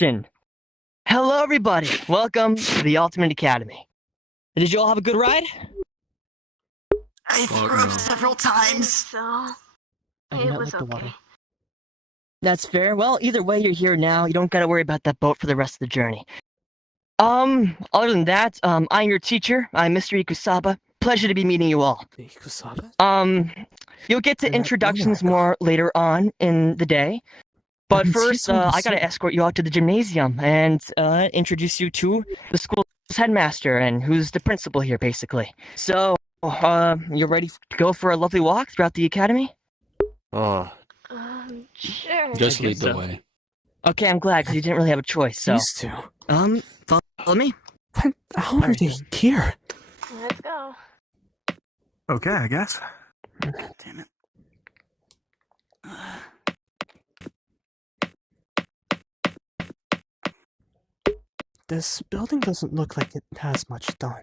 Hello, everybody. Welcome to the Ultimate Academy. Did you all have a good ride? I threw up several times. So it was okay. That's fair. Well, either way, you're here now. You don't got to worry about that boat for the rest of the journey. Other than that, I'm your teacher. I'm Mr. Ikusaba. Pleasure to be meeting you all. Ikusaba? You'll get to introductions more later on in the day. But first, I gotta escort you out to the gymnasium and introduce you to the school's headmaster and who's the principal here, basically. So, you're ready to go for a lovely walk throughout the academy? Sure. Just lead the way. Okay, I'm glad, because you didn't really have a choice, so... These two. Follow me? How are they here? Let's go. Okay, I guess. Damn it. This building doesn't look like it has much done.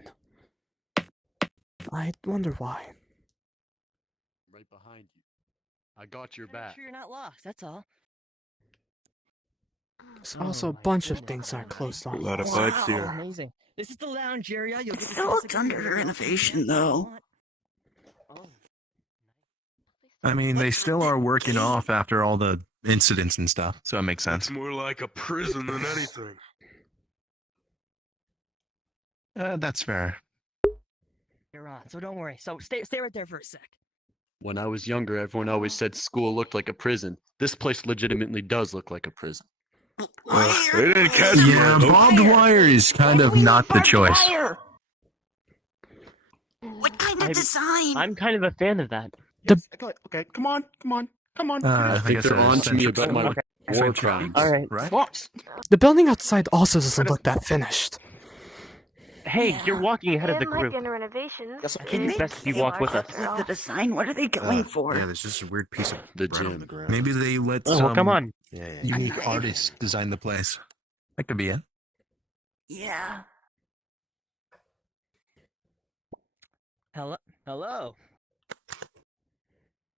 I wonder why. Right behind you. I got your Make back. sure you're not lost, that's all. There's also a bunch of things that are closed off. A lot of Wow. pipes here. Amazing. This is the lounge area. You'll It get to still see looks under renovation, though. I mean, they still are working off after all the incidents and stuff, so it makes sense. It's more like a prison than anything. That's fair. You're on, so don't worry. So stay right there for a sec. When I was younger, everyone always said school looked like a prison. This place legitimately does look like a prison. They didn't catch me. Yeah, barbed wire is kind of not the choice. What kind of design? I'm kind of a fan of that. Okay, come on. I think guess they're a on to me central- about my Okay. war central crimes. peaks, Alright. right? The building outside also doesn't look that finished. Hey, you're walking ahead of the It might group. be under renovations. I think it's best if you walk with us. With the design, what are they going for? Yeah, there's just a weird piece of The bread on gym. the ground. Maybe they let Oh, some well, come on. unique artists design the place. That could be it. Yeah. Hello.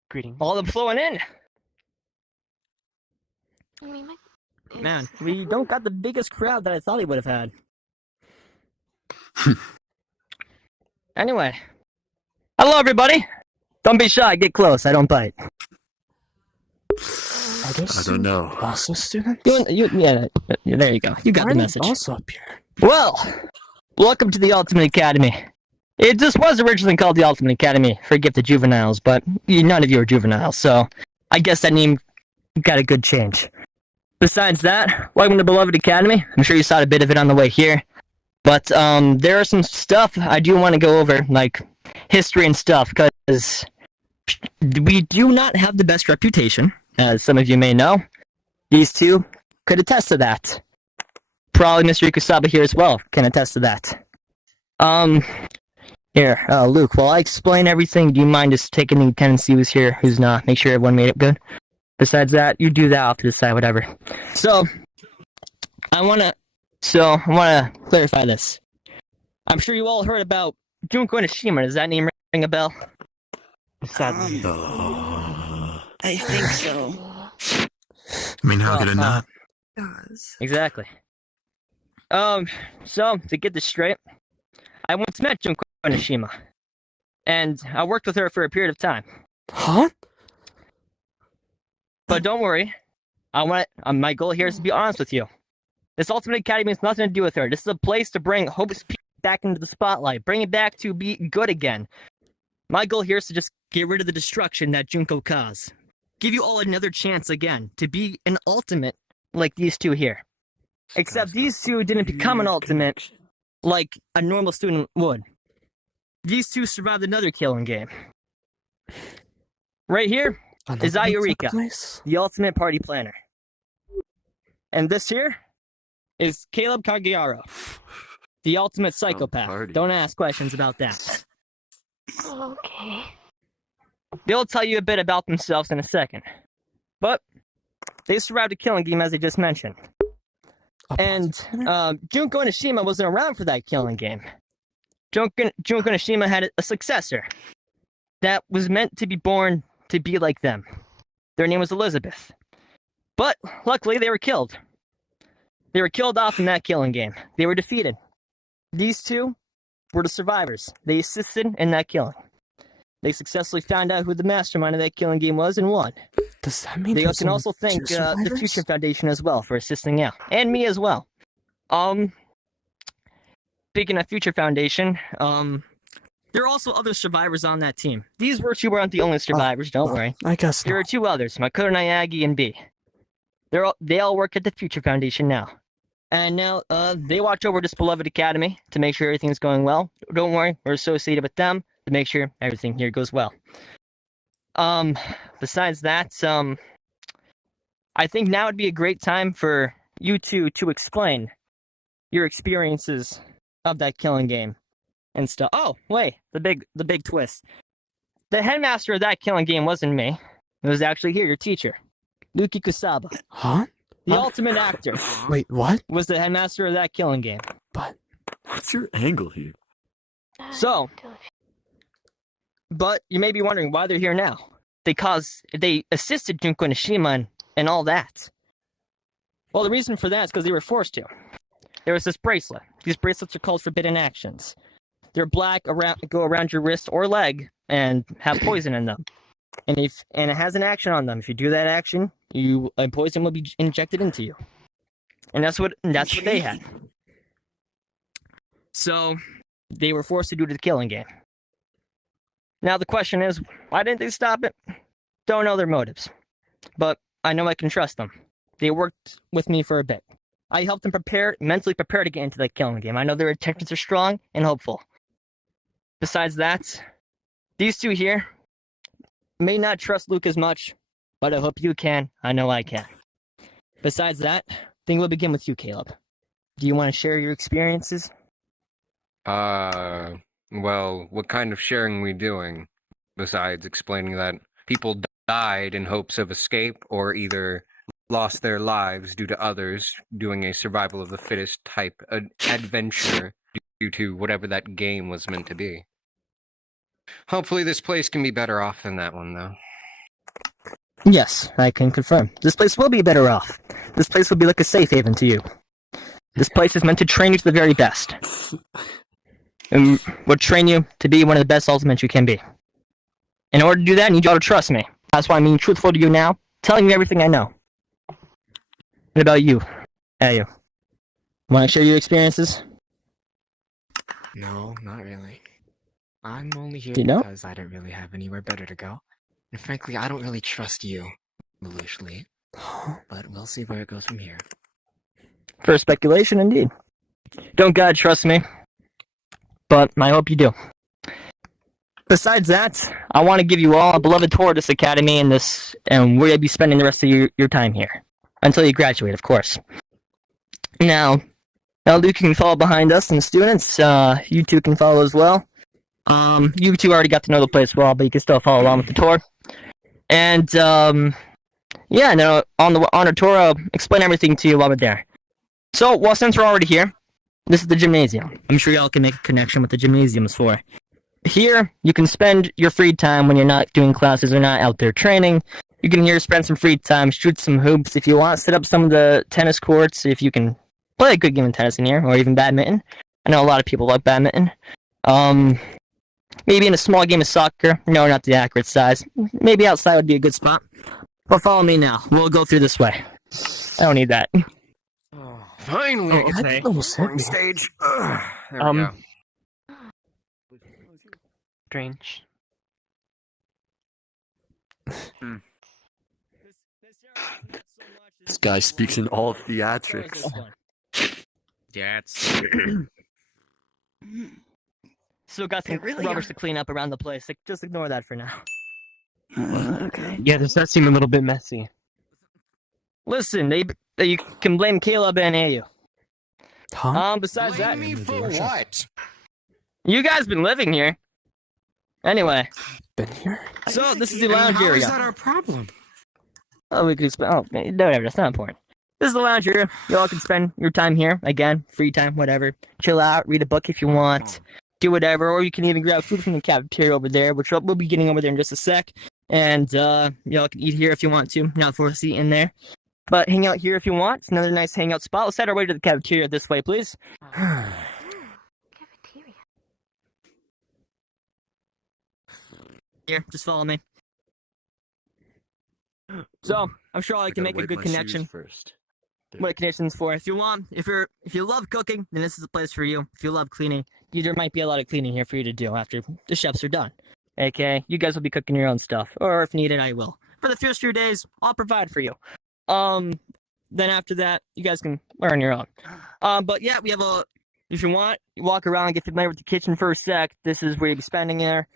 Greetings. All up flowing in. It's- Man, we don't got the biggest crowd that I thought we would have had. Anyway. Hello, everybody. Don't be shy. Get close. I don't bite. Are those I don't know. also students? Yeah, there you go. You got Why the are they message. also up here? Well, welcome to the Ultimate Academy. It just was originally called the Ultimate Academy for gifted juveniles, but none of you are juveniles, so I guess that name got a good change. Besides that, welcome to Beloved Academy. I'm sure you saw a bit of it on the way here. But there are some stuff I do want to go over, like history and stuff, because we do not have the best reputation, as some of you may know. These two could attest to that. Probably Mr. Ikusaba here as well can attest to that. Here, Luke, while I explain everything, do you mind just taking any attendance who's here, who's not? Make sure everyone made it good. Besides that, you do that, I'll have to decide whatever. So, I wanna clarify this. I'm sure you all heard about Junko Nishima. Does that name ring a bell? Sadly. I think so. I mean, how could it not? Exactly. So, to get this straight, I once met Junko Nishima, and I worked with her for a period of time. Huh? But don't worry, my goal here is to be honest with you. This Ultimate Academy has nothing to do with her. This is a place to bring Hope's Peak back into the spotlight, bring it back to be good again. My goal here is to just get rid of the destruction that Junko caused. Give you all another chance again to be an ultimate like these two here. Except these two didn't become an ultimate like a normal student would. These two survived another killing game. Right here is Ayurika, the ultimate party planner. And this here is Caleb Kagiaro, the ultimate psychopath. party. Don't ask questions about that. Okay. They'll tell you a bit about themselves in a second. But they survived a killing game, as I just mentioned. And Junko Nishima wasn't around for that killing game. Junko Nishima had a successor that was meant to be born to be like them. Their name was Elizabeth. But luckily they were killed. They were killed off in that killing game. They were defeated. These two were the survivors. They assisted in that killing. They successfully found out who the mastermind of that killing game was and won. Does that mean They there's can only also thank two the survivors? Future Foundation as well for assisting out, and me as well. Speaking of Future Foundation, there are also other survivors on that team. These two weren't the only survivors. Don't worry. I guess There are not. two others, Makoto Nayagi and B. They all work at the Future Foundation now. And now they watch over this beloved academy to make sure everything's going well. Don't worry, we're associated with them to make sure everything here goes well. Besides that, I think now would be a great time for you two to explain your experiences of that killing game and stuff. Oh, wait, the big twist. The headmaster of that killing game wasn't me. It was actually your teacher, Yuki Kusaba. Huh? The Huh? ultimate actor Wait, what? was the headmaster of that killing game. What's your angle here? So, but you may be wondering why they're here now. Because they assisted Junko Nishima and all that. Well, the reason for that is because they were forced to. There was this bracelet. These bracelets are called forbidden actions. They're black, go around your wrist or leg, and have poison in them. And it has an action on them. If you do that action, a poison will be injected into you. And that's what they had. So they were forced to do the killing game. Now the question is, why didn't they stop it? Don't know their motives. But I know I can trust them. They worked with me for a bit. I helped them mentally prepare to get into that killing game. I know their intentions are strong and hopeful. Besides that, these two here may not trust Luke as much, but I hope you can. I know I can. Besides that, I think we'll begin with you, Caleb. Do you want to share your experiences? Well, what kind of sharing are we doing? Besides explaining that people died in hopes of escape or either lost their lives due to others doing a survival of the fittest type adventure due to whatever that game was meant to be. Hopefully this place can be better off than that one, though. Yes, I can confirm. This place will be better off. This place will be like a safe haven to you. This place is meant to train you to the very best. And will train you to be one of the best ultimates you can be. In order to do that, I need you all to trust me. That's why I'm being truthful to you now, telling you everything I know. What about you, Ayu? Want to share your experiences? No, not really. I'm only here You know? because I don't really have anywhere better to go. And frankly, I don't really trust you, foolishly. But we'll see where it goes from here. For speculation, indeed. Don't gotta trust me, but I hope you do. Besides that, I want to give you all a beloved tour of this academy and where you'll be spending the rest of your time here. Until you graduate, of course. Now Luke can follow behind us and the students. You two can follow as well. You two already got to know the place well, but you can still follow along with the tour. And, yeah, now on our tour, I'll explain everything to you while we're there. So, well, since we're already here, this is the Gymnasium. I'm sure y'all can make a connection with the Gymnasium for. Here, you can spend your free time when you're not doing classes or not out there training. You can here spend some free time, shoot some hoops if you want, set up some of the tennis courts if you can play a good game of tennis in here, or even badminton. I know a lot of people like badminton. Maybe in a small game of soccer. No, not the accurate size. Maybe outside would be a good spot. But follow me now. We'll go through this way. I don't need that. Finally, Oh, that almost hit me. stage. There we go. Strange. This guy speaks in all theatrics. Yeah, it's... Still got some They really rubbish are- to clean up around the place. Like, just ignore that for now. Okay. Yeah, this does seem a little bit messy. Listen, you can blame Caleb and Ayu. Huh? Besides that, me for what? you guys been living here. Anyway, Been here? so this is the lounge area. our problem? Oh, we could explain. Oh, whatever. That's not important. This is the lounge area. You all can spend your time here. Again, free time, whatever. Chill out, read a book if you want, do whatever, or you can even grab food from the cafeteria over there, which we'll be getting over there in just a sec. And y'all can eat here if you want to. Not forced to eat in there. but hang out here if you want. It's another nice hangout spot. Let's head our way to the cafeteria this way, please. Cafeteria. Here, just follow me. So, I'm sure I can gotta make a wipe good my shoes connection. first. What connections for? If you love cooking, then this is the place for you. If you love cleaning, there might be a lot of cleaning here for you to do after the chefs are done. Okay, you guys will be cooking your own stuff, or if needed, I will. For the first few days, I'll provide for you. Then after that, you guys can learn your own. But yeah, we have if you want, you walk around and get familiar with the kitchen for a sec. This is where you'll be spending there.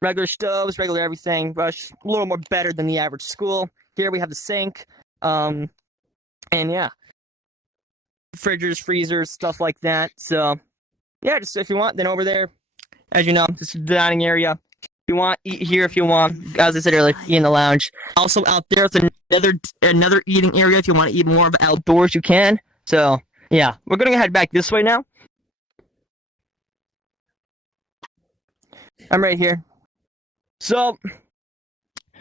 Regular stoves, regular everything. Rush, a little more better than the average school. Here we have the sink. And yeah, fridges, freezers, stuff like that. So yeah, just if you want, then over there, as you know, this is the dining area. If you want, eat here if you want. As I said earlier, eat in the lounge. Also out there, it's another eating area. If you want to eat more of outdoors, you can. So yeah, we're gonna head back this way now. I'm right here. So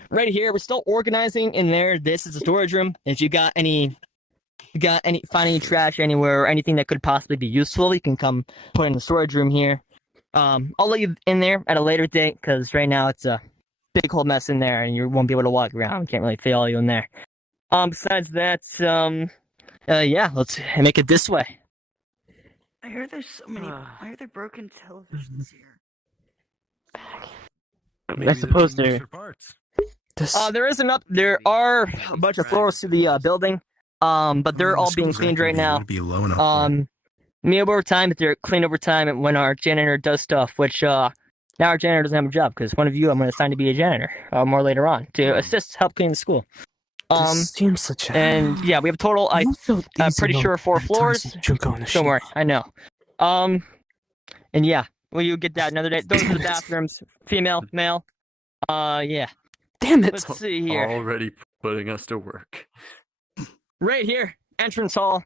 right here, we're still organizing in there. This is the storage room. If you find any trash anywhere or anything that could possibly be useful, you can come put it in the storage room here. I'll let you in there at a later date because right now it's a big whole mess in there and you won't be able to walk around. We can't really fit all you in there. Besides that, yeah, let's make it this way. I heard there's so many. Why are there broken televisions here? Maybe I suppose they're they're. for parts. There are a bunch of floors to the building, but they're all being School's cleaned not right gonna be able now. to be low enough for it. Me over time, but they're cleaned over time when our janitor does stuff, which now our janitor doesn't have a job because one of you I'm going to assign to be a janitor more later on to help clean the school. This seems such a... And yeah, we have a total, I'm pretty sure 4 floors. Don't worry, I know. And yeah, will you get that another day? Those are the bathrooms, female, male. Yeah. Damn it! Let's see here. Already putting us to work. Right here, entrance hall.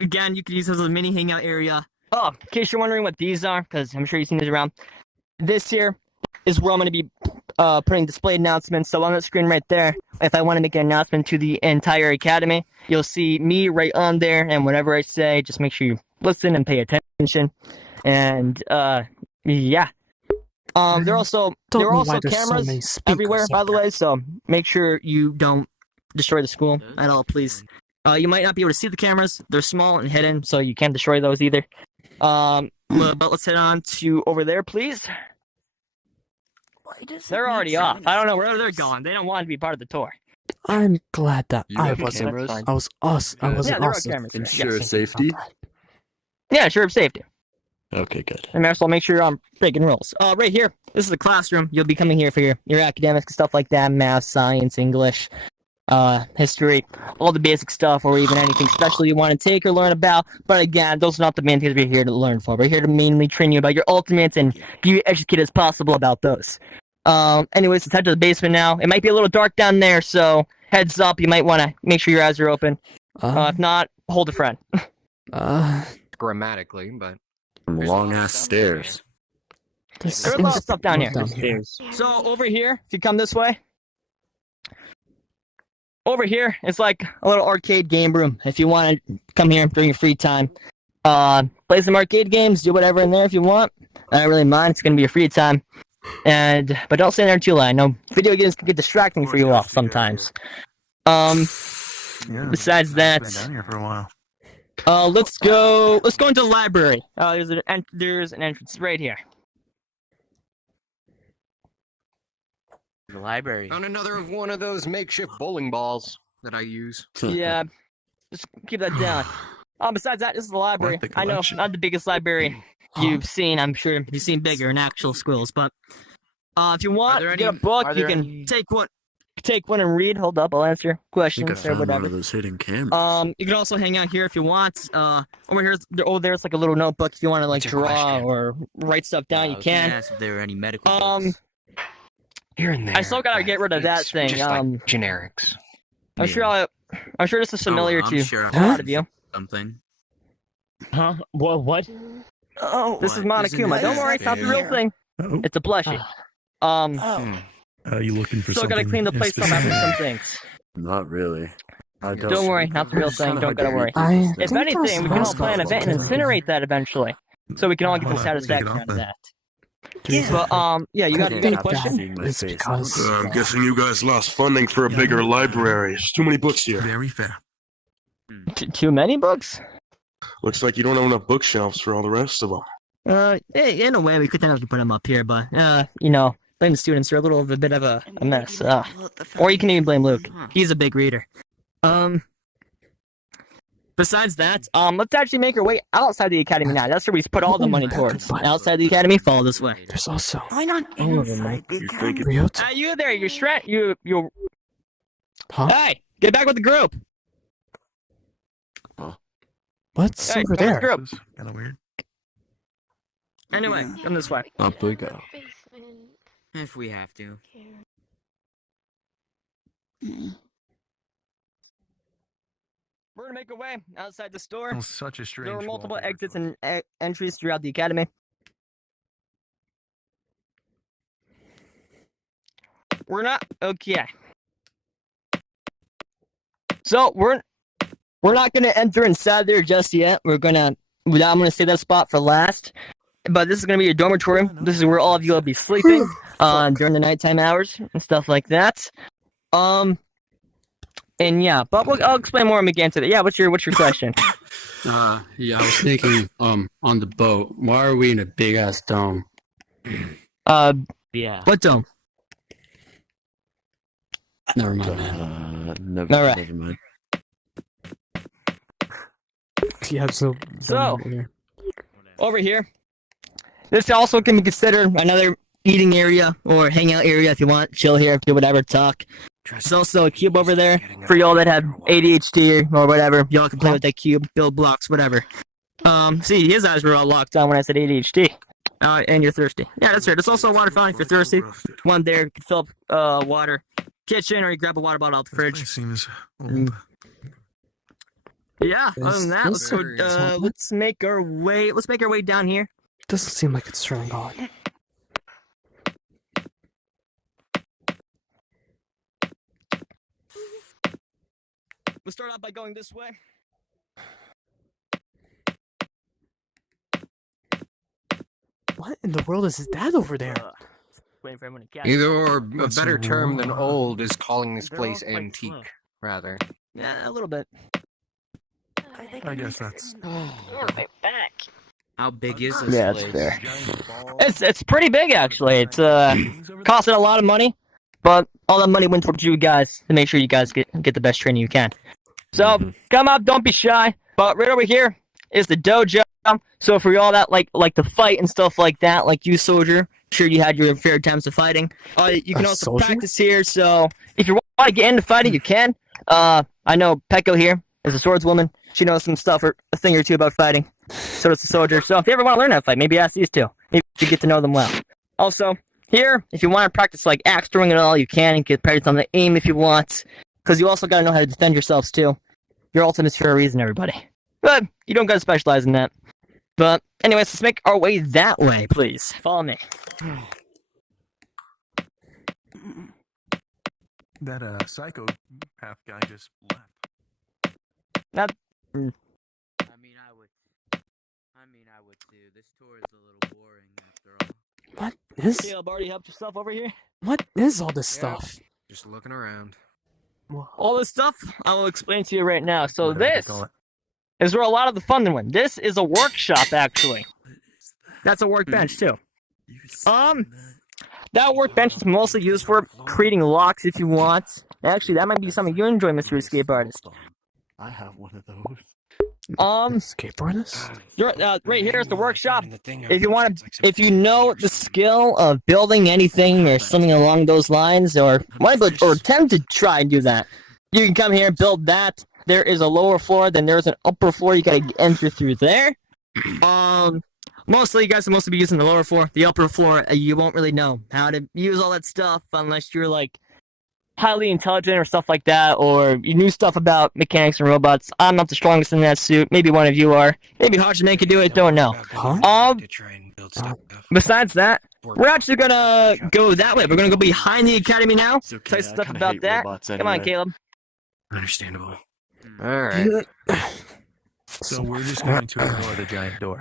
Again, you could use this as a mini hangout area. Oh, in case you're wondering what these are, because I'm sure you've seen these around. This here is where I'm going to be putting display announcements. So on the screen right there, if I want to make an announcement to the entire academy, you'll see me right on there. And whatever I say, just make sure you listen and pay attention. And yeah. There are also cameras everywhere, by the way. So make sure you don't destroy the school at all, please. You might not be able to see the cameras. They're small and hidden, so you can't destroy those either. But let's head on to over there, please. They're already off. I don't know where they're going. They don't want to be part of the tour. I'm glad that You I have wasn't. cameras? I was us. I wasn't there are awesome. cameras. Ensure Yes. safety. Yeah, sure, safety. Okay, good. And also make sure I'm breaking rules. Right here, this is the classroom. You'll be coming here for your academics and stuff like that, math, science, English, history, all the basic stuff, or even anything special you want to take or learn about. But again, those are not the main things we're here to learn for. We're here to mainly train you about your ultimates and be you educated as possible about those. Anyways, let's head to the basement now. It might be a little dark down there, so heads up. You might want to make sure your eyes are open. If not, hold a friend. Grammatically, but Long ass stairs. This There's a lot of is stuff down here. Stairs. So over here, if you come this way, over here, it's like a little arcade game room. If you want to come here during your free time, play some arcade games, do whatever in there if you want. I don't really mind. It's gonna be your free time, but don't stay there too long. I know video games can get distracting for you all sometimes. Yeah, Besides that, I've been down here for a while. let's go into the library. There's an entrance right here. The library. found another of one of those makeshift bowling balls that I use. Yeah, just keep that down. Besides that, this is the library. Quite the I know, collection. not the biggest library you've seen. I'm sure you've seen bigger in actual schools, but if you want, there get a any- book. are You there can any- take one and read. Hold up, I'll answer I think I questions or found one whatever. of those hidden cameras. You can also hang out here if you want. Over there's like a little notebook if you want to like What's your draw question? or write stuff down. You can. Ask if there were any medical Here and there. I still gotta get rid of that thing. Just like generics. I'm sure this is familiar to sure a lot of you. something. Huh? What? Oh, this is What? Isn't Monokuma. that Don't worry, it's not the real fair? thing. Oh, It's a plushie. you looking for Still something? gotta clean the place up after specific? some things. Not really. I Don't worry, not the real thing. Don't gotta worry. I If think those anything, we can all last plan an event and couple incinerate that eventually, so we can all get the Hold on, satisfaction take it out of off that. Yeah. But yeah, you got I a think question? that is because I'm guessing you guys lost funding for a bigger library. There's too many books here. Very fair. Too many books? Looks like you don't have enough bookshelves for all the rest of them. In a way, we could technically put them up here, but you know, blame the students. They're a little of a bit of a mess. Or you can even blame Luke. He's a big reader. Besides that, let's actually make our way outside the academy now. That's where we put all the money towards. Outside the academy, follow this way. there's also Why not inside the academy? Ryota. You there? You. Huh? Hey, get back with the group. What's Hey, over come with the there? group. Kind of weird. Anyway, come this way. Up we go. Basement. If we have to. Here. We're gonna make our way outside the store. Oh, such a strange. There were multiple wallpaper exits choice. and entries throughout the academy. We're not okay. So we're not gonna enter inside there just yet. I'm gonna save that spot for last. But this is gonna be your dormitory. This is where all of you will be sleeping during the nighttime hours and stuff like that. And yeah, but I'll explain more when we get into it. Yeah, what's your question? Yeah, I was thinking, on the boat. Why are we in a big ass dome? Yeah. What dome? Never mind, man. All right. Never mind. Yeah, so So- Over here. This also can be considered another eating area or hangout area if you want. Chill here, do whatever, talk. There's also a cube over there for y'all that have ADHD or whatever. Y'all can play with that cube, build blocks, whatever. See, his eyes were all locked on when I said ADHD. And you're thirsty. Yeah, that's right. There's also a water fountain if you're thirsty. One there, you can fill up water. Kitchen, or you grab a water bottle out the This fridge. place seems old. Yeah, other than that, This- let's make our way down here. doesn't seem like it's strong on. We'll start out by going this way. What in the world is that over there? Waiting for everyone to catch. Either or, a That's better term than wrong. old is calling this They're all place quite antique, slow. rather. Yeah, a little bit. I guess that's. Oh, my back. How big is this Yeah, place? it's fair. It's pretty big actually. It's costed a lot of money, but all that money went towards you guys to make sure you guys get the best training you can. So come up, don't be shy. But right over here is the dojo. So for all that like to fight and stuff like that, like you soldier, sure you had your fair times of fighting. You can A also soldier? practice here. So if you want to get into fighting, you can. I know Peko here is a swordswoman. She knows some stuff or a thing or two about fighting. So does the soldier. So if you ever want to learn how to fight, maybe ask these two. Maybe you get to know them well. Also, here, if you want to practice like axe throwing and all, you can and get practice on the aim if you want. Because you also got to know how to defend yourselves too. Your ultimate's for a reason, everybody. But you don't got to specialize in that. But anyways, let's make our way that way, please. Follow me. That psychopath guy just left. I mean, I would too. This tour is a little boring after all. What is Caleb, already helped yourself over here? what is all this Yeah. stuff? Just looking around. All this stuff, I will explain to you right now. So Whatever they this call it. is where a lot of the fun went. This is a workshop, actually. That's a workbench, too. That workbench is mostly used for creating locks if you want. Actually, that might be something you enjoy, Mr. Escape Artist. I have one of those. Skateboardist? Right here is the workshop. If you know the skill of building anything or something along those lines, or attempt to try and do that, you can come here and build that. There is a lower floor, then there's an upper floor. You gotta enter through there. Mostly, you guys will mostly be using the lower floor. The upper floor, you won't really know how to use all that stuff unless you're like highly intelligent or stuff like that, or you knew stuff about mechanics and robots. I'm not the strongest in that suit. Maybe one of you are. Maybe Hajime can do it. Don't know. Besides that, we're actually gonna go that way. We're gonna go behind the academy now. It's okay, Tell you I stuff kinda about hate that. robots Come on, anyway. Caleb. Understandable. All right. So we're just going to ignore the giant door.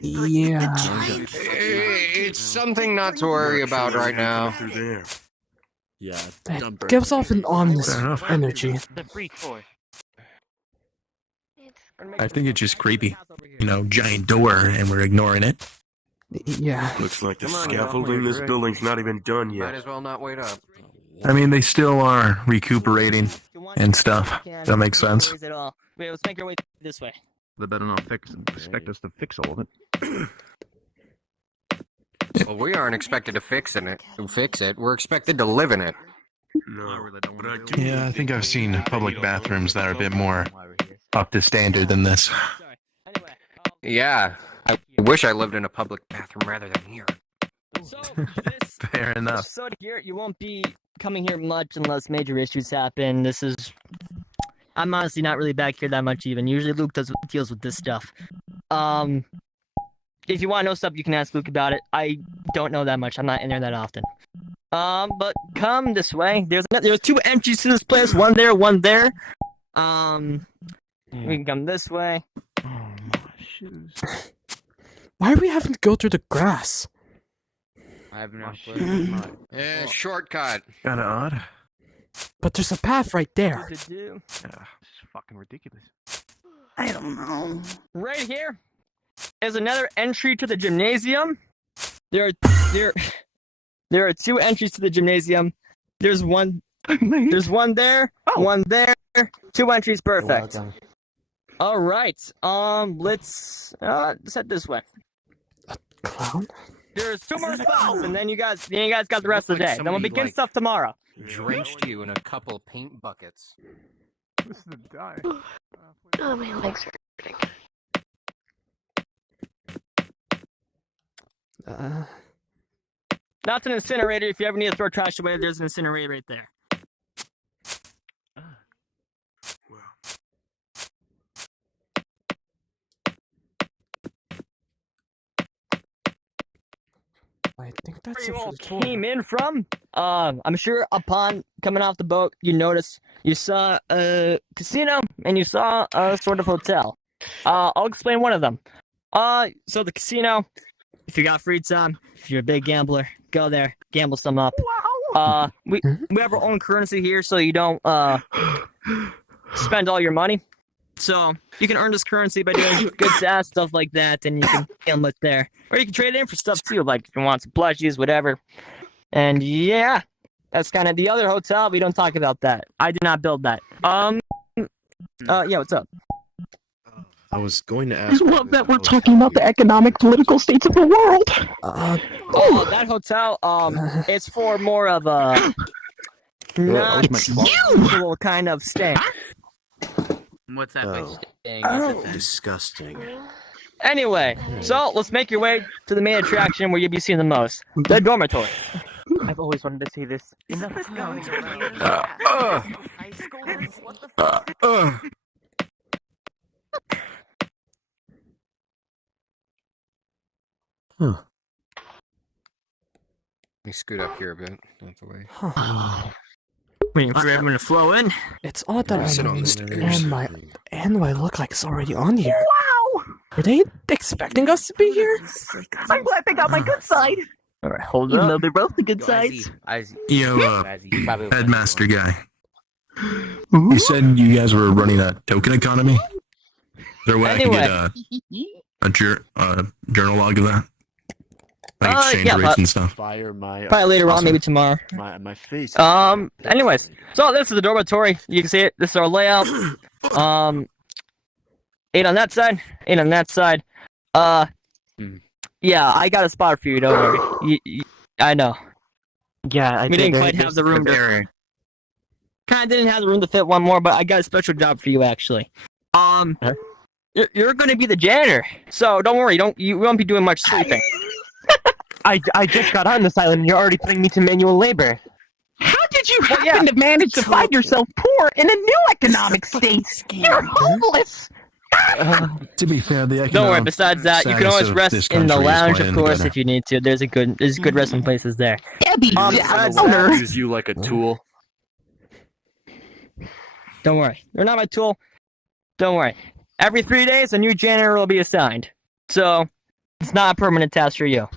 Yeah. It's something not to worry about right now. Through there. Yeah. It gives off an ominous Fair enough. energy. The freak force. It's I think it's just creepy. You know, giant door, and we're ignoring it. Yeah. Looks like the Come on, scaffolding in this building's not even done Might yet. as well not wait up. I mean, they still are recuperating and stuff. That makes sense. Wait, let's make our way this way. They better not expect us to fix all of it. Well, we aren't expected to fix it. We're expected to live in it. No, but I do. Yeah, I think I've seen public bathrooms that are a bit more up to standard than this. Sorry. Anyway. Yeah. I wish I lived in a public bathroom rather than here. So this Fair enough. episode here, you won't be coming here much unless major issues happen. This is. I'm honestly not really back here that much even. Usually Luke deals with this stuff. If you want to know stuff, you can ask Luke about it. I don't know that much. I'm not in there that often. But come this way. There's 2 entries to this place. One there, one there. We can come this way. Oh, my shoes. Why are we having to go through the grass? I have no Oh, clue. Shortcut. Kinda odd. But there's a path right there. This is fucking ridiculous. I don't know. Right here is another entry to the gymnasium. There are 2 entries to the gymnasium. There's one there, one there. 2 entries, perfect. All right. Let's head this way. Clown? There's 2 more spots, and then you guys got the rest of the day. Then we'll somebody, begin like, stuff tomorrow. Drenched you in a couple paint buckets. This is a die. Oh, my legs are hurting. That's an incinerator. If you ever need to throw trash away, there's an incinerator right there. Well, I think that's Where it you for all the tour. came in from. I'm sure upon coming off the boat, you noticed you saw a casino and you saw a sort of hotel. I'll explain one of them. So the casino, if you got free time, if you're a big gambler, go there, gamble some up. We have our own currency here, so you don't spend all your money. So you can earn this currency by doing good tasks, stuff like that, and you can gamble it there. Or you can trade it in for stuff too, like if you want some plushies, whatever. And yeah, that's kind of the other hotel. We don't talk about that. I did not build that. Yeah, what's up? I was going to ask. I love that we're talking about the economic, political states of the world. Oh, that hotel, it's for more of a not usual kind of stay. What's that by staying? Disgusting. Anyway, so let's make your way to the main attraction where you'll be seeing the most. The dormitories. I've always wanted to see this. Isn't this going to be high schoolers? What the fuck? Let me scoot up here a bit. Out the way. Waiting for everyone to flow in. It's odd that Sit my on the name stairs. and my look like it's already on here. Wow! Were they expecting us to be here? I'm glad they got my good side. Alright, hold Even up. though they're both the good sides. Yo, headmaster guy. You said you guys were running a token economy? Is there a way I can get a journal log of that? Like exchange yeah, rates and stuff. Fire my Probably later on, Awesome. maybe tomorrow. my face. Anyways, so this is the dormitory. You can see it. This is our layout. 8 on that side. 8 on that side. Yeah, I got a spot for you. Don't worry. I know. Yeah, We didn't quite have the room to. Kind of didn't have the room to fit one more, but I got a special job for you actually. You're going to be the janitor, so don't worry. You won't be doing much sleeping. I just got on this island and you're already putting me to manual labor. How did you happen to manage to find yourself poor in a new economic state? You're homeless! To be fair, the Don't worry. Besides that, you can always rest in the lounge, of course, if you need to. There's good resting places there. Debbie, besides I that, use you like a tool. Don't worry. They're not my tool. Don't worry. Every 3 days, a new janitor will be assigned. So, it's not a permanent task for you.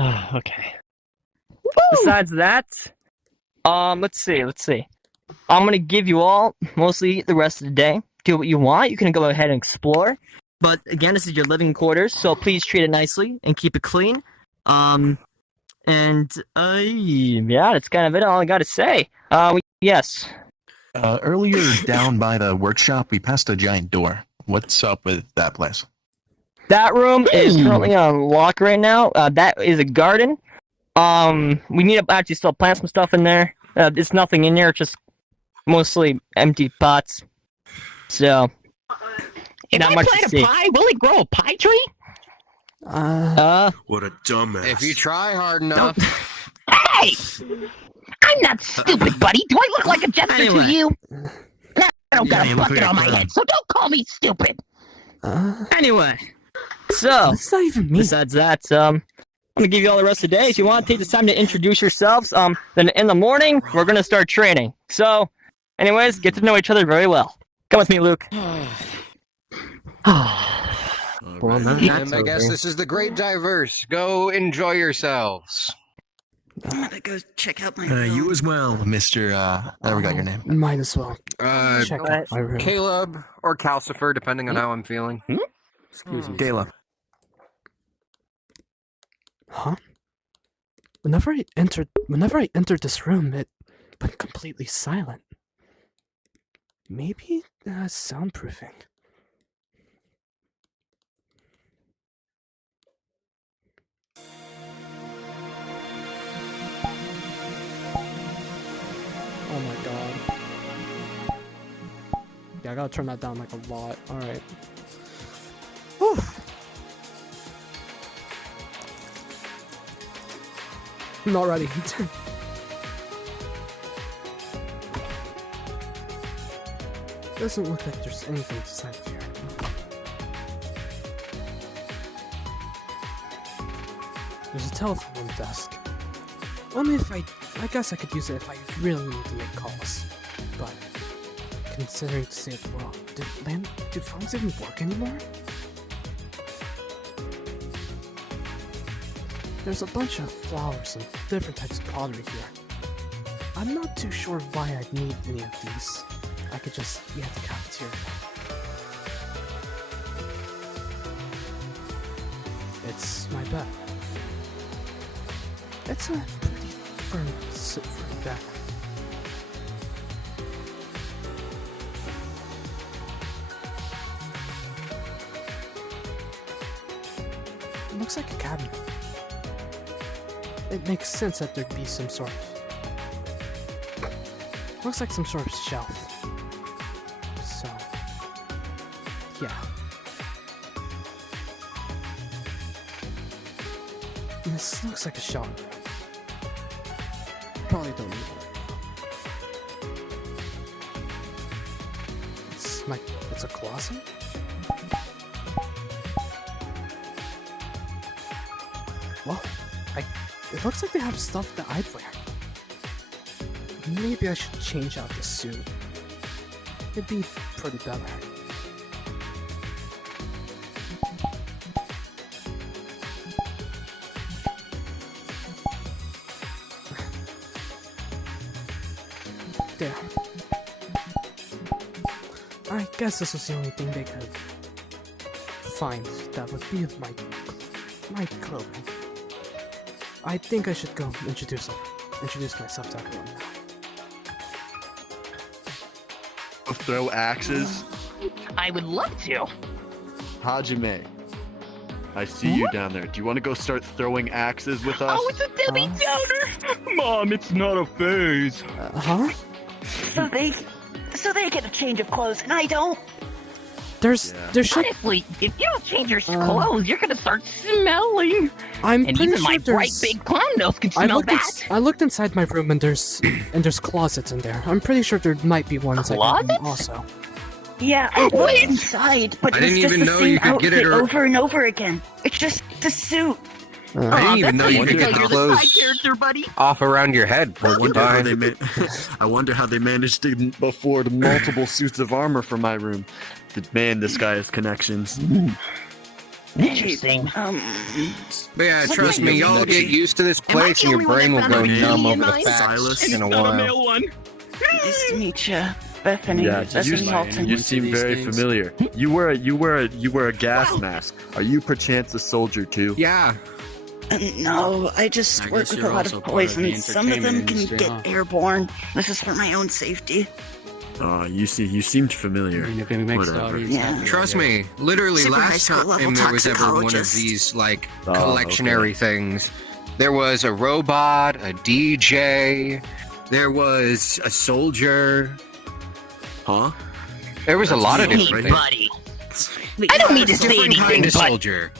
Okay. Besides that, let's see. I'm gonna give you all mostly the rest of the day. Do what you want. You can go ahead and explore. But again, this is your living quarters, so please treat it nicely and keep it clean. Yeah, that's kind of it. All I gotta say. Yes. Earlier down by the workshop, we passed a giant door. What's up with that place? That room is currently on lock right now. That is a garden. We need to actually still plant some stuff in there. There's nothing in there, just mostly empty pots. So, If not I much plant to a see. pie, will it grow a pie tree? What a dumbass. If you try hard enough. Hey! I'm not stupid, buddy. Do I look like a jester to you? No, I don't got a bucket on my head, so don't call me stupid. Anyway, so That's not even me. besides that, I'm gonna give you all the rest of the day. If you want to take this time to introduce yourselves, then in the morning we're gonna start training. So, anyways, get to know each other very well. Come with me, Luke. Well, now And that's I guess over. this is the Great Diverse. Go enjoy yourselves. I'm gonna go check out my You room. as well, Mr. There we got your name. Might as well Uh, check out my room. Caleb or Calcifer, depending on how I'm feeling. Excuse me. Caleb. Huh? Whenever I entered this room, it went completely silent. Maybe soundproofing. Oh my god. Yeah, I gotta turn that down like a lot. Alright. Whew. I'm not ready. Doesn't look like there's anything inside here. There's a telephone desk. Only if I guess I could use it if I really need to make calls. But considering to say it well, do phones even work anymore? There's a bunch of flowers and different types of pottery here. I'm not too sure why I'd need any of these. I could just be at the cafeteria. It's my bed. It's a pretty firm bed. It looks like a cabinet. It makes sense that there'd be some sort of... Looks like some sort of shelf. So... yeah. This looks like a shelf. Probably don't need it. It's a closet? Well, it looks like they have stuff that I'd wear. Maybe I should change out the suit. It'd be pretty better. There. I guess this was the only thing they could find that would be of my clothing. I think I should go introduce myself to everyone now. Throw axes? I would love to. Hajime, I see you down there. Do you want to go start throwing axes with us? Oh, it's a Debbie Downer! Mom, it's not a phase. Huh? So they get a change of clothes and I don't. There should. Honestly, if you don't change your clothes, you're gonna start smelling. I'm And pretty even my sure bright big clown nose can smell that. I looked inside my room and there's closets in there. I'm pretty sure there might be ones I can also. Yeah, I looked inside, but I it was didn't just even the know same you could get it outfit or- over and over again. It's just the suit. I didn't even know you could get the clothes character, buddy. off around your head. I wonder how Porcupine. they I wonder how they managed to. afford multiple suits of armor for my room. Man, this guy has connections. Interesting. But yeah, What trust name me, is y'all that? get used to this Am I place the and your only one brain will that go found a numb mini over in the mine? facts in a while. Nice to meet you, Bethany. Yeah, Bethany Halton. you seem very familiar. You wear a gas mask. Are you perchance a soldier too? Yeah. No, I just work with a lot of poisons. Some of them can get airborne. This is for my own safety. You seemed familiar. Whatever. Yeah. Trust me, literally Super high last school level time there was ever one of toxicologist. these like Oh, collectionary things, there was a robot, a DJ, there was a soldier. Huh? There was a lot of Hey, different things. buddy. I don't mean to say Different anything, kind of but soldier.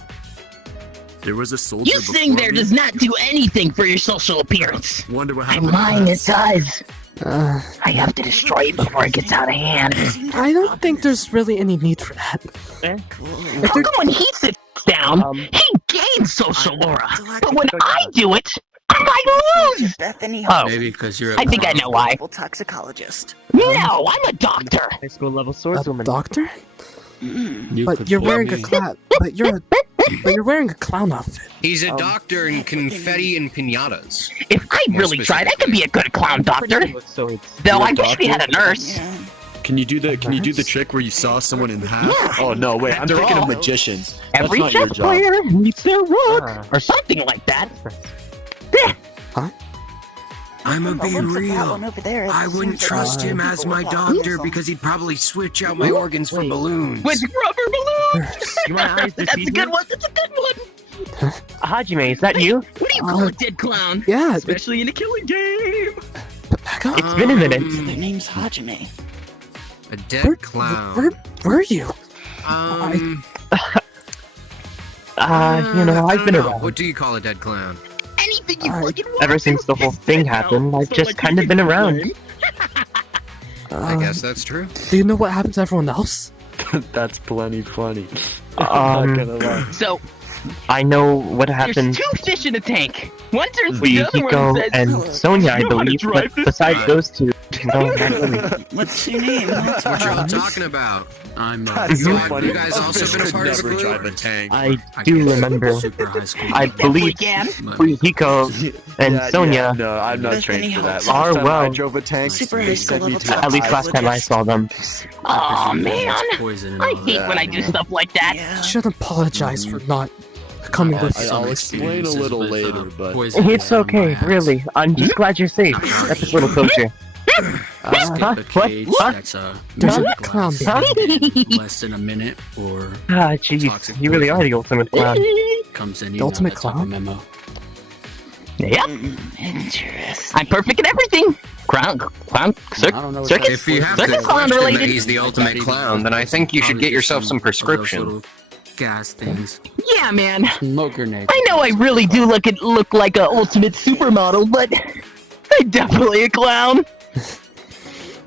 There was a soldier. you sitting there before me? does not do anything for your social appearance. Wonder what And happened. mine, it does. I have to destroy it before it gets out of hand. I don't think there's really any need for that. How come when he sits down, he gains social aura, but when I do it, I lose? Bethany Oh, Maybe because you're. I think I know why. toxicologist. No, I'm a doctor. High school level A swordswoman. doctor? You But could you're fool wearing me. a clown. But you're wearing a clown outfit. He's a doctor in confetti and pinatas. If I More really tried, I could be a good clown doctor. So Though You're a I wish we had a doctor? nurse. Yeah. Can you do the trick where you saw someone in half? Oh no, wait, I'm After thinking all, of magicians. Every That's not your chess job. player needs their rook, Ah. or something like that. I'ma The be looks of that real. one over there, it I seems wouldn't like trust him people as my with doctor autism. because he'd probably switch out my organs for balloons. With rubber balloons. You want eyes to That's see a good one. That's a good one. Hajime, is that you? What do you call a dead clown? Yeah, Especially in a killing game. Becca? It's been a minute. Their name's Hajime. A dead Where clown. were you? Um, You know, I've I been don't know. around. What do you call a dead clown? Anything you I- fucking want. Ever since the whole thing happened, I've just kind of been around. I guess that's true. Do you know what happened to everyone else? That's plenty funny. I'm not gonna lie. So I know what there's happened two fish in a tank. One turns to with the other one Yukiko and and says, Sonia, I "You know how to believe, drive but this besides guy?" those two, no, not really. What's your name? What y'all talking about? I'm That's so God, funny. you guys A also fish been a could part of a never group? drive a tank. I do remember. Super high school. I believe can. Yukiko and Yeah, Sonia, no, I'm not Bethany trained for that. Halton. Last Are time I well. drove a tank, Super they high sent school me level to at least last time I saw them. Oh man, Poison and I all hate that. when I do stuff like that. Yeah. You should apologize for not coming with you. I'll explain a little later, but It's okay, really. I'm just glad you're safe. That's a little closure. Huh? What? What? That's There's a glass clown in less than a minute or Ah, jeez. You really are the ultimate clown. comes in. The ultimate that's like a clown? memo. Yep, Interesting. I'm perfect at everything. Clown, I don't know what circus. If you have Circus to clown question that related. he's the ultimate clown, then I think you should get yourself some prescription. Gas things. Yeah, man. Smoke grenade. I know I really do look like a ultimate supermodel, but I'm definitely a clown.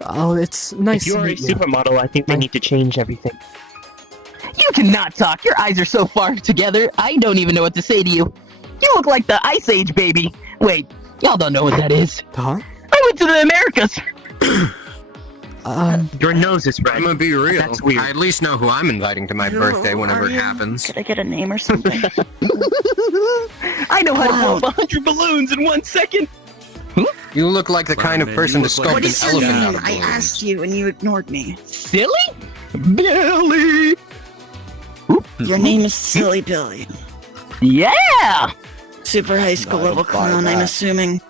Oh, it's nice If you're to a meet you. supermodel, I think they need to change everything. You cannot talk. Your eyes are so far together. I don't even know what to say to you. You look like the Ice Age baby. Wait, y'all don't know what that is. Huh? I went to the Americas. Your nose is red. I'm gonna be real. That's weird. I at least know who I'm inviting to my Who birthday are whenever it you? happens. Could I get a name or something? I know how to blow up 100 balloons in 1 second. You look like the kind of man, person you to look like sculpt What an is your elephant out name? of I balloons. asked you and you ignored me. Silly? Billy. Your name is Silly Billy. Yeah, Super high school No, I level don't buy clown, I'm that. assuming.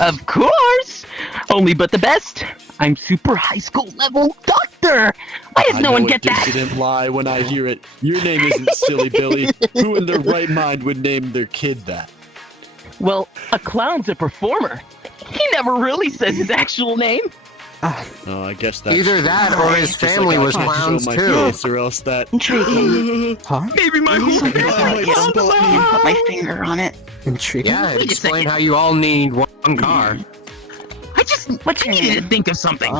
of course. Only but the best. I'm super high school level doctor. Why does I no know one it get that? didn't lie when I hear it. Your name isn't Silly Billy. Who in their right mind would name their kid that? Well, a clown's a performer. He never really says his actual name. Oh, I guess that's Either that or his Just like family I was can't show clowns my too. face or else that. Intriguing. Huh? Maybe my whole Something family I is guess on the put line. my finger on it. Intriguing. Yeah, Wait a explain second. how you all need one car. What's I your needed to name? think of something.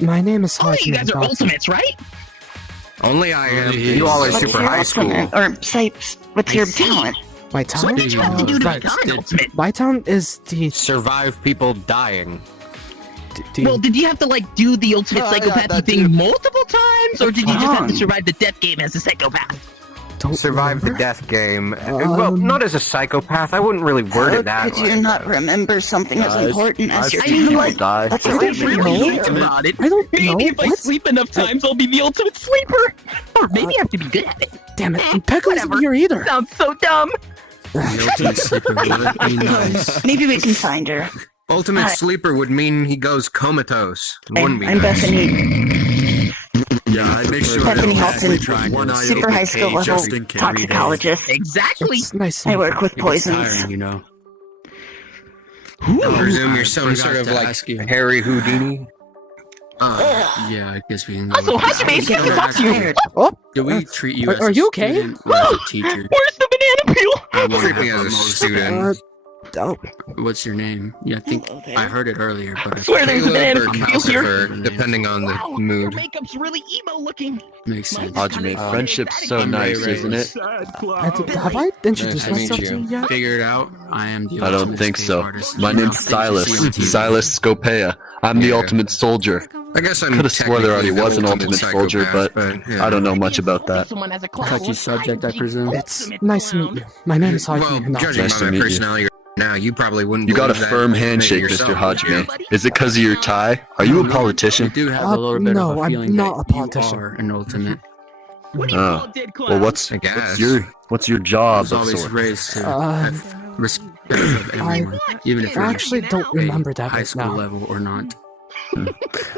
My name is All you Hajime. guys are Doctor. ultimates, right? Only I am. Only he You all are is. What's super your high school. ultimate? Or say, what's your talent? My town? What did you have to do to right. become an ultimate? My town is the... Survive people dying. Well, did you have to, like, do the ultimate psychopathy thing multiple times? Or did you just have to survive the death game as a psychopath? Survive the death game. Well, not as a psychopath. I wouldn't really word it that Could way. you not remember something as important as your That's a reason really you're think here. about it. I don't Maybe know. if I sleep enough times, I'll be the ultimate sleeper. Or maybe I have to be good at it. Damn it, Pecco's isn't here either. Sounds so dumb. Ultimate sleeper would be nice. Maybe we can find her. Ultimate sleeper would mean he goes comatose. Wouldn't be I'm nice. Bethany. Yeah, I'd make sure Bethany Halton, one eye super open high skill cage level just in case. toxicologist. Exactly. It's nice. I work with It's poisons. tiring, you know. I presume you're I some forgot sort of to like ask you. Harry Houdini. Yeah, I guess we can go. Also, Hajime is getting talk to you. Oh, Do we treat you as are a you okay? student or as a teacher? Where's the banana peel? I wanna Treat me have as a the most- student. oh. What's your name? Yeah, I think Hello there. I heard it earlier, but Swear there's a Caleb or banana peel here. Calcifer, depending on the Wow, your mood. makeup's really emo looking. makes sense. Hajime, friendship's so I'm nice, Ray isn't it? Have I introduced Nice to meet myself you. to you yet? Figure it out. I am the I don't ultimate think escape so. artist. My You know, name's things you see on Silas. TV. Silas Scopea. I'm the Yeah. ultimate soldier. I guess I'm Could have swore there already technically was an the ultimate soldier, psychopath, but yeah. I don't know much about that. Someone has a clown. Touchy subject, I presume. It's nice to meet you. My name is Well, Hajime judging Nice to by meet my you. personality right now, you probably wouldn't. You got a believe that firm admit it handshake, yourself, Mr. would you? Hajime. Is it because of your tie? Are you a You politician? do have a little bit no, of a I'm feeling not that a politician. you are an ultimate. What do you Oh. call dead Well, clowns? what's your I job was of always sorts? raised to Uh, have respect of everyone, even if I you're actually don't remember that high right school now. level or not.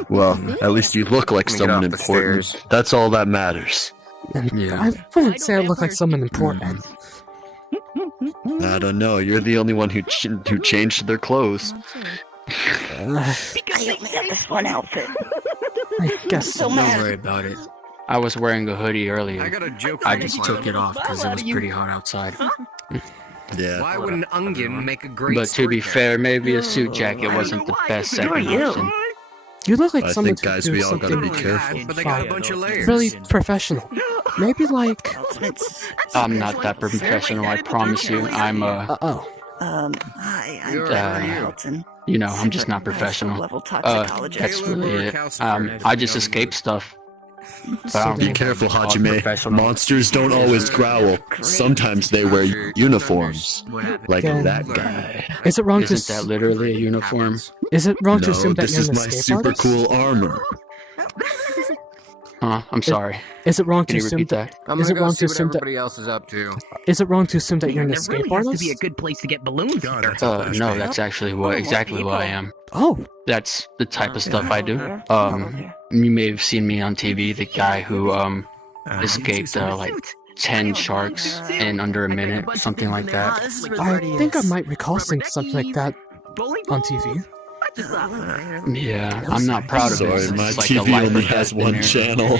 Well, at least you look like Let me get someone off the important. stairs. That's all that matters. And Yeah. I wouldn't say I look like someone important. I don't know. You're the only one who changed their clothes. I only have this one outfit. I guess So Don't mad. worry about it. I was wearing a hoodie earlier. I got a joke. I for just you. took it off because it was pretty hot outside. Yeah. Why would an onion make a great? But to be storyteller? fair, maybe a suit jacket wasn't the best Who are second you? option. you look like I someone think, to guys, do we all gotta something be careful. But they got a bunch of layers. really professional. Maybe like I'm not that professional, I promise you. I'm oh. Hi, I'm You're- Bethany uh, Halton. you know, I'm just not Super high school professional. level That's toxicologist. really it. I just escape stuff. But I don't Be think careful, I'd be called Hajime. professional. Monsters don't always growl. Sometimes they wear uniforms. What happened? Like Then- that guy. Is it wrong to Isn't that literally a uniform? is it wrong to No, assume that this you're is an my escape super artist? cool armor. Huh? I'm sorry. Is it wrong to Can you assume repeat that? that? I'm Is gonna it go wrong see to what assume that? everybody else is up to. Is it wrong to assume that you're an There escape really has to artist? be a good place to get balloons. No, that's actually exactly what I am. Oh, That's the type of stuff I do. Oh, You may have seen me on TV, the guy who escaped like 10 sharks in under a minute, something like that. I think I might recall seeing something like that on TV. Yeah, I'm not proud of it. Sorry, It's my like a TV life only or has death one in there. channel.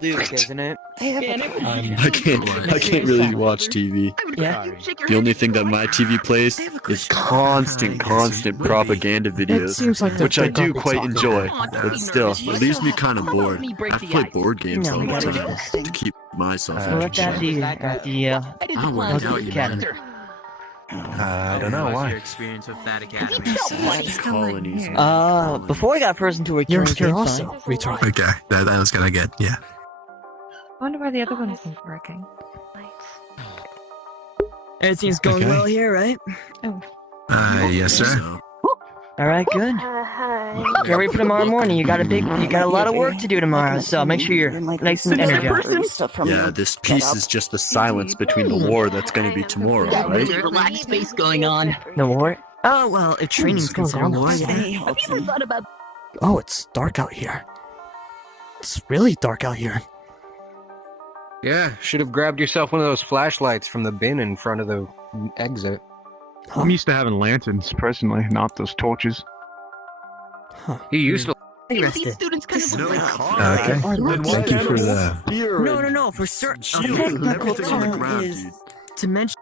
Luke, isn't it? I can't really watch TV. Yeah. The only thing that my TV plays is constant propaganda It videos, seems like which I do gonna be quite talking. enjoy. But still, It leaves me kind of bored. I've played board games No, all we the gotta time do this thing. to keep myself Let that be the I wouldn't doubt you, man. I don't know why. experience with that academy? Colonies. before I got first into a You're killing here game, also, fine. retard. Okay, that was gonna get, yeah. I wonder why the other one isn't working. Everything's going well here, right? Yes, sir. All right, good. Get ready for tomorrow morning. You got a lot of work to do tomorrow, so make sure you're nice and energized. Yeah, this peace is just the silence between the war that's going to be tomorrow, right? Relaxed space going on. The war? Oh, well, if training's What's going considered on war, outside? yeah. Have you ever thought about Oh, it's dark out here. It's really dark out here. Yeah, should have grabbed yourself one of those flashlights from the bin in front of the exit. Huh. I'm used to having lanterns, personally, not those torches. He used to. these students kind of Okay. Thank you for that. No, for certain. Technical term is To mention.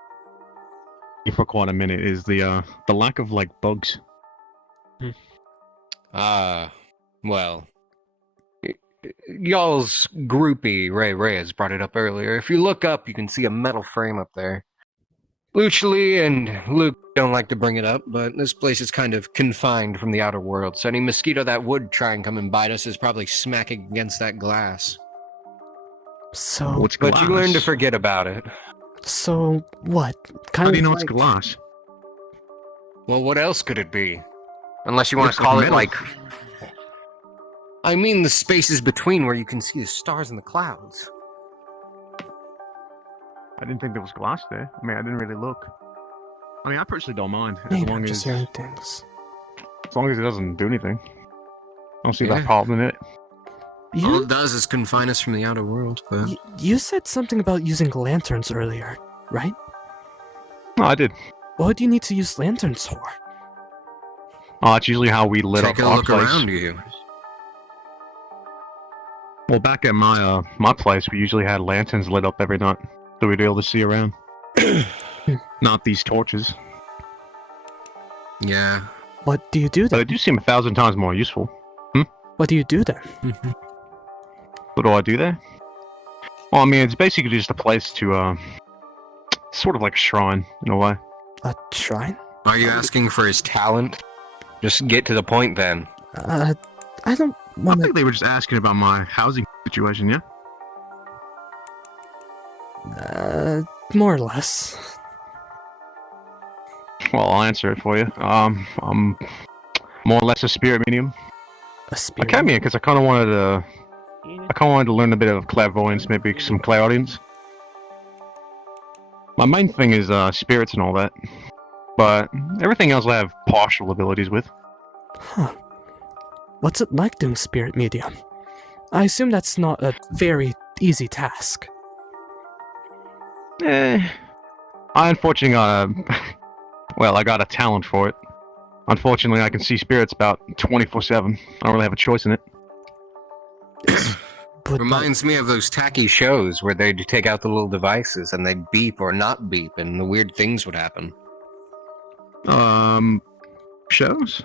For quite a minute is the lack of like bugs. Well, y'all's groupie Ray has brought it up earlier. If you look up, you can see a metal frame up there. Luchely and Luke don't like to bring it up, but this place is kind of confined from the outer world, so any mosquito that would try and come and bite us is probably smacking against that glass. So, What's But glass? you learn to forget about it. So what? Kind How do you of know like... it's glass? Well, what else could it be? Unless you want Looks to like call it metal. like... I mean the spaces between where you can see the stars and the clouds. I didn't think there was glass there. I mean, I didn't really look. I mean, I personally don't mind as Maybe long I'm as just hearing things. it doesn't do anything. I don't see Yeah. that problem in it. All You, it does is confine us from the outer world, but... you said something about using lanterns earlier, right? No, I did. What do you need to use lanterns for? It's usually how we lit Take up a our look place. around you. Well, back at my place, we usually had lanterns lit up every night, so we'd be able to see around. Not these torches. Yeah. What do you do But they then? do seem 1,000 times more useful. What do you do then? What do I do there? Well, I mean, it's basically just a place to, sort of like a shrine, in a way. A shrine? Are you asking for his talent? Just get to the point then. I don't I want to... think they were just asking about my housing situation, yeah? More or less. Well, I'll answer it for you. I'm more or less a spirit medium. A I spirit? came here because I kind of wanted to learn a bit of clairvoyance, maybe some clairaudience. My main thing is spirits and all that, but everything else I have partial abilities with. Huh. What's it like doing spirit medium? I assume that's not a very easy task. I unfortunately well, I got a talent for it. Unfortunately, I can see spirits about 24/7. I don't really have a choice in it. But Reminds me of those tacky shows where they'd take out the little devices and they'd beep or not beep and the weird things would happen. Shows?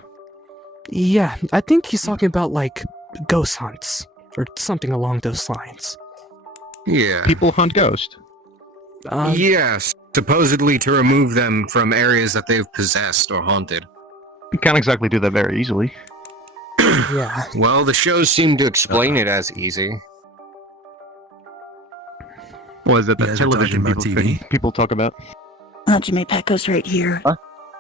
yeah, I think he's talking about, like, ghost hunts, or something along those lines. Yeah. People hunt ghosts. Yes, supposedly to remove them from areas that they've possessed or haunted. You can't exactly do that very easily. Yeah. Well, the shows seem to explain it as easy. What is it, You that guys are television talking about people, TV? people talk about? Hajime Pecco's right here. Oh.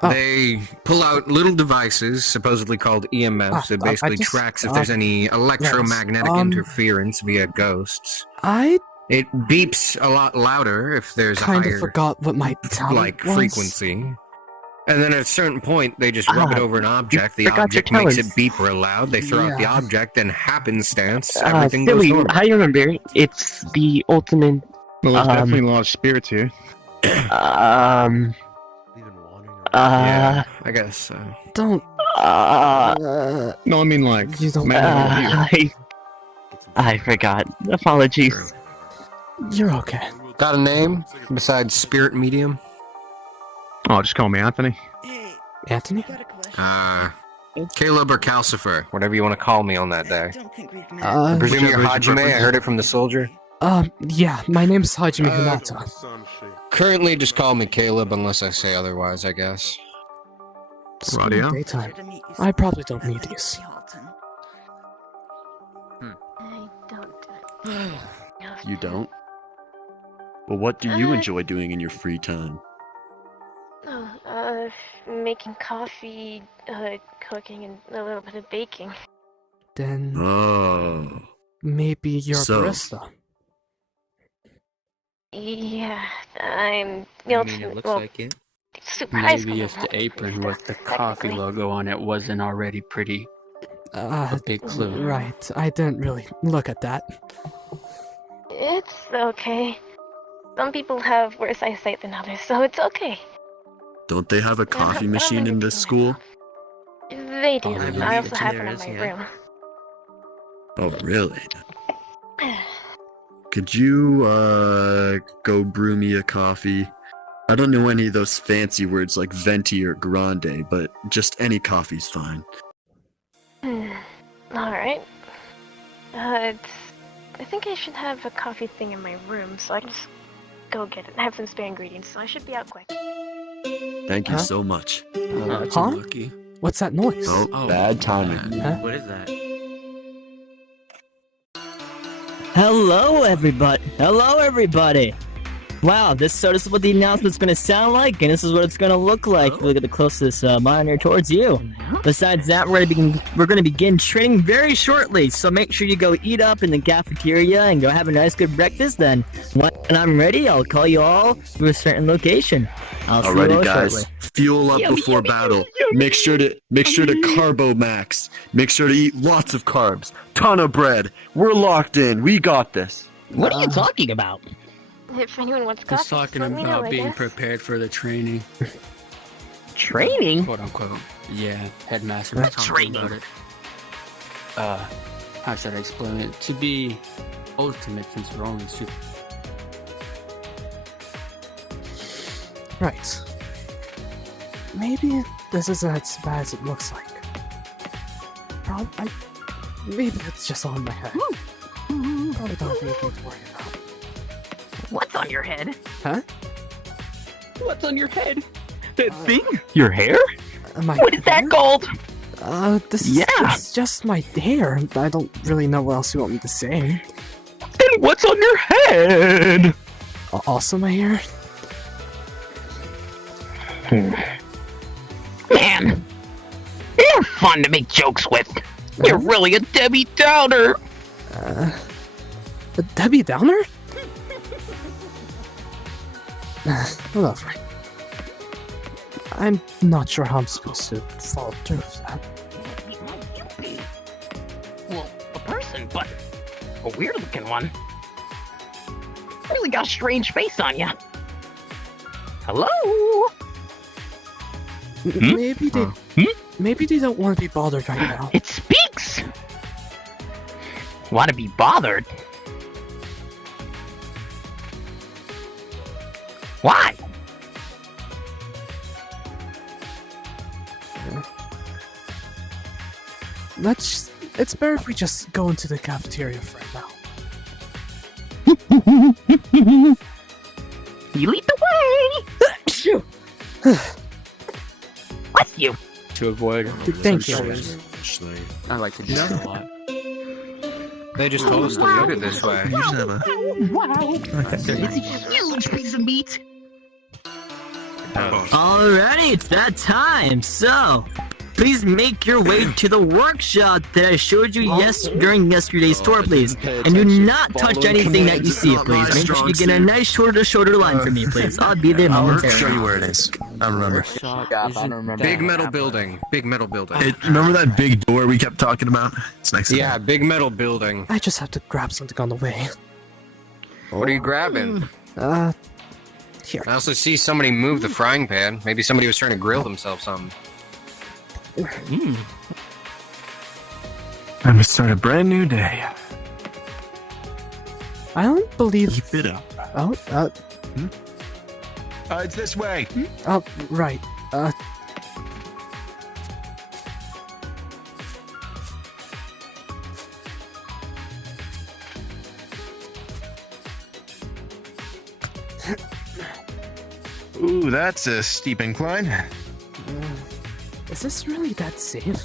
They pull out little devices, supposedly called EMFs, that basically tracks if there's any electromagnetic interference via ghosts. I It beeps a lot louder if there's a kind higher of forgot what my talent like was. frequency. And then at a certain point, they just rub it over an object. The forgot your object makes it talents. beep real loud. They throw out the Yeah. object, and happenstance, everything goes Silly, normal. how do you remember? It's the ultimate, Well, there's definitely a lot of spirits here. Yeah, I guess so. Don't. No, I mean like... You don't. I forgot. Apologies. You're okay. Got a name besides Spirit Medium? Oh, just call me Anthony. Anthony? Caleb or Calcifer, whatever you want to call me on that day. Uh, I presume you're whichever is your Hajime. I preference. heard it from the soldier. Yeah, my name's Hajime Hinata. Currently, just call me Caleb unless I say otherwise, I guess. It's Radio? daytime. I probably don't need these. You don't? Well, what do you enjoy doing in your free time? Making coffee, cooking, and a little bit of baking. Then Oh. maybe you're So- a barista. Yeah, I'm the I ultimate. mean, it looks well, like it. super high Maybe school if the level apron barista, with the coffee technically. logo on it wasn't already pretty a big clue. Right, I didn't really look at that. It's okay. Some people have worse eyesight than others, so it's okay. Don't they have a coffee machine in this school? They do. Oh, they I do. also have one in There my is, yeah. room. Oh, really? Could you, go brew me a coffee? I don't know any of those fancy words like venti or grande, but just any coffee's fine. Alright. I think I should have a coffee thing in my room, so I can just go get it. I have some spare ingredients, so I should be out quick. Thank you Huh? so much. That's Huh? lucky. What's that noise? Oh, bad timing. Huh? What is that? Hello, everybody. Hello, everybody. Wow, this is what the announcement's gonna sound like, and this is what it's gonna look like. If you look at the closest monitor towards you. Besides that, we're gonna begin training very shortly. So make sure you go eat up in the cafeteria and go have a nice good breakfast. Then, when I'm ready, I'll call you all to a certain location. I'll see you all Alrighty, guys. shortly. Fuel up before battle. Make sure to carbo max. Make sure to eat lots of carbs. Ton of bread. We're locked in. We got this. What are you talking about? If anyone wants coffee, Just talking let me know, about I being guess. prepared for the training. Training? Quote unquote. Yeah, headmaster was talking about it. How should I explain it? To be ultimate since we're only super. Right. Maybe this isn't as bad as it looks like. Maybe it's just all in my head. Probably don't have anything to worry about. What's on your head? Huh? What's on your head? That thing? Your hair? My What is that called? This Yeah. it's just my hair. I don't really know what else you want me to say. Then what's on your head? Also my hair? Man, you're fun to make jokes with. You're really a Debbie Downer. A Debbie Downer? Whatever. I'm not sure how I'm supposed to follow through with that. Well, a person, but a weird-looking one. Really got a strange face on ya. Hello? Maybe they don't want to be bothered right now. It speaks! Want to be bothered? Why? It's better if we just go into the cafeteria for now. You lead the way! Bless you! To avoid. Thank you. I like to do that a lot. They just told us to look at this way. You should have a. It's a huge piece of meat! Alrighty, it's that time. So, please make your way to the workshop that I showed you during yesterday's tour, please. And do not touch anything that you see, please. Make sure you get a nice shoulder-to-shoulder line for me, please. I'll be there I'll momentarily. show you where it is. I remember. Big metal building. Big metal building. Remember that big door we kept talking about? It's next to Yeah, big metal building. I just have to grab something on the way. What are you grabbing? Here. I also see somebody move the frying pan. Maybe somebody was trying to grill themselves something. I'm gonna start a brand new day. I don't believe. Keep it up. Oh, It's this way. oh, right. Ooh, that's a steep incline. Is this really that safe?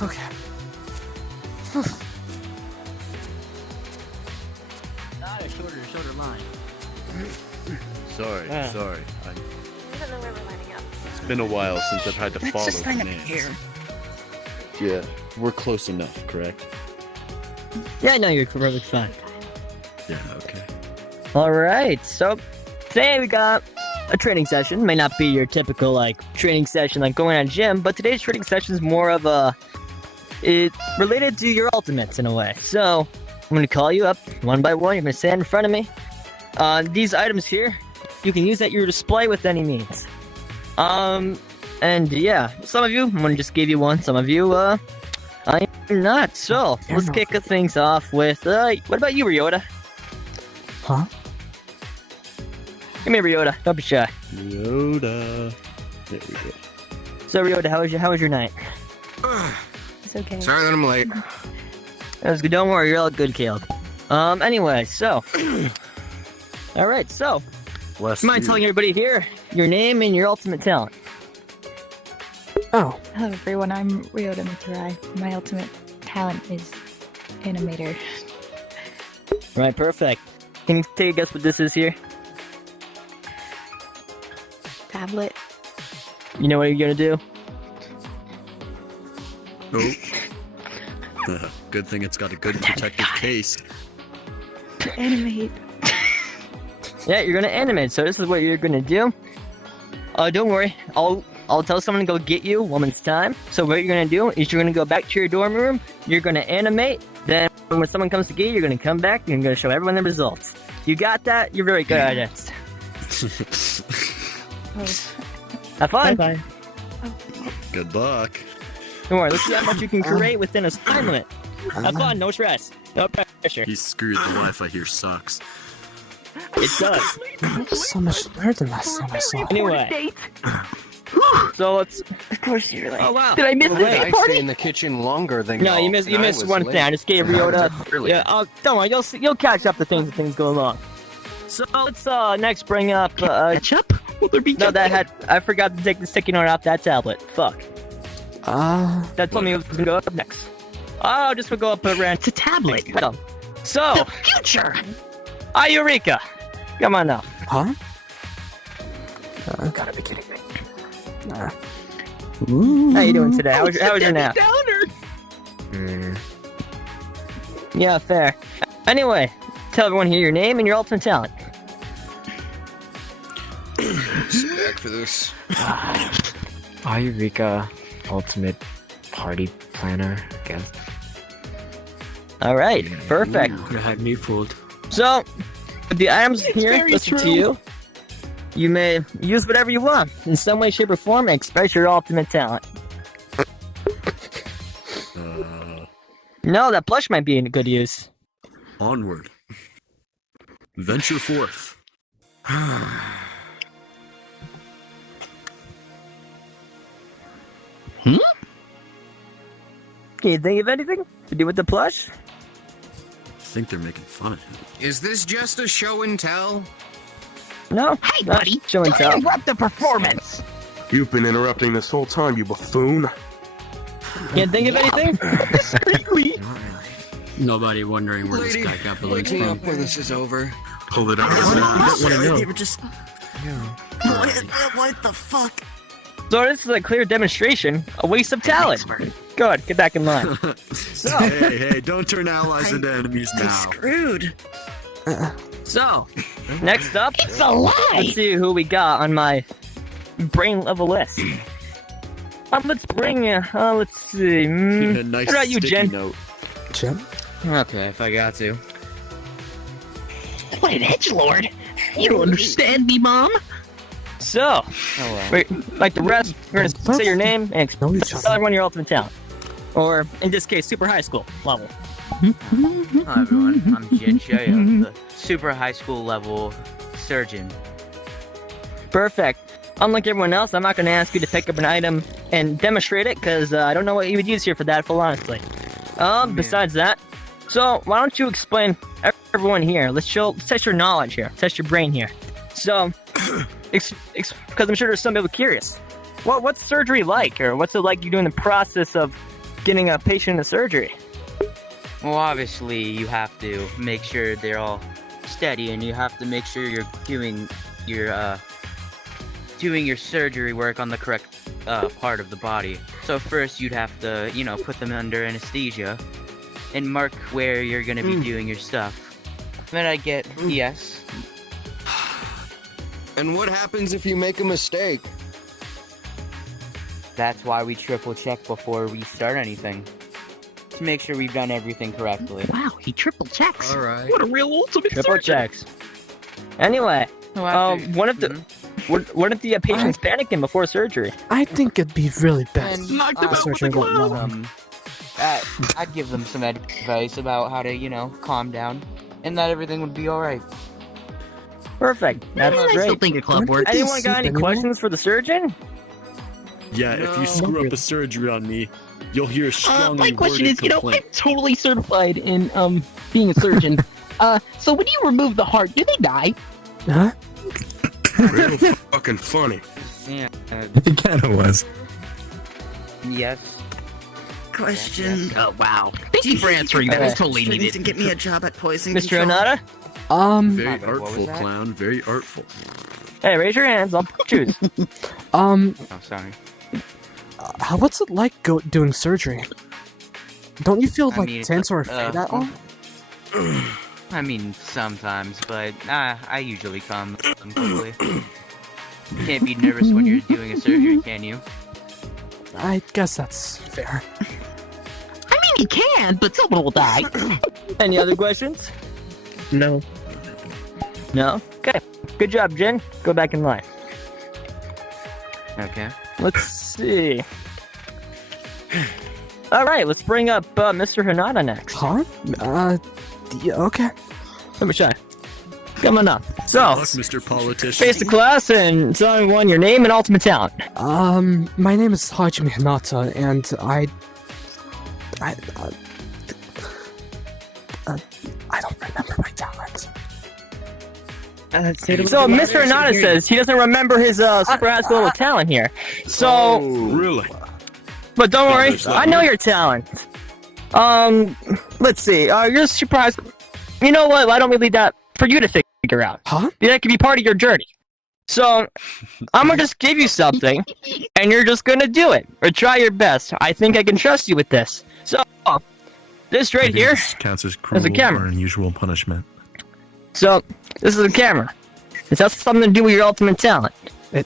Okay. Not a shoulder-to-shoulder line. Sorry. I don't know where we're lining up. It's been a while since I've had to Let's follow just line up commands. here. Yeah, we're close enough, correct? Yeah, no, you're perfectly fine. Yeah, okay. Alright, so today we got a training session. May not be your typical, training session like going on gym, but today's training session is more of it's related to your ultimates in a way. So, I'm going to call you up one by one. You're going to stand in front of me. These items here, you can use at your display with any means. And yeah, some of you, I'm going to just give you one. Some of you, I'm not. So, let's kick things off with, what about you, Ryota? Huh? Come here, Ryota. Don't be shy. Ryota. There we go. So Ryota, how was your night? It's okay. Sorry that I'm late. That's good. Don't worry, you're all good, Caleb. Anyway, so. Alright, so. Mind telling everybody here your name and your ultimate talent? Oh. Hello everyone, I'm Ryota Mitarai. My ultimate talent is animator. Right, perfect. Can you take a guess what this is here? Tablet. You know what you're gonna do? Nope. Good thing it's got a good protective case. Animate. Yeah, you're gonna animate, so this is what you're gonna do. Don't worry, I'll tell someone to go get you 1 minute's time. So what you're gonna do is you're gonna go back to your dorm room, you're gonna animate, then when someone comes to get you, you're gonna come back, and you're gonna show everyone the results. You got that? You're very good at it. Have fun! Bye-bye. Good luck. Don't worry, let's see how much you can create within a time limit. Have fun, no stress, no pressure. He's screwed. The Wi-Fi here sucks. It does. So much better than last time I saw it. Anyway. So let's. Of course you're late. Oh wow! Did I miss the I date stay party? in the kitchen longer than No, y'all, you missed and I was one late. thing. I just gave Ryota. Really? Yeah, don't worry, you'll catch up to things go along. So let's next bring up. Catch up? Will there be? No, I forgot to take the sticky note off that tablet. Fuck. That told me it was gonna go up next. Oh, just gonna go up a rant. It's a tablet. So. The future. Eureka! Come on now. Huh? Gotta be kidding me. How you doing today? How was your nap? Yeah, fair. Anyway, tell everyone here your name and your ultimate talent. Sit back for this. Eureka, ultimate party planner, I guess. Alright, perfect. Could have had me fooled. So, with the items here listed to you, you may use whatever you want in some way, shape, or form and express your ultimate talent. No, that plush might be in good use. Onward. Venture forth. Can you think of anything to do with the plush? I think they're making fun of him. Is this just a show and tell? No. Hey, not buddy! show and Don't tell. interrupt the performance. You've been interrupting this whole time, you buffoon. Can't think of anything? Discreetly. Nobody wondering where this guy got the links Wake me from. up when this is over. Pull it out of his ass. know. They were just. What the fuck? So this is a clear demonstration, a waste of talent. Good, get back in line. So, Hey, don't turn allies into enemies I'm now. screwed. so, next up, It's a lie. let's see who we got on my brain level list. Let's bring, let's see. A nice What about you, sticky Jen? note. Jim? Okay, if I got to. What an edgelord! You don't understand me, Mom? So, wait, like the rest, you're gonna say your name and tell everyone your ultimate talent. Or, in this case, super high school level. Hi everyone, I'm Jin Sheo, the super high school level surgeon. Perfect. Unlike everyone else, I'm not going to ask you to pick up an item and demonstrate it, because I don't know what you would use here for that, full honestly. Besides that, so why don't you explain everyone here? Let's test your knowledge here, test your brain here. So, because I'm sure there's some people curious. What's surgery like, or what's it like you doing the process of getting a patient into surgery? Well, obviously you have to make sure they're all steady, and you have to make sure you're doing your surgery work on the correct part of the body. So first you'd have to, put them under anesthesia and mark where you're gonna be doing your stuff. Then I get yes. And what happens if you make a mistake? That's why we triple check before we start anything. To make sure we've done everything correctly. Wow, he triple checks. All right. What a real ultimate Triple surgeon. checks. Anyway, what if the patient's panicking before surgery? I think it'd be really best. Knocked him if out with surgery a went glove. wrong. I'd give them some advice about how to, calm down, and that everything would be alright. Perfect. That's I great. still think a club works. Anyone got any Anyone? questions for the surgeon? Yeah, if you screw up a surgery on me, you'll hear a strongly My question worded is, complaint. I'm totally certified in being a surgeon. So when you remove the heart, do they die? Huh? Real fucking funny. Yeah. It kind of was. Yes. Question. Oh wow! Thank you for answering that. I totally Need needed to get me a job at poison Mr. control. Hinata? Very What was artful, that? clown. Very artful. Hey, raise your hands. I'll choose. Oh, sorry. What's it like doing surgery? Don't you feel I like mean, it's tense or like, afraid at all? I mean, sometimes, but I usually calm them quickly. You can't be nervous when you're doing a surgery, can you? I guess that's fair. I mean, you can, but someone will die. Any other questions? No. No? Okay. Good job, Jin. Go back in line. Okay. Let's see. Alright, let's bring up Mr. Hinata next. Huh? Okay. Let me try. Come on up. So, Good luck, Mr. Politician. face the class and tell everyone your name and ultimate talent. My name is Hajime Hinata, and I don't remember my talent. So, Mr. Hinata says he doesn't remember his super high school talent here. So, Oh, really? but don't worry, I know your talent. Let's see. You're surprised. You know what? Why don't we leave that for you to figure out? Huh? That could be part of your journey. So, I'm gonna just give you something, and you're just gonna do it or try your best. I think I can trust you with this. So, this right here. This counts as cruel a camera. or unusual punishment. So, this is a camera. This has something to do with your ultimate talent.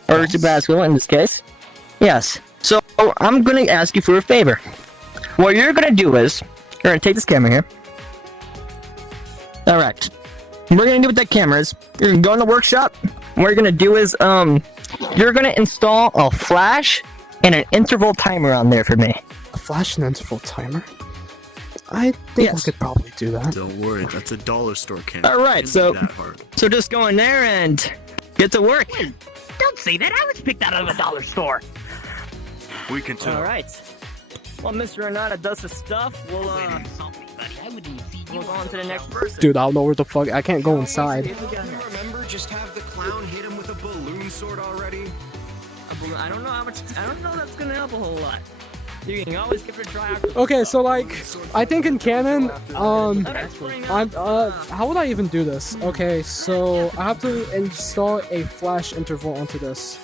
Or super high school in this case. Yes. So, I'm gonna ask you for a favor. What you're gonna do is, you're gonna take this camera here. Alright. What we're gonna do with that camera is, you're gonna go in the workshop. What you're gonna do is, you're gonna install a flash and an interval timer on there for me. A flash and interval timer? I think I could probably do that. Don't worry, that's a dollar store camera. Alright, so, That hard. so just go in there and get to work. Don't say that. I was picked out of a dollar store. We can tell. Alright. Well, Mr. Hinata does his stuff. We'll go on to the next person. Dude, I don't know where the fuck. I can't go inside. Remember, just have the clown hit him with a balloon sword already. I don't know how much. I don't know that's gonna help a whole lot. You can always give it a try. Okay, so like, I think in canon, how would I even do this? Okay, so I have to install a flash interval onto this.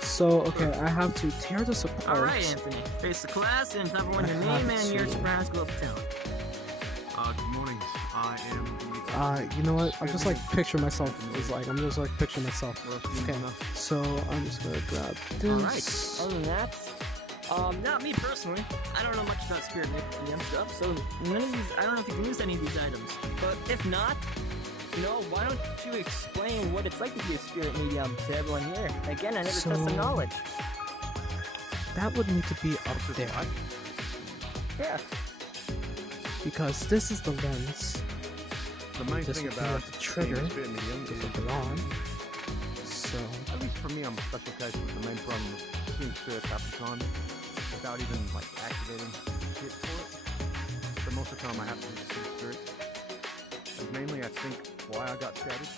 So, okay, I have to tear this apart. Alright, Anthony. Face the class and tell everyone your name and your super high school talent. Good morning. I am You know what? I'm just like picture myself as like, I'm just like picture myself. Okay, so I'm just gonna grab this. Alright. Other than that, not me personally. I don't know much about spirit medium stuff, so none of these. I don't know if you can use any of these items. But if not, you know, why don't you explain what it's like to be a spirit medium to everyone here? Again, I never test the knowledge. That would need to be up there. Yeah. Because this is the lens. The main This thing would be about like the trigger being a spirit medium to is, flip it on. So, at least for me, I'm a special case with the main problem of seeing spirits half the time without even like activating shit for it. So most of the time I have to see spirits. And mainly I think why I got shattered.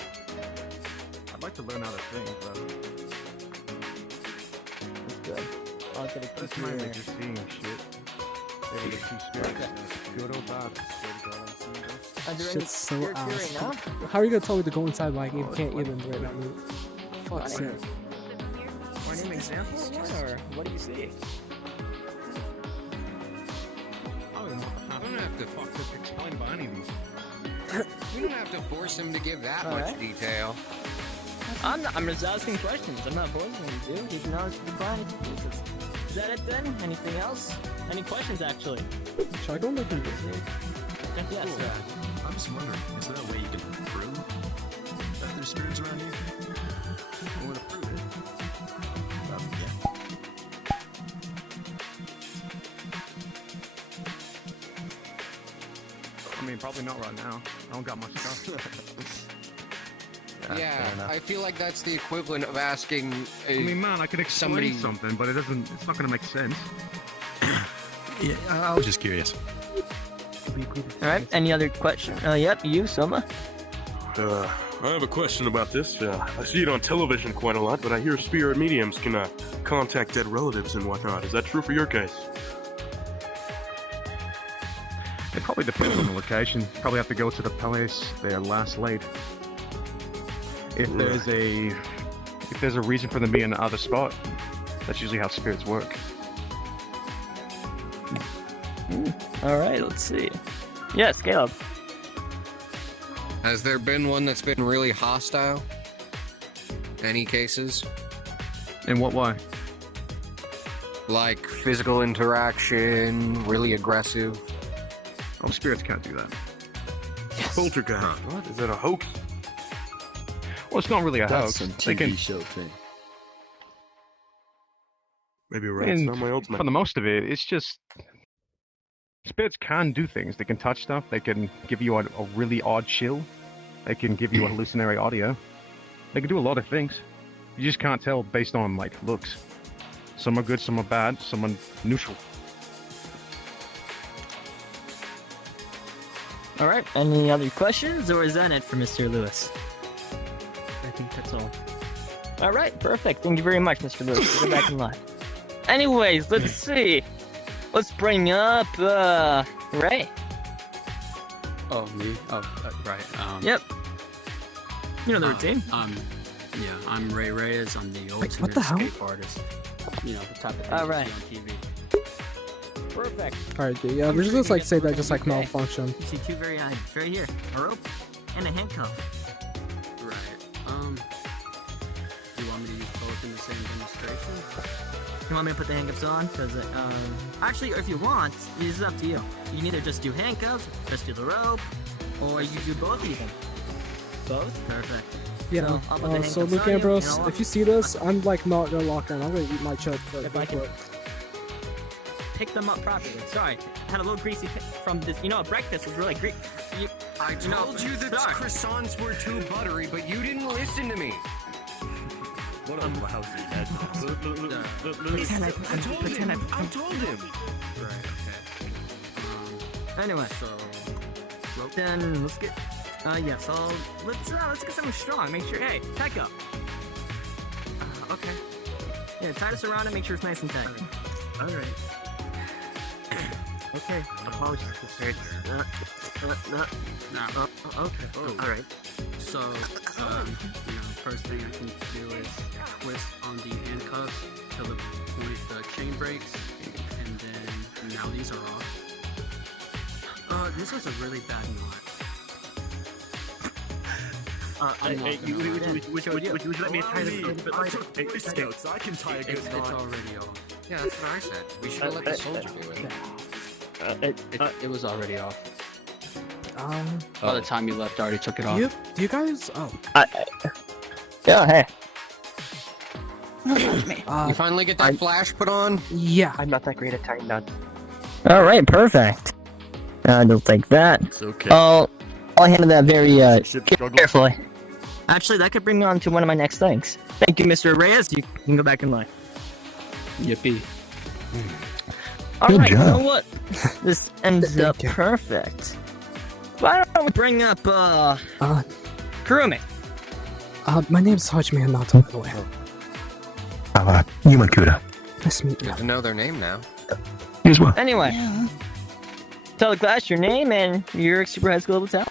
I'd like to learn other things, but That's good. I'll get a it's mainly just seeing shit. Able to see spirits, good or bad. Are there any shit's so spirits here ass. right now? How are you gonna tell me to go inside like you can't even right now? Fuck's sake. Or any examples, or what do you see? I don't have to fucking explain about any of these. You don't have to force him to give that much detail. I'm just asking questions. I'm not forcing you to. You can always decline if you choose. Is that it then? Anything else? Any questions actually? Should I go look at this? Yes. I'm just wondering, is there a way you can prove that there's spirits around here? Or to prove it? Yeah. I mean, probably not right now. I don't got much stuff. Yeah, I feel like that's the equivalent of asking. I mean, man, I could explain something, but it's not going to make sense. Yeah, I was just curious. All right. Any other question? Yep. You, Soma. I have a question about this. I see it on television quite a lot, but I hear spirit mediums can contact dead relatives and whatnot. Is that true for your case? It probably depends on the location. Probably have to go to the place they are last laid. If there's a reason for them being in another spot, that's usually how spirits work. All right. Let's see. Yes, Caleb. Has there been one that's been really hostile? Any cases? In what way? Like physical interaction, really aggressive. Oh, spirits can't do that. Poltergeist. What? Is that a hoax? Well, it's not really a That's hoax. some They TV can, show thing. Maybe right. It's not my ultimate. for the most of it, it's just spirits can do things. They can touch stuff. They can give you a really odd chill. They can give you a hallucinatory audio. They can do a lot of things. You just can't tell based on like looks. Some are good, some are bad, some are neutral. All right. Any other questions, or is that it for Mr. Lewis? I think that's all. All right. Perfect. Thank you very much, Mr. Lewis. Go back in line. Anyways, let's see. Let's bring up Ray. Oh, me? Oh, right. Yep. You know the routine. Yeah, I'm Ray Reyes. I'm the ultimate what the hell? escape artist. You know, the type of thing All you right. see on TV. Perfect. Alright, dude, yeah, we're just like say that just like malfunction. You see two very items right here: a rope and a handcuff. Right. Do you want me to use both in the same demonstration? You want me to put the handcuffs on? Because actually, if you want, it's up to you. You can either just do handcuffs, just do the rope, or you can do both even. Both? Perfect. Yeah, So, I'll put the so handcuffs Luke on you, Ambrose, and I'll- if you see this, I'm like not gonna lock in. I'm gonna eat my chip. If I can pick them up properly. Sorry, had a little greasy from this. You know, breakfast was really greasy. I told you that croissants were too buttery, but you didn't listen to me. What a lousy headmaster. Pretend I told him. Right, okay. Anyway, So, then let's get. Yes, let's get something strong. Make sure. Hey, pack up. okay. Yeah, tie this around and make sure it's nice and tight. Alright. Okay. Apologies, prepared. Okay. Alright. So, first thing I can do is twist on the handcuffs till the point the chain breaks, and then now these are off. This was a really bad knot. Would you let me tie this a little bit later? Boy Scouts, I can tie a good It's knot. already off. Yeah, that's what I said. We should have let the soldier do it. It was already off. Um, By the time you left, I already took it off. do you guys? Oh, Yeah. Hey. You finally get that flash put on? Yeah. I'm not that great at tying knots. All right. Perfect. I'll take that. It's okay. I'll handle that very Ship struggle. carefully. Actually, that could bring me on to one of my next things. Thank you, Mr. Reyes. You can go back in line. Yippee. All right. You job. know what? This ends up perfect. Why don't we bring up Kurumi? My name's Hajime Hinata, by the way. Yumakuda. Nice to meet you. Good to know their name now. You as well. Anyway, tell the class your name and your super high school level talent.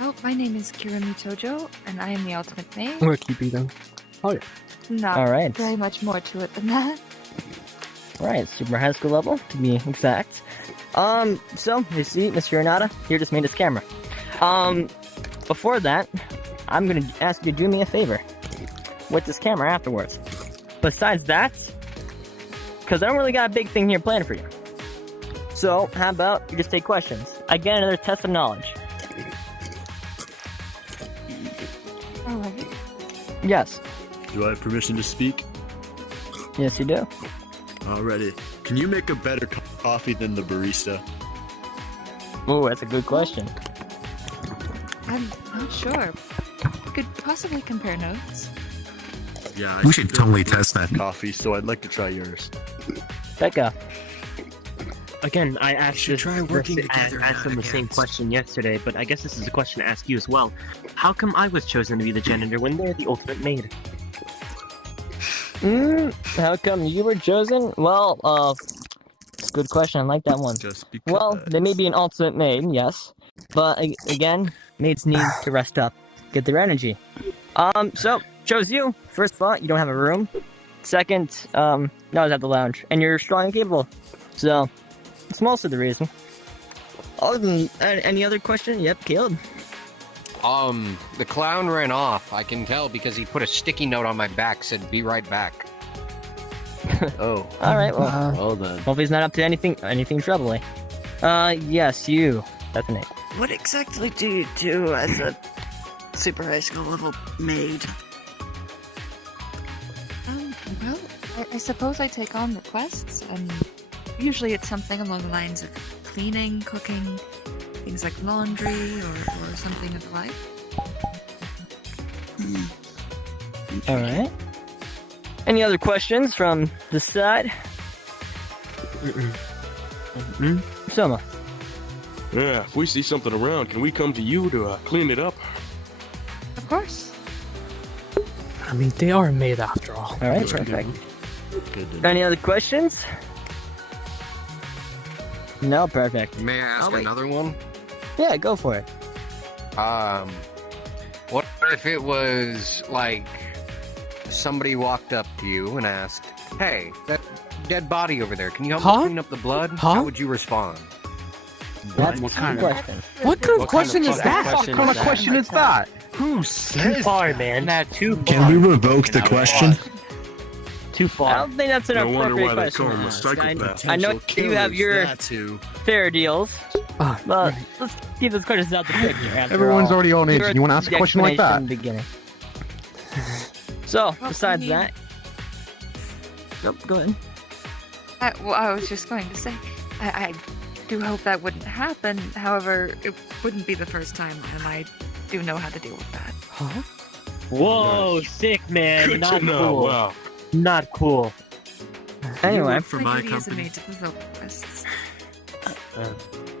Well, my name is Kirumi Tojo, and I am the ultimate maid. I'm gonna keep eating. Oh yeah. Not All right. very much more to it than that. Right, super high school level, to be exact. So, you see, Mr. Hinata, here just made this camera. Before that, I'm gonna ask you to do me a favor with this camera afterwards. Besides that, because I don't really got a big thing here planned for you. So, how about you just take questions? I get another test of knowledge. Alright. Yes. Do I have permission to speak? Yes, you do. Alrighty. Can you make a better coffee than the barista? Oh, that's a good question. I'm not sure. We could possibly compare notes. Yeah, We should totally test that. Coffee, so I'd like to try yours. Becca. Again, I asked working together asked them the same question yesterday, but I guess this is a question to ask you as well. How come I was chosen to be the janitor when they're the ultimate maid? How come you were chosen? Well, it's a good question. I like that one. Just because. Well, they may be an ultimate maid, yes, but again, maids need to rest up, get their energy. So chose you. First thought, you don't have a room. Second, no, I was at the lounge, and you're strong and capable. So it's mostly the reason. Other than any other question? Yep, Caleb. The clown ran off. I can tell because he put a sticky note on my back, said "Be right back." Oh. All right. Well, Well then. hopefully he's not up to anything troubling. Yes, you, Bethany. What exactly do you do as a super high school level maid? Well, I suppose I take on requests, and usually it's something along the lines of cleaning, cooking, things like laundry, or something of the like. All right. Any other questions from the side? Soma. Yeah, if we see something around, can we come to you to clean it up? Of course. I mean, they are made after all. All right, perfect. Any other questions? No, perfect. May I ask another one? Yeah, go for it. What if it was like somebody walked up to you and asked, "Hey, that dead body over there, can you help me clean up the blood?" How would you respond? That's What kind a of question. What kind of question is that? What kind of question is that? Who says? Too far, man. Too far. Can we revoke the question? Too I far. don't think that's an No wonder appropriate why they question. call him a psychopath. I know you have your That too. fair deals, Ah, but let's keep this question out the picture. After Everyone's all. already on edge. You're You want to ask the a question like explanation that? in the beginning. So, Well, besides I mean- that, go ahead. I was just going to say, I do hope that wouldn't happen. However, it wouldn't be the first time, and I do know how to deal with that. Huh? Whoa, sick man. Good Not to know. cool. Wow. Not cool. Anyway, For My my duty as a company. maid to fulfill requests.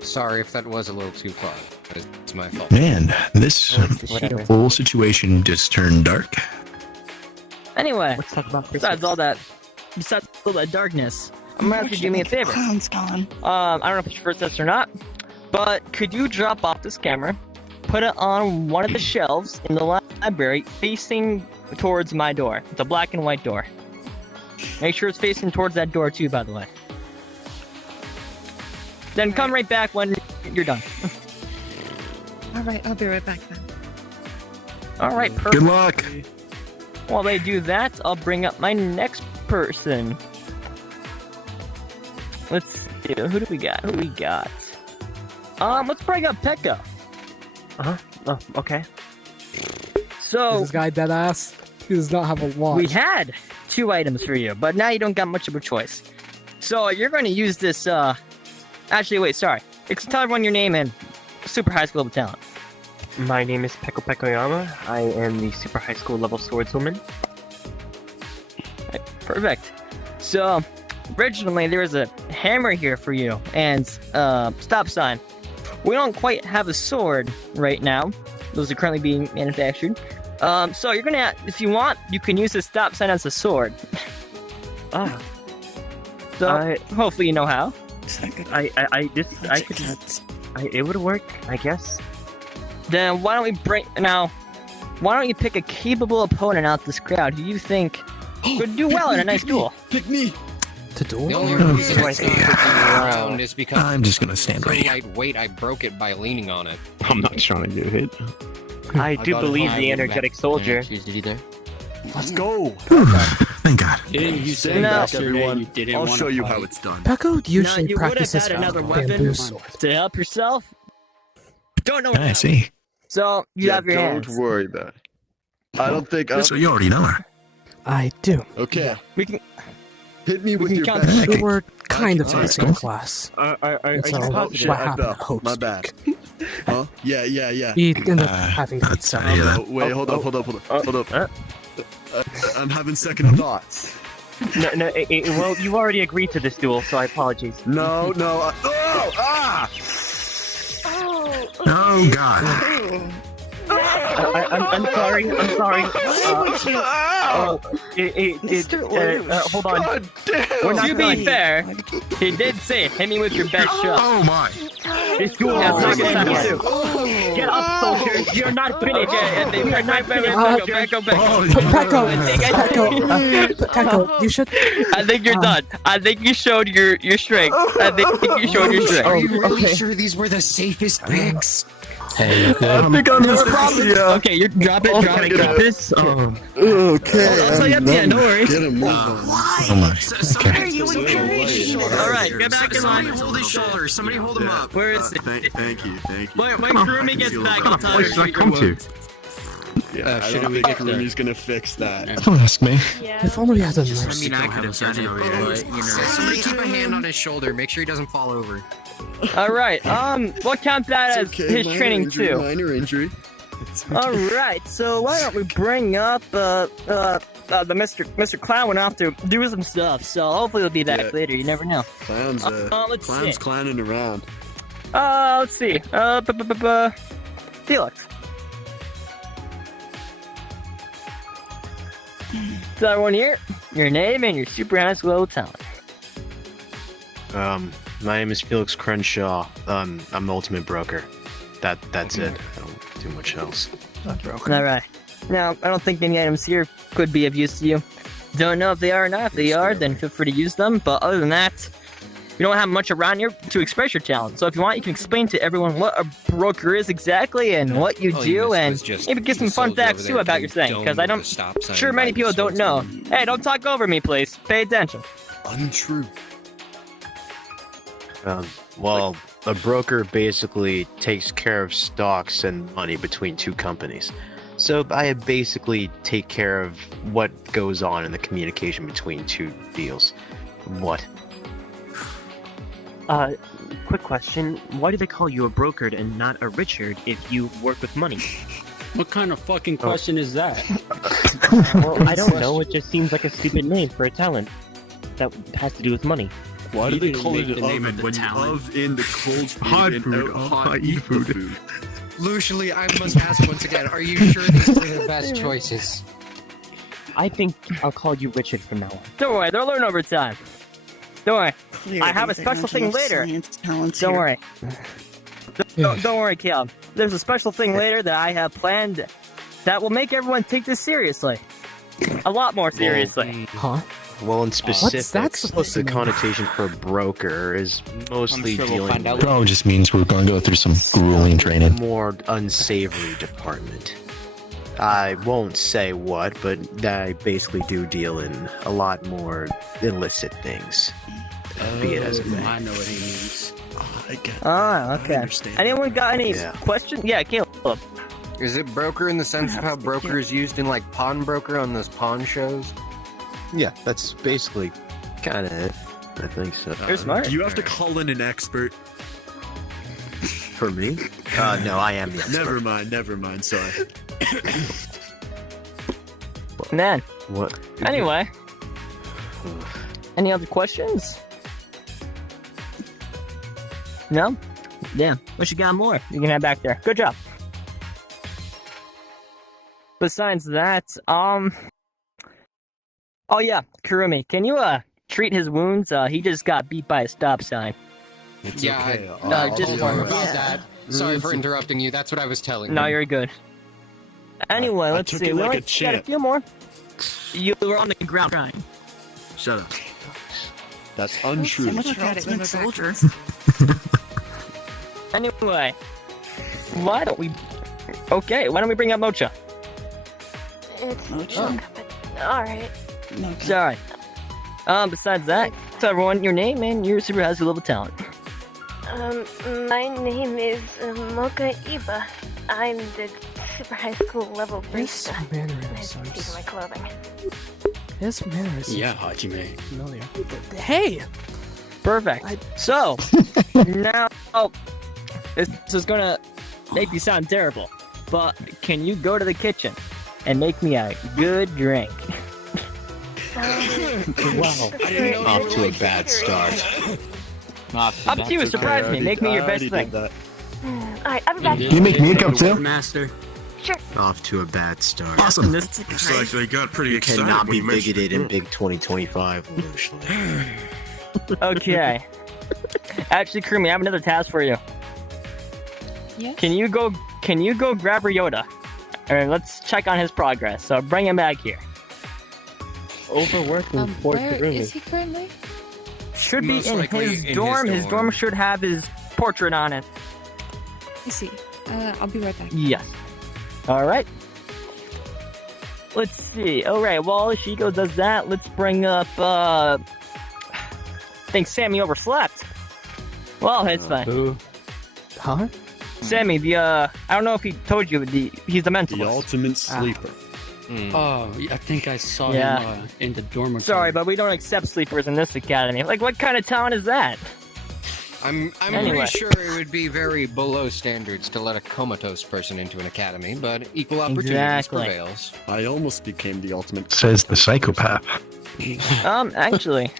Sorry if that was a little too far. It's my fault. Man, this whatever. whole situation just turned dark. Anyway, Let's talk about besides all that darkness, I'm gonna ask you to do me a favor. Clown's gone. I don't know if it's your first test or not, but could you drop off this camera, put it on one of the shelves in the library facing towards my door? It's a black and white door. Make sure it's facing towards that door too, by the way. Then come right back when you're done. Alright, I'll be right back then. Alright, perfect. Good luck. While they do that, I'll bring up my next person. Let's see, who do we got? Let's bring up Pekka. Oh, okay. So, Is this guy dead ass? He does not have a watch. we had 2 items for you, but now you don't got much of a choice. So, you're going to use this, actually, wait, sorry. Tell everyone your name and super high school talent. My name is Peko Pekoyama. I am the super high school level swordswoman. Perfect. So, originally there was a hammer here for you and stop sign. We don't quite have a sword right now. Those are currently being manufactured. So you're gonna, if you want, you can use this stop sign as a sword. Ah. So hopefully you know how. It would work, I guess. Then why don't you pick a capable opponent out this crowd who you think could do well in a nice duel? Pick me. To duel? The only reason I think around is because I'm just gonna stand right here. lightweight. I broke it by leaning on it. I'm not trying to get hit. I do believe the energetic soldier. Let's go. Thank God. You said No. yesterday you didn't I'll want show to you fight. how it's done. Pekko usually you would have practices had another with weapon bamboo sword. to help yourself. Don't know. I see. So you have your don't hands. worry about it. I don't think. So you already know her. I do. Okay. We can. Hit me with can your count best. We were kind of in the Let's same go. class. Are And you so Oh shit! what I happened fell. at Hope My Speak. bad. Huh? Yeah. You end up having to that's stop. Wait, hold up. I'm having second thoughts. No, well, you already agreed to this duel, so I apologize. No. Oh God. I'm sorry. Hold on. God damn. We're not To done. be fair, he did say, hit me with your best shot. Oh my. This duel has not started. Get up, soldiers. You're not finished. You're not finished. Go back. Taco, you should. I think you're done. I think you showed your strength. I think you showed your strength. Are you really sure these were the safest picks? Hey, you I think I'm No just problem. Okay, you drop it. Drop this. Okay. I'll tell you at the end. Don't worry. Get him. Oh my. Somebody, All right, get back in line. Somebody hold his shoulder. Somebody hold him up. Where is it? Thank you. When Kurumi gets back, I'll tell Where you. should I come to? Yeah, I should don't we think get there? Kurumi's gonna fix that. Don't ask me. If only we had a nurse. I mean, I could have done it, but, you know. Somebody keep a hand on his shoulder. Make sure he doesn't fall over. All right. We'll count that as his training too. Minor injury. All right. So why don't we bring up the Mr. Clown went off to do some stuff. So hopefully he'll be back later. You never know. Clown's let's see. clowning around. Let's see. Felix. So everyone here, your name and your super high school talent. My name is Felix Crenshaw. I'm the ultimate broker. That's it. I don't do much else. Alright. Now, I don't think any items here could be of use to you. Don't know if they are or not. If they are, then feel free to use them. But other than that, we don't have much around here to express your talent. So if you want, you can explain to everyone what a broker is exactly and what you do, and maybe get some fun facts too about your thing. Because I'm sure many people don't know. Hey, don't talk over me, please. Pay attention. Untrue. Well, a broker basically takes care of stocks and money between two companies. So I basically take care of what goes on in the communication between two deals. What? Quick question. Why do they call you a broker and not a Richard if you work with money? What kind of fucking question is that? Well, I don't know. It just seems like a stupid name for a talent that has to do with money. Why do they call it the name of the when talent. of in the cold food Hot and food, out hot eat the food. food? Lucially, I must ask once again, are you sure these were the best choices? I think I'll call you Richard from now on. Don't worry, they'll learn over time. Don't worry. I have a special thing later. Don't worry. Don't worry, Caleb. There's a special thing later that I have planned that will make everyone take this seriously. A lot more seriously. Huh? Well, in What's that specifics, supposed to the mean? connotation for broker is mostly sure we'll dealing find out with Probably just means we're gonna go through some grueling a training. more unsavory department. I won't say what, but I basically do deal in a lot more illicit things. Be it as it may. I know what he means. I get. Okay. understand. Anyone got any Yeah. questions? Yeah, Caleb. Is it broker in the sense of how broker is used in like pawnbroker on those pawn shows? Yeah, that's basically kind of it. I think so. You're smart. Do you have to call in an expert? For me? No, I am the expert. Never mind. Sorry. Man. What? Anyway. Any other questions? No? Damn. Wish you got more. You can head back there. Good job. Besides that, oh yeah, Kurumi, can you treat his wounds? He just got beat by a stop sign. It's Yeah, okay. don't worry about Yeah. that. Sorry for interrupting you. That's what I was telling No, you. you're good. Anyway, let's took see. it We like only a got a champ. few more. You were on the ground crying. Shut up. That's So untrue. much for ultimate soldier. Anyway, why don't we... Okay, why don't we bring up Mocha? It's Mocha. alright. Sorry. Besides that, tell everyone your name and your super high school level talent. My name is Mocha Iba. I'm the super high school level His barista. mannerisms. These are my clothing. His mannerisms. Yeah, Hajime. Familiar. Hey! Perfect. So, now, this is gonna make me sound terrible, but can you go to the kitchen and make me a good drink? Wow. Off to a bad start. Up to you, surprise me. Make me your best thing. Alright, I'm back. Can you make me a cup too? Master. Sure. Off to a bad start. Awesome. Looks like they got pretty You excited. cannot when be you mentioned bigoted it. in Big 2025. Okay. Actually, Krumi, I have another task for you. Yes? Can you go grab Ryota? Alright, let's check on his progress. So bring him back here. Overworking poor Where Kurumi. is he currently? Should Most be in likely his in his dorm. His dorm. dorm should have his portrait on it. I see. I'll be right back. Yes. Alright. Let's see. Alright, while Ishiko does that, let's bring up, I think Sammy overslept. Well, it's fine. Boo. Huh? Sammy, I don't know if he told you, he's the mentalist. The ultimate sleeper. Oh, I think I saw Yeah. him in the dormitory. Sorry, but we don't accept sleepers in this academy. Like, what kind of talent is that? I'm Anyway. pretty sure it would be very below standards to let a comatose person into an academy, but equal opportunities Exactly. prevails. I almost became the ultimate. Says the psychopath. Actually.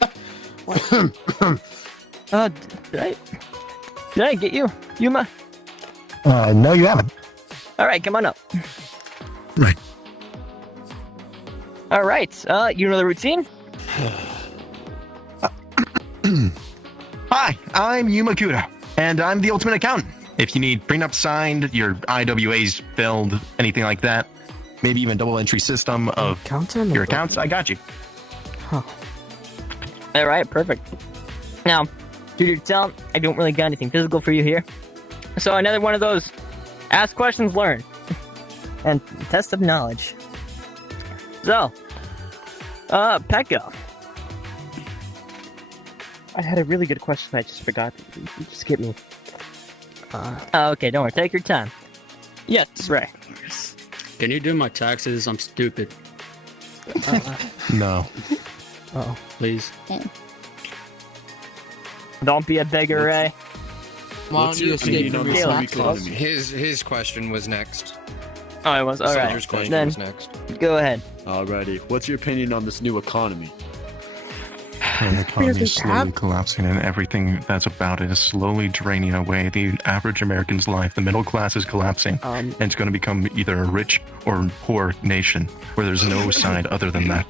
Did I get you? Yuma? No, you haven't. Alright, come on up. Right. Alright, you know the routine? Hi, I'm Yuma Kuda, and I'm the ultimate accountant. If you need prenup signed, your IWAs filled, anything like that, maybe even double entry system of Accountant? your accounts, I got you. Huh. Alright, perfect. Now, due to your talent, I don't really got anything physical for you here. So another one of those ask questions, learn. And test of knowledge. So, Pekka. I had a really good question. I just forgot. You just get me. Okay, don't worry. Take your time. Yes, Ray. Can you do my taxes? I'm stupid. No. Uh-oh. Please. Don't be a beggar, Ray. Why What's your opinion on this new economy? His question was next. Oh, it was? Alright. Soldier's question Then, was next. go ahead. Alrighty. What's your opinion on this new economy? The economy is slowly collapsing, and everything that's about it is slowly draining away the average American's life. The middle class is collapsing, and it's going to become either a rich or poor nation, where there's no side other than that.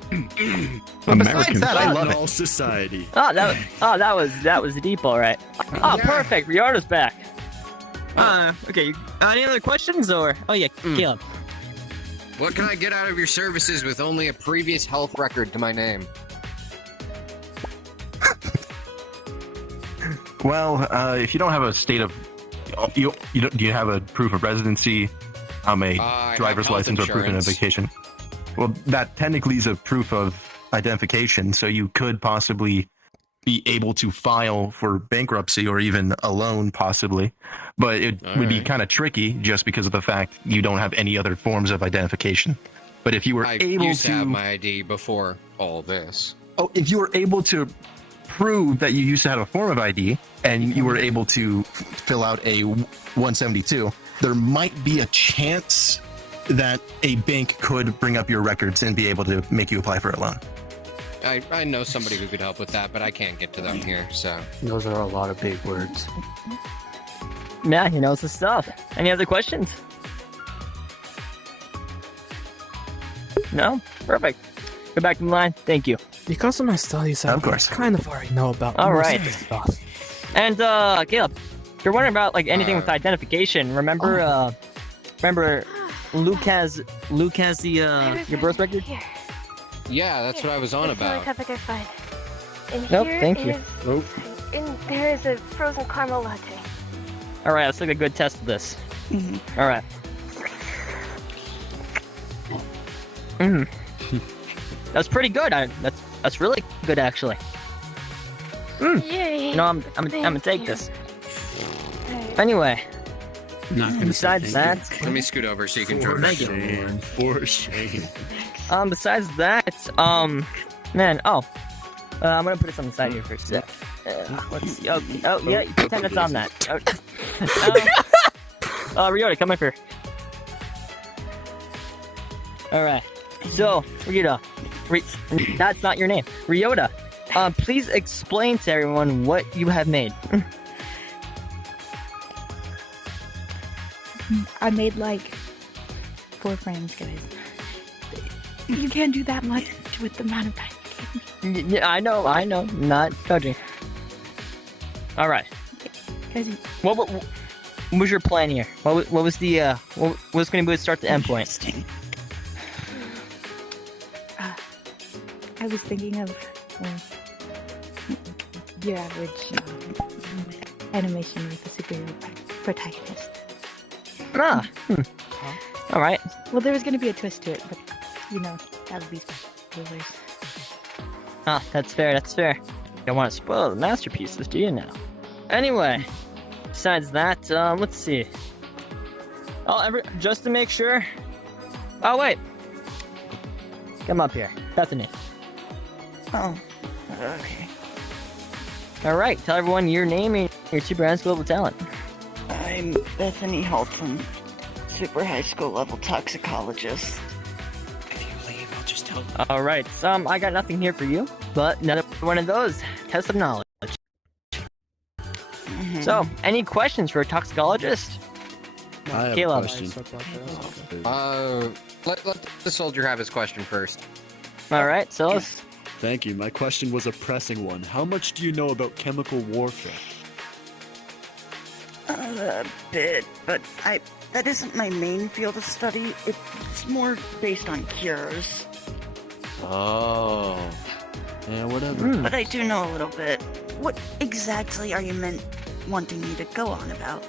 But besides that, I love all it. society. That was deep, alright. Oh, perfect. Ryota's back. Okay. Any other questions, or? Oh, yeah, Caleb. What can I get out of your services with only a previous health record to my name? Well, if you don't have a state of, do you have a proof of residency, I driver's have health license or proof of insurance. identification? Well, that technically is a proof of identification, so you could possibly be able to file for bankruptcy or even a loan, possibly. But it would be kind of tricky just because of the fact you don't have any other forms of identification. But if you were I able used to have to, my ID before all this. if you were able to prove that you used to have a form of ID and you were able to fill out a 172, there might be a chance that a bank could bring up your records and be able to make you apply for a loan. I know somebody who could help with that, but I can't get to them here, so. Those are a lot of big words. Yeah, he knows his stuff. Any other questions? No? Perfect. Go back to the line. Thank you. Because of my studies, I kind of already know about All most right. of this stuff. And, Caleb, if you're wondering about, like, anything with identification, remember Luke has the, your birth record? Here. Yeah, that's what I was on It's the only about. cup I could find. And Nope, here thank you. is- And there is a frozen caramel latte. Alright, let's take a good test of this. Alright. That's pretty good. That's really good, actually. Yay! You know, I'm gonna take this. Anyway, besides that, Let me scoot over so you can drop back. For shame. besides that, man, I'm gonna put this on the side here for a sec. Let's see. Oh, yeah, pretend it's on that. Ryota, come up here. Alright. So, Ryota. That's not your name. Ryota, please explain to everyone what you have made. I made like 4 frames, guys. You can't do that much with the amount of time you gave me. Yeah, I know. Not judging. Alright. Guys, What was your plan here? What was the, what was going to be the start to end point? I was thinking of your average animation with a superhero protagonist. Alright. Well, there was going to be a twist to it, but, that would be spoilers. That's fair. You don't want to spoil the masterpieces, do you now? Anyway, besides that, let's see. Just to make sure. Oh, wait. Come up here. Bethany. Oh, okay. Alright, tell everyone your name and your super high school level talent. I'm Bethany Halton, super high school level toxicologist. If you leave, I'll just tell. Alright, I got nothing here for you, but another one of those. Test of knowledge. So, any questions for a toxicologist? I have Caleb. a question. Let the soldier have his question first. Alright, so let's... Thank you. My question was a pressing one. How much do you know about chemical warfare? A bit, but that isn't my main field of study. It's more based on cures. Oh. Yeah, whatever. But I do know a little bit. What exactly are you wanting me to go on about?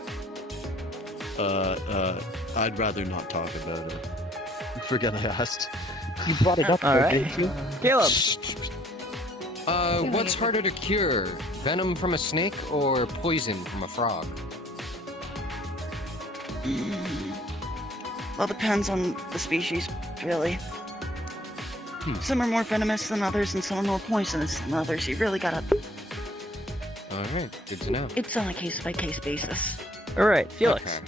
I'd rather not talk about it. Forget I asked. You brought it up, didn't you? Caleb. What's harder to cure? Venom from a snake or poison from a frog? Well, depends on the species, really. Some are more venomous than others, and some are more poisonous than others. You really gotta... Alright, good to know. It's on a case-by-case basis. Alright, Felix.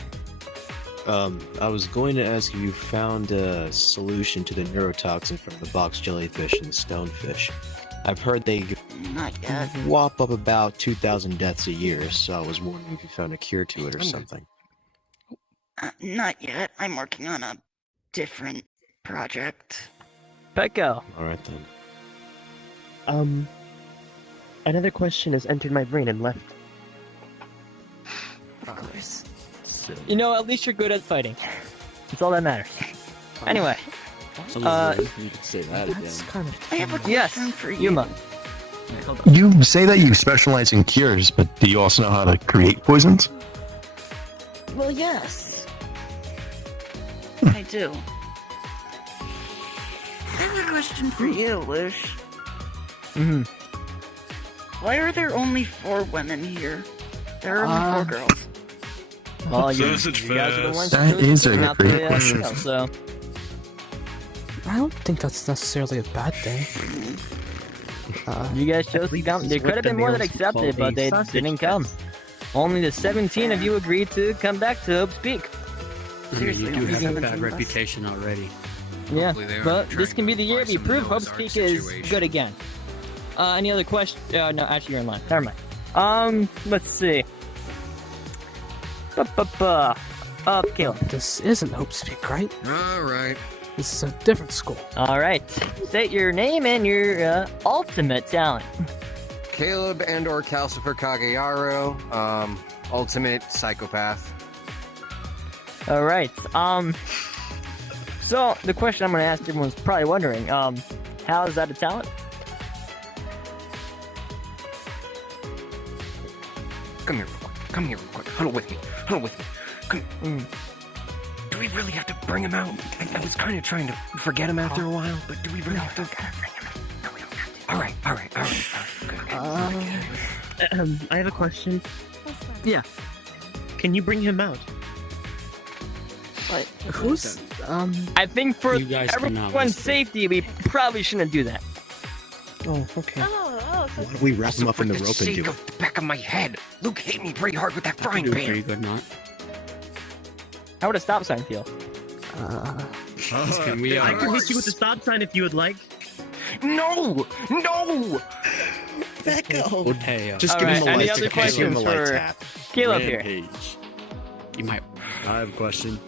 I was going to ask if you found a solution to the neurotoxin from the box jellyfish and the stonefish. I've heard they Not yet. whop up about 2,000 deaths a year, so I was wondering if you found a cure to it or something. Not yet. I'm working on a different project. Petco. Alright then. Another question has entered my brain and left. Of course. At least you're good at fighting. That's all that matters. Anyway. You could say that again. Kind of I have a Yes, question for you. Yuma. You say that you specialize in cures, but do you also know how to create poisons? Well, yes. I do. I have a question for you, Lish. Why are there only 4 women here? There are only 4 girls. Well, you Sausage guys are the ones That who chose is to bring a out great the, question. so... I don't think that's necessarily a bad thing. You guys chose to come. There could have been more that accepted, but they didn't come. Only the 17 of you agreed to come back to Hope's Peak. Seriously, you do only have a 17 bad of us. reputation already. Yeah, Hopefully they are but trying this can be the to year apply we some prove Noah's Hope's Ark Peak is situation. good again. Any other questions? No, actually you're in line. Never mind. Let's see. Caleb. This isn't Hope's Peak, right? Alright. This is a different school. Alright. State your name and your ultimate talent. Caleb and/or Calcifer Kageyaro, ultimate psychopath. Alright. So the question I'm gonna ask everyone's probably wondering, how is that a talent? Come here real quick. Come here real quick. Huddle with me. Huddle with me. Come. Do we really have to bring him out? I was kind of trying to forget him after a while, but do we really have to bring him out? No, we don't have to. All right. Good. I have a question. Yeah. Can you bring him out? What? Who's I think for You guys cannot everyone's whisper. safety, we probably shouldn't do that. Oh, okay. Oh, Oh, so Why don't we wrap him up in the For rope and sake do it? of the back of my head, Luke hit me pretty hard with that I frying do a pan. pretty good knot. How would a stop sign feel? Can we, I can hit you with the stop sign if you would like. No! No! Becco! Hey, Just give Alright, him a any light other tap. Just give him a questions light for tap. Caleb here? Rampage. you might. I have a question.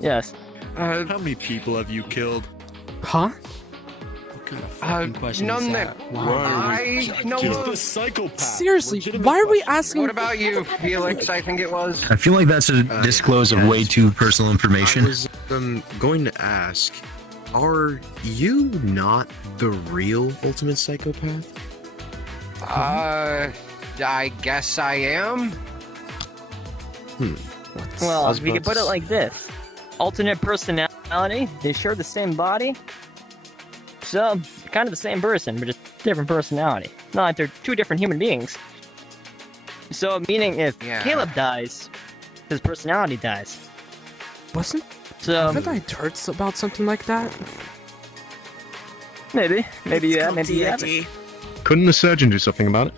Yes. How many people have you killed? Huh? What kind of fucking question None is that that? Wow. I know He's of. the psychopath. Seriously, why are we asking? What about you, Felix? I think it was. I feel like that's a disclose of way too personal I information. was going to ask, are you not the real ultimate psychopath? I guess I am. Well, we could put it like this. Alternate personality, they share the same body. So, kind of the same person, but just different personality. Not like they're two different human beings. So, meaning if Yeah. Caleb dies, his personality dies. Wasn't? So, Haven't I heard about something like that? maybe you have, maybe you haven't. D&D. Couldn't the surgeon do something about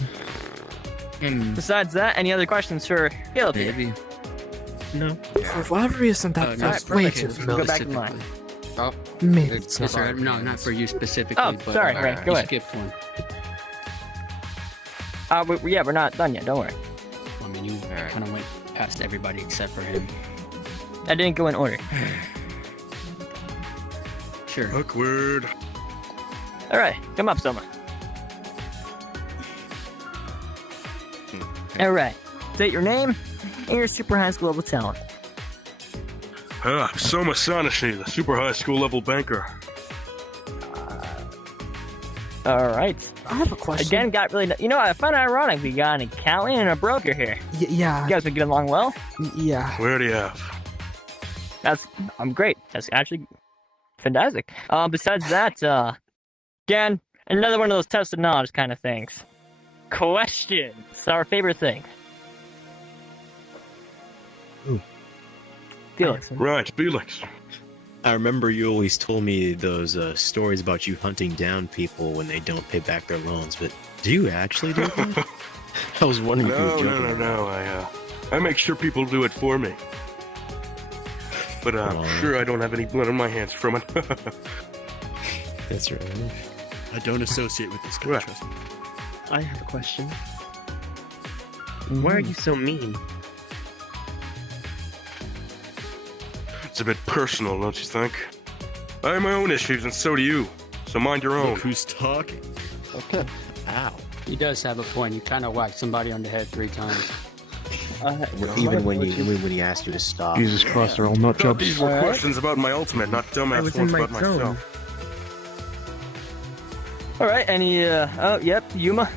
it? Besides that, any other questions for Caleb? here? Maybe. No. For whatever reason, that No, feels not way for too you familiar. Go back in line. Oh, Maybe it's it's Yes, not. sir. No, not for you specifically. Oh, but, sorry, right, go you ahead. skipped one. Yeah, we're not done yet, don't worry. I mean, you kind of went past everybody except for him. I didn't go in order. Sure. Awkward. Alright, come up, Soma. Alright, state your name and your super high school level talent. Soma Sanashi, the super high school level banker. Alright. I have a question. Again, got really. You know, I find it ironic we got an accountant and a broker here. Yeah. You guys been getting along well? Yeah. Where do you have? I'm great. That's actually fantastic. Besides that, again, another one of those tested knowledge kind of things. Questions. Our favorite thing. Ooh. Felix. Right, Felix. I remember you always told me those stories about you hunting down people when they don't pay back their loans, but do you actually do that? I was wondering if you were joking. No. I make sure people do it for me. But I'm sure I don't have any blood on my hands from it. That's right. I don't associate with this guy, Right. trust me. I have a question. Why are you so mean? It's a bit personal, don't you think? I have my own issues, and so do you. So mind your own. Look who's talking. Okay. Ow. He does have a point. You kind of whacked somebody on the head 3 times. Even when he asked you to stop. Jesus Christ, they're all nut Thought jobs. these were questions about my ultimate, not I dumbass was in ones my about zone. myself. Alright, any, oh, yep, Yuma.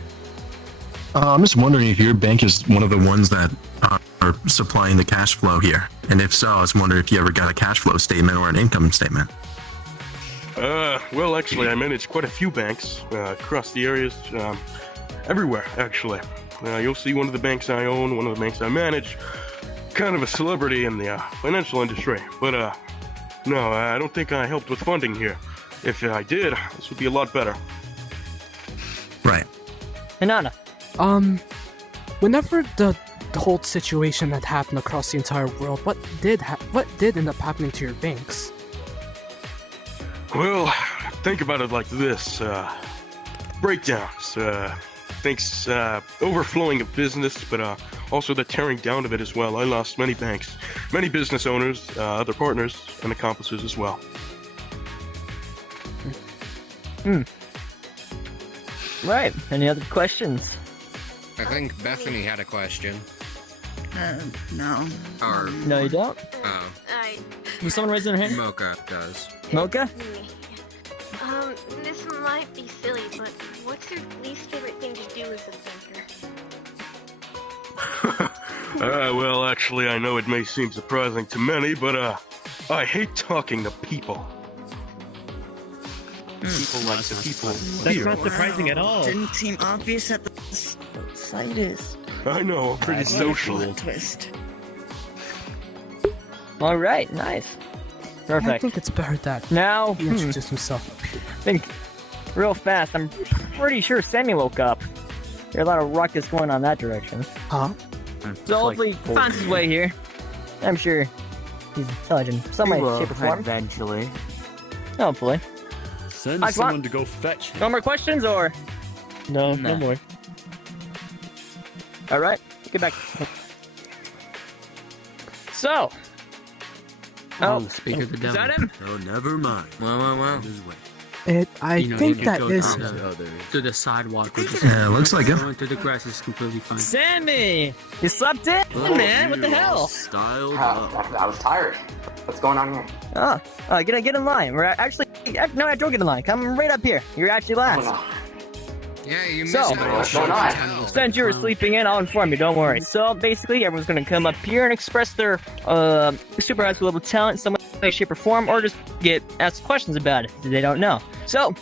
I'm just wondering if your bank is one of the ones that are supplying the cash flow here. And if so, I was wondering if you ever got a cash flow statement or an income statement. Well, actually, I manage quite a few banks across the areas, everywhere, actually. You'll see one of the banks I own, one of the banks I manage. Kind of a celebrity in the financial industry. But, no, I don't think I helped with funding here. If I did, this would be a lot better. Right. Hinata. Whenever the whole situation that happened across the entire world, what did end up happening to your banks? Well, think about it like this. Breakdowns. Things, overflowing of business, but also the tearing down of it as well. I lost many banks, many business owners, other partners, and accomplices as well. Right, any other questions? I think Bethany had a question. No. Or No, you don't? oh, Was someone raising their hand? Mocha does. Mocha? This might be silly, but what's your least favorite thing to do as a banker? Well, actually, I know it may seem surprising to many, but, I hate talking to people. People like the people That's here. not surprising at all. Didn't seem obvious at the sight is. I know, pretty social. Twist. Alright, nice. I Perfect. think it's better that Now, he introduced himself up here. think real fast. I'm pretty sure Sammy woke up. There's a lot of ruckus going on that direction. Huh? So hopefully he finds his way here. I'm sure he's intelligent in some way, shape, or form. Eventually. Hopefully. Send Alright, come on. someone to go fetch him. No more questions, or? No, No. no more. Alright, get back. So. Oh, speak of the devil. is that him? Oh, never mind. Wow. I You know, think you that could go is. to the sidewalk. Or just Yeah, looks like it. going through the grass is completely fine. Sammy! You slept in, man? What the hell? Styled I was tired. What's going on here? Get in line. We're actually no, don't get in line. Come right up here. You're actually last. Yeah, you missed So, out. since you were sleeping in, I'll inform you. Don't worry. So basically, everyone's gonna come up here and express their super high school level talent in some way, shape, or form, or just get asked questions about it that they don't know. So,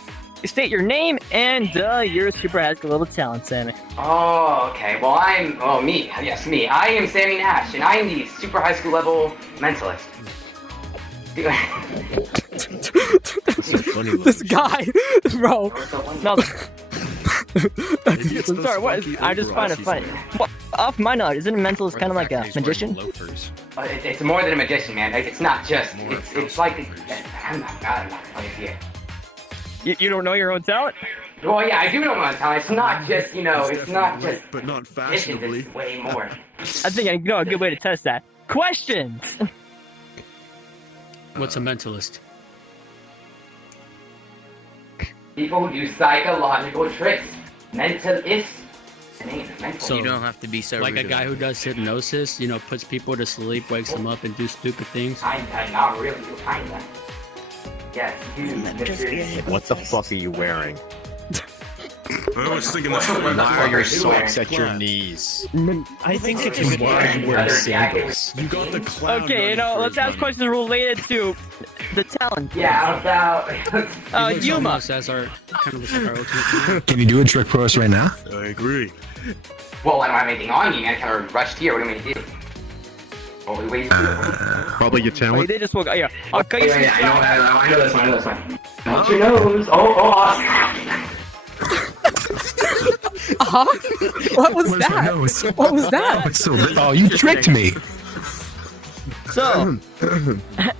state your name and your super high school level talent, Sammy. Oh, okay. Well, me. Yes, me. I am Sammy Nash, and I am the super high school level mentalist. This guy, bro. No. I'm sorry. What? I just find it funny. Well, off my knowledge, isn't a mentalist kind of like a magician? It's more than a magician, man. It's not just. It's like. I'm not here. You don't know your own talent? Well, yeah, I do know my own talent. It's not just, it's not just. but not It's fashionably. way more. I think I know a good way to test that. Questions. What's a mentalist? People who do psychological tricks. Mentalist. The name is mental. So You don't have to be so like a rude guy about who does hypnosis, puts people to sleep, wakes them up, and do stupid things. Not really, kinda. Yeah, What the fuck are you wearing? I was thinking that. Why are your socks at your knees? I think it's a good Why are you wearing sandals? You got the clown. Okay, let's ask questions related to the talent. Yeah, about. Yuma. As our kind of our ultimate. Can you do a trick for us right now? I agree. Well, I don't have anything on you, man. I kind of rushed here. What do you want me to do? Holy wait. Probably your Oh, talent. they just woke up. Yeah, I'll cut you some slack. I know this one. Not your nose. Oh. What was Where's my that? nose? What was that? Oh, you tricked me. So,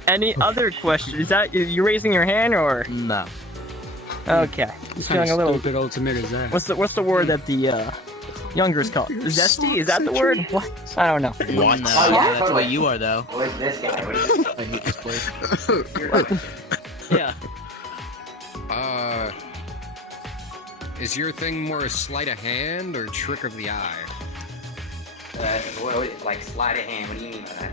any other questions? Is that you raising your hand or? No. Okay, just feeling a little. Stupid ultimate is that? What's the word that the youngers call it? Zesty? Is that the word? What? I don't know. What? No, yeah, that's what you are, though. Where's this guy? I hate this place. Yeah. Is your thing more a sleight of hand or trick of the eye? Like sleight of hand. What do you mean by that?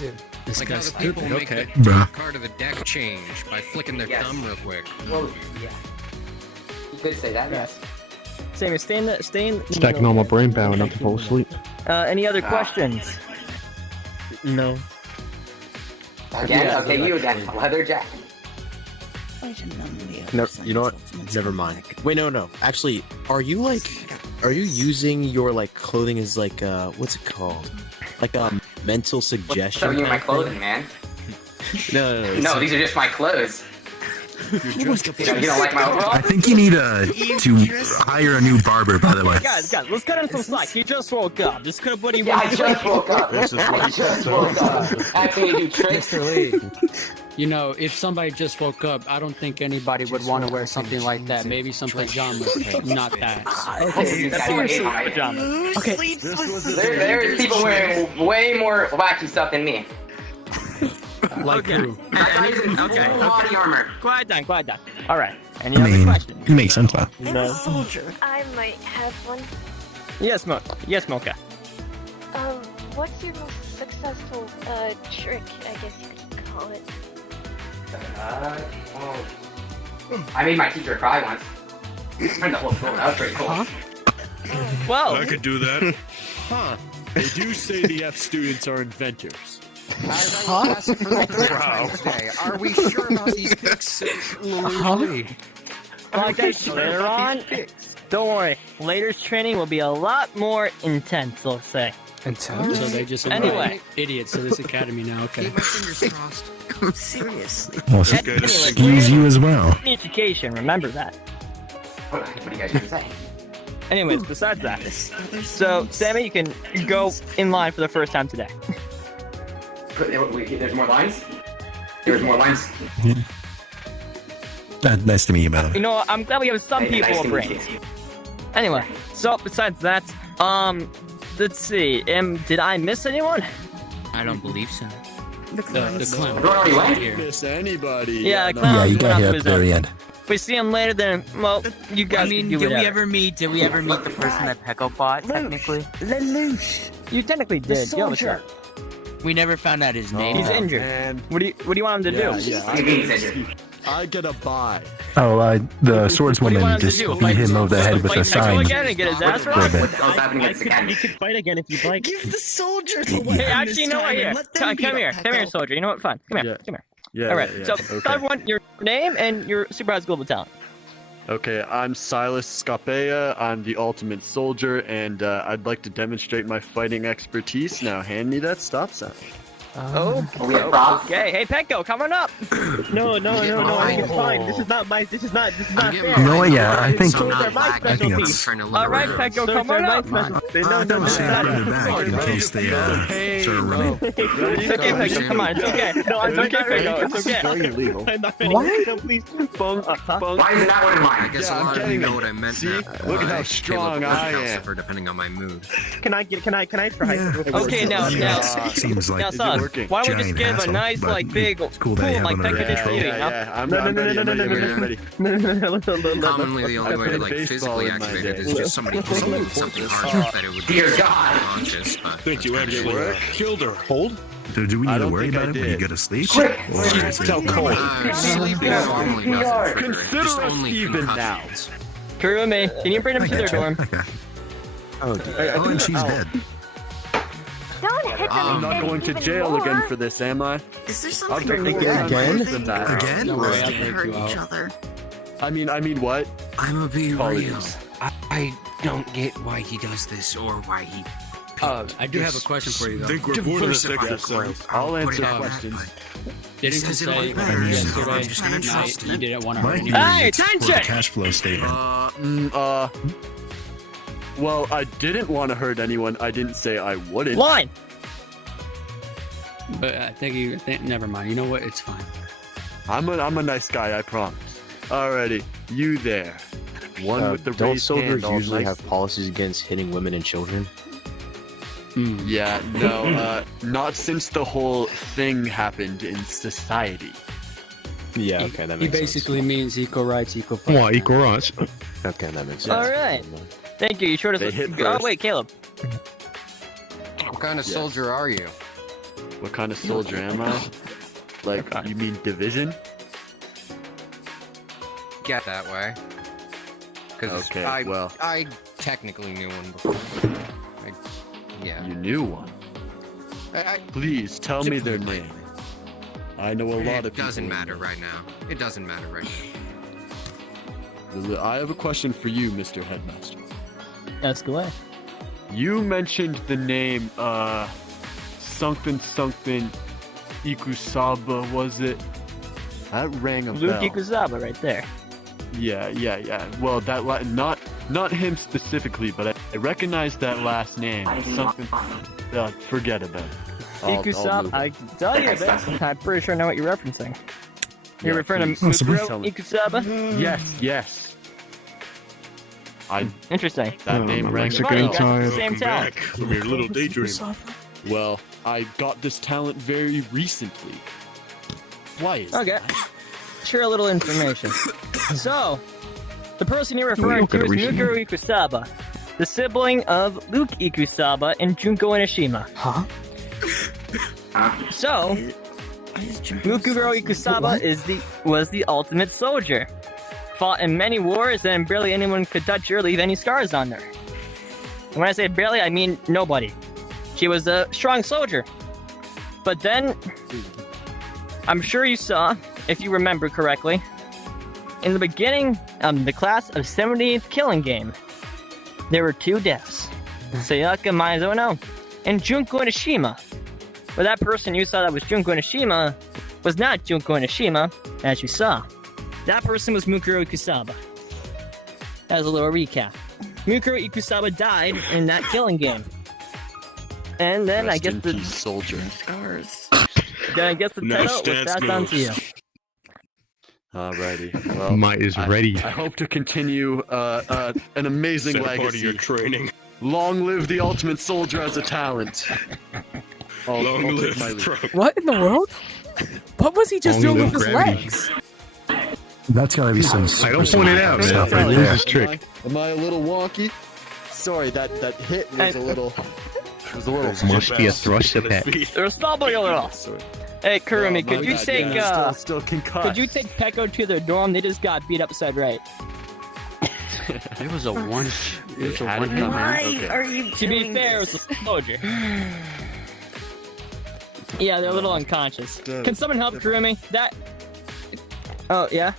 Dude, This Like how guy's the people stupid. make Okay. the Bruh. card of the deck change by flicking their thumb real quick. Well, yeah. You could say that, yes. Sammy, stay in. Stacking all my brain power enough to fall asleep. Any other questions? No. Again? Okay, you again. Leather jacket. No, you know what? Never mind. Wait, no. Actually, are you using your clothing as what's it called? Like a mental suggestion? Showing you my kind of thing? clothing, man. No. No, these are just my clothes. You don't like my overall? I think you need to hire a new barber. By the way. Guys, let's cut him some slack. He just woke up. Just could have put him. Yeah, I just woke up. I just woke up. After you do tricks. Mr. Lee, if somebody just woke up, I don't think anybody would want to wear something like that. Maybe some pajamas, not that. Okay, that's seriously pajamas. Okay. There's people wearing way more wacky stuff than me. Like who? Okay. Body armor. Quiet down. All right. Any other questions? It makes sense though. I might have one. Yes, Mocha. What's your most successful trick? I guess you could call it. I made my teacher cry once. Turned the whole school. That was pretty cool. Well, I could do that. Huh. They do say the F students are inventors. Are we sure about these picks? like I said later on, don't worry. Later's training will be a lot more intense, let's say. Intense? So they just Anyway. idiots to this academy now. Okay. Keep my fingers crossed. Seriously. Well, excuse you as well. Education, remember that. What do you guys gonna say? Anyways, besides that, so Sammy, you can go in line for the first time today. Wait, there's more lines? There's more lines? Nice to meet you, by the way. You know, I'm glad we have some people nice with to meet brains. Anyway, so besides that, let's see. Did I miss anyone? I don't believe so. The clown. The clown. Didn't miss anybody. Yeah, the no. clown. Yeah, you got went here off at his the very own. end. If we see him later, then, well, you guys I mean, can do did we whatever. ever meet the person that Pecco fought, technically? You technically did. You have a shot. We never found out his name. He's though. injured. Man. What do you want him to do? I get a buy. Oh, the What do you swordswoman want him to just do? beat him over the head with a Fight Pecco sign. again and get his ass For a rocked? bit. You could fight again if you'd like. Give the soldier the weapon Hey, actually, you know what? Here, come here, soldier. You know what? Fine, come here, come here. Yeah. All right. yeah, So, okay. tell everyone your name and your supervised global talent. Okay, I'm Silas Scapea. I'm the ultimate soldier, and I'd like to demonstrate my fighting expertise. Now, hand me that stop sign. Okay. Hey, Pecco, come on up. No, I think it's fine. This is not fair. You know what? Yeah, I think. Swords are my I think specialty. it's. All right, Pecco, Swords come are on my up. specialty. That was safe further back in case they start running. It's okay, Pecco. Come on, it's okay. No, I'm It's not okay, ready. Pecco. It's okay. Very illegal. I'm not ready. What? No, please. Why is it not one in mine? I guess a lot of you know what I meant. See? there. Look at how Caleb strong or I am. Calcifer, depending on my mood. Can I try? Yeah. Okay, now, Seems like now, Sus, working? why don't we just giant give a hassle, nice, but like, big it's cool that pool you have like them under Pecco did for control. you, you know? I'm ready. Commonly, the only way to like baseball physically in my activate it day. is just somebody hitting something hard enough that it would be Dear God. unconscious. But Think you that's actually kinda shit. killed her? Hold? Do we I need to don't worry think I about it when you did. go to sleep? Quick! Or is it Tell Cole. Sleeping normally doesn't trigger it. Consider Just us only even now. concussions. True with me. Can you bring them I to their gotcha. dorm? Okay. Oh, And she's dead. Don't hit them. I'm not going to jail again for this, am I? Is there I'll something take more again. important Than than that. Again? Don't worry, us I'll to break hurt you each out. other? I mean what? I'ma be real. Apologies. I don't get why he does this or why he. I do have a question for you, though. Think we're more than this Diversify the exercise. group. I'll put answer it at that, questions. but Didn't you says it say like that, so I'm yesterday just gonna trust night you didn't want to hurt Mike, anyone? Hey, for the attention! cash flow statement. Well, I didn't want to hurt anyone. I didn't say I wouldn't. Line! But I think never mind. You know what? It's fine. I'm a nice guy, I promise. Alrighty, you there. One with the Don't raised soldiers hand, all usually nice. have policies against hitting women and children? Yeah, no, not since the whole thing happened in society. Yeah, okay, that He makes basically means equal rights, equal fight. Well, equal rights. sense. Okay, that makes sense. All right. Thank you. You showed us. They hit Oh, first. wait, Caleb. What kind of Yes. soldier are you? What kind of soldier am I? Like, you mean division? Get that way. Because Okay, I technically knew one before. Yeah. You knew one. Please tell me their name. I know a lot of It people. doesn't matter right now. It doesn't matter right now. I have a question for you, Mr. Headmaster. Ask away. You mentioned the name, something Ikusaba, was it? That rang a Luke bell. Ikusaba right there. Yeah. Well, not him specifically, but I recognize that last name. Something. Forget about it. I'll Ikusaba. move I it. can tell you, but I'm pretty sure I know what you're referencing. You're Yeah, referring to please. Mukuro Tell me. Ikusaba? Yes. Interesting. That name rang a Funny, you bell. guys have the same talent. From your little daydream. Well, I got this talent very recently. Why is Okay. that? Share a little information. So, the person you're referring to is Mukuro Ikusaba, the sibling of Luke Ikusaba and Junko Enoshima. Huh? So, Mukuro Ikusaba was the ultimate soldier. Fought in many wars, and barely anyone could touch her or leave any scars on her. And when I say barely, I mean nobody. She was a strong soldier. But then, I'm sure you saw, if you remember correctly, in the beginning of the class of 70th killing game, there were two deaths. Sayaka Maizono and Junko Enoshima. But that person you saw that was Junko Enoshima was not Junko Enoshima, as you saw. That person was Mukuro Ikusaba. as a little recap. Mikuro Ikusaba died in that killing game. And then Rest I guess in the peace, soldier. Scars. then I guess the No title was stats passed on to you. Alrighty. Well, Might is ready. I hope to continue an amazing Is that a part of legacy. your training? Long live the ultimate soldier as a talent. Long take live my leave. Pro. What in the world? What was he just Only doing with with his gravity. legs? That's gotta be some. I don't point it out, man. I lose his trick. Am I a little wonky? Sorry, that hit was a little. Was a little. Must be a thrust of that. There's probably a little. Sorry. Hey, Kurumi, Oh, could you my take God, still concussed. could you take Peko to their dorm? They just got beat upside right. It was a one. It was a How one did hit, it Why man. Okay. are you To be doing fair, it this? was a soldier. Yeah, they're a little unconscious. Can someone help Kurumi? That. Oh yeah.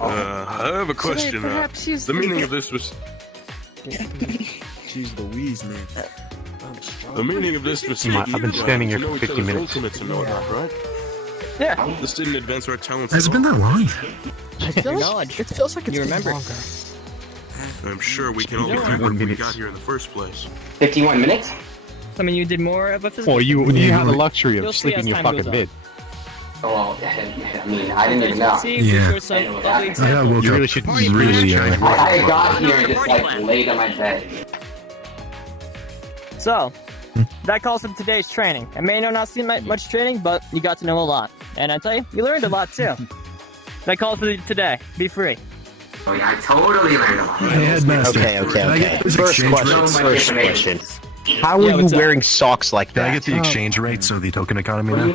I have a question. perhaps use The the- meaning of this was. Jeez Louise, man. The meaning of this was. I've been standing here to know for each 50 other's minutes. ultimates and whatnot, right? Yeah. This didn't advance our talents. Has it at been all. that long? I feel Acknowledge. it feels like it's You been remember. longer. I'm sure we can all No, remember 51 if we minutes. got here in the first place. 51 minutes? I mean, you did more of a physical. Well, you have the luxury You'll of see sleeping as in your time fucking goes on. bed. Oh, well, I mean, I didn't even know. See, Yeah. for some lovely I examples. woke You really up should really. I got here and just, like, laid on my bed. So, that calls for today's training. It may not seem like much training, but you got to know a lot. And I tell you, you learned a lot too. That calls for today. Be free. Oh, yeah, I totally learned a lot. Hey, headmaster. Okay, okay, Can I okay. get this First exchange question, rates? first question. How Yeah, are you what's up? wearing socks like Can I that? get the exchange rate so the token economy now?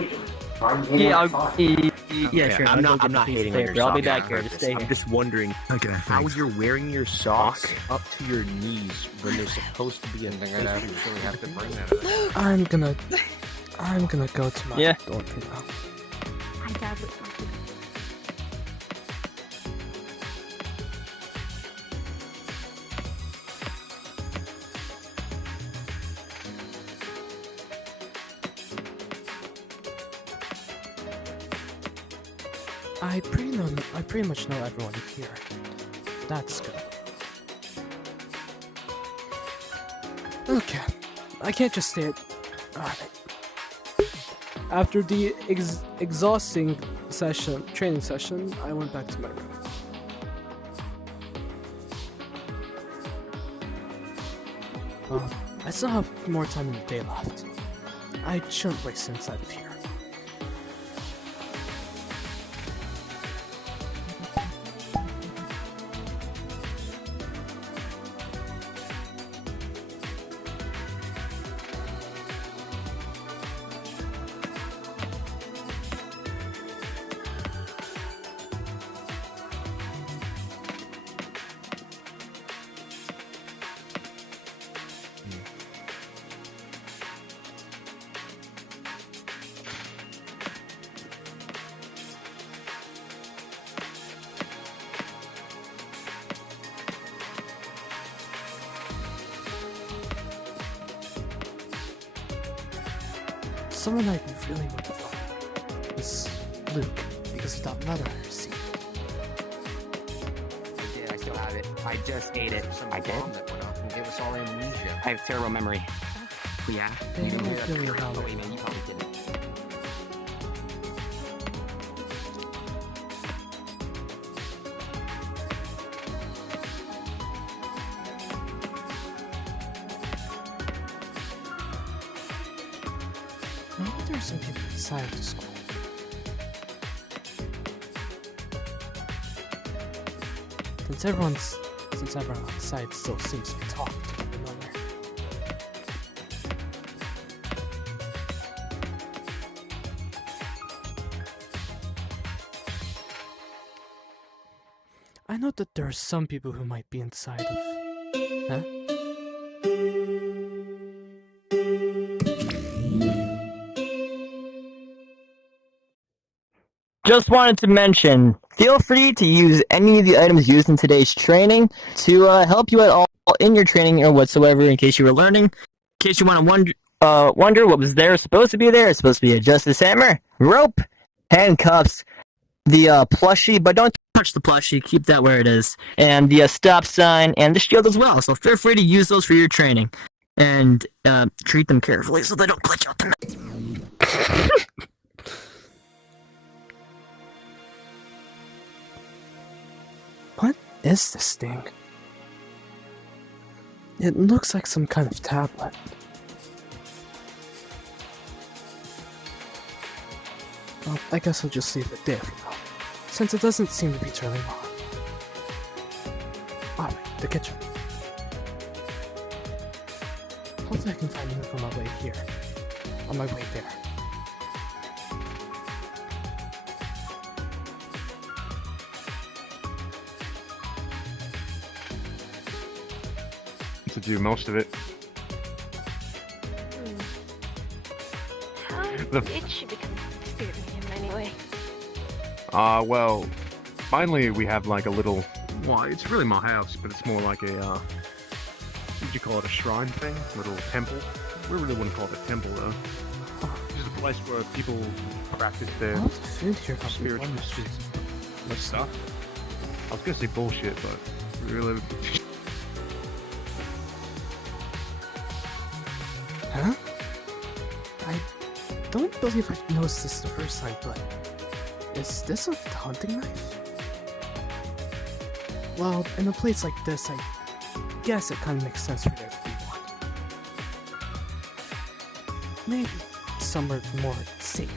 Yeah, Okay, sure. I'm I'll not go get the hating piece on of your paper. I'll be socks back here. on Just purpose. stay I'm here. just wondering Okay, how thanks. you're wearing your socks up to your knees when they're supposed to be in the I'd actually have to bring that up. I'm gonna go to my Yeah. dorm for now. My dad would talk to me. I pretty much know everyone here. That's good. Okay, I can't just stay at. Alright. After the exhausting training session, I went back to my room. I still have more time in the day left. I shouldn't waste inside of here. Someone I really want to find is Luke, because of that letter I received. I still have it. I just ate it. I did? That went off and gave us all amnesia. I have terrible memory. Yeah? They You didn't don't hear really that? have Oh, it. wait, man, you probably didn't. Maybe there are some people inside of the school. Since everyone outside still seems to talk to one another. I know that there are some people who might be inside of. Huh? Just wanted to mention, feel free to use any of the items used in today's training to help you at all in your training or whatsoever, in case you were learning. In case you want to wonder what was supposed to be there, it's supposed to be a justice hammer, rope, handcuffs, the plushie, but don't touch the plushie. Keep that where it is. And the stop sign and the shield as well. So feel free to use those for your training. And treat them carefully so they don't glitch out the map. What is this thing? It looks like some kind of tablet. Well, I guess I'll just leave it there for now, since it doesn't seem to be turning on. Alright, the kitchen. Hopefully I can find a nook on my way here. On my way there. To do most of it. How did she become spirit medium anyway? Well, finally we have like a little, well, it's really my house, but it's more like a, what would you call it, a shrine thing? Little temple? We really wouldn't call it a temple though. It's just a place where people practice their spiritual stuff. I was gonna say bullshit, but really... Huh? I don't believe I noticed this the first time, but is this a hunting knife? Well, in a place like this, I guess it kind of makes sense for there to be one. Maybe somewhere more safe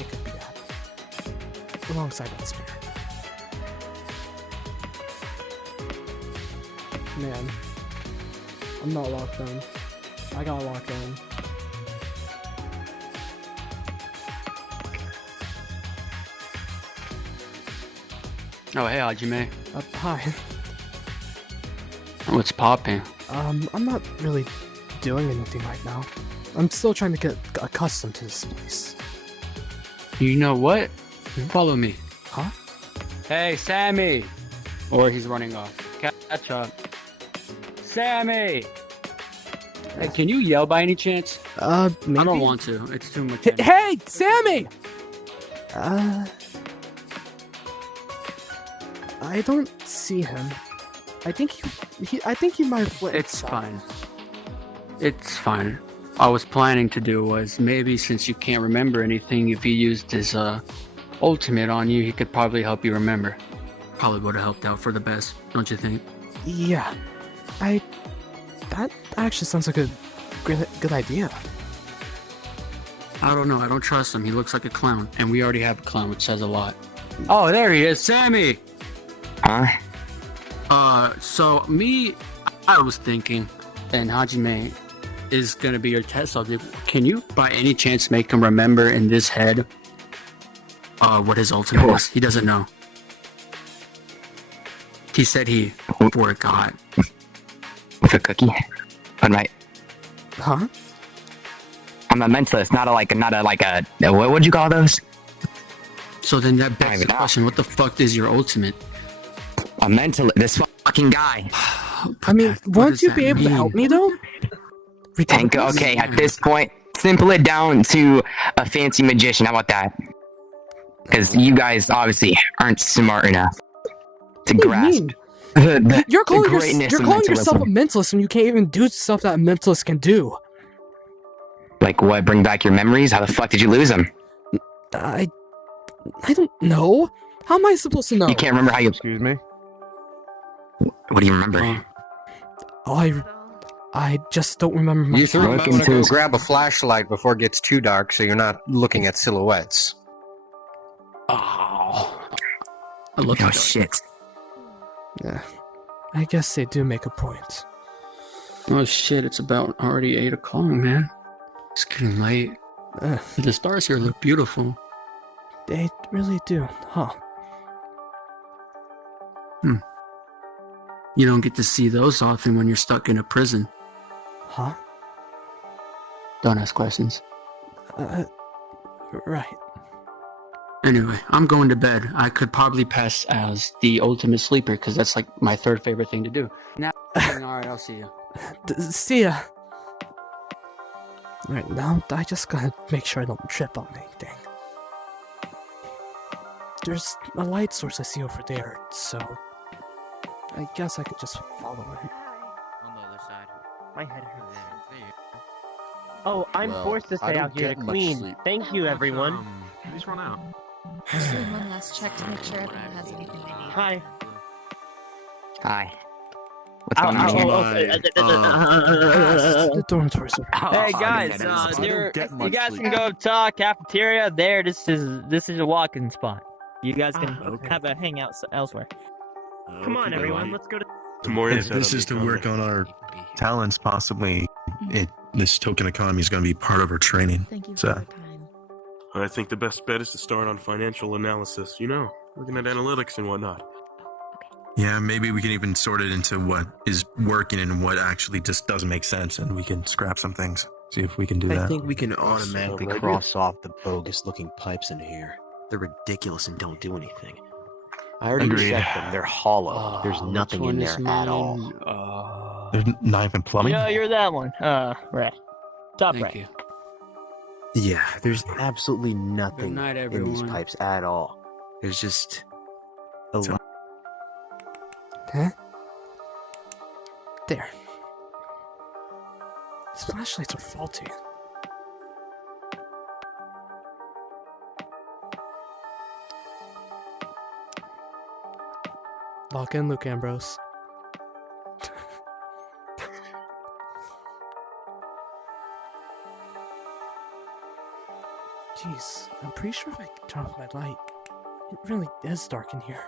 it could be at, alongside that spirit. Man, I'm not locked in. I gotta lock in. Oh, hey, Hajime. Hi. What's popping? I'm not really doing anything right now. I'm still trying to get accustomed to this place. You know what? Follow me. Huh? Hey, Sammy! Or he's running off. Catch up. Sammy! Hey, can you yell by any chance? Maybe? I don't want to. It's too much. Hey, Sammy! I don't see him. I think he might have flipped. It's fine. It's fine. I was planning to do was maybe since you can't remember anything, if he used his ultimate on you, he could probably help you remember. Probably would have helped out for the best, don't you think? Yeah. That actually sounds like a good idea. I don't know. I don't trust him. He looks like a clown, and we already have a clown, which says a lot. Oh, there he is, Sammy. Huh? So I was thinking, and Hajime is gonna be your test subject. Can you, by any chance, make him remember in this head, what his ultimate is? He doesn't know. He said he forgot. With a cookie? Good night. Huh? I'm a mentalist, not a what would you call those? So then that begs the question, what the fuck is your ultimate? A mentalist. This fucking guy. I mean, won't you be able to help me though? Okay, at this point, simple it down to a fancy magician. How about that? Because you guys obviously aren't smart enough to grasp You're calling the greatness you're of calling mentalism. yourself a mentalist when you can't even do stuff that a mentalist can do. Like what? Bring back your memories? How the fuck did you lose them? I don't know. How am I supposed to know? You can't remember how you... Excuse me? What do you remember? I just don't remember my... You three might want to go grab a flashlight before it gets too dark so you're not looking at silhouettes. Oh. Oh, shit. Yeah. I guess they do make a point. Oh shit, it's about already 8 o'clock, man. It's getting late. The stars here look beautiful. They really do, huh? You don't get to see those often when you're stuck in a prison. Huh? Don't ask questions. Right. Anyway, I'm going to bed. I could probably pass as the ultimate sleeper because that's like my third favorite thing to do. Now, alright, I'll see you. See ya. Alright, now I just gotta make sure I don't trip on anything. There's a light source I see over there, so I guess I could just follow it. On the other side. My head hurts. Oh, I'm Well, forced to I stay don't out here to get much clean. sleep. Thank you, everyone. Please run out. Just doing one last check to make sure everyone has anything they need. Hi. Hi. What's going on here? The dormitories are. Hey guys, you guys can go talk cafeteria there. This is a walk-in spot. You guys can have a hangout elsewhere. Come on, everyone. Let's go to. More If insight this on is the to work economy. on our talents, possibly this token economy is going to be part of our training. Thank you for So, your time. I think the best bet is to start on financial analysis. You know, looking at analytics and whatnot. yeah, maybe we can even sort it into what is working and what actually just doesn't make sense, and we can scrap some things. See if we can do I that. think we can automatically maybe. cross off the bogus-looking pipes in here. They're ridiculous and don't do anything. I already Agreed. checked them. They're hollow. There's nothing in there at all. There's not even plumbing. Yeah, you're that one. Right. Top Thank right. you. Yeah, there's absolutely nothing night, in these everyone. pipes at all. There's just a lot. Huh? There. These flashlights are faulty. Lock in, Luke Ambrose. Jeez, I'm pretty sure if I turn off my light, it really is dark in here.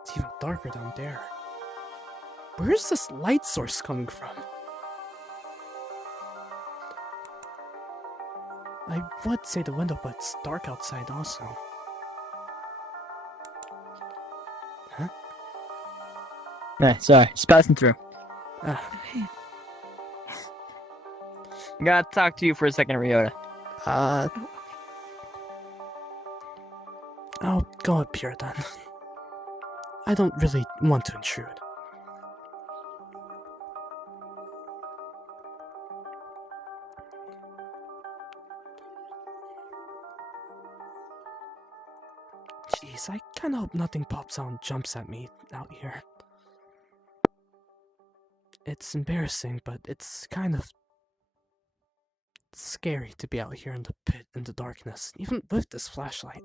It's even darker down there. Where's this light source coming from? I would say the window, but it's dark outside also. Huh? Hey, sorry, just passing through. Gotta talk to you for a second, Ryota. I'll go up here then. I don't really want to intrude. Jeez, I kinda hope nothing pops out and jumps at me out here. It's embarrassing, but it's kind of scary to be out here in the pit in the darkness, even with this flashlight.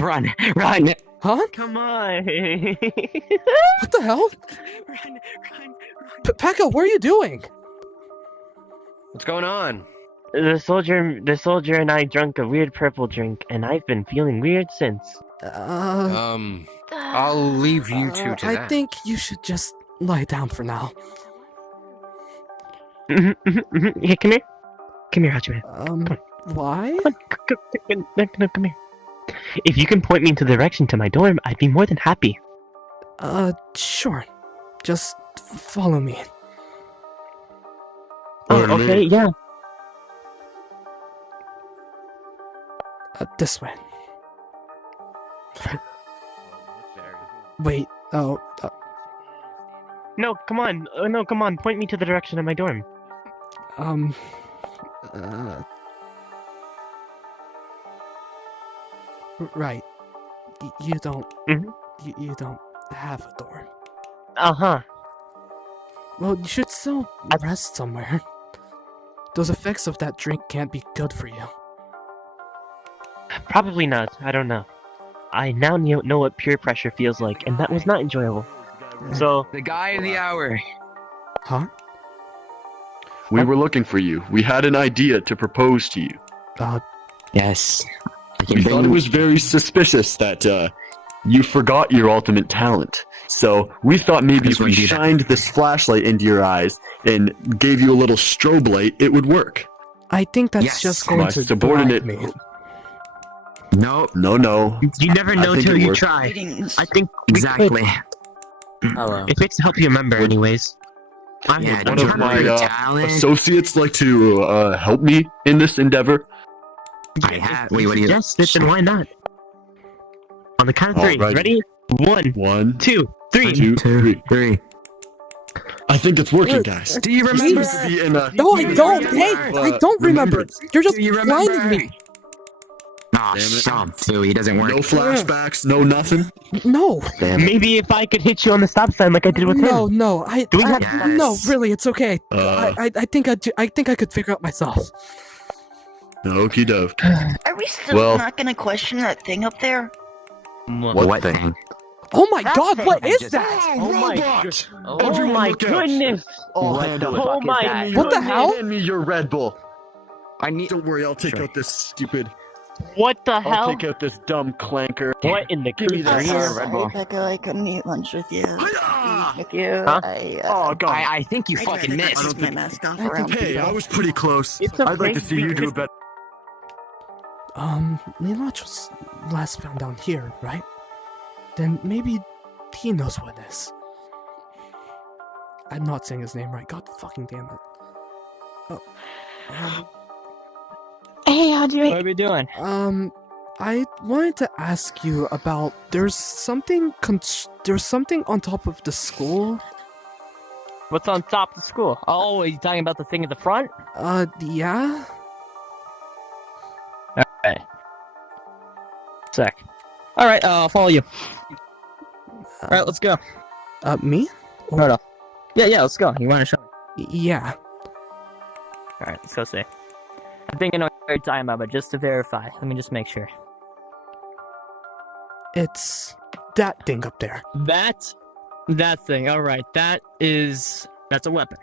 Run! Run! Huh? Come on. What the hell? Run. Pekka, what are you doing? What's going on? The soldier and I drank a weird purple drink, and I've been feeling weird since. I'll leave you two to I that. think you should just lie down for now. Hey, come here. Come here, Hajime. Why? Come here. If you can point me in the direction to my dorm, I'd be more than happy. Sure. Just follow me. Oh, okay, yeah. This way. Wait, No, come on. No, come on. Point me to the direction of my dorm. Right. You don't. You don't have a dorm. Uh-huh. Well, you should still rest somewhere. Those effects of that drink can't be good for you. Probably not. I don't know. I now know what peer pressure feels like, and that was not enjoyable. So... The guy of the hour. Huh? We were looking for you. We had an idea to propose to you. Yes. We thought it was very suspicious that you forgot your ultimate talent. So we thought maybe if we shined this flashlight into your eyes and gave you a little strobe light, it would work. I think that's just going My to subordinate. blind me. No. No. You never know till you try. I think exactly. It makes to help you remember, anyways. One of my associates like to help me in this endeavor. I have. Wait, what do you? Yes, then why not? On the count of three. Alright. Ready? 1, 1, 2, 3, 2, 3. 3. I think it's working, guys. Do you remember? No, I don't. Hey, I don't remember. You're just blinding me. Aw, shut Phil, he doesn't work. No flashbacks, no nothing. No. Maybe if I could hit you on the stop sign like I did with him. No, Do we have no, really, it's okay. I think I could figure out myself. Okie doke. Are we still Well- not gonna question that thing up there? What thing? Oh my That god, thing. what is that? Oh my Robot! Oh Everyone my look out. goodness! I'll What handle the it. fuck is Hand that? me What the your- hell? Hand me your Red Bull. I need. Don't worry, I'll take out this stupid. What the I'll hell? take out this dumb clanker. What in the Give me that cruiser? Red Bull. Becca, I couldn't eat lunch with you. With you, Huh? Oh god. I think you fucking I missed. took my mask off around Hey, people. I was pretty close. It's I'd like okay. to see you do a better. Nilach was last found down here, right? Then maybe he knows what it is. I'm not saying his name right. God fucking damn it. Oh. Hey, Hajime. What are we doing? I wanted to ask you about. There's something on top of the school. What's on top of the school? Oh, are you talking about the thing at the front? Yeah. Alright. Sec. Alright, I'll follow you. Alright, let's go. Me? No. Yeah, let's go. You wanna show me? Yeah. Alright, let's go see. I think I know what you're talking about, but just to verify, let me just make sure. It's that thing up there. That thing, alright, that's a weapon.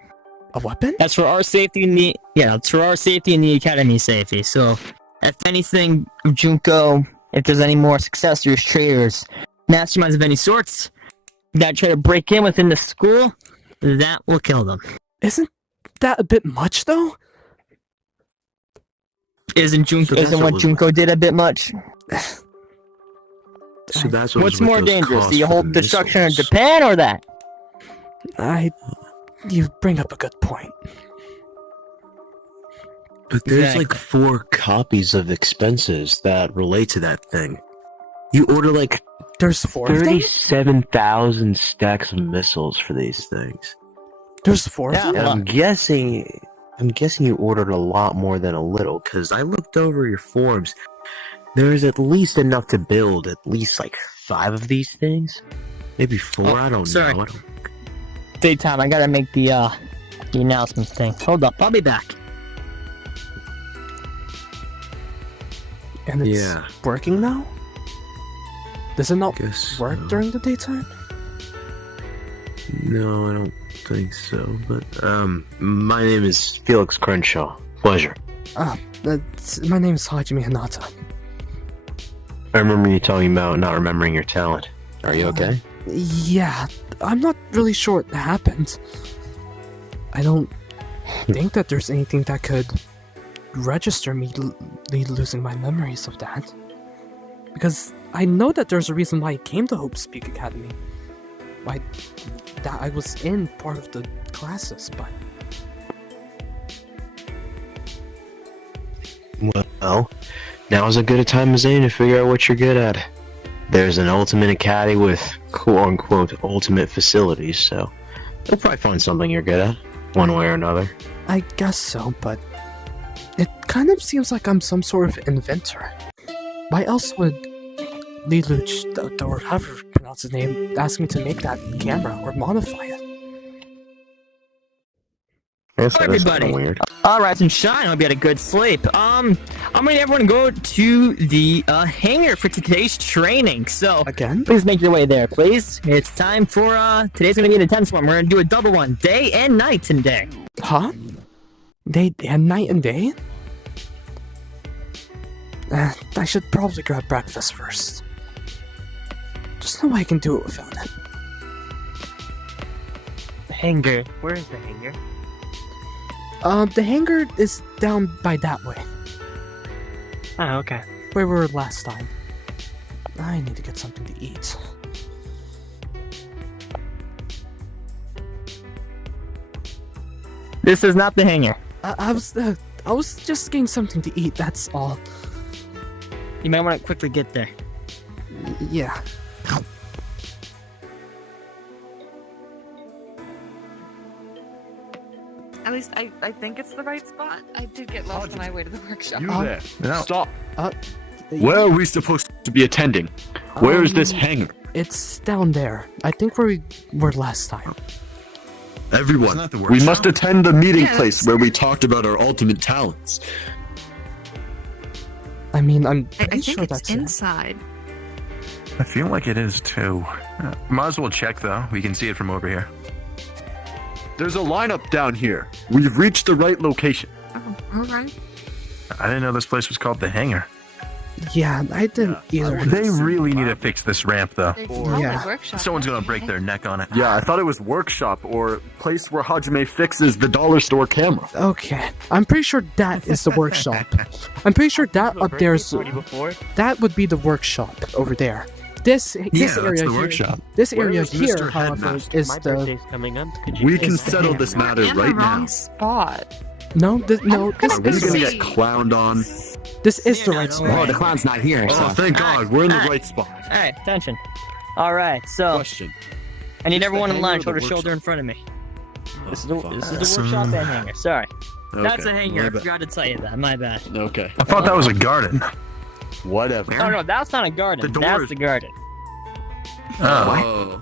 A weapon? That's for our safety in the that's for our safety and the academy safety. So if anything, Junko, if there's any more successors, traitors, masterminds of any sorts that try to break in within the school, that will kill them. Isn't that a bit much though? Isn't what Junko did a bit much? So that's what What's more dangerous, the whole destruction of Japan or that? You bring up a good point. But there's Exactly. like 4 copies of expenses that relate to that thing. You order like There's 4 of them? 37,000 stacks of missiles for these things. There's 4 of them? And I'm guessing you ordered a lot more than a little, because I looked over your forms. There's at least enough to build at least like 5 of these things. Maybe 4, I don't sorry. know. Daytime, I gotta make the announcement thing. Hold up, I'll be back. And it's Yeah. working now? Does it not Guess work so. during the daytime? No, I don't think so. But My name is Felix Crenshaw. Pleasure. My name is Hajime Hinata. I remember you talking about not remembering your talent. Are you okay? Yeah, I'm not really sure what happened. I don't think that there's anything that could register me losing my memories of that. Because I know that there's a reason why I came to Hope Speak Academy. Why that I was in part of the classes, but Well, now's as good a time as any to figure out what you're good at. There's an ultimate academy with quote-unquote ultimate facilities, so you'll probably find something you're good at, one way or another. I guess so, but it kind of seems like I'm some sort of inventor. Why else would Lelouch, or however you pronounce his name, ask me to make that camera or modify it? Everybody, all rise and shine. I hope you had a good sleep. I'm gonna need everyone to go to the hangar for today's training. So again, please make your way there, please. It's time for today's gonna be an intense one. We're gonna do a double one, day and night today. Huh? Day and night and day? I should probably grab breakfast first. Just know I can do it without it. Hangar. Where is the hangar? The hangar is down by that way. Oh, okay. Where we were last time. I need to get something to eat. This is not the hangar. I was just getting something to eat, that's all. You might want to quickly get there. Yeah. least I think it's the right spot. I did get lost on my way to the workshop. You there. No. Stop. Where are we supposed to be attending? Where is this hangar? It's down there. I think where we were last time. Everyone, we must attend the meeting place where we talked about our ultimate talents. I mean, I'm I pretty think sure it's that's it. inside. I feel like it is too. Might as well check though. We can see it from over here. There's a lineup down here. We've reached the right location. Alright. I didn't know this place was called the Hangar. Yeah, I didn't either. They really need to fix this ramp though. Yeah. Someone's gonna break their neck on it. Yeah, I thought it was workshop or place where Hajime fixes the dollar store camera. Okay, I'm pretty sure that is the workshop. I'm pretty sure that up there is. That would be the workshop over there. This that's area the here. workshop. This Where area is here, Mr. however, Headmaster? is My the. birthday's coming up. Could you We please can stay settle here? this matter In right the wrong now. spot. No, no. Are we gonna get clowned on? This is the right spot. Oh, the clown's not here. Oh, So. thank God, we're in the right spot. Alright, attention. Alright, so Question. I need everyone in hangar line or the shoulder to shoulder in front of me. This is the workshop and hangar. Sorry. That's a hangar. I forgot to tell you that. My bad. Okay. I thought that was a garden. Whatever. Oh no, that's not a garden. The That's doors- the garden. Oh.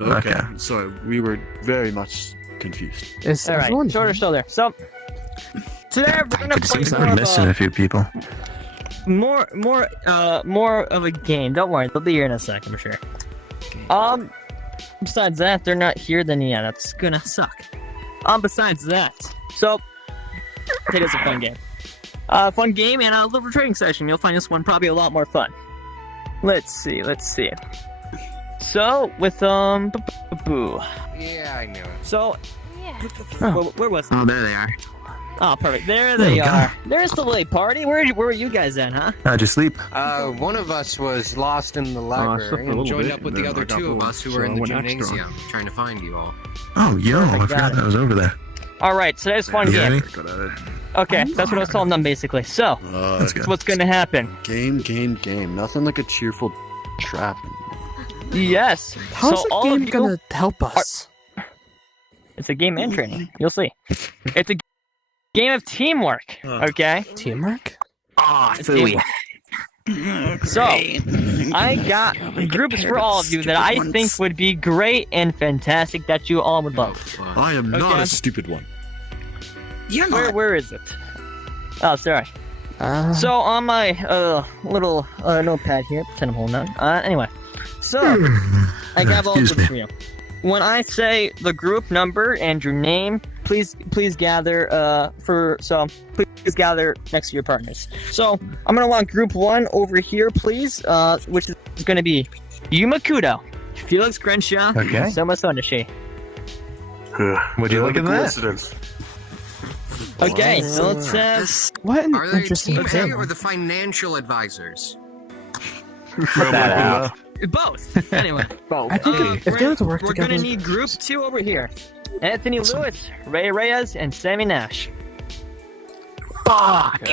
Okay. Okay. Sorry, we were very much confused. Is Alright, everyone shoulder to shoulder. So today we're gonna It play seems more I'm of missing a few people. more of a game. Don't worry, they'll be here in a sec, I'm sure. Besides that, they're not here, then yeah, that's gonna suck. Besides that, so I think it's a fun game. Fun game and a little training session. You'll find this one probably a lot more fun. Let's see. So with boo. Yeah, I knew it. So where was it? Oh, there they are. Oh, perfect. There There they you go. are. There's the late party. Where were you guys at, huh? How'd you sleep? One of us was lost in the library and joined up with the other two of us who were in the gymnasium, trying to find you all. Oh, yo, I Got forgot it. that was over there. All right, today's fun You got game. any? Okay, that's what I was telling them basically. So That's good. what's going to happen? Game. Nothing like a cheerful trap. Yes. How's so the all game of you, gonna help us? It's a game and training. You'll see. It's a game of teamwork. Okay. Teamwork? Ah, It's phooey. teamwork. So I got groups for all of you that I think would be great and fantastic that you all would love. I am not Okay. a stupid one. You're not. Where is it? Oh, sorry. So on my little notepad here, pretend I'm holding on. Anyway, so I got all Excuse groups me. for you. When I say the group number and your name, please gather please gather next to your partners. So I'm gonna want group 1 over here, please, which is gonna be Yumakudo, Felix Crenshaw, Okay. and Soma Sondashi. Would you look at that? Coincidence. Okay, so let's What an Are they interesting team A thing. or the financial advisors? both. Anyway, I think if they were to work we're together, gonna need group 2 over here. Anthony Lewis, Ray Reyes, and Sammy Nash. Fuck.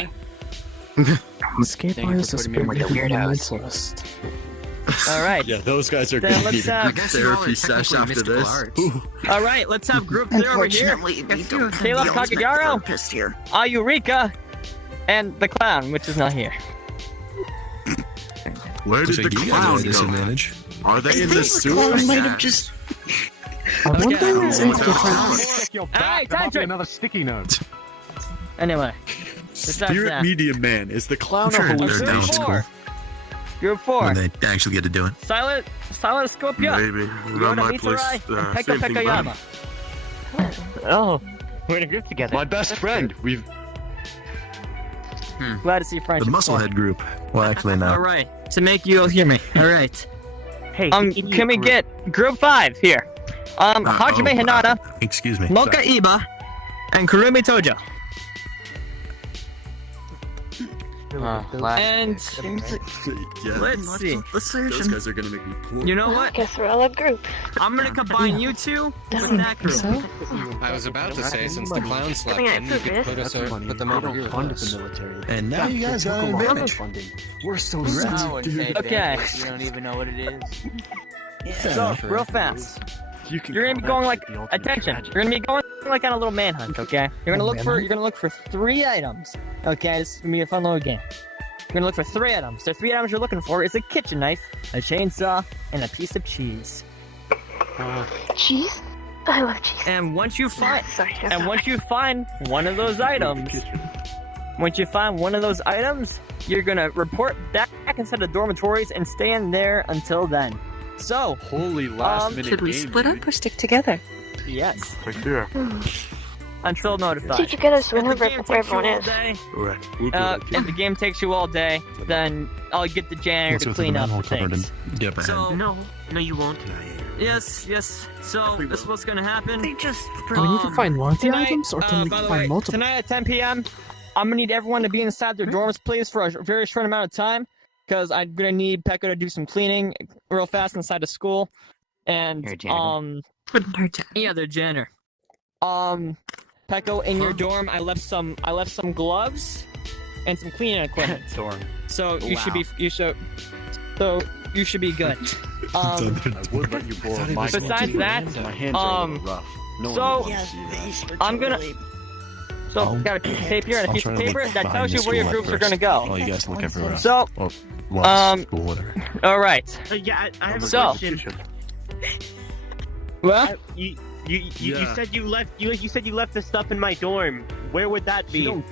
escape Thank you artist for is putting me with the weirdos. mentalist. All right. Yeah, those guys are Then gonna let's need a have- good I guess you all are therapy sesh technically after mystical this. arts. All right, let's have group 3 over here. Unfortunately, we don't have Caleb the ultimate Kakagaro, therapist here. Ayurika, and the clown, which is not here. Where did So the you guys clown have a go? disadvantage. Are they in the The clown sewers? might have just. I wonder Okay. if Oh, different. Your Alright, back, there might be attention. another sticky note. Anyway, besides Spirit that, Media Man, is the clown I'm sure a they're hallucination? down group school 4. Group 4. when they actually get to do it. Silent Scopia. Maybe. Yoda Not my place. Mitsurai, and Pekka Same thing, Pekayama. Oh, we're in a group together. My best friend. We've Glad to see friendship. The Musclehead group. Well, actually, no. All right, to make you all hear me. All right. Hey, Can we get group 5 here? Hajime Hinata, Excuse me. Moka Sorry. Iba, and Kurumi Tojo. And Seems like yeah, let's see. the those solution. guys are gonna make me poor. You know what? Guess we're all a group. I'm gonna combine you two with Doesn't that group. so? I was about to say, since the clown slept I mean, I in, you could proved put, it. us put them over here with us. military. And now you guys got an advantage. We're so No, dude. Okay. You don't even know what it is. So, real fast. You can You're gonna be call going that like, the ultimate attention. tragedy. You're gonna be going like on a little manhunt, okay? You're gonna look for 3 items. Okay, this is gonna be a fun little game. You're gonna look for 3 items. The 3 items you're looking for is a kitchen knife, a chainsaw, and a piece of cheese. Cheese? I love cheese. And once you find Once you find one of those items, you're gonna report back inside the dormitories and stay in there until then. So, holy last minute Should we game, split up or stick together? Yes. Right there. Until notified. Did you get us whenever If the game takes you everyone all is? day, Right. if the game takes you all day, then I'll get the janitor to clean up the things. So, No, you won't. yes. So, this is what's gonna happen. Do we need to find one of the tonight, items, or can we by the find way, multiple? Tonight at 10 p.m., I'm gonna need everyone to be inside their dorms, please, for a very short amount of time, because I'm gonna need Pekka to do some cleaning real fast inside the school, and yeah, the janitor. Pekka, in your dorm, I left some gloves and some cleaning equipment. So you should be good. I would let you borrow my Besides that, my hands are a little rough. No so one wants to see that. I'm gonna. So got a piece of paper here and a piece of paper that tells you where your groups are gonna go. Oh, you guys look everywhere. So, School, whatever. all right. Yeah, I have a So, question. Well, You said you left. You said you left the stuff in my dorm. Where would that be? Oh,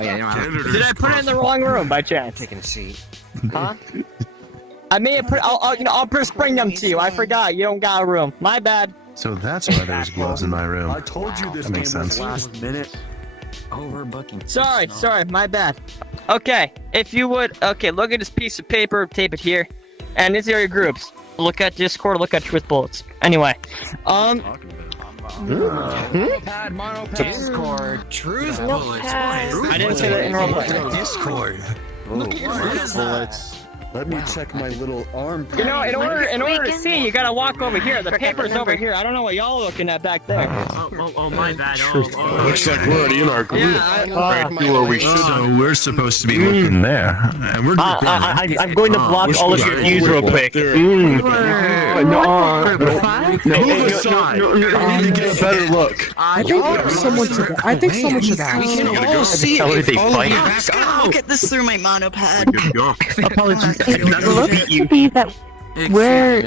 yeah, did I put it in the wrong room by chance? Taking a seat. Huh? I may have put. I'll bring them to you. I forgot. You don't got a room. My bad. So that's why there's gloves in my room. I told you this That game makes was sense. last minute. Overbooking. Sorry, my bad. Okay, if you would, look at this piece of paper, tape it here, and these are your groups. Look at Discord, look at Truth Bullets. Anyway, Discord. Truth bullets. I didn't say that in roleplay. Discord. Bullets. Let me check my little arm. You know, in order to see, you gotta walk over here. The paper's over here. I don't know what y'all are looking at back there. Oh, my bad. Looks like we're already in our group. Right to where we should. So we're supposed to be looking there, and we're. I'm going to block all of your views real quick. Move aside. I need to get a better look. I think someone should ask. We can all see it. I'll get this through my monopad. Apologies. It looks to be that we're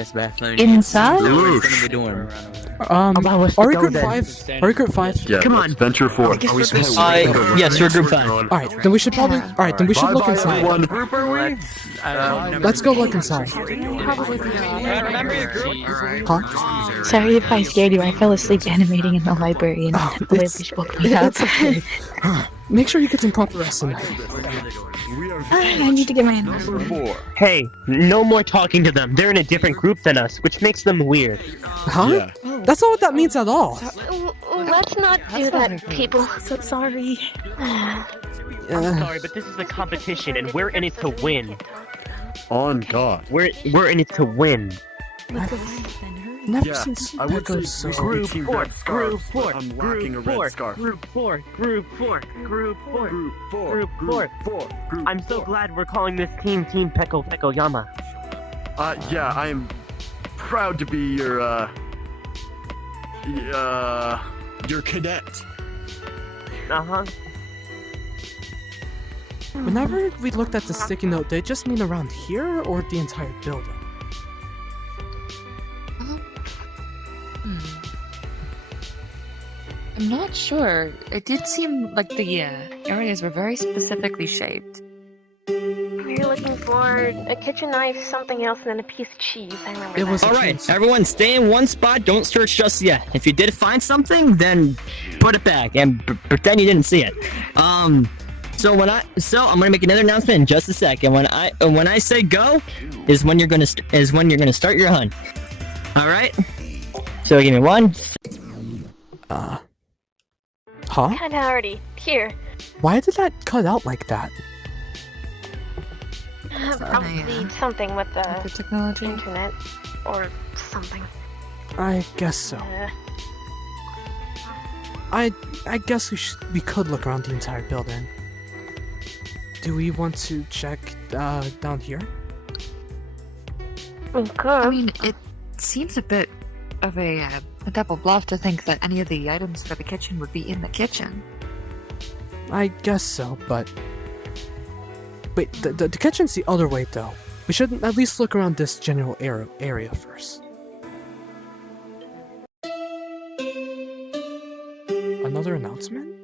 inside. Are we group 5? Are we group 5? Yeah, Come on. Venture 4. Yes, you're group 5. Alright, then we should probably. Alright, then we should look inside. Let's go look inside. Remember your group? Huh? Sorry if I scared you. I fell asleep animating in the library and the library woke me up. It's okay. Make sure you get some proper rest tonight. I need to get my hands. Hey, no more talking to them. They're in a different group than us, which makes them weird. Huh? That's not what that means at all. Let's not do that, people. So sorry. I'm sorry, but this is a competition, and we're in it to win. On God. We're in it to win. Never seen would Pekka say so we should be team red scarf, but I'm lacking a red scarf. Group 4. I'm so glad we're calling this team Team Peko Pekoyama. Yeah, I am proud to be your cadet. Uh-huh. Whenever we looked at the sticky note, did it just mean around here or the entire building? I'm not sure. It did seem like the areas were very specifically shaped. We're looking for a kitchen knife, something else, and then a piece of cheese. I remember that. Alright, everyone stay in one spot, don't search just yet. If you did find something, then put it back and pretend you didn't see it. So I'm gonna make another announcement in just a second. When I say go, is when you're gonna start your hunt. Alright? So give me one. Huh? Kinda already. Here. Why did that cut out like that? Probably something with the technology, internet, or something. I guess so. I guess we could look around the entire building. Do we want to check down here? I mean, it seems a bit of a a double bluff to think that any of the items for the kitchen would be in the kitchen. I guess so, but... Wait, the kitchen's the other way, though. We should at least look around this general area first. Another announcement?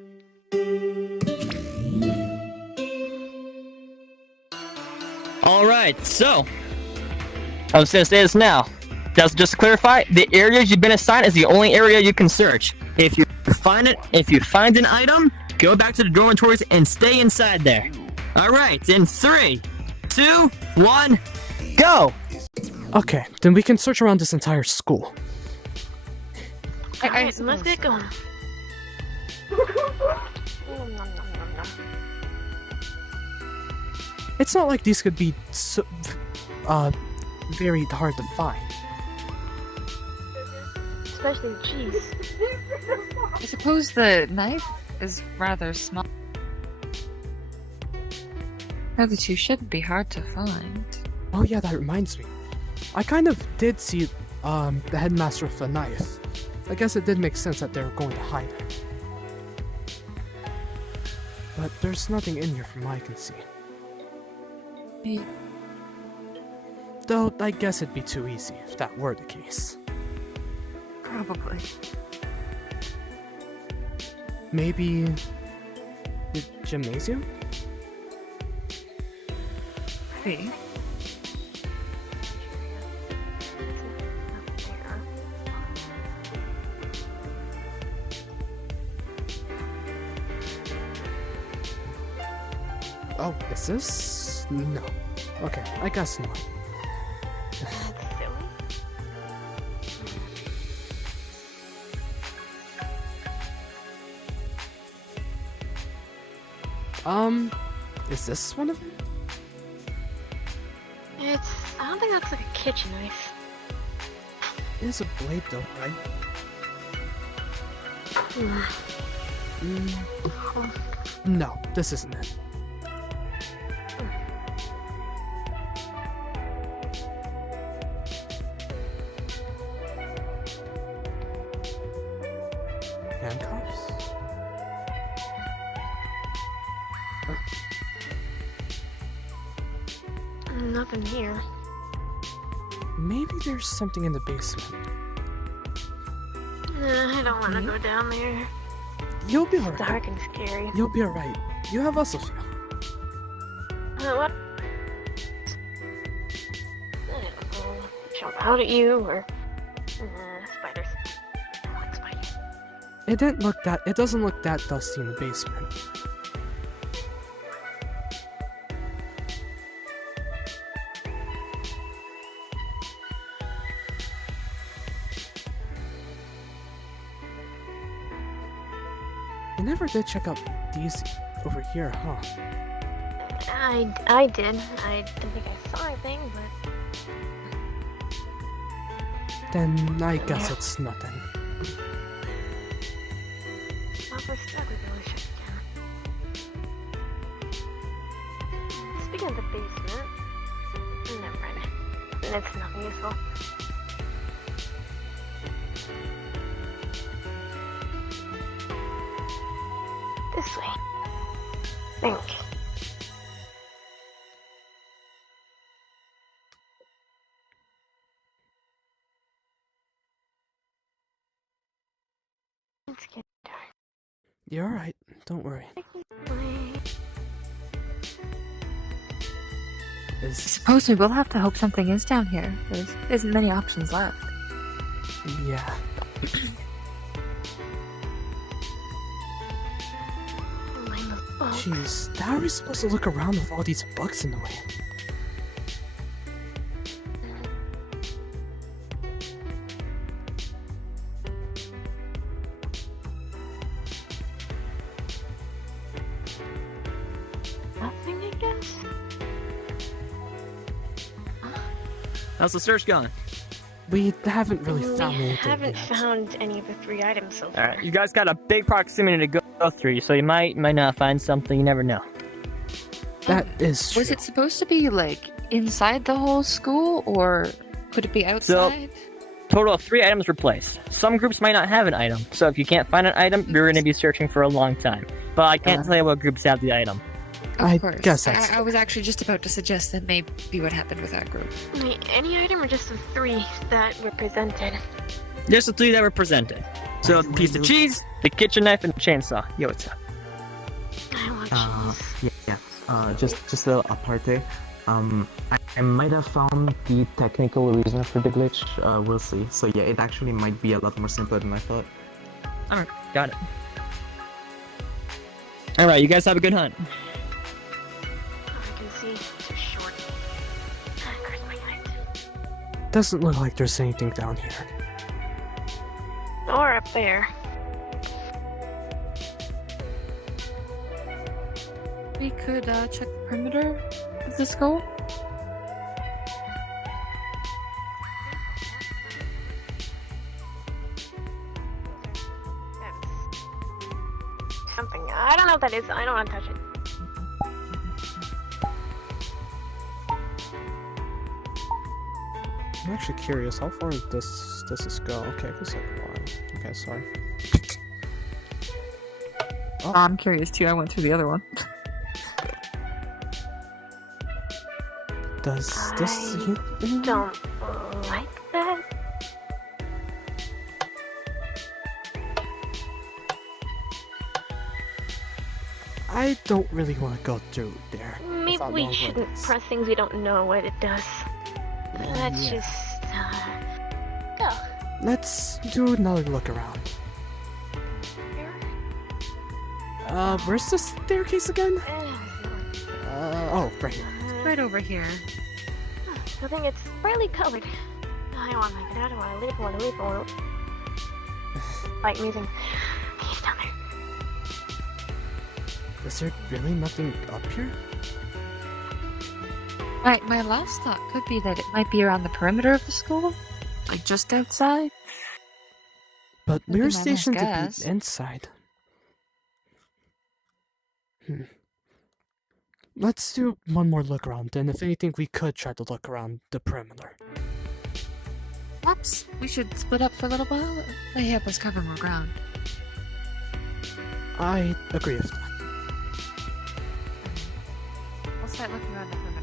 Alright, so I was gonna say this now. Just to clarify, the areas you've been assigned is the only area you can search. If you find an item, go back to the dormitories and stay inside there. Alright, in 3, 2, 1, go! Okay, then we can search around this entire school. Alright, let's get going. It's not like these could be so, very hard to find. Especially cheese. I suppose the knife is rather small. The other two shouldn't be hard to find. Oh yeah, that reminds me. I kind of did see the headmaster with a knife. I guess it did make sense that they were going to hide it. But there's nothing in here from what I can see. Though, I guess it'd be too easy if that were the case. Probably. Maybe... the gymnasium? Maybe. Oh, is this? No. Okay, I guess not. Is this one of them? I don't think that's like a kitchen knife. It is a blade though, right? No, this isn't it. Handcuffs? Nothing here. Maybe there's something in the basement. Nah, I don't want to go down there. You'll be It's alright. dark and scary. You'll be alright. You have us, Sophia. What? I don't know. Jump out at you or spiders. I want spiders. It doesn't look that dusty in the basement. You never did check out these over here, huh? I did. I didn't think I saw anything, but Then I guess it's nothing. well, we're stuck. We really should again. Speaking of the basement, never mind. It's nothing useful. This way. Think. It's getting dark. You're alright. Don't worry. I suppose we will have to hope something is down here. There isn't many options left. Yeah. Jeez, how are we supposed to look around with all these bugs in the way? Nothing, I guess. How's the search going? We haven't really found We anything haven't yet. found any of the 3 items so far. Alright, you guys got a big proximity to go through, so you might not find something, you never know. That is true. Was it supposed to be like inside the whole school, or could it be outside? Total of 3 items replaced. Some groups might not have an item, so if you can't find an item, you're going to be searching for a long time. But I can't tell you what groups have the item. Of course. I was actually just about to suggest that may be what happened with that group. Wait, any item or just the 3 that were presented? There's the 3 that were presented. So, the piece of cheese, the kitchen knife, and the chainsaw. Yo, what's up? Just a aparte. I might have found the technical reason for the glitch. We'll see. So yeah, it actually might be a lot more simpler than I thought. Alright, got it. Alright, you guys have a good hunt. I can see it's short. Where's my knife? Doesn't look like there's anything down here. Or up there. We could check the perimeter of the school. Something. I don't know what that is. I don't want to touch it. I'm actually curious, how far does this go? Okay, it goes like a while. Okay, sorry. Oh. I'm curious too. I went through the other one. Does this... I don't like that. I don't really want to go through there. Maybe without we knowing what it shouldn't is. press things we don't know what it does. Let's Yeah. just go. Let's do another look around. Where's the staircase again? Oh, right here. Right over here. I think it's brightly colored. I don't want to make it. I don't want to leave. I want to leave. I want to... Like amazing. He's down there. Is there really nothing up here? Right, my last thought could be that it might be around the perimeter of the school, like just outside. But Would be we're my best stationed to guess. be inside. Let's do one more look around, and if anything, we could try to look around the perimeter. Perhaps we should split up for a little while. They help us cover more ground. I agree with that. We'll start looking around the perimeter.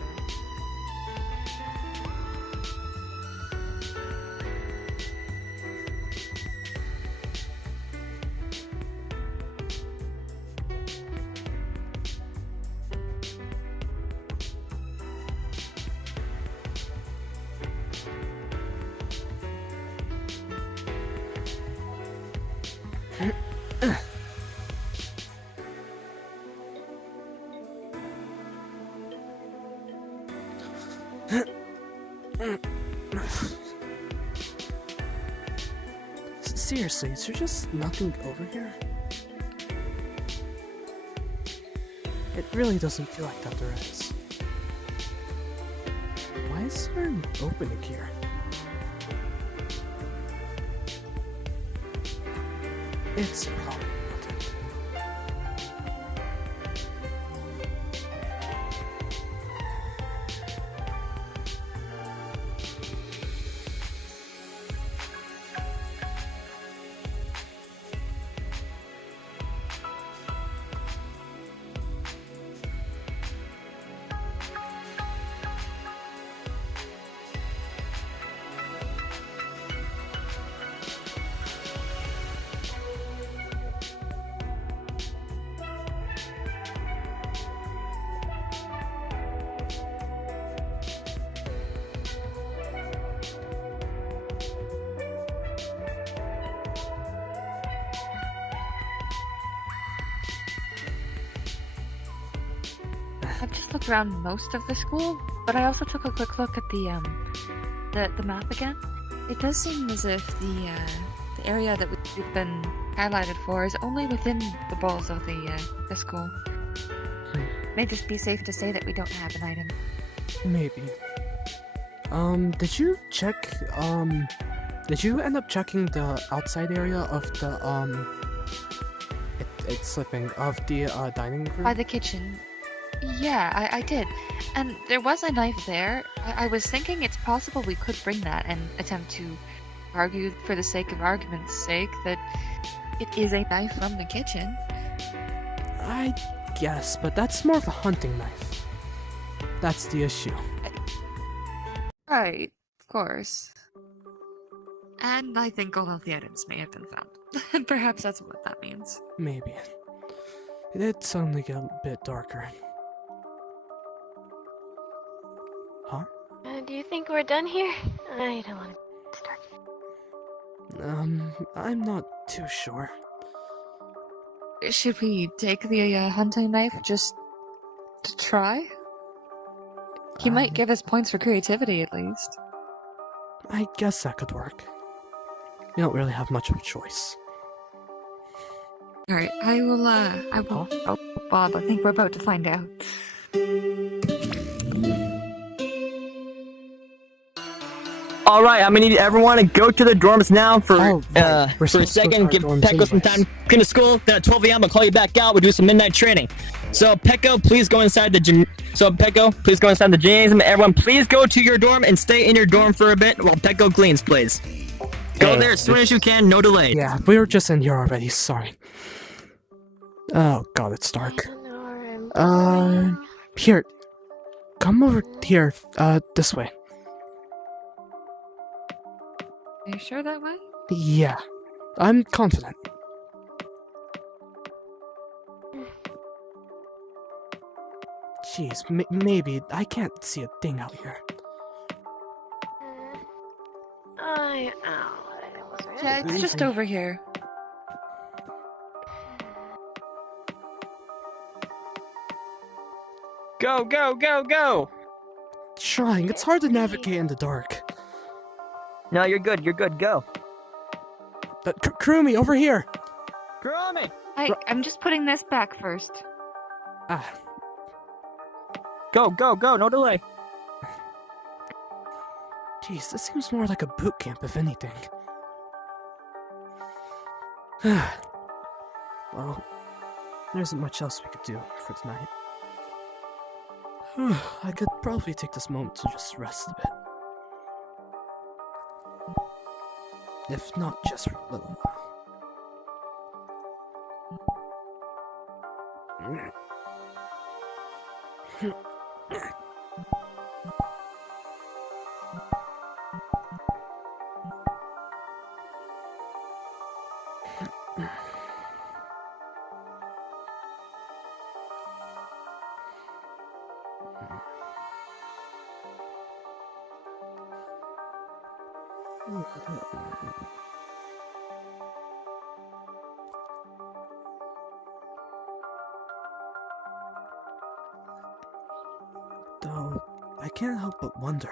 Seriously, is there just nothing over here? It really doesn't feel like that there is. Why is there an opening here? It's probably nothing. I've just looked around most of the school, but I also took a quick look at the map again. It does seem as if the area that we've been highlighted for is only within the walls of the school. May just be safe to say that we don't have an item. Maybe. Did you check, did you end up checking the outside area of the, it's slipping, of the, dining room? By the kitchen. Yeah, I did. And there was a knife there. I was thinking it's possible we could bring that and attempt to argue for the sake of argument's sake that it is a knife from the kitchen. I guess, but that's more of a hunting knife. That's the issue. Right, of course. And I think all of the items may have been found. Perhaps that's what that means. Maybe. It did suddenly get a bit darker. Huh? Do you think we're done here? I don't want to start. I'm not too sure. Should we take the hunting knife just to try? He might give us points for creativity at least. I guess that could work. We don't really have much of a choice. Alright, I will, Oh, Bob, I think we're about to find out. All right, I'm gonna need everyone to go to the dorms now for a second. Give Pecco some time to clean the school. Then at 12 a.m. I'll call you back out. We'll do some midnight training. So Pecco, please go inside the gymnasium. Everyone, please go to your dorm and stay in your dorm for a bit while Pecco cleans, please. Go there as soon as you can. No delay. Yeah, we were just in here already. Sorry. Oh God, it's dark. Here. Come over here. This way. Are you sure that way? Yeah, I'm confident. Jeez, maybe. I can't see a thing out here. Yeah, it's just over here. Go, go, go, go! Trying. It's hard to navigate in the dark. No, you're good. You're good. Go. Kurumi, over here! Kurumi! I'm just putting this back first. Go, go, go. No delay. Jeez, this seems more like a boot camp, if anything. Well, there isn't much else we could do for tonight. I could probably take this moment to just rest a bit. If not just for a little while. Though, I can't help but wonder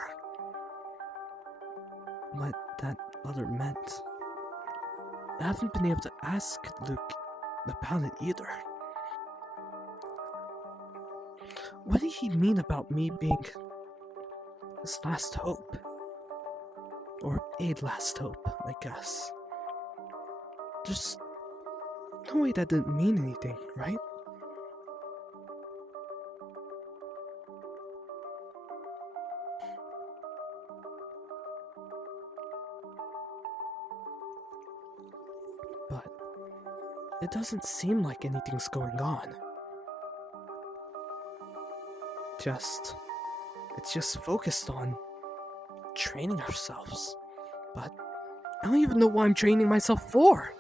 what that letter meant. I haven't been able to ask Luke about it either. What did he mean about me being his last hope? Or a last hope, I guess. There's no way that didn't mean anything, right? But it doesn't seem like anything's going on. It's just focused on training ourselves. But I don't even know what I'm training myself for.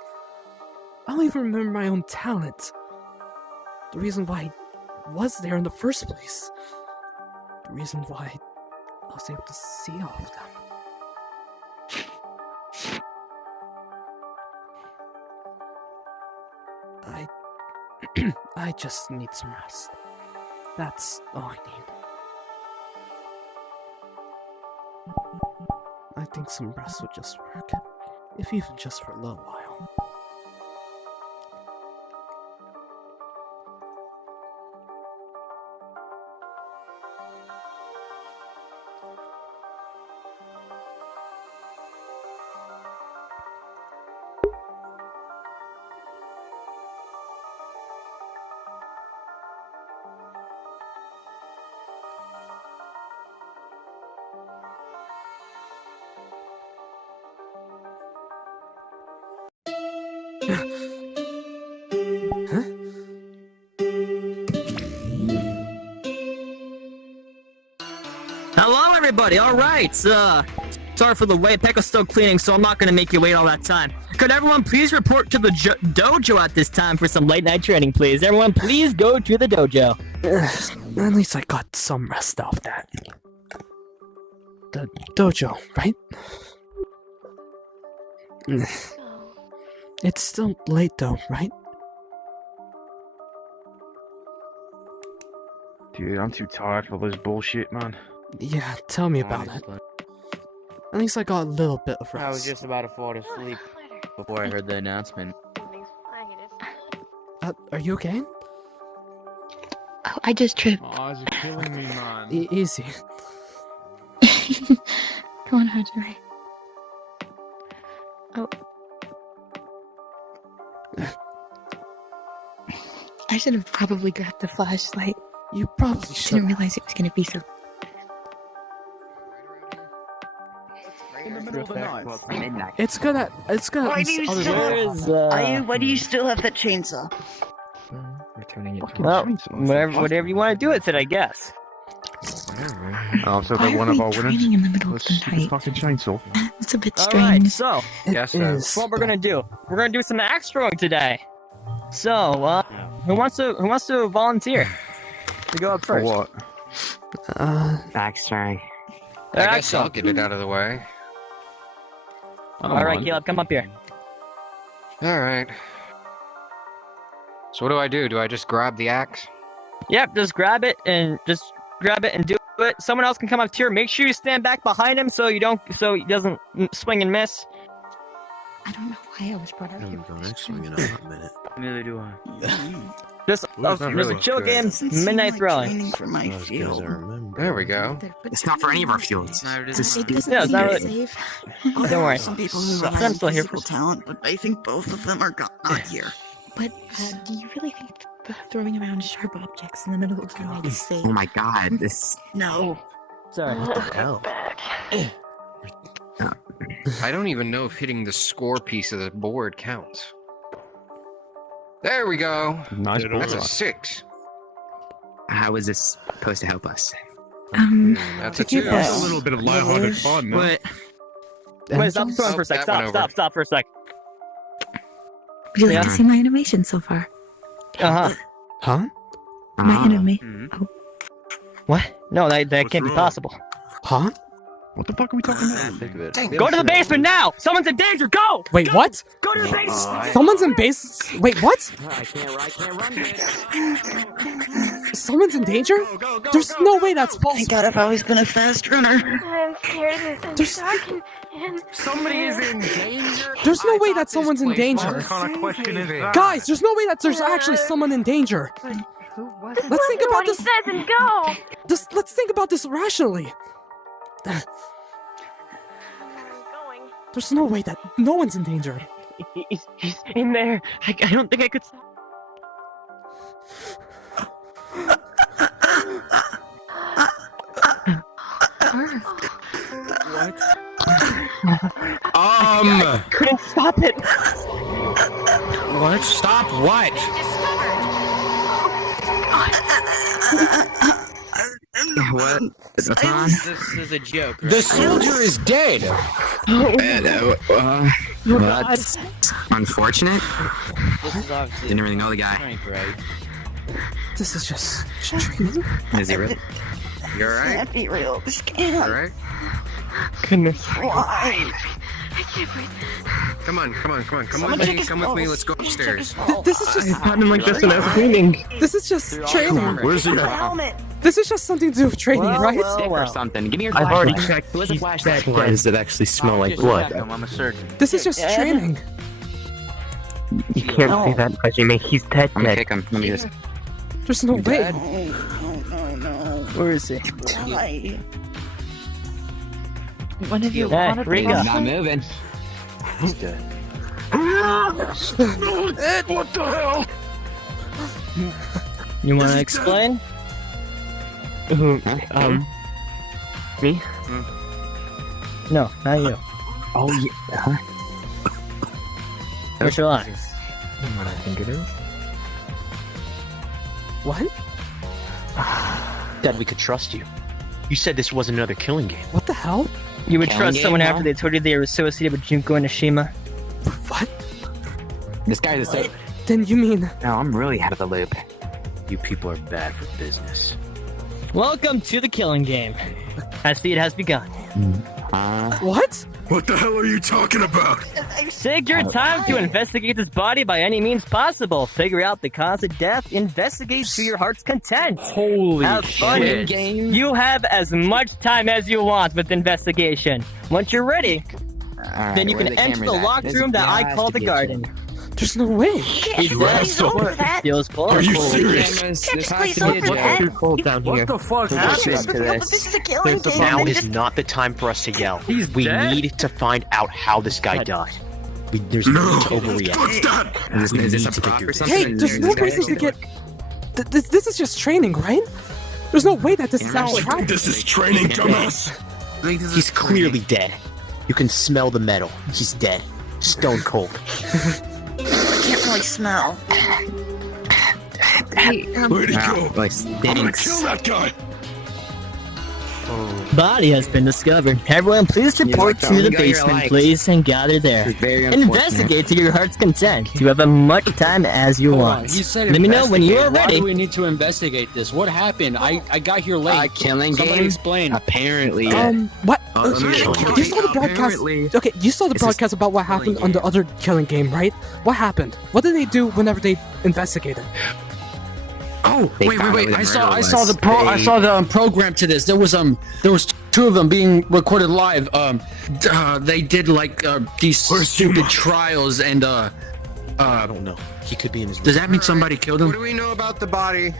I don't even remember my own talent. The reason why I was there in the first place. The reason why I was able to see all of them. I just need some rest. That's all I need. I think some rest would just work, if even just for a little while. everybody. All right. Sorry for the wait. Pekka's still cleaning, so I'm not gonna make you wait all that time. Could everyone please report to the dojo at this time for some late night training, please? Everyone, please go to the dojo. At least I got some rest off that. The dojo, right? It's still late though, right? Dude, I'm too tired for this bullshit, man. Yeah, tell me about it. At least I got a little bit of rest. I was just about to fall asleep before I heard the announcement. Are you okay? Oh, I just tripped. Eyes are killing me, man. Easy. Come on, Hajime. Oh. I should have probably grabbed the flashlight. You probably should. Didn't realize it was gonna be so. In the middle of the night. It's gonna. Why do you still have that chainsaw? Returning it. Well, whatever you want to do with it, I guess. So Why that one are of we our winners. training in the middle of Let's the shoot the night? fucking chainsaw. It's a bit All strange. right, so Yes, that's what we're gonna do. We're gonna do some axe throwing today. So, who wants to volunteer to go up first? What? Axe throwing. I guess I'll get it out of the way. All right, Caleb, come up here. All right. So what do I do? Do I just grab the axe? Yep, just grab it and do it. Someone else can come up here. Make sure you stand back behind him so he doesn't swing and miss. I don't know why I was brought up here. Neither do I. Just there's a chill game, midnight throwing. For my field. There we go. It's not for any of our fields. It's not really. Don't worry. Some people who I'm rely on still here physical for. talent, but I think both of them are not here. But do you really think throwing around sharp objects in the middle of the night is safe? Oh my god, this. No. Sorry. What the hell? I don't even know if hitting the score piece of the board counts. There we go. Nice ball. That's a 6. How is this supposed to help us? That's a to keep 2. us A little bit of lighthearted fun, no? Wait, stop throwing for a sec. that went Stop for a sec. Would you like Yeah. to see my animation so far? Huh? My enemy. Mm-hmm. What? No, that can't be possible. Huh? What the fuck are we talking about? Think of it. Go to the basement now! Someone's in danger! Go! Wait, what? Go to the basement! Someone's in base. Wait, what? I can't run. Someone's in danger? There's no way that's Thank possible. God, I've always been a fast runner. I'm scared and it's dark and Somebody is in danger? There's no way that someone's in danger. What kind of question is that? Guys, there's no way that there's actually someone in danger. Who was Just Let's think listen to about what he this. says and go. Let's think about this rationally. I'm going. There's no way that no one's in danger. He's in there. I don't think I could stop. What? I couldn't stop it. What? Stop what? What? What's on? This is a joke. Right? The soldier is dead. That's unfortunate. This is obviously Didn't really know the guy. prank, right? This is just training. Is he really? You alright? Can't be real. This can't. Alright? Goodness. Why? I can't breathe. Come on. Someone check his Come with me. pulse. Let's go upstairs. This is just. Happened like just an cleaning. This is just training. Where's he at? Helmet. This is just something to do with training, right? Or something. Give me your I've already flashlight. checked. Who has a He's flashlight? dead. Why does it actually smell like Just blood? check him, I'm a surgeon. This is just training. You can't say that, Hajime. He's dead. I'm gonna kick him. Let me just. There's no way. No. Where is he? Why? One of you Hey, wanted Rika. the Not moving. He's dead. What the hell? You want to explain? Me? No, not you. Oh yeah. Huh? What's your line? What I think it is. What? Dad, we could trust you. You said this wasn't another killing game. What the hell? You would Killing trust game, someone huh? after they told you they were associated with Junko and Ashima? What? This guy's a Then you mean... No, I'm really out of the loop. You people are bad for business. Welcome to the killing game. I see it has begun. What? What the hell are you talking about? Take your time to investigate this body by any means possible. Figure out the cause of death. Investigate to your heart's content. Holy Have fun in game. You have as much time as you want with investigation. Once you're ready, then you can enter the locked room that I call the garden. There's no way. Feels cold. Are you serious? Too cold down here. What the fuck happened? This is a killing game. Now and is not the time for us to yell. We dead? need to find out how this guy died. There's no need to overreact. Is this a prop or something? Hey, there's no reason to get... This is just training, right? There's no way that this is actually happening. This is training, dumbass. He's clearly dead. You can smell the metal. He's dead. Stone cold. I can't really smell. Where'd he go? Boy, I'm gonna kill that guy. Body has been discovered. Everyone, please report like to to the go your basement, likes. please, and gather there. It's very unfortunate. Investigate to your heart's content. You have as much time as you want. You said Let me know when you are investigate. Why ready. do we need to investigate this? What happened? I got here late. Killing Somebody game? explain. Apparently. What? let me You check. saw the broadcast. Apparently- Okay, you saw the This is broadcast about what happened on the other killing game, right? What happened? What did they do whenever they investigated? Oh, They wait. found out who I the saw murderer was. I saw the program to this. There was two of them being recorded live. They did like these stupid trials and I don't know. He could be in his room. does that mean somebody killed him? What do we know about the body?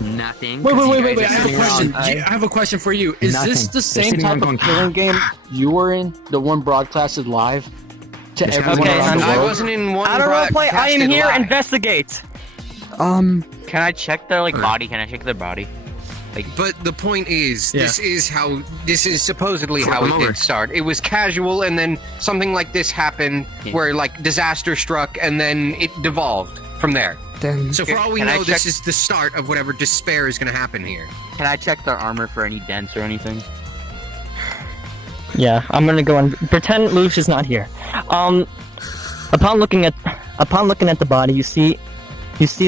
Nothing. Wait. I guys have a are question. wrong. I have a question for you. Is Nothing. this the They're same sitting type there of going, killing game you were in? The one broadcasted live to This everyone Okay, around the I world? wasn't in one. Out of roleplay, I am broadcasted here. live. Investigate. Can I check their body? Can I check their body? But the point is, Yeah. this is supposedly Flip how them it over. did start. It was casual, and then something like this happened, where like disaster struck, and then it devolved from there. Then So for all we Can I know, this check- is the start of whatever despair is going to happen here. Can I check their armor for any dents or anything? Yeah, I'm gonna go and pretend Lush is not here. Upon looking at the body, you see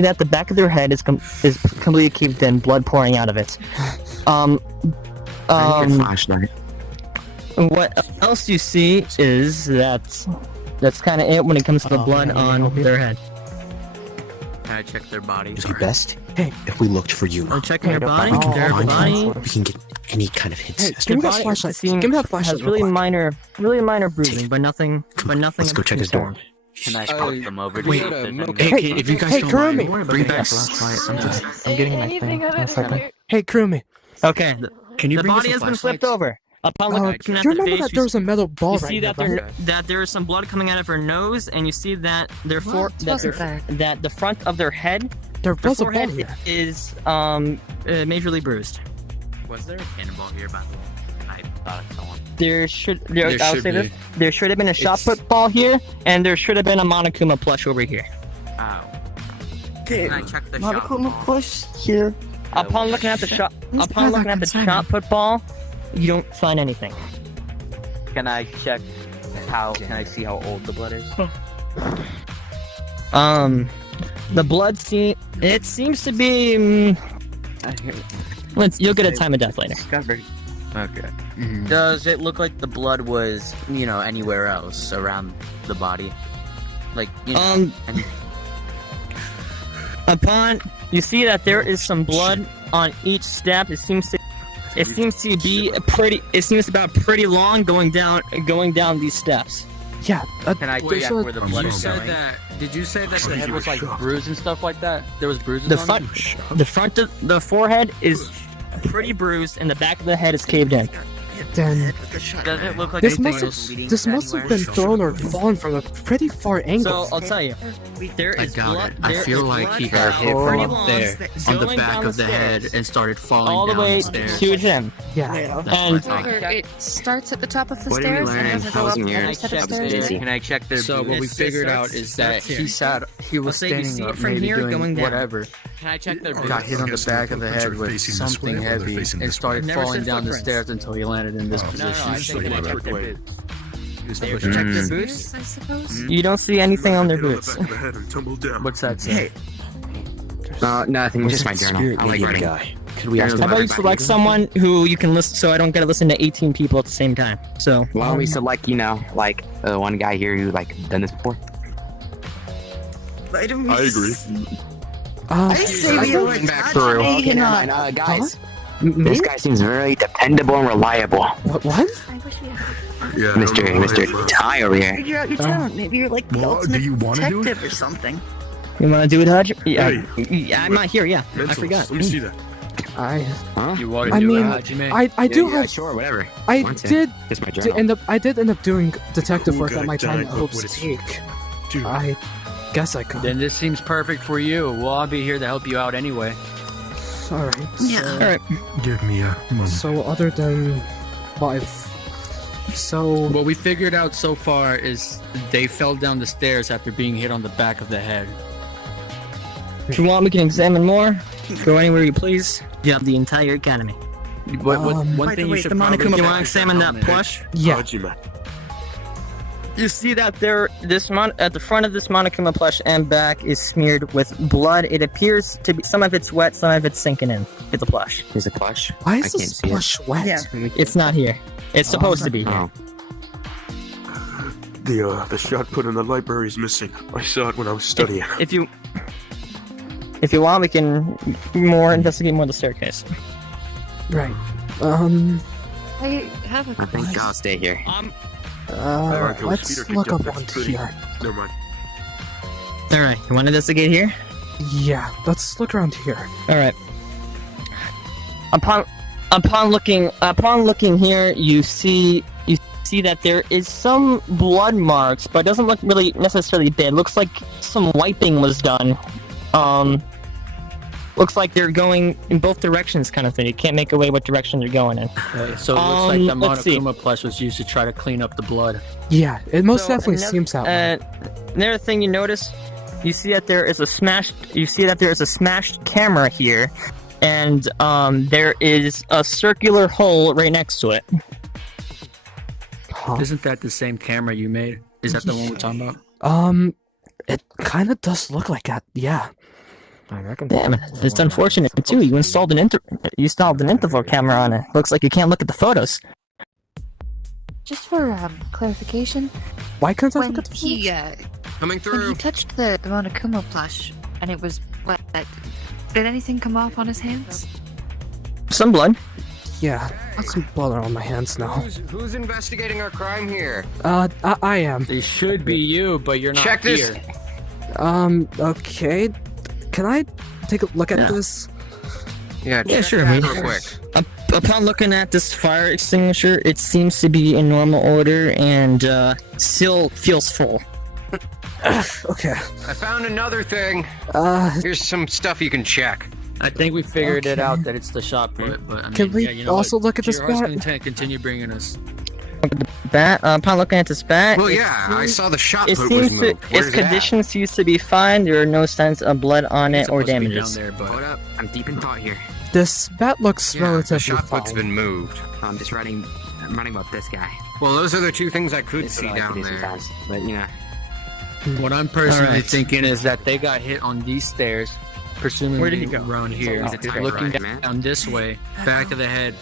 that the back of their head is completely caved in, blood pouring out of it. I need a flashlight. What else you see is that's kind of it when it comes to the blood on their head. Can I check their body? It would be best Hey. if we looked for you. I'm checking their body. We can Their find body. him. We can get any kind of hints. Hey, give me that flashlight. Give me that flashlight. Has really real quick. minor bruising, but nothing. Let's go check his door. Can I put them over to wait, see if there's any- Hey, if you guys hey, don't Kurumi. mind, bring back. I'm getting my thing. One second. Hey, Kurumi. Okay. Can you The bring us body has some been flipped flashlights? over. Upon Do looking you at the remember face, that there was a metal ball you right see there, that right? that there is some blood coming out of her nose, and you see that wasn't there? that the front of their head, There their was a ball forehead here. is majorly bruised. Was there a cannonball here, by the way? I thought I saw one. There should There I'll should say be. this. There should have been a shot put ball here, and there should have been a Monokuma plush over here. Oh. Can I check the shot? Monokuma push here. Upon looking at the shot, upon looking at the shot put ball, you don't find anything. Can I check Can I see how old the blood is? The blood it seems to be. You'll get a time of death later. Discovered. Okay. Does it look like the blood was, anywhere else around the body? Like, Upon you see that there is some blood on each step. It seems to be about pretty long going down these steps. Yeah. Can I Wait, check where the blood is going? Did you say that the head was like bruised and stuff like that? There was bruises The on front of the forehead is pretty bruised, and the back of the head is caved in. Then Does it look like this anything must was leading this to must have anywhere? been thrown or fallen from a pretty far angle. So I'll tell you, there I is doubt blood. it. I there feel is like blood he got hit pretty from up long there on the going back down of the head stairs and started falling all the down way the stairs. to him. Yeah. And It starts at the top of the What did we stairs learn and in doesn't go up housing the year? other set of I was stairs. busy. Can I check their So what we boots? figured out is that he was Let's say you standing see it up, from maybe here doing going down. whatever. Can I check their Got hit on the back of the head with something heavy and started Never falling said down the footprints. stairs until he landed in this No, position. I said can I check their boots? He was They pushing check their him. boots? I suppose. You don't see anything on their boots. What's that say? Nothing. Just my journal. I like writing. Could we ask How about you select someone who you can listen, so I don't gotta listen to 18 people at the same time. So Why don't we select, like one guy here who done this before? I agree. I say we Going elect back through. Hajime Okay, never Hinata. mind. Guys, Me? this guy seems very dependable and reliable. What? I wish we had. Yeah, Mr. Ty over here. Figure out your talent. Maybe you're like the Well, ultimate do you wanna do it? detective or something. you wanna do it, Hajj? Yeah, Hey. yeah, I'm not here. Yeah, I forgot. Let me see that. You want I to do mean, it, Hajime? I do yeah, have. sure, whatever. I Want to. did. Just my did journal. I did end up doing detective work Ooh, at my God, time at God, Hope's what is- Peak. Dude. I guess I could. Then this seems perfect for you. We'll all be here to help you out anyway. All right. Yeah. All right. Give me a moment. So other than, well, so What we figured out so far is they fell down the stairs after being hit on the back of the head. If you want, we can examine more. Go anywhere you please. You have the entire academy. One by thing the you way, should the probably Monokuma- You check want to is their examine that helmet. plush? yeah. Hajime. You see that at the front of this Monokuma plush and back is smeared with blood. It appears to be some of it's wet, some of it's sinking in to the plush. Here's a plush. Why I is can't this see it. plush wet? Yeah. It's not here. It's supposed to be here. Oh. The shot put in the library is missing. I saw it when I was studying. If you want, we can investigate more of the staircase. Right. I have a I think I'll stay here. Alright, go, Let's Speeder look kicked up up one that goodie. here. Never mind. All right, you want to investigate here? Yeah. Let's look around here. All right. Upon looking here, you see that there is some blood marks, but it doesn't look really necessarily bad. It looks like some wiping was done. Looks like they're going in both directions, kind of thing. You can't make away what direction they're going in. Okay, so it looks like the let's see. Monokuma plush was used to try to clean up the blood. Yeah. It most So, definitely another- seems that way. Another thing you notice, you see that there is a smashed camera here, and there is a circular hole right next to it. Huh. Isn't that the same camera you made? Is that the one we're talking about? It kind of does look like that. Yeah. I reckon. Damn it! It's unfortunate too. You installed an interval camera on it. Looks like you can't look at the photos. Just for clarification, Why can't I when look at the he Coming when through. he touched the Monokuma plush and it was wet, did anything come off on his hands? Some blood. Yeah. Got some blood on my hands now. Who's investigating our crime here? I am. It should be you, but you're not Check this. here. Okay. Can I take a look at this? Yeah, Yeah, check sure. that real quick. Upon looking at this fire extinguisher, it seems to be in normal order and still feels full. Okay. I found another thing. Here's some stuff you can check. I think we figured it Okay. out that it's the shot put, but I mean, Can we yeah, you know also what? look at To this your heart's bat? content, continue bringing us. Bat. Upon looking at this bat, Well, it yeah, I seems- saw the shot It put was seems to, moved. its Where's it at? condition seems to be fine. There are no signs of blood on it or Supposed to be damages. down there, but Hold up. I'm deep in thought here. This bat looks Yeah, the relatively shot put's fine. been moved. I'm running about this guy. Well, those are the two things I could It's see what I like down to do there. sometimes, but you know. what I'm personally Alright. thinking is that they got hit on these stairs, presumably Where did he go? around here. He's a type Looking writer, man. down this way, back of the head,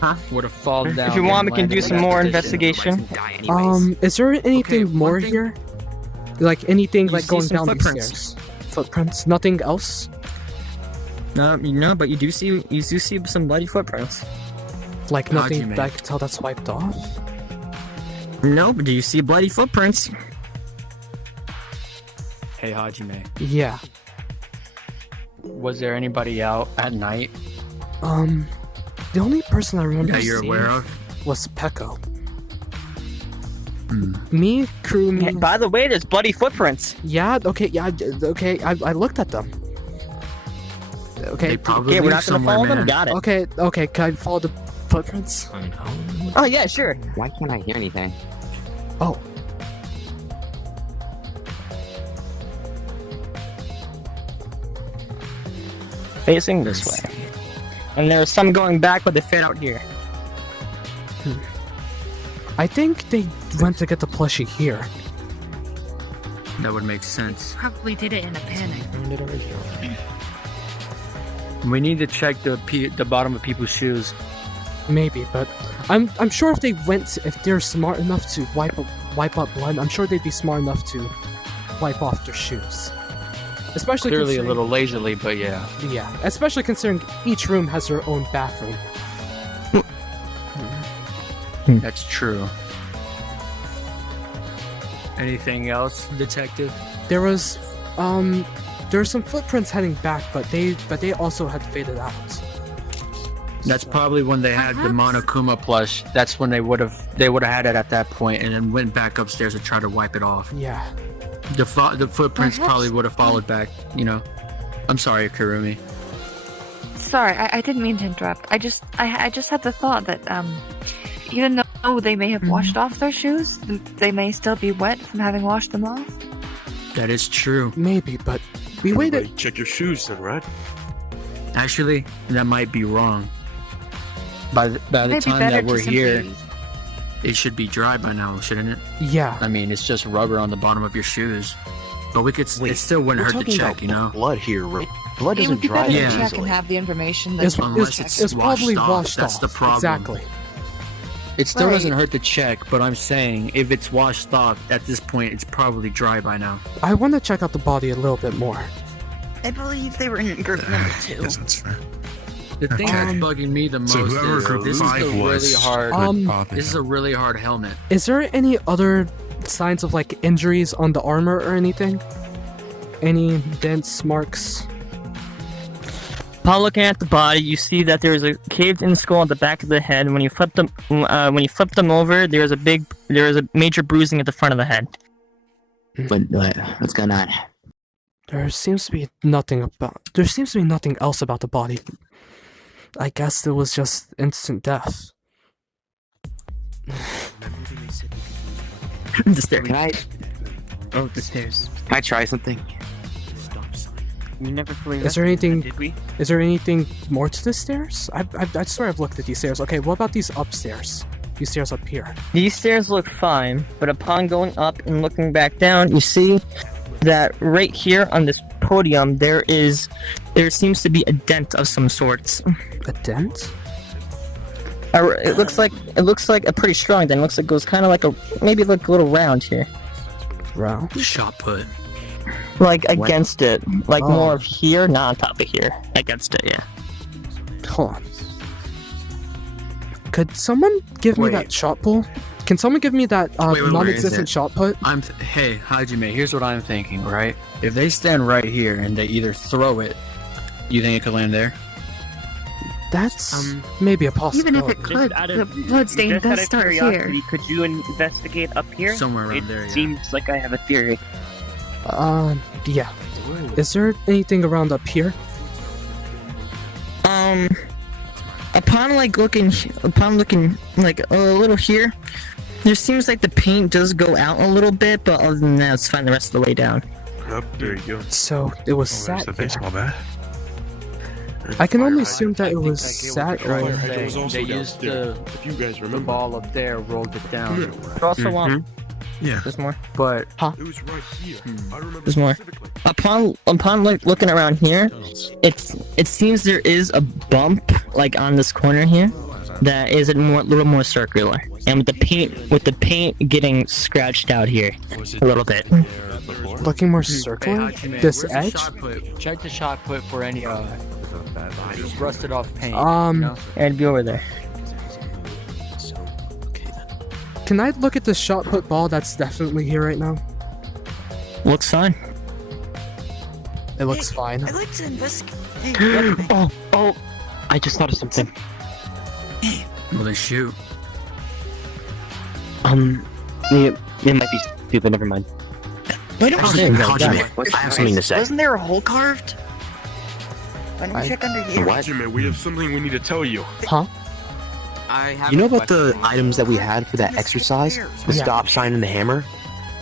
Huh? would have fallen down. If you want, we and can do landed some in more that investigation. Die anyways. Is there anything Okay, more one thing- here? Like anything You like see going some down footprints. these stairs? Footprints. Nothing else. No, but you do see some bloody footprints. Like nothing Hajime. that I can tell that's wiped off. No, but do you see bloody footprints? Hey, Hajime, Yeah. was there anybody out at night The only person I remember that you're seeing- aware of? was Peko. Me, Kurumi. Hey, by the way, there's bloody footprints. Yeah. Okay. I looked at them. Okay. They probably we're live not gonna somewhere, follow them. man. Got it. Okay. Can I follow the footprints? Oh yeah, sure. Why can't I hear anything? Oh. Facing this way. And there's some going back, but they fade out here. I think they went to get the plushie here. That would make sense. Probably did it in a panic. We need to check the bottom of people's shoes. Maybe, but I'm sure if they're smart enough to wipe up blood, I'm sure they'd be smart enough to wipe off their shoes. Especially Clearly a considering- little lazily, but yeah. Yeah, especially considering each room has their own bathroom. That's true. Anything else, detective? There's some footprints heading back, but they also had faded out. That's probably when they had the Monokuma plush. That's when they would have had it at that point, and then went back upstairs to try to wipe it off. Yeah. The footprints probably would have followed back. You know. I'm sorry, Kurumi. Sorry, I didn't mean to interrupt. I just had the thought that even though they may have washed off their shoes, they may still be wet from having washed them off. That is true. Maybe, but we waited. Check your shoes then, right? Actually, that might be wrong. By the Maybe time better that to we're here, simply- it should be dry by now, shouldn't it? Yeah. I mean, it's just rubber on the bottom of your shoes. But we could. Wait, it still wouldn't we're hurt to talking check, about you know. Blood here. Blood It doesn't would be dry better that to check easily. and have the information It's Unless probably washed off, that's the problem. Exactly. It still Right. doesn't hurt to check, but I'm saying if it's washed off at this point, it's probably dry by now. I want to check out the body a little bit more. I believe they were in group number 2. Yes, that's fair. The thing that's bugging me the most So whoever is group this is five a really was hard. would pop This is it. a really hard helmet. Is there any other signs of like injuries on the armor or anything? Any dents, marks? Upon looking at the body, you see that there is a caved-in skull at the back of the head. When you flip them over, there is a major bruising at the front of the head. What's going on? There seems to be nothing else about the body. I guess it was just instant death. The stairs. Can I? Oh, the stairs. Can I try something? We never fully Is there anything? did we? Is there anything more to the stairs? I swear I've looked at these stairs. Okay, what about these upstairs? These stairs up here. These stairs look fine, but upon going up and looking back down, you see that right here on this podium there seems to be a dent of some sorts. A dent? It looks like a pretty strong dent. It looks like it goes kind of like maybe like a little round here. Round? Shot put. Like against it, like Oh. more of here, not on top of here. Against it, yeah. Hold on. Could someone give me that shot pull? Can someone give me that Wait, where is non-existent it? shot put? Hey, Hajime, here's what I'm thinking, right? If they stand right here and they either throw it, you think it could land there? That's maybe a possibility. Even if it could, the bloodstain just out does of start curiosity, here. Could you investigate up here? Somewhere around it there, yeah. seems like I have a theory. Yeah. Is there anything around up here? Upon looking like a little here, there seems like the paint does go out a little bit, but other than that, it's fine the rest of the way down. Up there you go. So it was Oh, there's sat the here. baseball bat. I can only assume that it was sat Fire or hydrant was also They used downstairs, if you guys the remember. ball up there, rolled it down. There also one. Yeah. There's more. But It was right here. I remember There's more. specifically. Upon like looking around here, it seems there is a bump like on this corner here that is a little more circular, and with the paint getting scratched out here a little bit. looking more hey, circular. Hajime, This where's the edge. shot put? Check the shot put for any rusted off paint. Um, you know? I'd be over there. Can I look at the shot put ball that's definitely here right now? Looks fine. It looks fine. I'd like to investigate. Oh! I just thought of something. Well, then shoot. It might be stupid. Never mind. Wait, Hajime, I have something to say. Wasn't there a hole carved? Why don't you check under here? Hajime, we have something we need to tell you. Huh? You know about the items that we had for that exercise? The stop sign and the hammer?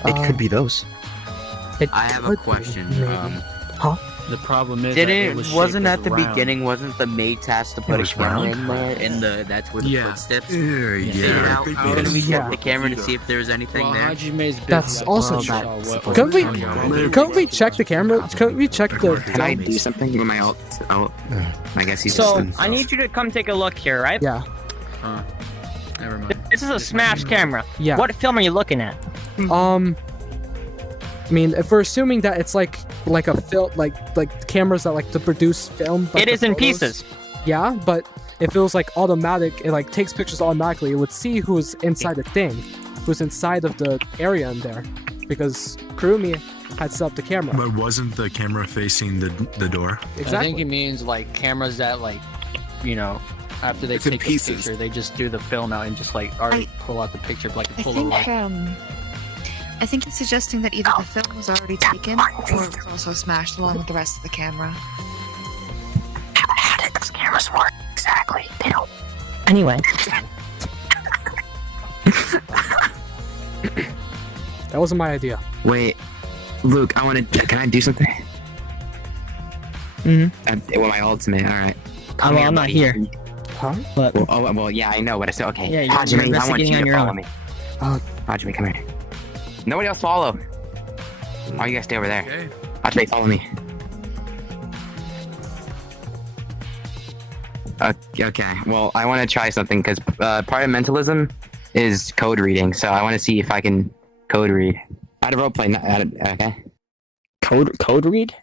It could be those. I have a question. Huh? The problem is, Wasn't at the beginning? Wasn't the maid tasked to put a camera in there? in the that's where the footsteps. Can we check the camera to see if there's anything there? That's also true. Couldn't we check the camera? Couldn't we check the? Can I do something with my ult? I guess he's So just. I need you to come take a look here, right? Yeah. Never mind. This is a smash camera. Yeah. What film are you looking at? I mean, if we're assuming that it's like a film, like cameras that like to produce film. Like It is in pieces. Yeah, but if it was like automatic, it like takes pictures automatically. It would see who's inside the thing, who's inside of the area in there, because Kurumi had set up the camera. But wasn't the camera facing the door? Exactly. I think he means like cameras that like, after they take a picture, they just do the film out and just like already pull out the picture, like pull a light. I think he's suggesting that either the film was already taken or it was also smashed along with the rest of the camera. How did those cameras work exactly? They don't. Anyway. That wasn't my idea. Wait, Luke, can I do something? Mm-hmm. With my ultimate, alright. I'm not here. Huh? But, well, yeah, I know, but I said, okay. Yeah, you're Hajime, I want you investigating on to your follow own. me. Hajime, come here. Nobody else follow. Oh, you guys stay over there. Okay. Hajime, follow me. Okay, well, I want to try something, because part of mentalism is code reading, so I want to see if I can code read. Out of roleplay, okay? Code read?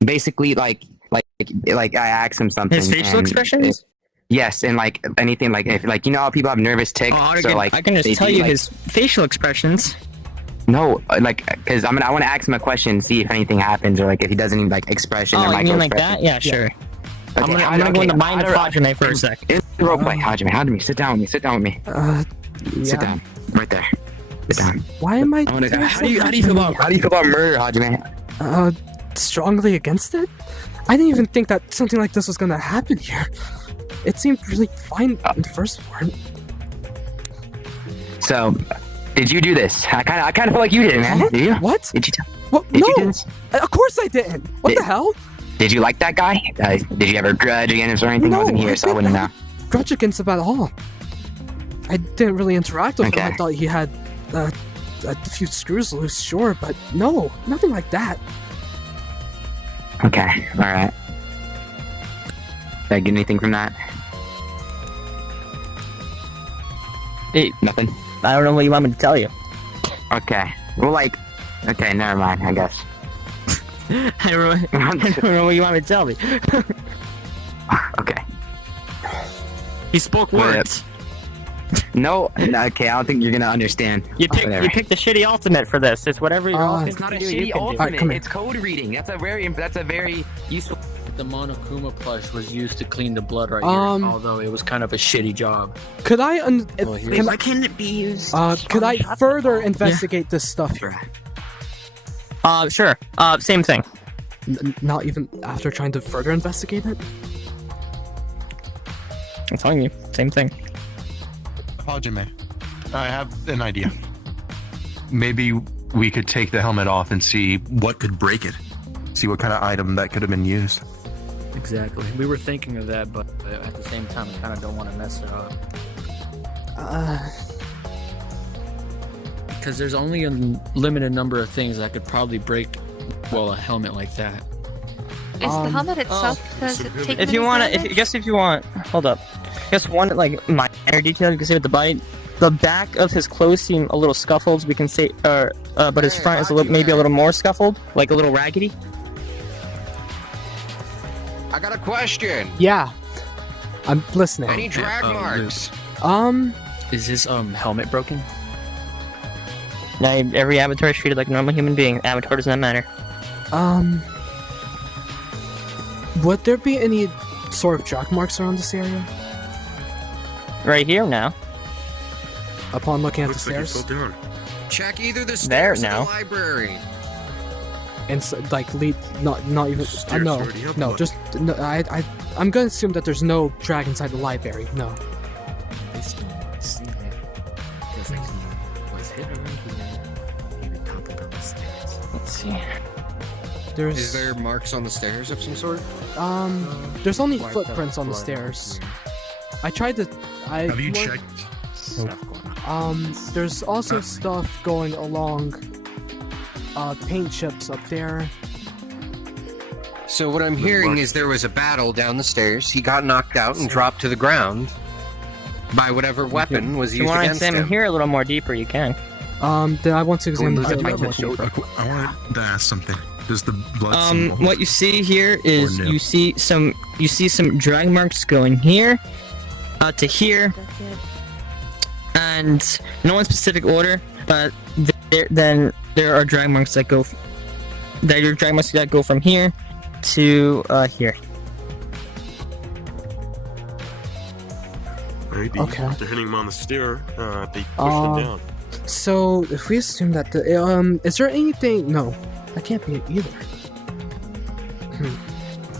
Basically, like I ask him something. His facial expressions? Yes, and like anything, like if how people have nervous tics, so like I can just tell you his facial expressions. No, because I want to ask him a question, see if anything happens, or like if he doesn't even like expression or Oh, you micro mean like that? Yeah, sure. I'm gonna go in the mind of Hajime for a sec. In the roleplay, Hajime, sit down with me. Sit down with me. Yeah. Sit down, right there. Sit down. Why am I? How do you feel about murder, Hajime? Strongly against it. I didn't even think that something like this was gonna happen here. It seemed really fine in the first part. So, did you do this? I kind of feel like you did it, man. Huh? Did you? What? Did you? What? Did No. you do this? Of course I didn't. What the hell? Did you like that guy? Did you ever grudge against him or anything? I wasn't here, so I wouldn't know. Grudge against him at all. I didn't really interact with him. I thought he had a few screws loose, sure, but no, nothing like that. Okay, all right. Did I get anything from that? Nothing. I don't know what you want me to tell you. Okay. Well, okay, never mind. I guess. I don't know what you want me to tell me. Okay. He spoke words. No, okay, I don't think you're gonna understand. You picked the shitty ultimate for this. It's whatever you're It's not a shitty ultimate. It's code reading. That's a very useful. The Monokuma plush was used to clean the blood right here, although it was kind of a shitty job. Could I? Why can't it be used? Could I further investigate this stuff here? Sure. Same thing. Not even after trying to further investigate it? I'm telling you, same thing. Hajime, I have an idea. Maybe we could take the helmet off and see what could break it. See what kind of item that could have been used. Exactly. We were thinking of that, but at the same time, we kind of don't want to mess it up. Because there's only a limited number of things that could probably break, a helmet like that. Is the helmet itself, does it take If you want to, hold up. Just one, minor detail you can see with the bite. The back of his clothes seem a little scuffled, we can say, but his front is maybe a little more scuffled, like a little raggedy. I got a question. Yeah. I'm listening. Any drag marks? Is his helmet broken? Now, every avatar is treated like a normal human being. Avatar does not matter. Would there be any sort of drag marks around this area? Right here now. upon looking at the Looks like stairs. it's still down. Check either the There stairs or now. the library. And like lead, not even. stairs No, already up, no, bud. just no. I'm gonna assume that there's no drag inside the library. No. They still see it. Because like he was hit around here. He toppled down the stairs. Let's see. There's. Is there marks on the stairs of some sort? There's only Wiped footprints out on the blood. stairs. I tried to. Have you looked- checked? There's also stuff going along. Paint chips up there. So what I'm hearing is there was a battle down the stairs. He got knocked out and dropped to the ground by whatever weapon was If you used want to against examine him. here a little more deeper, you can. Then I want to examine the I other one deeper. wanted to ask something. Does the blood symbol What you see here is Or no? you see some drag marks going here, out to here, and no in specific order. But then there are drag marks that go. There are drag marks that go from here to here. Maybe Okay. after hitting him on the stair, they pushed him down. So if we assume that the is there anything? No, that can't be it either.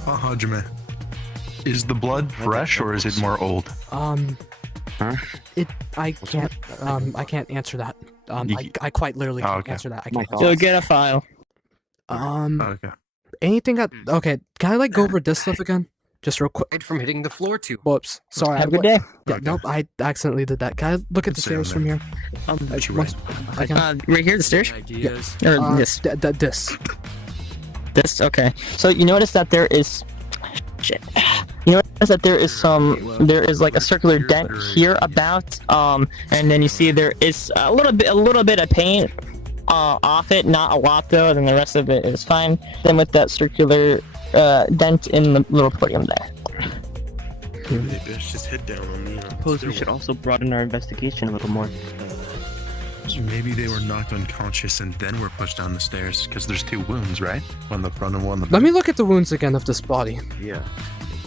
Hajime, is the blood fresh or is it more old? I can't answer that. I quite literally can't answer that. I can't. So get a file. Okay. Anything at okay? Can I like go over this stuff again? Just real quick. From hitting the floor too. Whoops. Sorry. Have a good day. Yeah, nope. I accidentally did that. Can I look at the stairs from here? Right here, the stairs. Ideas. Or this. This. Okay. So you notice that there is. Shit. You notice that there is like a circular dent here about, and then you see there is a little bit of paint off it, not a lot though. Then the rest of it is fine. Then with that circular dent in the little podium there. Maybe they bashed his head down on the. Suppose we should also broaden our investigation a little more. Maybe they were knocked unconscious and then were pushed down the stairs because there's two wounds, right? One in the front and one in the back. Let me look at the wounds again of this body. Yeah.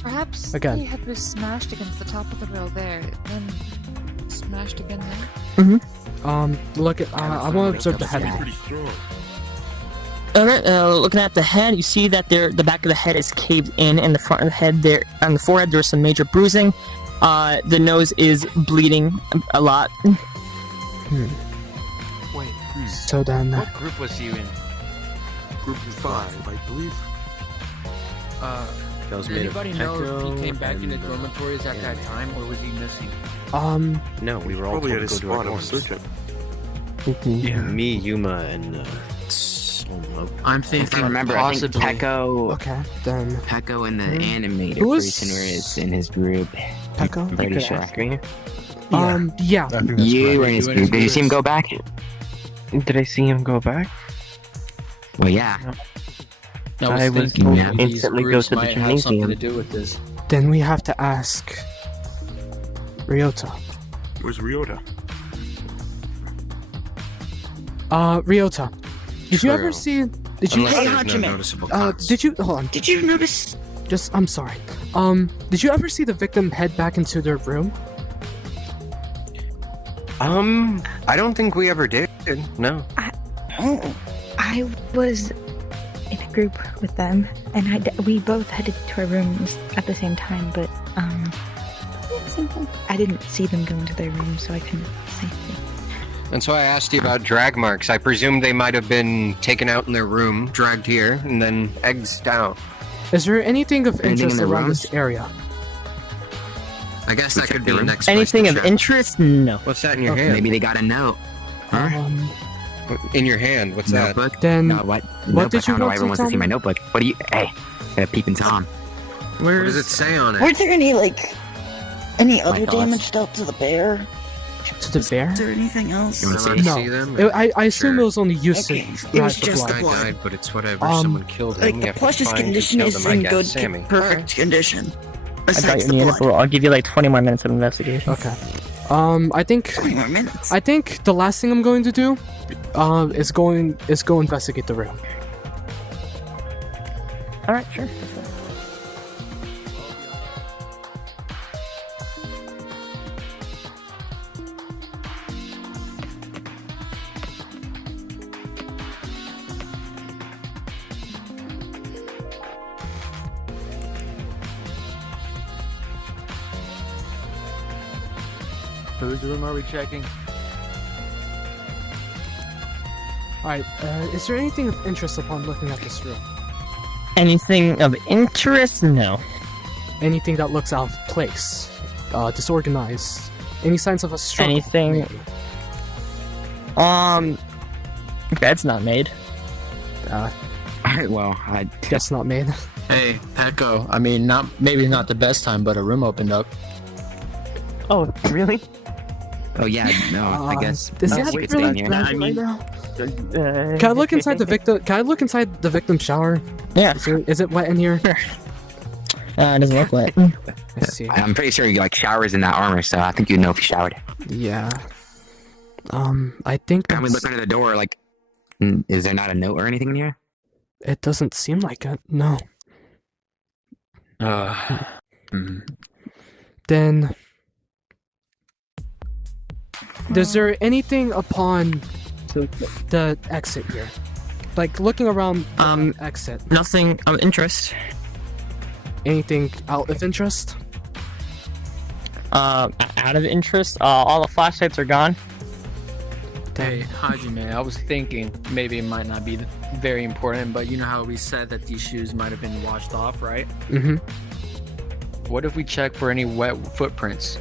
Perhaps Again. the head was smashed against the top of the rail there, then smashed again there. Look at. I want to observe the head. Pretty strong. Alright, looking at the head, you see that the back of the head is caved in, and the front of the head there, on the forehead, there's some major bruising. The nose is bleeding a lot. Wait. So then. What group was he in? Group 5, I believe. That was Did made of anybody know if he echo came back and, into dormitories at that time, or was he missing? No, we were all Probably told at to his go to our spot. I was dorms. searching. Yeah. Me, Yuma, and Solo. I'm thinking I remember, I think possibly Pecco, Okay. Then. Pecco in the animated Who was- version where it's in his group. Pecco? I'm pretty could sure. ask me. Yeah. I think that's You were correct. in his group. Did you see him go back? Did I see him go back? Well, yeah. I was thinking told that. to instantly go to the might have something to gymnasium. do with this. Then we have to ask. Ryota. Where's Ryota? Ryota. Did you ever True. see? Did you? Unless Hey, there's no Hajime. noticeable cause. Did you? Hold on. Did you notice? Just. I'm sorry. Did you ever see the victim head back into their room? I don't think we ever did. No. Oh, I was in a group with them, and we both headed to our rooms at the same time, but I didn't see them go into their room, so I couldn't say anything. And so I asked you about drag marks. I presumed they might have been taken out in their room, dragged here, and then eggs out. Is there anything of Anything interest in the around rooms? this area? I guess We that could checked be the the room. next place Anything to of check. interest? No. What's that in your Okay. hand? Maybe they got a note. Huh? In your hand, what's that? Notebook? Then No, what? what did Notebook? you I don't know want why to everyone wants to tell see my me? notebook. What do you? Hey, peeping Tom. What does it say on it? were there any any other thoughts. damage dealt to the bear? To the bear? Is there anything else? You want to Never see? No. see them? I assume Sure. it was only usage. Okay, it was not the just blood. the Guy blood. died, but it's whatever. Um, Someone killed him. Like You the have to plush's find who condition killed is him, I in guess. good, Sammy. perfect condition. I got Besides your the unit, blood. bro. I'll give you like 20 more minutes of investigation. Okay. I think 20 more minutes. I think the last thing I'm going to do, is go investigate the room. All right, sure. Whose room are we checking? Alright, is there anything of interest upon looking at this room? Anything of interest? No. Anything that looks out of place? Disorganized? Any signs of a struggle? Anything? Maybe? Bed's not made. Well, I guess not made. Hey, Pecco. I mean, maybe not the best time, but a room opened up. Oh, really? Oh yeah, no, I guess. Is that we could really stay in here. bad right now? Can I look inside the victim? Can I look inside the victim's shower? Yeah. Is it wet in here? It doesn't look wet. I see. I'm pretty sure he like showers in that armor, so I think you'd know if he showered. Yeah. I think. Can we look under the door? Like, is there not a note or anything in here? It doesn't seem like it. No. Then. Is there anything upon the exit here? Like looking around the exit. Nothing of interest. Anything out of interest? Out of interest? All the flashlights are gone. Hey, Hajime, I was thinking maybe it might not be very important, but you know how we said that these shoes might have been washed off, right? Mm-hmm. What if we check for any wet footprints?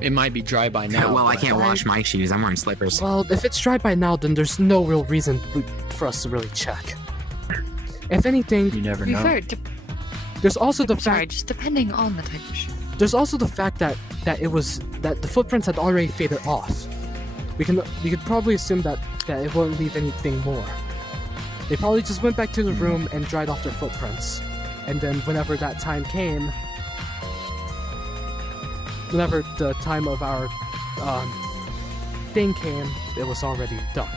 It might be dry by now. Well, I but- can't wash my shoes. I'm wearing slippers. Well, if it's dry by now, then there's no real reason for us to really check. If anything, you never To be know. fair, there's also the sorry, fact. just depending on the type of shoe. There's also the fact that the footprints had already faded off. We could probably assume that it won't leave anything more. They probably just went back to the room and dried off their footprints, and then whenever that time came, whenever the time of our thing came, it was already done.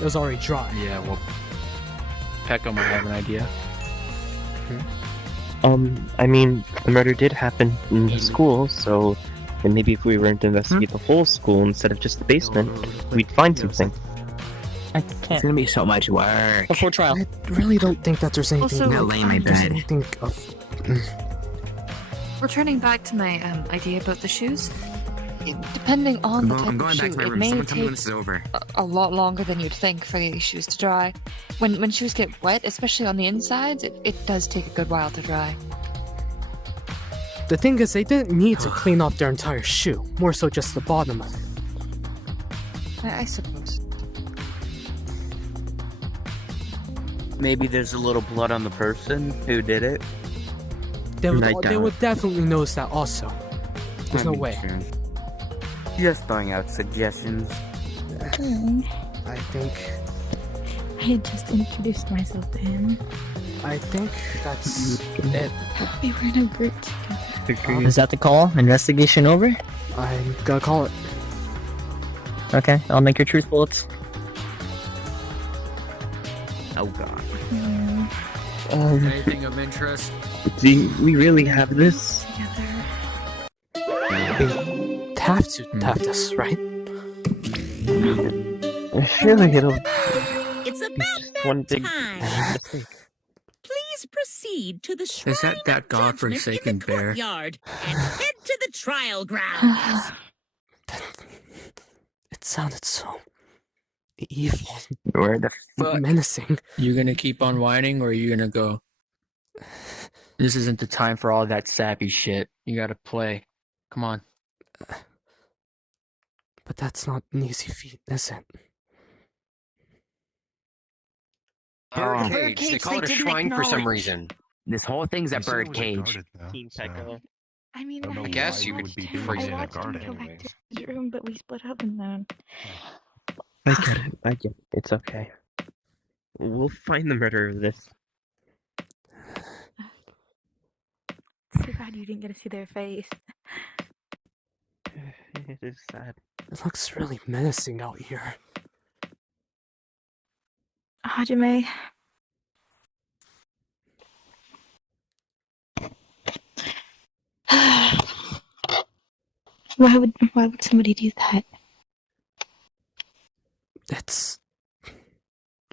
It was already dry. Yeah, well, Pecco might have an idea. I mean, the murder did happen in the school, so and maybe if we were to investigate the whole school instead of just the basement, we'd find something. I can't. It's gonna be so much work. Before trial. I really don't think that there's anything. Also, Now lay in my there's bed. anything of. Returning back to my idea about the shoes, depending on the type I'm going of back shoe, to my it room. may Someone tell me when take this is over. a lot longer than you'd think for these shoes to dry. When shoes get wet, especially on the insides, it does take a good while to dry. The thing is, they didn't need to clean off their entire shoe. More so, just the bottom of it. I suppose. Maybe there's a little blood on the person who did it. They would definitely notice that also. There's no way. Just throwing out suggestions. I think. I had just introduced myself to him. I think that's it. We were in a group together. Is that the call? Investigation over? I'm gonna call it. Okay, I'll make your truth bullets. Oh god. Anything of interest? Do we really have this? We have to have this, right? I feel like it'll It's about one big time. mistake. Please proceed to the shrine Is that of godforsaken judgment in the bear? courtyard and head to the trial grounds. It sounded so evil, Where the menacing. You gonna keep on whining, or are you gonna go? This isn't the time for all that sappy shit. You gotta play. Come on. But that's not an easy feat, is it? Birdcage. They call it a shrine for some reason. This whole thing's a birdcage. Team Pecco. I mean, I guess you could freeze it in I a watched him garden go back anyways. to his room, but we split up and then. I get it. I get it. It's okay. We'll find the murderer of this. Too bad you didn't get to see their face. It is sad. It looks really menacing out here. Hajime. Why would somebody do that?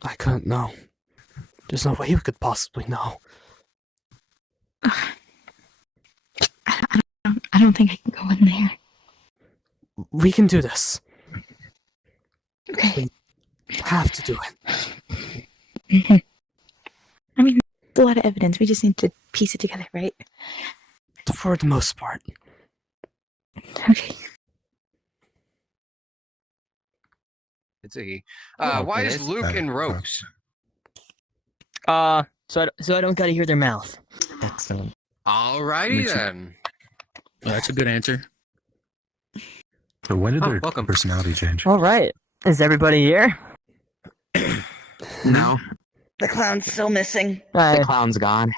I couldn't know. There's no way we could possibly know. I don't think I can go in there. we can do this. Okay. We have to do it. I mean, there's a lot of evidence. We just need to piece it together, right? For the most part. Okay. Let's see. Why is Luke in ropes? So I don't gotta hear their mouth. Excellent. Alrighty then. Well, that's a good answer. So when did their welcome. personality change? All right. Is everybody here? No. The clown's still missing. The clown's gone.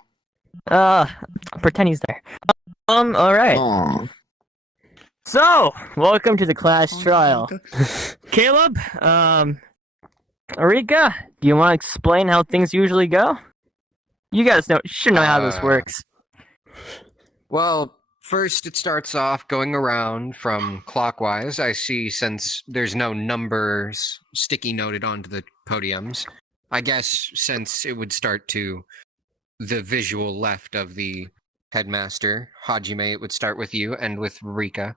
Pretend he's there. All right. Aw. So, welcome to the class trial. Caleb, Arika, do you want to explain how things usually go? You guys should know how this works. Well, first it starts off going around from clockwise. I see since there's no numbers sticky noted onto the podiums, I guess since it would start to the visual left of the headmaster, Hajime, it would start with you and with Rika.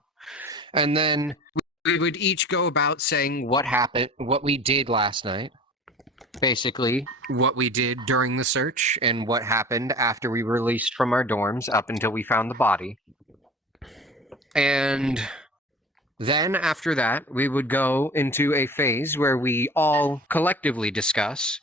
And then we would each go about saying what happened, what we did last night. Basically, what we did during the search and what happened after we were released from our dorms up until we found the body. And then after that, we would go into a phase where we all collectively discuss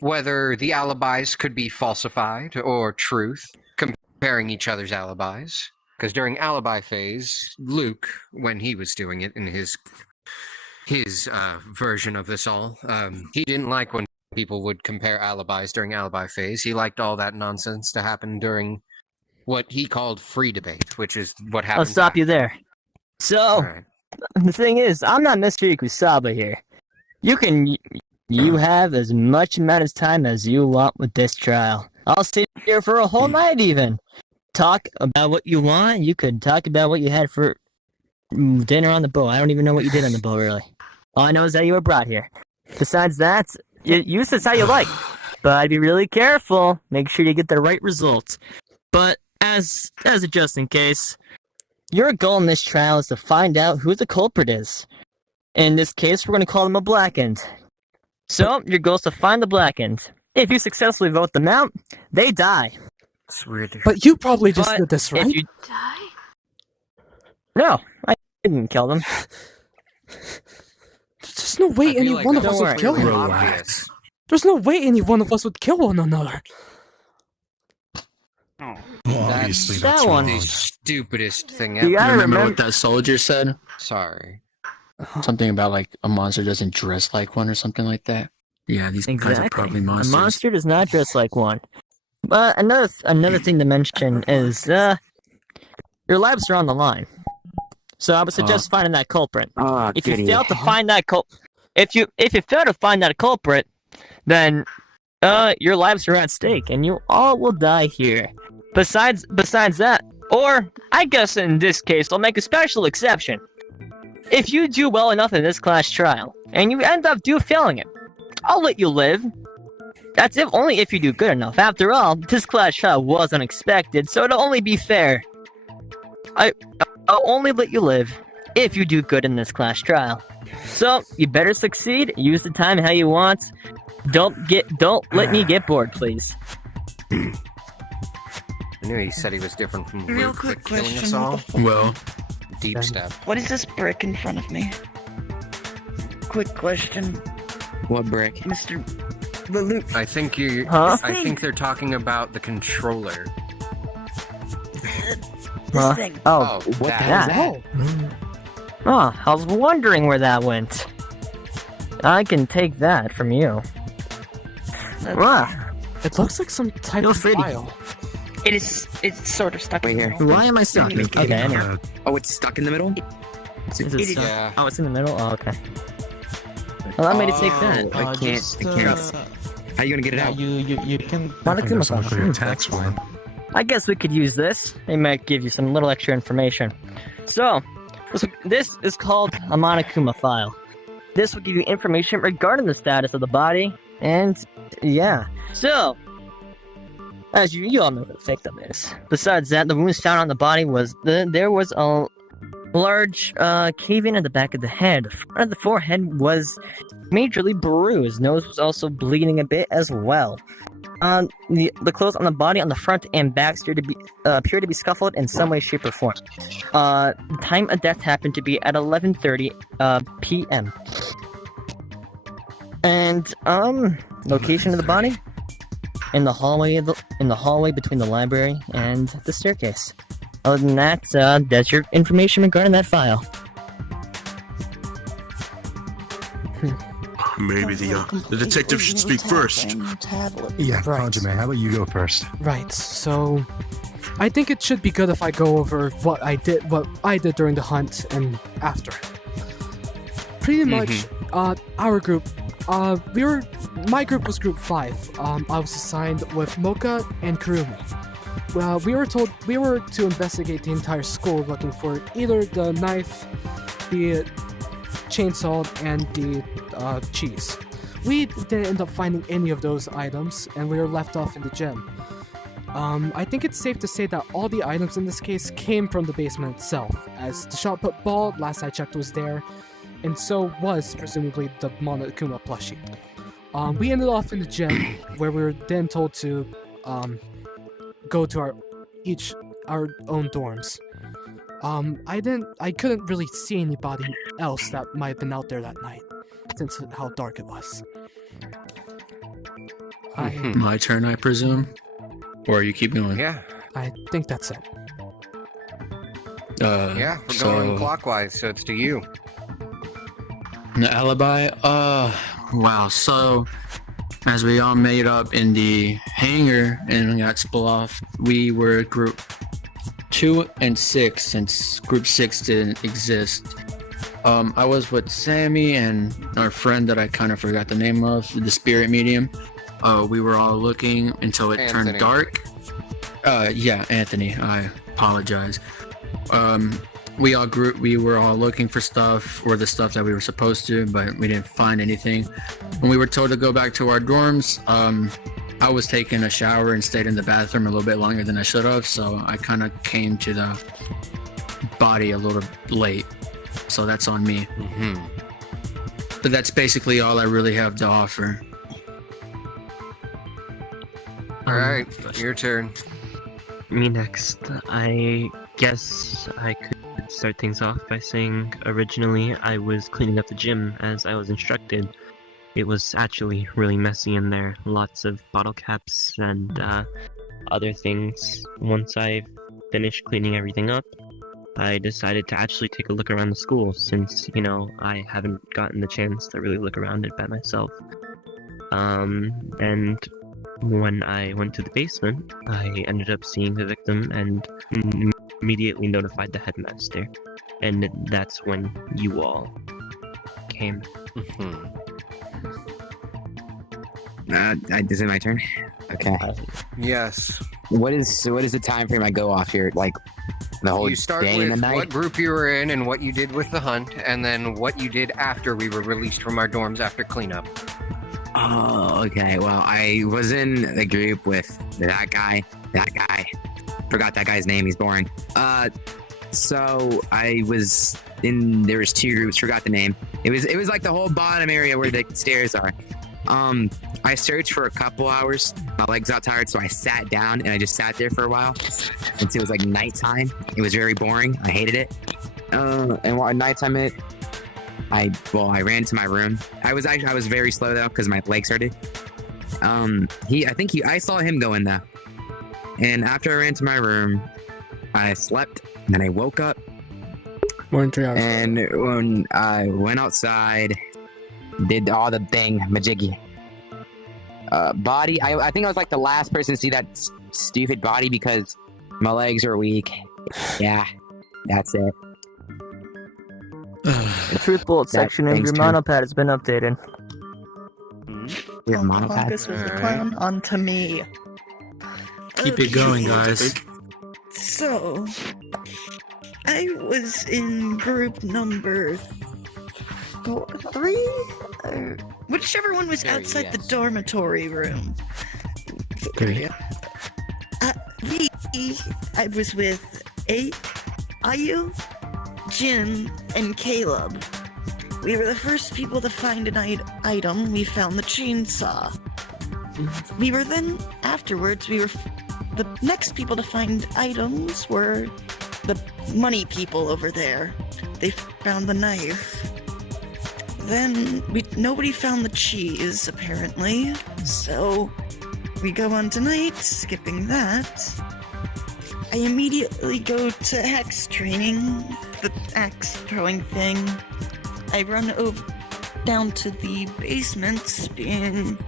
whether the alibis could be falsified or truth, comparing each other's alibis. Because during alibi phase, Luke, when he was doing it in his version of this all, he didn't like when people would compare alibis during alibi phase. He liked all that nonsense to happen during what he called free debate, which is what happened. I'll stop you there. So, the thing is, I'm not Mr. Ikusaba here. You have as much amount of time as you want with this trial. I'll sit here for a whole night even. Talk about what you want. You could talk about what you had for dinner on the boat. I don't even know what you did on the boat, really. All I know is that you were brought here. Besides that, use this how you like. But be really careful. Make sure you get the right results. But as a just in case, your goal in this trial is to find out who the culprit is. In this case, we're going to call them a blackened. So, your goal is to find the blackened. If you successfully vote them out, they die. It's weird. But you probably just did this, right? No, I didn't kill them. There's no way any one of us would kill him. There's no way any one of us would kill one another. Well, obviously that's that one. The stupidest thing You ever. gotta Remember what that soldier said? Sorry. Something about like a monster doesn't dress like one or something like that. Yeah, these guys are probably monsters. A monster does not dress like one. But another thing to mention is your lives are on the line. So I would suggest finding that culprit. If you fail to find that if you fail to find that culprit, then your lives are at stake and you all will die here. Besides that, or I guess in this case I'll make a special exception. If you do well enough in this class trial and you end up failing it, I'll let you live. That's only if you do good enough. After all, this class trial was unexpected, so it'll only be fair. I'll only let you live if you do good in this class trial. So, you better succeed, use the time how you want. Don't let me get bored, please. I knew he said he was different from Real Luke, quick but killing question. us all. Well, Deep step. What is this brick in front of me? Quick question. What brick? Mr. Luke. I think you. Huh? I think they're talking about the controller. This thing. Oh, what that? the hell is that? Oh, I was wondering where that went. I can take that from you. It looks like some type of file. It's sort of stuck Right in the here. middle. Why am I stuck? Okay, anyway. Oh, it's stuck in the middle? Is it stuck? Yeah. Oh, it's in the middle? Oh, okay. Allow me to take that. I can't. How are you gonna get it out? You can. doesn't look like a tax form. I guess we could use this. It might give you some little extra information. So, this is called a Monokuma file. This will give you information regarding the status of the body, and yeah. So, as you all know what a victim is. Besides that, the wounds found on the body was there was a large cave-in at the back of the head. The front of the forehead was majorly bruised. Nose was also bleeding a bit as well. The clothes on the body on the front and back appear to be scuffled in some way, shape, or form. Time of death happened to be at 11:30 p.m. And location of the body in the hallway between the library and the staircase. Other than that, that's your information regarding that file. Maybe the detective should speak first. Yeah, Right. Hajime, how about you go first? Right, so I think it should be good if I go over what I did during the hunt and after. Pretty much, our group, my group was group 5. I was assigned with Mocha and Kurumi. Well, we were to investigate the entire school looking for either the knife, the chainsaw, and the cheese. We didn't end up finding any of those items, and we were left off in the gym. I think it's safe to say that all the items in this case came from the basement itself, as the shot put ball, last I checked, was there, and so was presumably the Monokuma plushie. We ended off in the gym, where we were then told to go to our own dorms. I couldn't really see anybody else that might have been out there that night, since how dark it was. My turn, I presume? Or you keep going? Yeah. I think that's it. Yeah, we're going clockwise, so it's to you. The alibi? Wow, so as we all made up in the hangar and got split off, we were group 2 and 6, since group 6 didn't exist. I was with Sammy and our friend that I kind of forgot the name of, the spirit medium. We were all looking until it turned dark. Yeah, Anthony, I apologize. We were all looking for stuff, or the stuff that we were supposed to, but we didn't find anything. When we were told to go back to our dorms, I was taking a shower and stayed in the bathroom a little bit longer than I should have, so I kind of came to the body a little late. So that's on me. But that's basically all I really have to offer. Alright, your turn. Me next. I guess I could start things off by saying originally I was cleaning up the gym as I was instructed. It was actually really messy in there. Lots of bottle caps and other things. Once I finished cleaning everything up, I decided to actually take a look around the school since, I haven't gotten the chance to really look around it by myself. And when I went to the basement, I ended up seeing the victim and immediately notified the headmaster. And that's when you all came. Is it my turn? Okay. Yes. What is the time frame I go off here? Like the whole You start day and the with night? what group you were in and what you did with the hunt, and then what you did after we were released from our dorms after cleanup. Oh, okay. Well, I was in the group with that guy. Forgot that guy's name. He's boring. So I was in. There was 2 groups. Forgot the name. It was like the whole bottom area where the stairs are. I searched for a couple hours. My legs got tired, so I sat down and I just sat there for a while until it was like nighttime. It was very boring. I hated it. And while nighttime hit, I ran to my room. I was very slow though because my legs hurted. I saw him go in there. And after I ran to my room, I slept. And then I woke up. More than 3 hours. And when I went outside, did all the thing, majiggy. Body, I think I was like the last person to see that stupid body because my legs are weak. Yeah, that's it. The truth bullet section of your monopad has been updated. Your monopad? Focus was the clown onto me. Keep it going, guys. So, I was in group number 3? Whichever one was outside the dormitory room. 3. I was with Ayu, Jin, and Caleb. We were the first people to find an item. We found the chainsaw. We were then, afterwards, the next people to find items were the money people over there. They found the knife. Then, nobody found the cheese, apparently. So, we go on tonight, skipping that. I immediately go to hex training, the axe throwing thing. I run down to the basement, being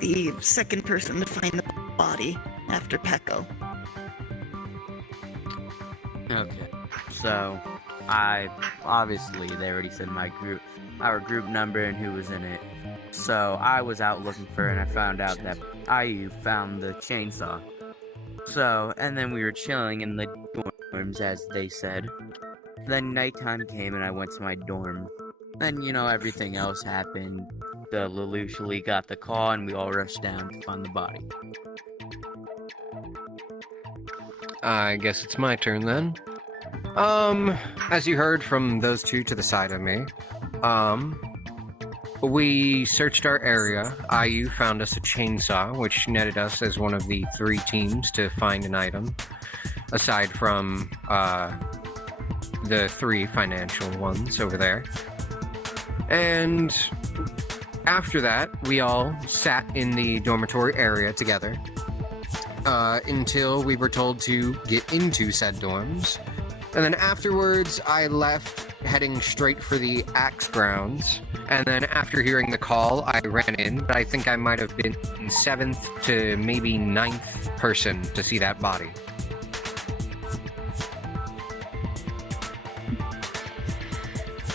the second person to find the body after Pecco. Okay, so obviously they already said our group number and who was in it. So I was out looking for it and I found out that IU found the chainsaw. So, and then we were chilling in the dorms as they said. Then nighttime came and I went to my dorm. Then, everything else happened. The Lelouch got the call and we all rushed down to find the body. I guess it's my turn then. As you heard from those two to the side of me, we searched our area. IU found us a chainsaw, which netted us as one of the 3 teams to find an item, aside from the 3 financial ones over there. And after that, we all sat in the dormitory area together until we were told to get into said dorms. And then afterwards, I left, heading straight for the Axe grounds. And then after hearing the call, I ran in. But I think I might have been 7th to maybe 9th person to see that body.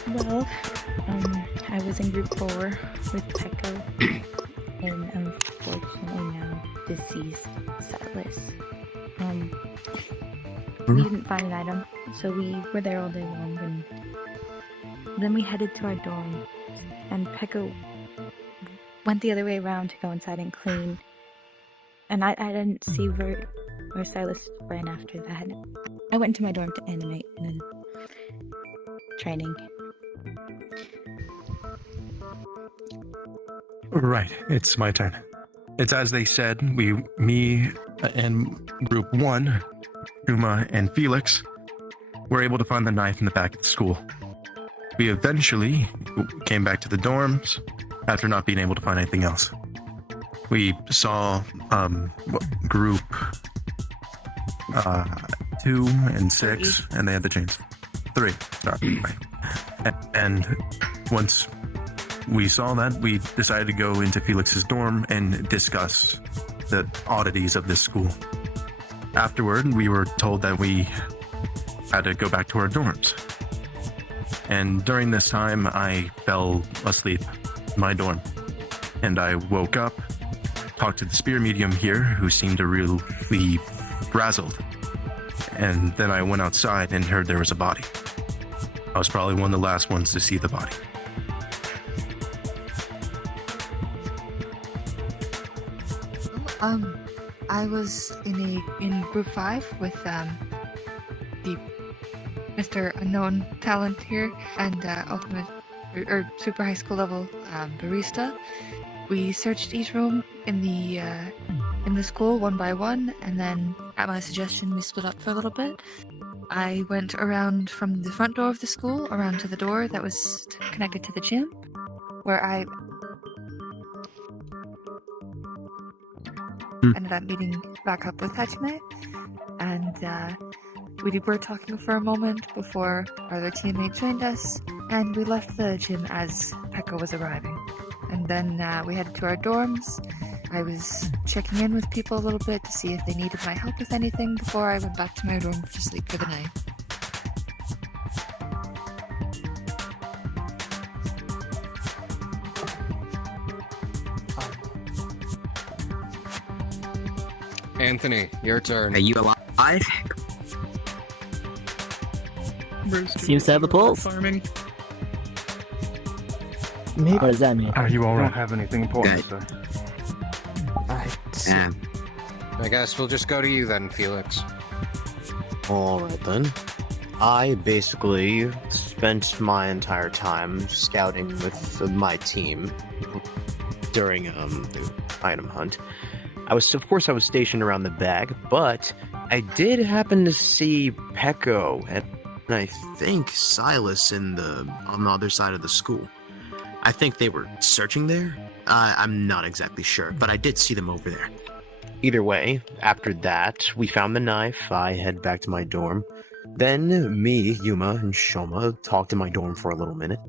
Well, I was in group 4 with Pecco, and unfortunately now deceased Silas. We didn't find an item, so we were there all day long, and then we headed to our dorm, and Pecco went the other way around to go inside and clean, and I didn't see where Silas ran after that. I went into my dorm to animate, and then training. Right, it's my turn. It's as they said, me and Group 1, Uma and Felix, were able to find the knife in the back of the school. We eventually came back to the dorms after not being able to find anything else. We saw Group 2 and 6, and they had the chains. 3, sorry. And once we saw that, we decided to go into Felix's dorm and discuss the oddities of this school. Afterward, we were told that we had to go back to our dorms. And during this time, I fell asleep in my dorm. And I woke up, talked to the spear medium here, who seemed to really frazzled. And then I went outside and heard there was a body. I was probably one of the last ones to see the body. I was in group 5 with the Mr. Unknown Talent here and ultimate or super high school level barista. We searched each room in the school one by one, and then at my suggestion we split up for a little bit. I went around from the front door of the school around to the door that was connected to the gym, where I ended up meeting back up with Hajime, and we were talking for a moment before our other teammate joined us, and we left the gym as Pecco was arriving. And then we headed to our dorms. I was checking in with people a little bit to see if they needed my help with anything before I went back to my dorm to sleep for the night. Anthony, your turn. Are you alive? Seems to have the pulse. Farming. What does that mean? Are you alright? Don't have anything important to say. Yeah. I guess we'll just go to you then, Felix. Alright then. I basically spent my entire time scouting with my team during the item hunt. I was stationed around the bag, but I did happen to see Pecco and I think Silas on the other side of the school. I think they were searching there. I'm not exactly sure, but I did see them over there. Either way, after that, we found the knife. I head back to my dorm. Then me, Yuma, and Shoma talked in my dorm for a little minute.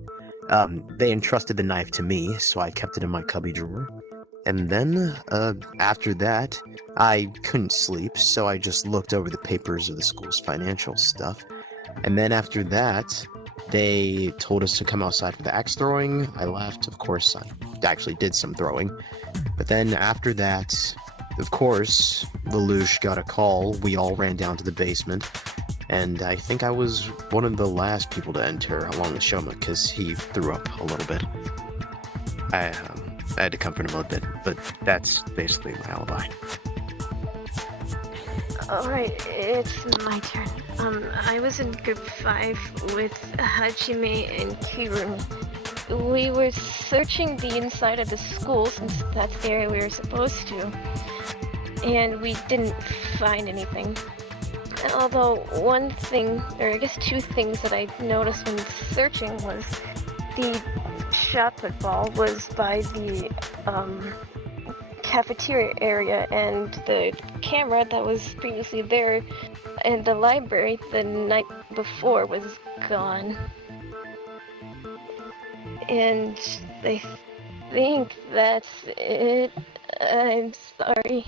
They entrusted the knife to me, so I kept it in my cubby drawer. And then, after that, I couldn't sleep, so I just looked over the papers of the school's financial stuff. And then after that, they told us to come outside for the axe throwing. I left. Of course, I actually did some throwing. But then after that, of course, Lelouch got a call. We all ran down to the basement. And I think I was one of the last people to enter, along with Shoma, because he threw up a little bit. I had to comfort him a little bit, but that's basically my alibi. Alright, it's my turn. I was in group 5 with Hajime and Kirun. We were searching the inside of the school since that's the area we were supposed to. And we didn't find anything. Although one thing, or I guess two things that I noticed when searching was the shot put ball was by the cafeteria area, and the camera that was previously there in the library the night before was gone. And I think that's it. I'm sorry.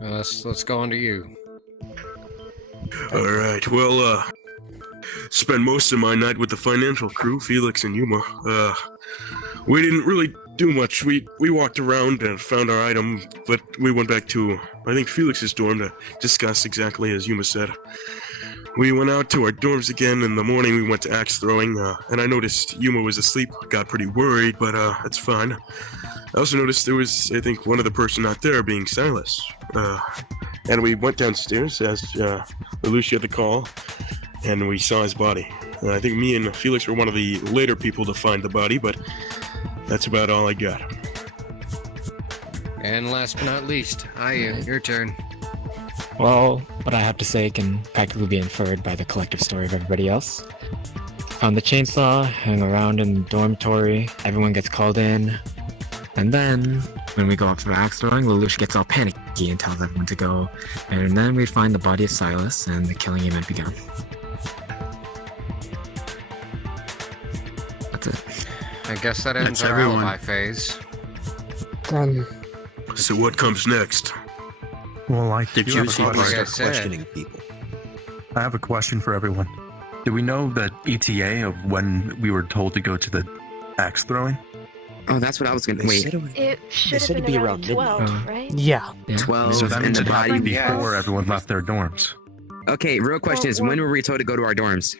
Let's go on to you. Alright, well, spent most of my night with the financial crew, Felix and Yuma. We didn't really do much. We walked around and found our item, but we went back to, I think, Felix's dorm to discuss exactly as Yuma said. We went out to our dorms again. In the morning, we went to axe throwing, and I noticed Yuma was asleep. Got pretty worried, but that's fine. I also noticed there was, I think, one other person not there, being Silas. And we went downstairs as Lelouch had the call, and we saw his body. I think me and Felix were one of the later people to find the body, but that's about all I got. And last but not least, Ayu, your turn. Well, what I have to say can practically be inferred by the collective story of everybody else. Found the chainsaw, hang around in the dormitory, everyone gets called in, and then, when we go up for axe throwing, Lelouch gets all panicky and tells everyone to go, and then we find the body of Silas, and the killing event began. That's it. I guess that ends our alibi phase. So what comes next? Well, I Did you start said. questioning people? I have a question for everyone. Do we know the ETA of when we were told to go to the axe throwing? Oh, that's what I was gonna wait. It should have been around 12, right? Yeah. 12. So that means and it the had to body be before everyone left their dorms. Okay, real question is, when were we told to go to our dorms?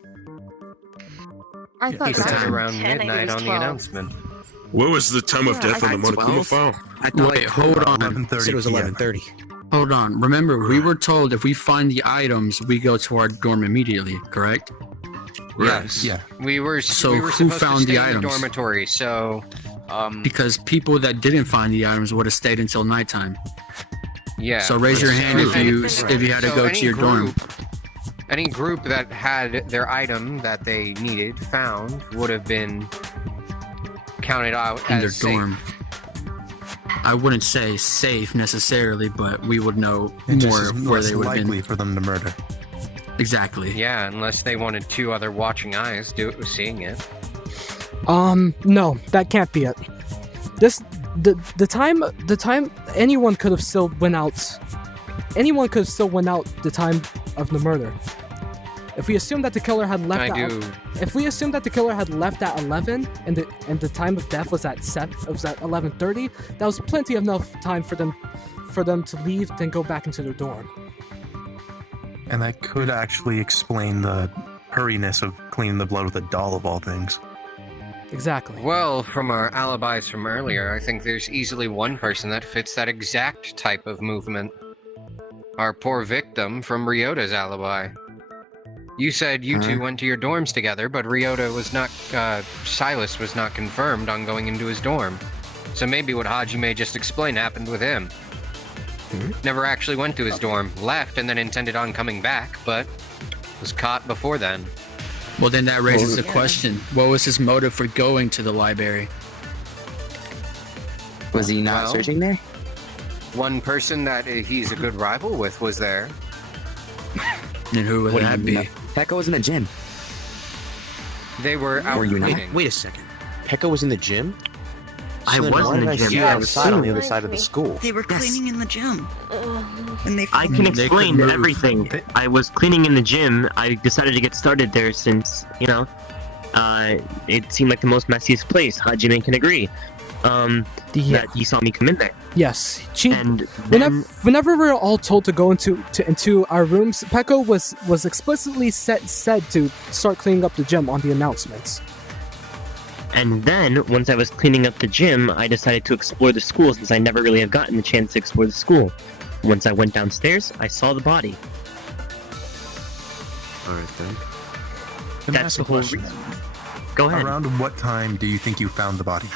I thought He that said was around 10, midnight it was on the 12. announcement. What was the time of death on the Monokuma file? I thought Wait, hold on. 11:30 it was 11:30. Hold on. Remember, we were told if we find the items, we go to our dorm immediately, correct? Yes. Yeah. We were So we were who supposed found to the stay in items? the dormitory, so Because people that didn't find the items would have stayed until nighttime. yeah. So raise your hand if you had to So go any to your dorm. Any group that had their item that they needed found would have been counted out In their as safe. dorm. I wouldn't say safe necessarily, but we would know It just more is of where less they would have likely been. for them to murder. Exactly. Yeah, unless they wanted two other watching eyes seeing it. No, that can't be it. The time anyone could have still went out. Anyone could have still went out the time of the murder. If we assume that the killer had left if we assume that the killer had left at 11 and the time of death was at 11:30, that was plenty enough time for them to leave, then go back into their dorm. And that could actually explain the hurriness of cleaning the blood with a doll of all things. Exactly. Well, from our alibis from earlier, I think there's easily one person that fits that exact type of movement. our poor victim from Ryota's alibi. You said you two went to your dorms together, but Ryota was not, Silas was not confirmed on going into his dorm. So maybe what Hajime just explained happened with him. Never actually went to his dorm, left and then intended on coming back, but was caught before then. Well, then that raises the question. What was his motive for going to the library? Was he not searching there? One person that he's a good rival with was there. And who would that be? Pekka was in the gym. They were out cleaning. Wait a second. Pekka was in the gym? I then was why in did the I gym. see Yeah, I him was outside on the seeing other it. side of the school. They were cleaning in the gym. And I can explain everything. I was cleaning in the gym. I decided to get started there since, it seemed like the most messiest place. Hajime can agree. That he saw me come in there. Yes. And then, Whenever we were all told to go into our rooms, Pekka was explicitly said to start cleaning up the gym on the announcements. And then, once I was cleaning up the gym, I decided to explore the school since I never really have gotten the chance to explore the school. Once I went downstairs, I saw the body. Alright then. That's the whole reason. Go ahead. Around what time do you think you found the body?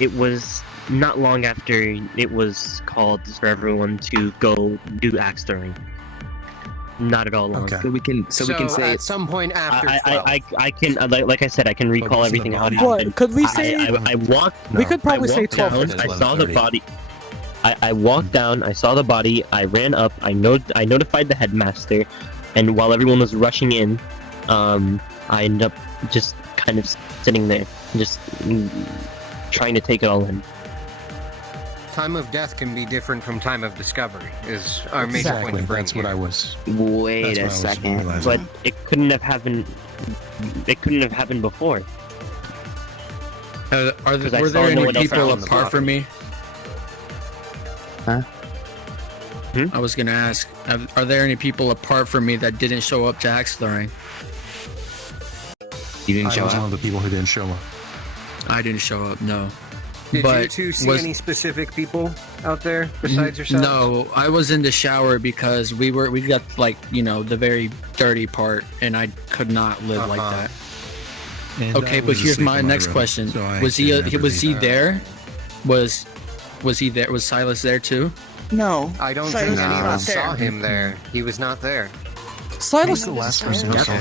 It was not long after it was called for everyone to go do axe throwing. Not at all long. Okay. So we can say at some point after I can like I said, I can recall everything how it What, happened. could we say- I walked? We could probably say 12. Down, I saw the body. I walked down. I saw the body. I ran up. I notified the headmaster, and while everyone was rushing in, I ended up just kind of sitting there, just trying to take it all in. Time of death can be different from time of discovery, is our major point to bring That's what I was. Wait a second. But it couldn't have happened. It couldn't have happened before. Were I there saw no any one else people around the apart block. from me? Huh? I was gonna ask, are there any people apart from me that didn't show up to axe throwing? You didn't show I was up? one of the people who didn't show up. I didn't show up, no. Did but you two see was- any specific people out there besides yourself? No, I was in the shower because we got the very dirty part, and I could not live like that. And Okay, I but was here's asleep my in my next room, question: so I was he could never was he leave. there? Was he there? Was Silas there too? No. I don't Silas think was anyone not saw there. him there. He was not there. Silas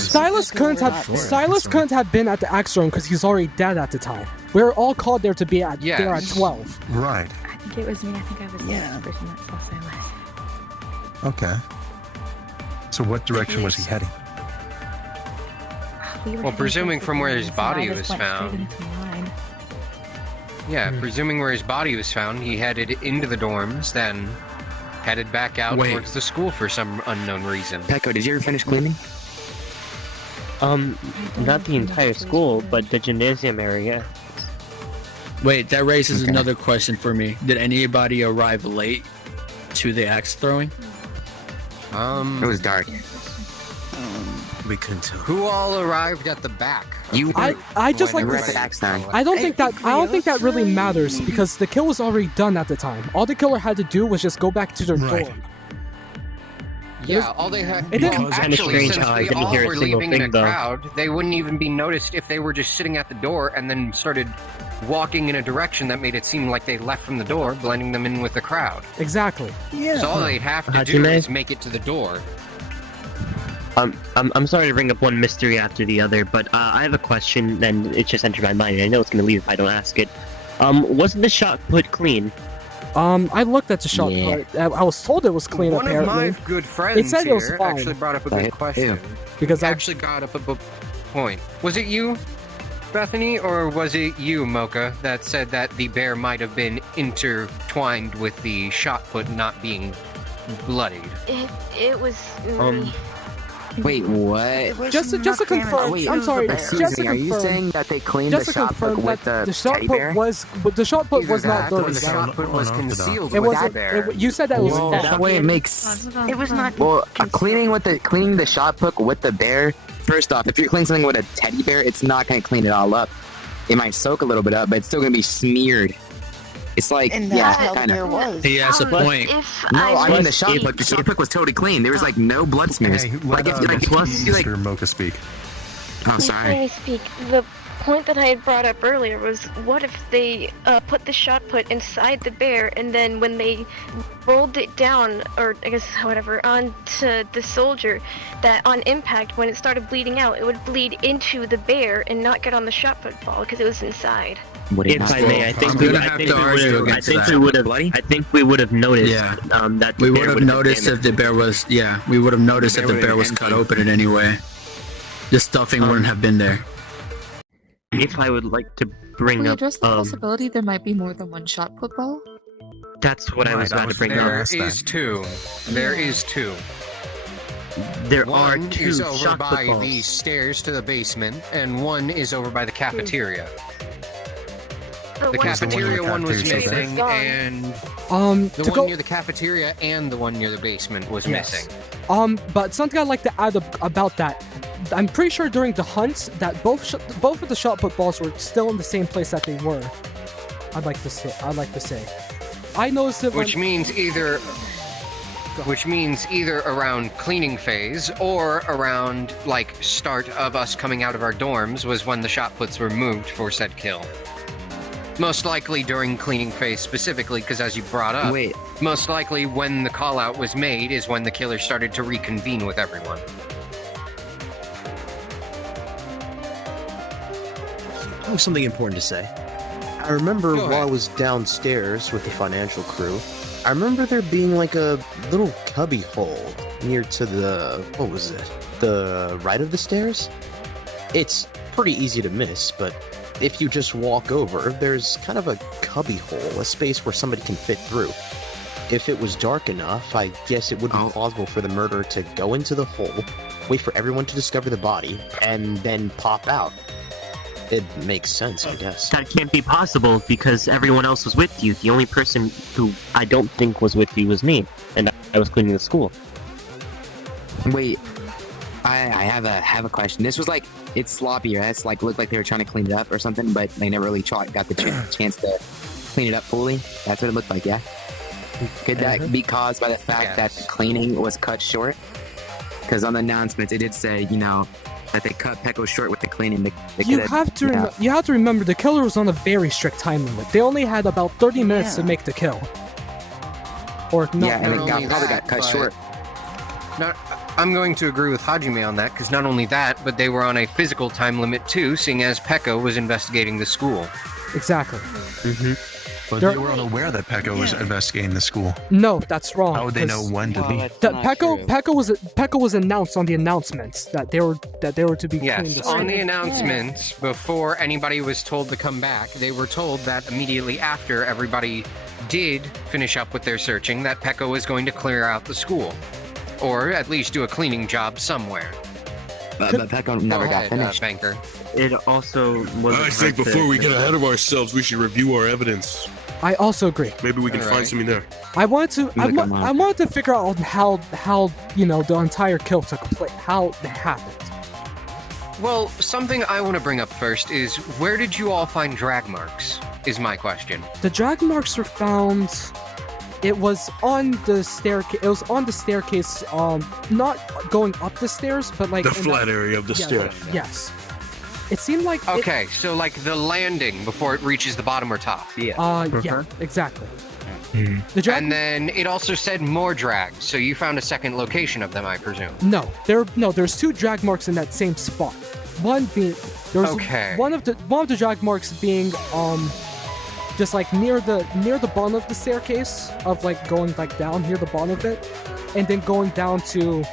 Silas couldn't have been at the axe throwing because he's already dead at the time. We were all called there to be there at 12. Right. I think it was me. I think I was the last person that saw Silas. Okay. So what direction was he heading? Well, presuming from where his body was found. Yeah, presuming where his body was found, he headed into the dorms, then headed back out towards the school for some unknown reason. Pekko, did you ever finish cleaning? Not the entire school, but the gymnasium area. Wait, that raises another question for me. Did anybody arrive late to the axe throwing? It was dark. We couldn't tell. Who all arrived at the back? You. I just like When to we were at say, axe throwing. I don't think that really matters because the kill was already done at the time. All the killer had to do was just go back to their dorm. Yeah, all they had. It didn't- Well, Kinda actually, strange since how I we didn't all hear a were single leaving in a thing, though. crowd, they wouldn't even be noticed if they were just sitting at the door and then started walking in a direction that made it seem like they left from the door, blending them in with the crowd. Exactly. So all they'd have to do Hajime? is make it to the door. I'm sorry to bring up one mystery after the other, but I have a question, and it just entered my mind, and I know it's gonna leave if I don't ask it. Wasn't the shot put clean? I looked at the shot Yeah. part. I was told it was clean. One apparently, of my good friends it said here it was fine. actually brought up a good question. Because He I actually got up a point. Was it you, Bethany, or was it you, Mocha, that said that the bear might have been intertwined with the shot put not being bloodied? It was me. Wait, what? just to confirm. Wait, I'm sorry. excuse Just to me, are you confirm. saying that they cleaned Just the to shot confirm put with that the shot teddy put bear? was the shot put was not that or dirty. the shot put was concealed It with wasn't. that bear. You said that was. Well, that way it makes. It was not. Well, cleaning the shot put with the bear. First off, if you're cleaning something with a teddy bear, it's not gonna clean it all up. It might soak a little bit up, but it's still gonna be smeared. It's like, And yeah, that's how kind there of. was. He has a point. No, I mean the shot put. The shot put was totally clean. There was like no blood smears. Hey, Like if you like, Mr. Mocha speak. oh Let sorry. me speak. The point that I had brought up earlier was, what if they put the shot put inside the bear, and then when they rolled it down, or I guess whatever, onto the soldier, that on impact, when it started bleeding out, it would bleed into the bear and not get on the shot put ball because it was inside. If I may, I think we would have noticed that We would have noticed if the bear was we would have noticed if the bear was cut open in any way. The stuffing wouldn't have been there. If I would like to bring we up, address the possibility there might be more than one shot put ball? that's what I was about to bring up. There is two. There is two. There are One two is over shot by footballs. the stairs to the basement, and one is over by the cafeteria. The cafeteria one was missing, and the one near the cafeteria and the one near the basement was missing. But something I'd like to add about that. I'm pretty sure during the hunts that both of the shot put balls were still in the same place that they were. I'd like to say. I noticed it. Which means either around cleaning phase or around like start of us coming out of our dorms was when the shot puts were moved for said kill. Most likely during cleaning phase specifically, because as you brought up, most likely when the call out was made is when the killer started to reconvene with everyone. I have something important to say. I remember while I was downstairs with the financial crew, I remember there being like a little cubby hole near to the, what was it? The right of the stairs? It's pretty easy to miss, but if you just walk over, there's kind of a cubby hole, a space where somebody can fit through. If it was dark enough, I guess it would be plausible for the murderer to go into the hole, wait for everyone to discover the body, and then pop out. It makes sense, I guess. That can't be possible because everyone else was with you. The only person who I don't think was with you was me, and I was cleaning the school. Wait, I have a question. This was like, it's sloppy, right? It's like looked like they were trying to clean it up or something, but they never really got the chance to clean it up fully. That's what it looked like, yeah. Could that be caused by the fact that the cleaning was cut short? Because on the announcements, it did say, that they cut Pecco short with the cleaning. You have to remember the killer was on a very strict time limit. They only had about 30 minutes to make the kill. Or not. Yeah, and it probably got cut short. I'm going to agree with Hajime on that, because not only that, but they were on a physical time limit too, seeing as Pecco was investigating the school. Exactly. But they were unaware that Pecco was investigating the school. No, that's wrong. How would they know when to leave? Pecco was announced on the announcements that they were to be cleaned. Yes, on the announcements, before anybody was told to come back, they were told that immediately after everybody did finish up with their searching, that Pecco was going to clear out the school. Or at least do a cleaning job somewhere. But Pecco never got finished. Banker. It also was. I think before we get ahead of ourselves, we should review our evidence. I also agree. Maybe we can find something there. I wanted to figure out how the entire kill took place, how it happened. Well, something I want to bring up first is, where did you all find drag marks? Is my question. The drag marks were found. It was on the staircase. It was on the staircase. Not going up the stairs, but like the flat area of the stairs. Yes. It seemed like. Okay, so like the landing before it reaches the bottom or top. Yeah, exactly. And then it also said more drags, so you found a second location of them, I presume. There's two drag marks in that same spot. One being one of the drag marks being just like near the bottom of the staircase, of like going like down near the bottom of it, and then going down to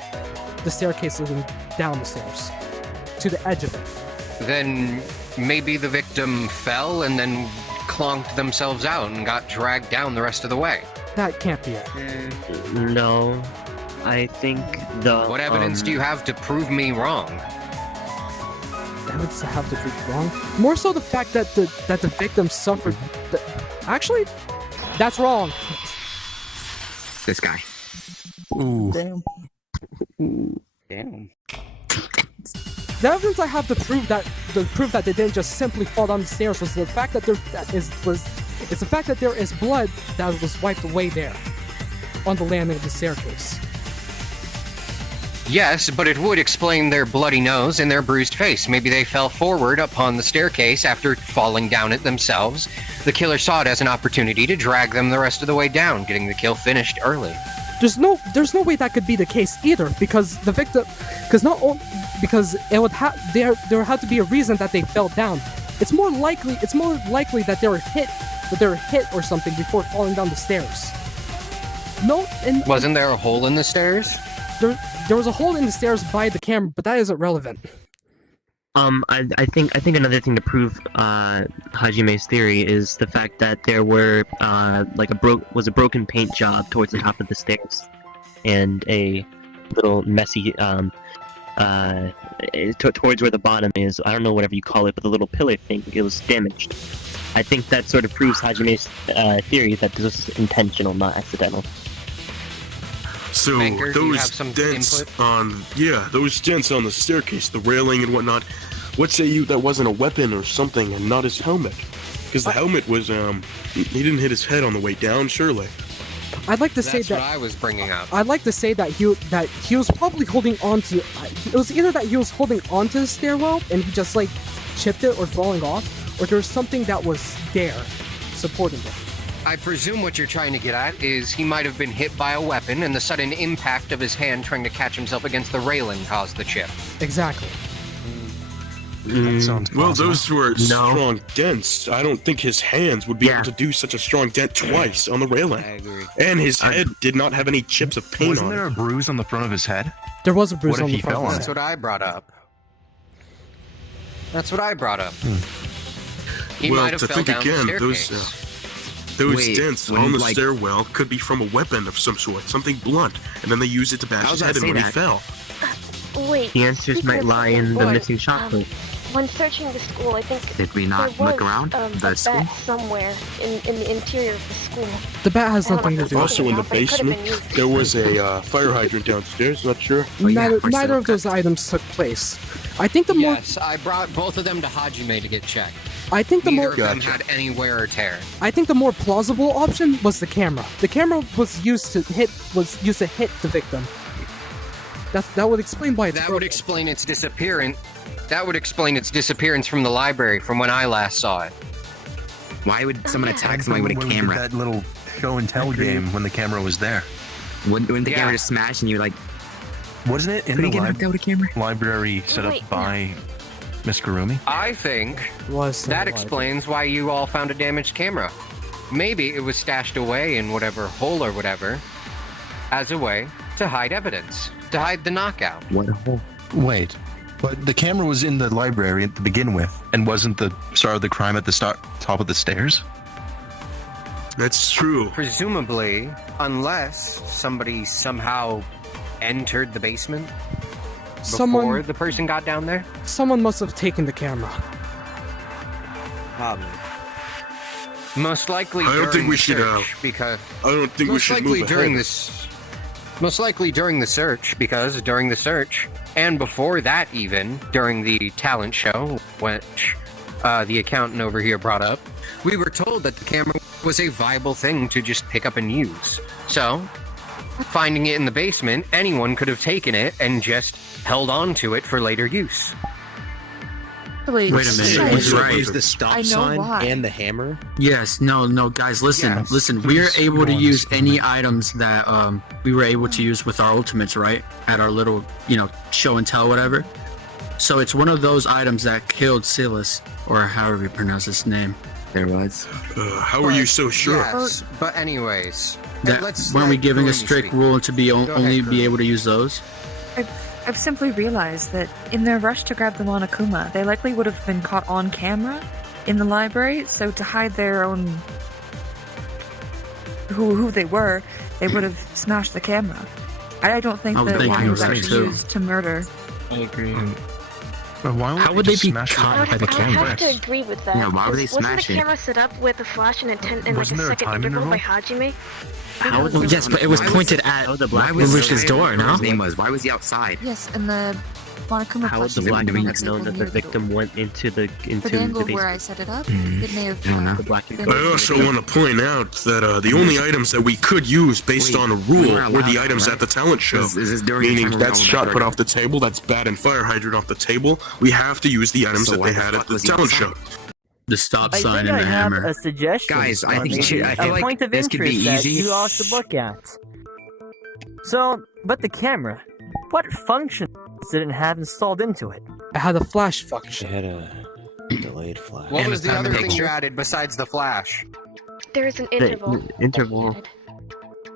the staircase and then down the stairs to the edge of it. Then maybe the victim fell and then clonked themselves out and got dragged down the rest of the way. That can't be it. No, I think the. What evidence do you have to prove me wrong? Evidence to have to prove wrong? More so the fact that the victim suffered. Actually, that's wrong. This guy. Ooh. Damn. The evidence I have to prove that they didn't just simply fall down the stairs was the fact that It's the fact that there is blood that was wiped away there, on the landing of the staircase. Yes, but it would explain their bloody nose and their bruised face. Maybe they fell forward upon the staircase after falling down it themselves. The killer saw it as an opportunity to drag them the rest of the way down, getting the kill finished early. There's no way that could be the case either, because the victim, because it would there had to be a reason that they fell down. It's more likely that they were hit or something before falling down the stairs. Wasn't there a hole in the stairs? There was a hole in the stairs by the camera, but that isn't relevant. I think another thing to prove Hajime's theory is the fact that there were a broken paint job towards the top of the stairs, and a little messy towards where the bottom is. I don't know whatever you call it, but the little pillar thing, it was damaged. I think that sort of proves Hajime's theory that this was intentional, not accidental. So Banker, do you have those some dents input? those dents on the staircase, the railing and whatnot. What say you that wasn't a weapon or something and not his helmet? Because the helmet was he didn't hit his head on the way down, surely. I'd like to say That's that what I was bringing up. I'd like to say that he was probably holding on to. It was either that he was holding onto the stairwell and he just like chipped it or falling off, or there was something that was there supporting it. I presume what you're trying to get at is he might have been hit by a weapon, and the sudden impact of his hand trying to catch himself against the railing caused the chip. Exactly. That sounds Well, possible. those were strong dents. I don't think his hands would be able to do such a strong dent twice on the railing. I agree. And his head did not have any chips of paint Wasn't on there it. a bruise on the front of his head? There was a bruise What if on the he front fell of on his That's head. what I brought up. That's what I brought up. He Well, might have to fell think down again, the those staircase. those dents on the stairwell could be from a weapon of some sort, something blunt, and then they used it to bash his head in when he fell. Wait. The answers speaking might of lie something in the blunt, missing chocolate. When searching the school, I think Did we not there was, look around a the school? bat somewhere in the interior of the school. The bat has nothing to do with Also it. in the basement, there was a fire hydrant downstairs, not sure. Neither of those items took place. I think the more Yes, I brought both of them to Hajime to get checked. I think the Neither more of them had any wear or tear. I think the more plausible option was the camera. The camera was used to hit the victim. That would explain why it's That would explain its disappearance. That would explain its disappearance from the library from when I last saw it. Why would someone attack somebody with a When we did camera? that little show and tell game when the camera was there. Wouldn't the camera just smash and you like? Wasn't it in Could the he get knocked out with a camera? library set up by Miss Kurumi? I think was that explains why you all found a damaged camera. Maybe it was stashed away in whatever hole or whatever, as a way to hide evidence, to hide the knockout. What a hole! Wait, but the camera was in the library to begin with, and wasn't the start of the crime at the top of the stairs? That's true. Presumably, unless somebody somehow entered the basement before the person got down there. Someone must have taken the camera. Probably. Most likely I don't during think we the should, search, because I don't think we most should likely move during ahead. this. Most likely during the search, because during the search, and before that even, during the talent show, which the accountant over here brought up, we were told that the camera was a viable thing to just pick up and use. So, finding it in the basement, anyone could have taken it and just held on to it for later use. Wait a minute. He's right. Use the I stop know sign why. and the hammer. Yes, no, guys, listen. Yes, We are please able go to on, use Mr. any items that we were able to use with our ultimates, right? At our little, show and tell, whatever. So it's one of those items that killed Silas, or however you pronounce his name. There was. How are you so sure? Yes, but anyways, That let's weren't we let giving a Kurumi strict speak. rule to be Go ahead, only be Kurumi. able to use those? I've simply realized that in their rush to grab the Monokuma, they likely would have been caught on camera in the library, so to hide their own who they were, they would have smashed the camera. I don't think I was that thinking one of was that actually too. used to murder. I agree. But why How would they just be smash it caught like by the that? I camera? have to agree with that. Yeah, why would they Wasn't smash the it? camera set up with a flash and intent and like Wasn't a there a second time interval by interval? Hajime? How Well, yes, but it was pointed at Why was Ulrich's door, no? His name was. Why was he outside? Yes, and the Monokuma How would the flashes black the have known that the victim went into the For the angle basement? where I set it up, it may have. The black and I also want to point out that the only items that we could use based on a rule were the items at the talent show. Is this during the Meaning time we're that's going shot back put or- off the table, that's bat and fire hydrant off the table. We have to use the items So that why they the had fuck at the was he talent outside? show. The stop I sign think and I the have hammer. a suggestion. Guys, I think maybe I feel a like point of this could interest be that easy. you all should look at. So, but the camera, what function did it have installed into it? I had a flash function. It had a delayed flash. What And was a the other thing picture. you added besides the flash? There's an interval. Interval.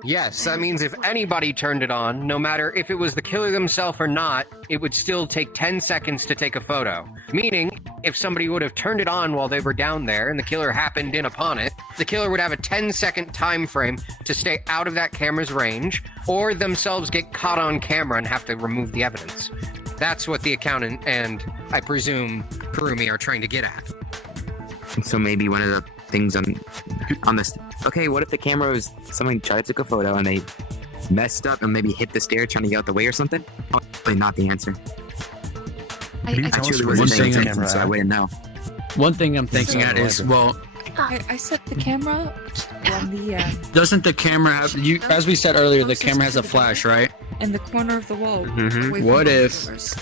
Yes, that means if anybody turned it on, no matter if it was the killer themselves or not, it would still take 10 seconds to take a photo. Meaning, if somebody would have turned it on while they were down there and the killer happened in upon it, the killer would have a 10-second time frame to stay out of that camera's range, or themselves get caught on camera and have to remove the evidence. That's what the accountant and, I presume, Kurumi are trying to get at. So maybe one of the things on this. Okay, what if the camera was somebody tried to take a photo and they messed up and maybe hit the stair trying to get out the way or something? Probably not the answer. I Actually, one wasn't paying thing attention, so I wouldn't know. One thing I'm thinking at is, well, I set the camera on the doesn't the camera have you? As we said earlier, the camera has a flash, right? in the corner of the wall. Mhm. away from What the if doors.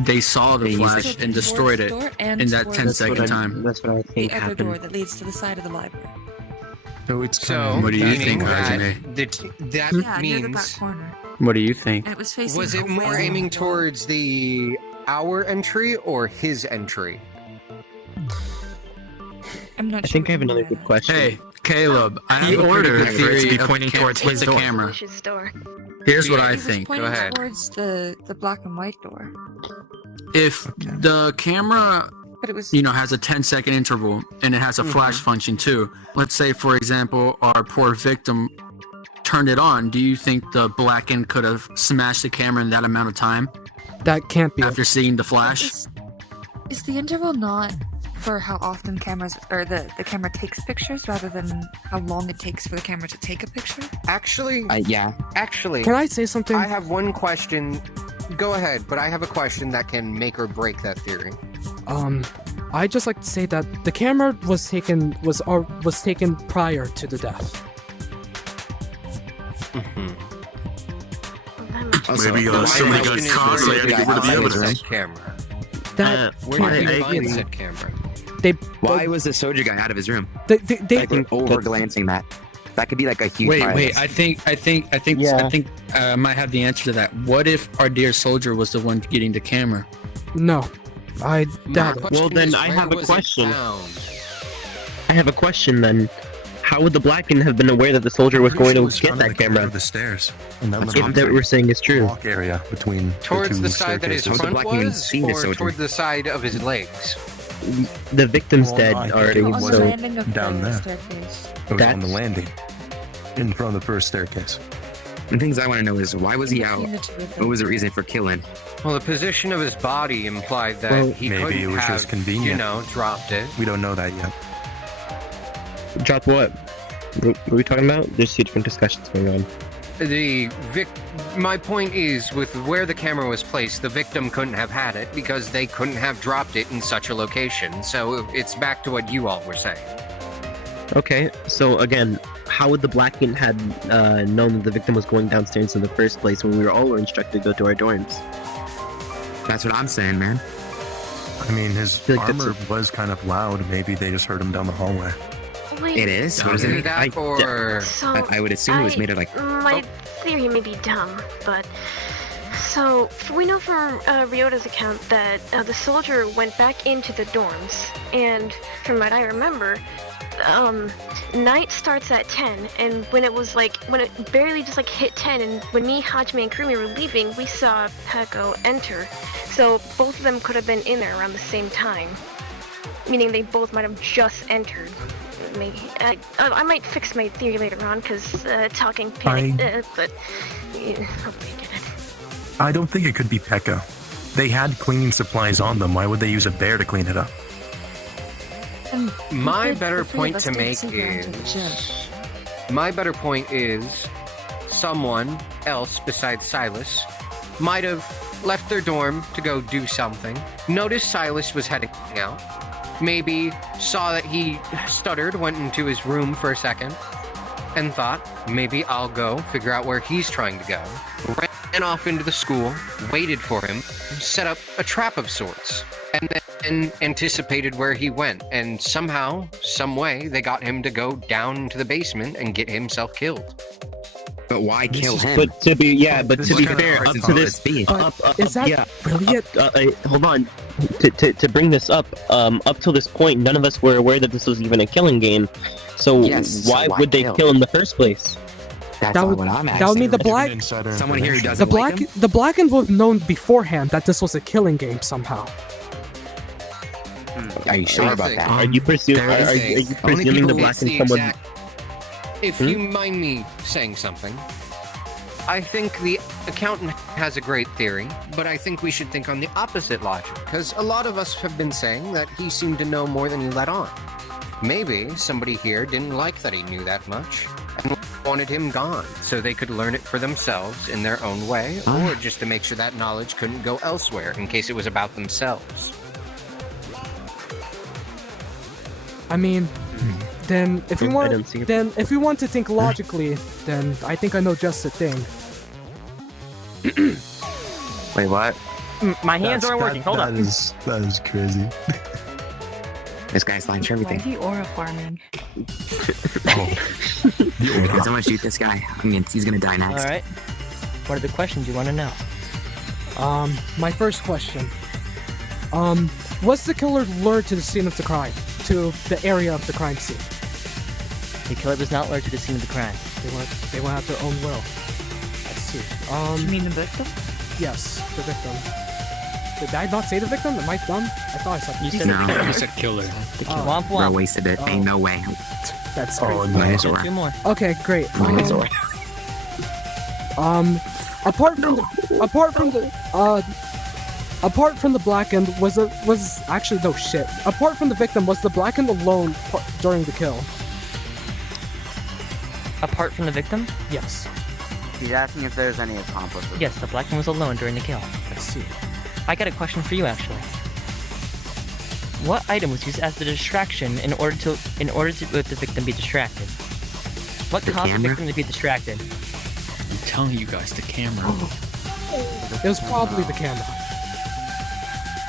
they saw the flash and destroyed it Door and in that towards 10-second time? That's what I the think other happened. door that leads to the side of the library. So it's So, What do you meaning think, that, Hajime? that Yeah, near the back means... corner. What do you think? And it was facing. Was it more away. aiming towards our entry or his entry? I'm not I think I have another good question. Hey, Caleb, I have You a pretty ordered good for it to theory be of pointing towards with his the door. camera. Wish's door. Here's what I It was think. pointing Go ahead. towards the black and white door. If the camera, But it was. has a 10-second interval and it has a flash function too. Let's say, for example, our poor victim turned it on. Do you think the blackened could have smashed the camera in that amount of time That can't be. after seeing the flash? Is the interval not for how often cameras or the camera takes pictures rather than how long it takes for the camera to take a picture? Actually, Yeah. actually, Can I say something? I have one question. Go ahead, but I have a question that can make or break that theory. I just like to say that the camera was taken prior to the death. Also, Maybe my somebody got question is, caught and they had to get rid of the where evidence. was Said camera. That Where I did you agree. find said camera? they Why was the soldier guy out of his room? they I think over glancing that. That could be like a huge Wait, bias. I think Yeah. I might have the answer to that. What if our dear soldier was the one getting the camera? no, I My doubt it. question Well, then is, I where have a was it question. found? I have a question then. How would the Blacken have been aware that the soldier was going to get that camera? The stairs. And that If little that we're saying is true. walk area between Towards the the two side that his staircases. front Black even was, seen the or soldier? toward the side of his legs? The victim's Well, dead I think already, it On was, the so landing of down the there. staircase. It was on the That's- landing. In front of the first staircase. The things I want to know is why was he out? Between the two of What them. was the reason for killing? Well, the position of his body implied that Well, he maybe couldn't it was have, just convenient. dropped it. We don't know that yet. drop what? What are we talking about? There's two different discussions going on. My point is, with where the camera was placed, the victim couldn't have had it because they couldn't have dropped it in such a location. So it's back to what you all were saying. Okay, so again, how would the Blacken had known that the victim was going downstairs in the first place when we were all instructed to go to our dorms? That's what I'm saying, man. I mean, his feel like that's armor was kind of loud. Maybe they just heard him down the hallway. Wait, It is? What is Either it? that or... So I would assume it was made of like... My theory may be dumb, but so we know from Ryota's account that the soldier went back into the dorms, and from what I remember, night starts at 10, and when it barely just hit 10, and when me, Hajime, and Kurumi were leaving, we saw Peko enter. So both of them could have been in there around the same time, meaning they both might have just entered. Maybe I might fix my theory later on because talking panic, but hopefully I get it. I don't think it could be Pekka. They had cleaning supplies on them. Why would they use a bear to clean it up? And My the better three of point us to did make see her enter the gym. My better point is someone else besides Silas might have left their dorm to go do something, noticed Silas was heading out, maybe saw that he stuttered, went into his room for a second, and thought, maybe I'll go figure out where he's trying to go. Ran off into the school, waited for him, set up a trap of sorts, and then anticipated where he went, and somehow, some way, they got him to go down into the basement and get himself killed. But why kill him? But to be fair, up to this, Is that really it? Hold on. To bring this up till this point, none of us were aware that this was even a killing game. So why would they kill in the first place? That's That would- what I'm asking. that would mean the black- Someone here who doesn't like him? The Blackens would have known beforehand that this was a killing game somehow. Are you sure about that? Are you presuming the Blackens someone? If you mind me saying something, I think the accountant has a great theory, but I think we should think on the opposite logic, because a lot of us have been saying that he seemed to know more than he let on. Maybe somebody here didn't like that he knew that much, and wanted him gone, so they could learn it for themselves in their own way, or just to make sure that knowledge couldn't go elsewhere, in case it was about themselves. I mean, then if we want to think logically, then I think I know just the thing. Wait, what? My hands aren't working. Hold on. That is crazy. This guy's lying for Why everything. is he aura farming? Can someone shoot this guy? I mean, he's gonna die next. All right. What are the questions you want to know? My first question. Was the killer lured to the scene of the crime? To the area of the crime scene? The killer was not lured to the scene of the crime. They went at their own will. I see. You mean the victim? Yes, the victim. Did I not say the victim? Am I dumb? I thought I said You said No. the killer. You said killer. The killer. Oh. Womp Bro womp. wasted it. Ain't no way. That's Oh, crazy. Dinosaur. Two more. Okay, great. Dinosaur. Apart from the Blackened, was actually no shit. Apart from the victim, was the Blackened alone during the kill? Apart from the victim? Yes. He's asking if there's any accomplices. Yes, the black one was alone during the kill. I see. I got a question for you, actually. What item was used as the distraction in order to let the victim be distracted? What The caused the camera? victim to be distracted? I'm telling you guys, the camera. It was probably the camera.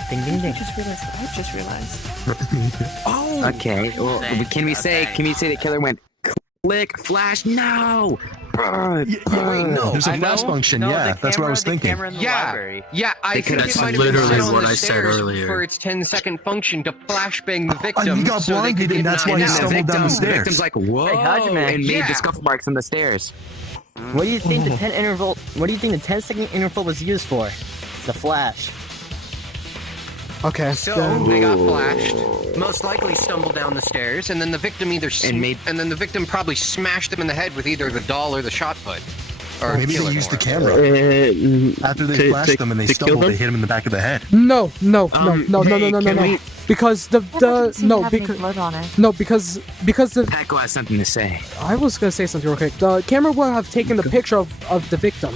Ding ding ding. I just realized. Oh. Okay. Well, can we say the killer went click flash? No. Wait, no. There's a flash function. Yeah, that's what I was thinking. Yeah, I think it might have been set on the stairs for its 10-second function to flashbang the victim. You got so they could blinded, and get that's why you stumbled down the The stairs. victim's like, whoa, Hey, Hajime. and made the scuff marks on the stairs. What do you think the 10-second interval was used for? The flash. Okay. So they got flashed, most likely stumbled down the stairs, and then the victim and then the victim probably smashed them in the head with either the doll or the shot put. Or Maybe killer they used the horn. camera. After they flashed them and they to kill stumbled, them? they hit him in the back of the head. No. Hey, Because the Doesn't seem to no have any because blood on it. no because the Paco has something to say. I was gonna say something real quick. The camera would have taken the picture of the victim,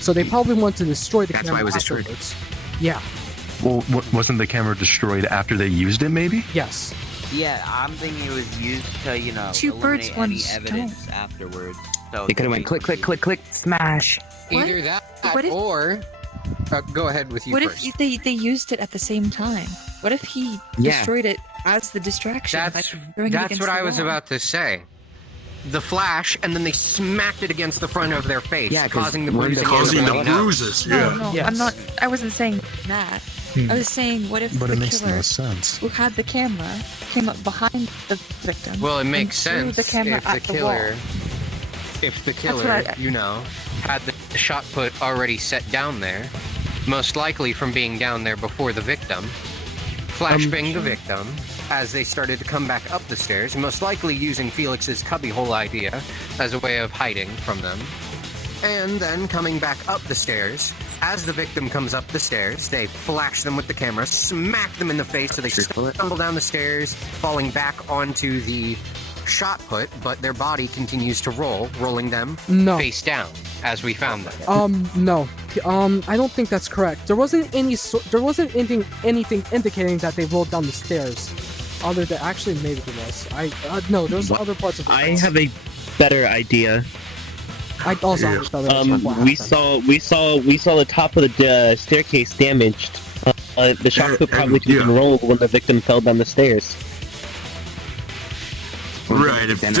so they probably want to destroy the That's camera why it was destroyed. afterwards. Yeah. Well, wasn't the camera destroyed after they used it, maybe? Yes. Yeah, I'm thinking it was used to, Two birds, eliminate one any stone. evidence afterwards. So They could have went click, click, click, click, smash. Either that What if- or... go ahead with you What first. if they used it at the same time? What if he Yeah. destroyed it as the distraction? by throwing it That's against what the I was wall? about to say. The flash, and then they smacked it against the front of their face, Yeah, 'cause causing the one bruising. causing and the bleeding out. bruises. No, Yes. I'm not. I wasn't saying that. I was saying, what if But the it makes killer no sense. who had the camera came up behind the victim? Well, it and makes threw sense the camera if at the the wall. killer, if the what killer, I- had the shot put already set down there, most likely from being down there before the victim, flashbang the victim as they started to come back up the stairs, most likely using Felix's cubbyhole idea as a way of hiding from them, and then coming back up the stairs. As the victim comes up the stairs, they flash them with the camera, smack them in the face so they stumble down the stairs, falling back onto the shot put, but their body continues to roll, rolling them No. face down as we found them. No. I don't think that's correct. There wasn't anything indicating that they rolled down the stairs. Other than actually, maybe there was. No, there's other parts of it. I have a better idea. I also have a better idea. We saw the top of the staircase damaged. The shot put probably could have been rolled when the victim fell down the stairs. Right, if they,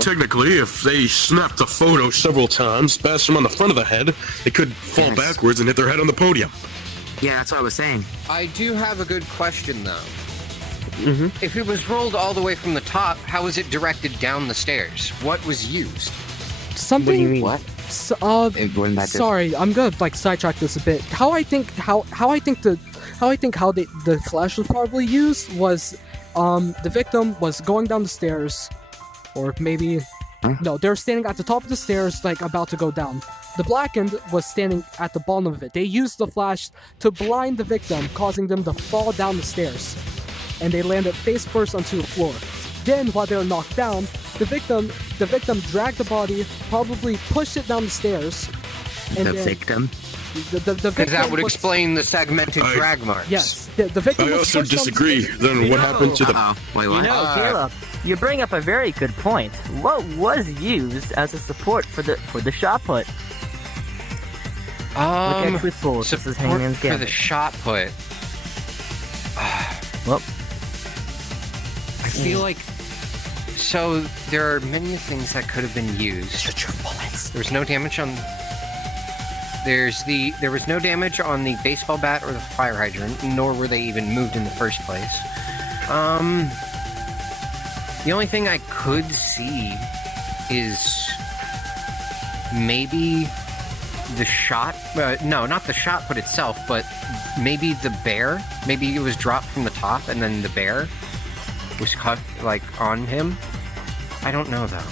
technically, if they snapped the photo several times, bashed them on the front of the head, they could fall backwards and hit their head on the podium. Yeah, that's what I was saying. I do have a good question, though. If it was rolled all the way from the top, how was it directed down the stairs? What was used? Something. What do you mean? What? Sorry, I'm gonna sidetrack this a bit. How I think the flash was probably used was the victim was going down the stairs, or maybe no, they were standing at the top of the stairs, like about to go down. The blackened was standing at the bottom of it. They used the flash to blind the victim, causing them to fall down the stairs, and they landed face first onto the floor. Then, while they were knocked down, the victim dragged the body, probably pushed it down the stairs. And the victim? The victim. Because that would explain the segmented drag marks. Yes, the victim. I also disagree. Then what happened to the? Caleb, you bring up a very good point. What was used as a support for the shot put? Look at Truthful. This is Hangman's for the shot put. Well, I feel like so there are many things that could have been used. Shoot your bullets. There was no damage on. There was no damage on the baseball bat or the fire hydrant, nor were they even moved in the first place. The only thing I could see is maybe the shot. No, not the shot put itself, but maybe the bear. Maybe it was dropped from the top, and then the bear was cut on him. I don't know though.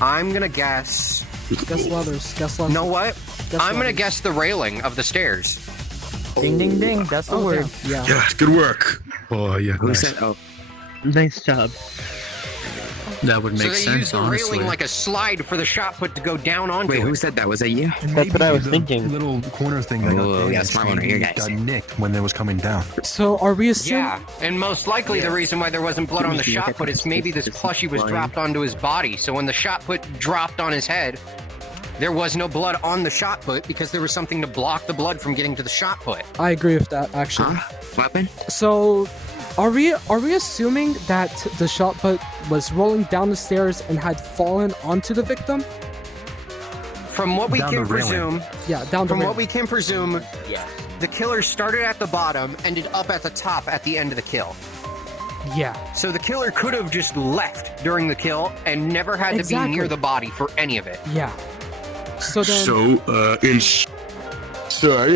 I'm gonna guess. Guess leathers. You know what? I'm gonna guess the railing of the stairs. Ding ding ding. That's the word. Yeah. Yeah, good work. Oh yeah. Who said? Oh, nice job. That would make so they sense, used the honestly. railing like a slide for the shot put to go down onto Wait, it. who said that? Was that you? That's what I was thinking. Little corner thing that got damaged, smart one right here, guys. got nicked when it was coming down. So are we assuming? Yeah, and most likely the reason why there wasn't blood on the shot put is maybe this plushie was dropped onto his body. So when the shot put dropped on his head, there was no blood on the shot put because there was something to block the blood from getting to the shot put. I agree with that, actually. What happened? So, are we assuming that the shot put was rolling down the stairs and had fallen onto the victim? From what we can presume, yeah, the killer started at the bottom, ended up at the top at the end of the kill. Yeah. So the killer could have just left during the kill and never had to be near the body for any of it. Yeah. So then.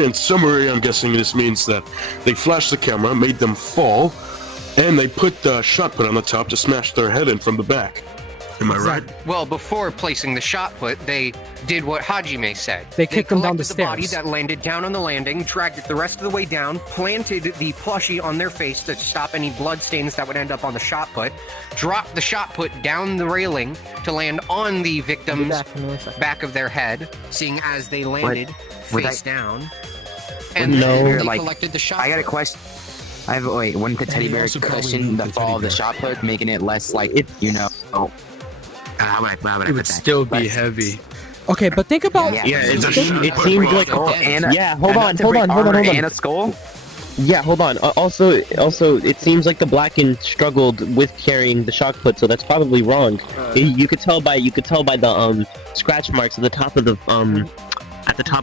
In summary, I'm guessing this means that they flashed the camera, made them fall, and they put the shot put on the top to smash their head in from the back. Am I right? Well, before placing the shot put, they did what Hajime said. They kicked them down the stairs. Body that landed down on the landing, dragged it the rest of the way down, planted the plushie on their face to stop any blood stains that would end up on the shot put, dropped the shot put down the railing to land on the victim's back of their head, seeing as they landed face down. And then they collected the shot. I got a question. Wouldn't the teddy bear cushion the fall of the shot put, making it less how would I it would still be heavy. Okay, but think about it seems like hold on. And a skull. Yeah, hold on. Also, it seems like the blackened struggled with carrying the shock put, so that's probably wrong. You could tell by the scratch marks at the top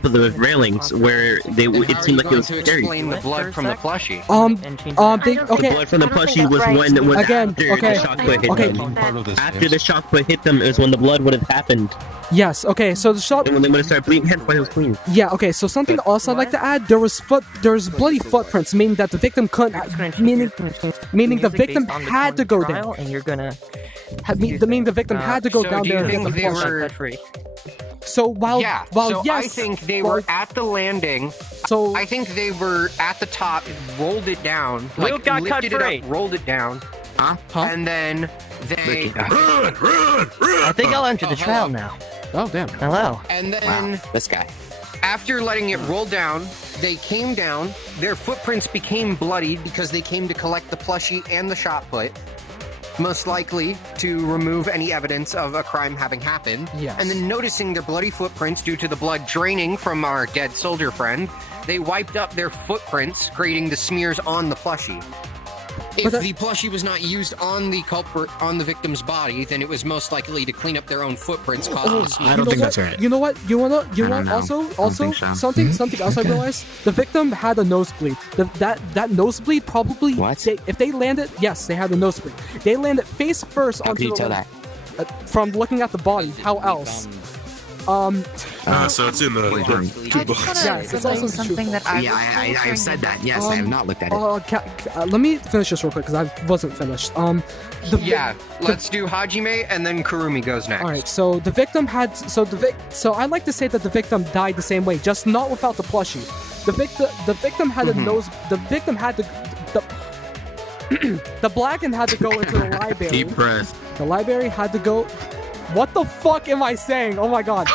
of the railings where it seemed like it was carried. Explain the blood from the plushie. The blood from the plushie was after the shock put hit them. After the shock put hit them is when the blood would have happened. Yes. Okay. So the shot. And when they would have started bleeding, hence why it was clean. Yeah. Okay. So something else I'd like to add: there was bloody footprints, meaning that the victim couldn't. Meaning the victim had to go down. And you're gonna. Meaning the victim had to go down there and hit the plushie. So yes, I think they were at the landing. So I think they were at the top, rolled it down, Luke got lifted cut it free. up, rolled it down. And then they. I think I'll enter the trial now. Oh, damn. Hello. And then This guy. after letting it roll down, they came down. Their footprints became bloodied because they came to collect the plushie and the shot put, most likely to remove any evidence of a crime having happened. Yes. And then noticing their bloody footprints due to the blood draining from our dead soldier friend, they wiped up their footprints, creating the smears on the plushie. If the plushie was not used on the culprit, on the victim's body, then it was most likely to clean up their own footprints. I don't think that's right. You know what? You want also something else I realized. The victim had a nosebleed. That nosebleed probably if they landed, yes, they had a nosebleed. They landed face first onto can you tell that? From looking at the body. How else? So it's in the two books. Yes, it's also something that I I've said that. Yes, I have not looked at it. Let me finish this real quick because I wasn't finished. Let's do Hajime and then Kurumi goes next. All right, so the victim had so I like to say that the victim died the same way, just not without the plushie. The victim had a nose. The victim had the blackened had to go into the library. Deep breath. The library had to go. What the fuck am I saying? Oh my god.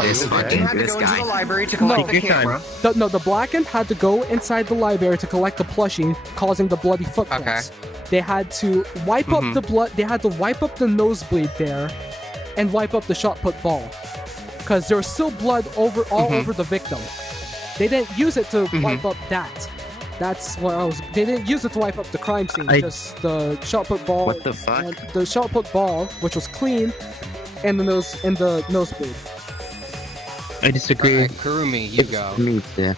This fucking had to this go into the guy. library to collect the camera. The blackened had to go inside the library to collect the plushie, causing the bloody footprints. They had to wipe up the blood. They had to wipe up the nosebleed there, and wipe up the shot put ball, because there was still blood all over the victim. They didn't use it to wipe up that. That's what I was. They didn't use it to wipe up the crime scene. Just the shot put ball. What the fuck? The shot put ball, which was clean, and the nosebleed. I disagree. Right, Kurumi, you go. Me too.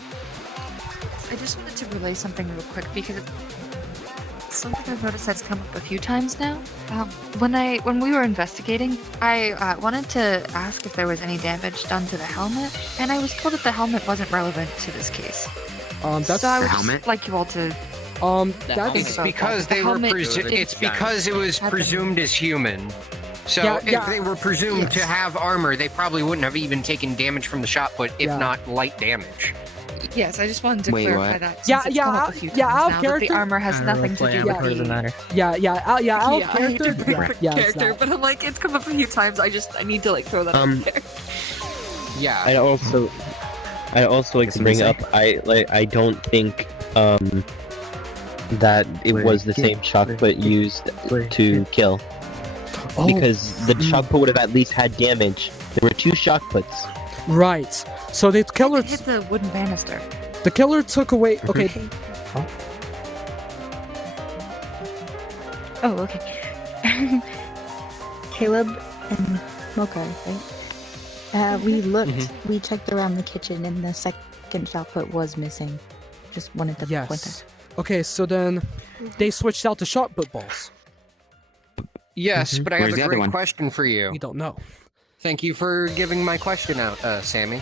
I just wanted to relay something real quick because it's something I've noticed that's come up a few times now. When we were investigating, I wanted to ask if there was any damage done to the helmet, and I was told that the helmet wasn't relevant to this case. That's so I would the helmet. just like you all to. It's because they were. It's because it was presumed as human. So if they were presumed to have armor, they probably wouldn't have even taken damage from the shot put, if not light damage. Yes, I just wanted to Wait, clarify what? that. Yeah, since it's yeah, come up a few times now that character- the armor has nothing to do with It doesn't matter. Out of I hate to character. bring up Yeah, character, but I'm like, it's come up a few times. I need to like throw that out there. Yeah. I'd also like to bring up I don't think that it was the same shock put used to kill. Because the shock put would have at least had damage. There were 2 shock puts. Right. So the killer Hit the wooden banister. The killer took away. Okay. Oh, okay. Caleb and Mocha, right? We looked. We checked around the kitchen, and the second shot put was missing. Just wanted to point that. Okay, so then they switched out the shot put balls. Yes, but I have Where's the a other great one? question for you. We don't know. Thank you for giving my question out, Sammy.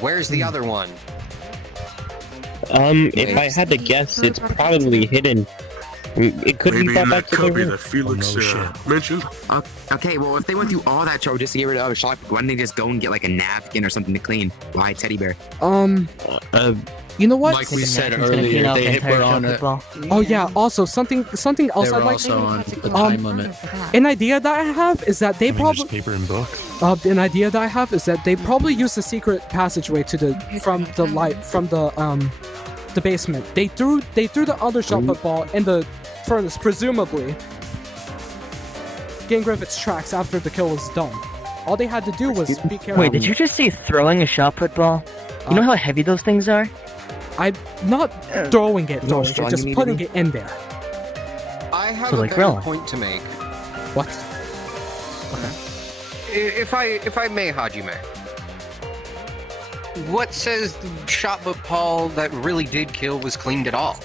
Where's the other one? If I had to guess, it's probably hidden. It could Maybe be brought in back that to the copy room. that Felix mentioned. Okay, well, if they went through all that trouble just to get rid of a shock, why didn't they just go and get like a napkin or something to clean? Why teddy bear? You know what? Like we said earlier, they were on it. Oh yeah. Also, something else They I'd were like also on the time limit. An idea that I have is that they probably paper and books. an idea that I have is that they probably used the secret passageway to the from the basement. They threw the other shot put ball in the furnace, presumably getting rid of its tracks after the kill was done. All they had to do was be careful. Wait, did you just say throwing a shot put ball? You know how heavy those things are? I'm not throwing it, just putting it in there. I have So, a like, better grilling. point to make. What? If I may, Hajime. What says the shot put ball that really did kill was cleaned at all?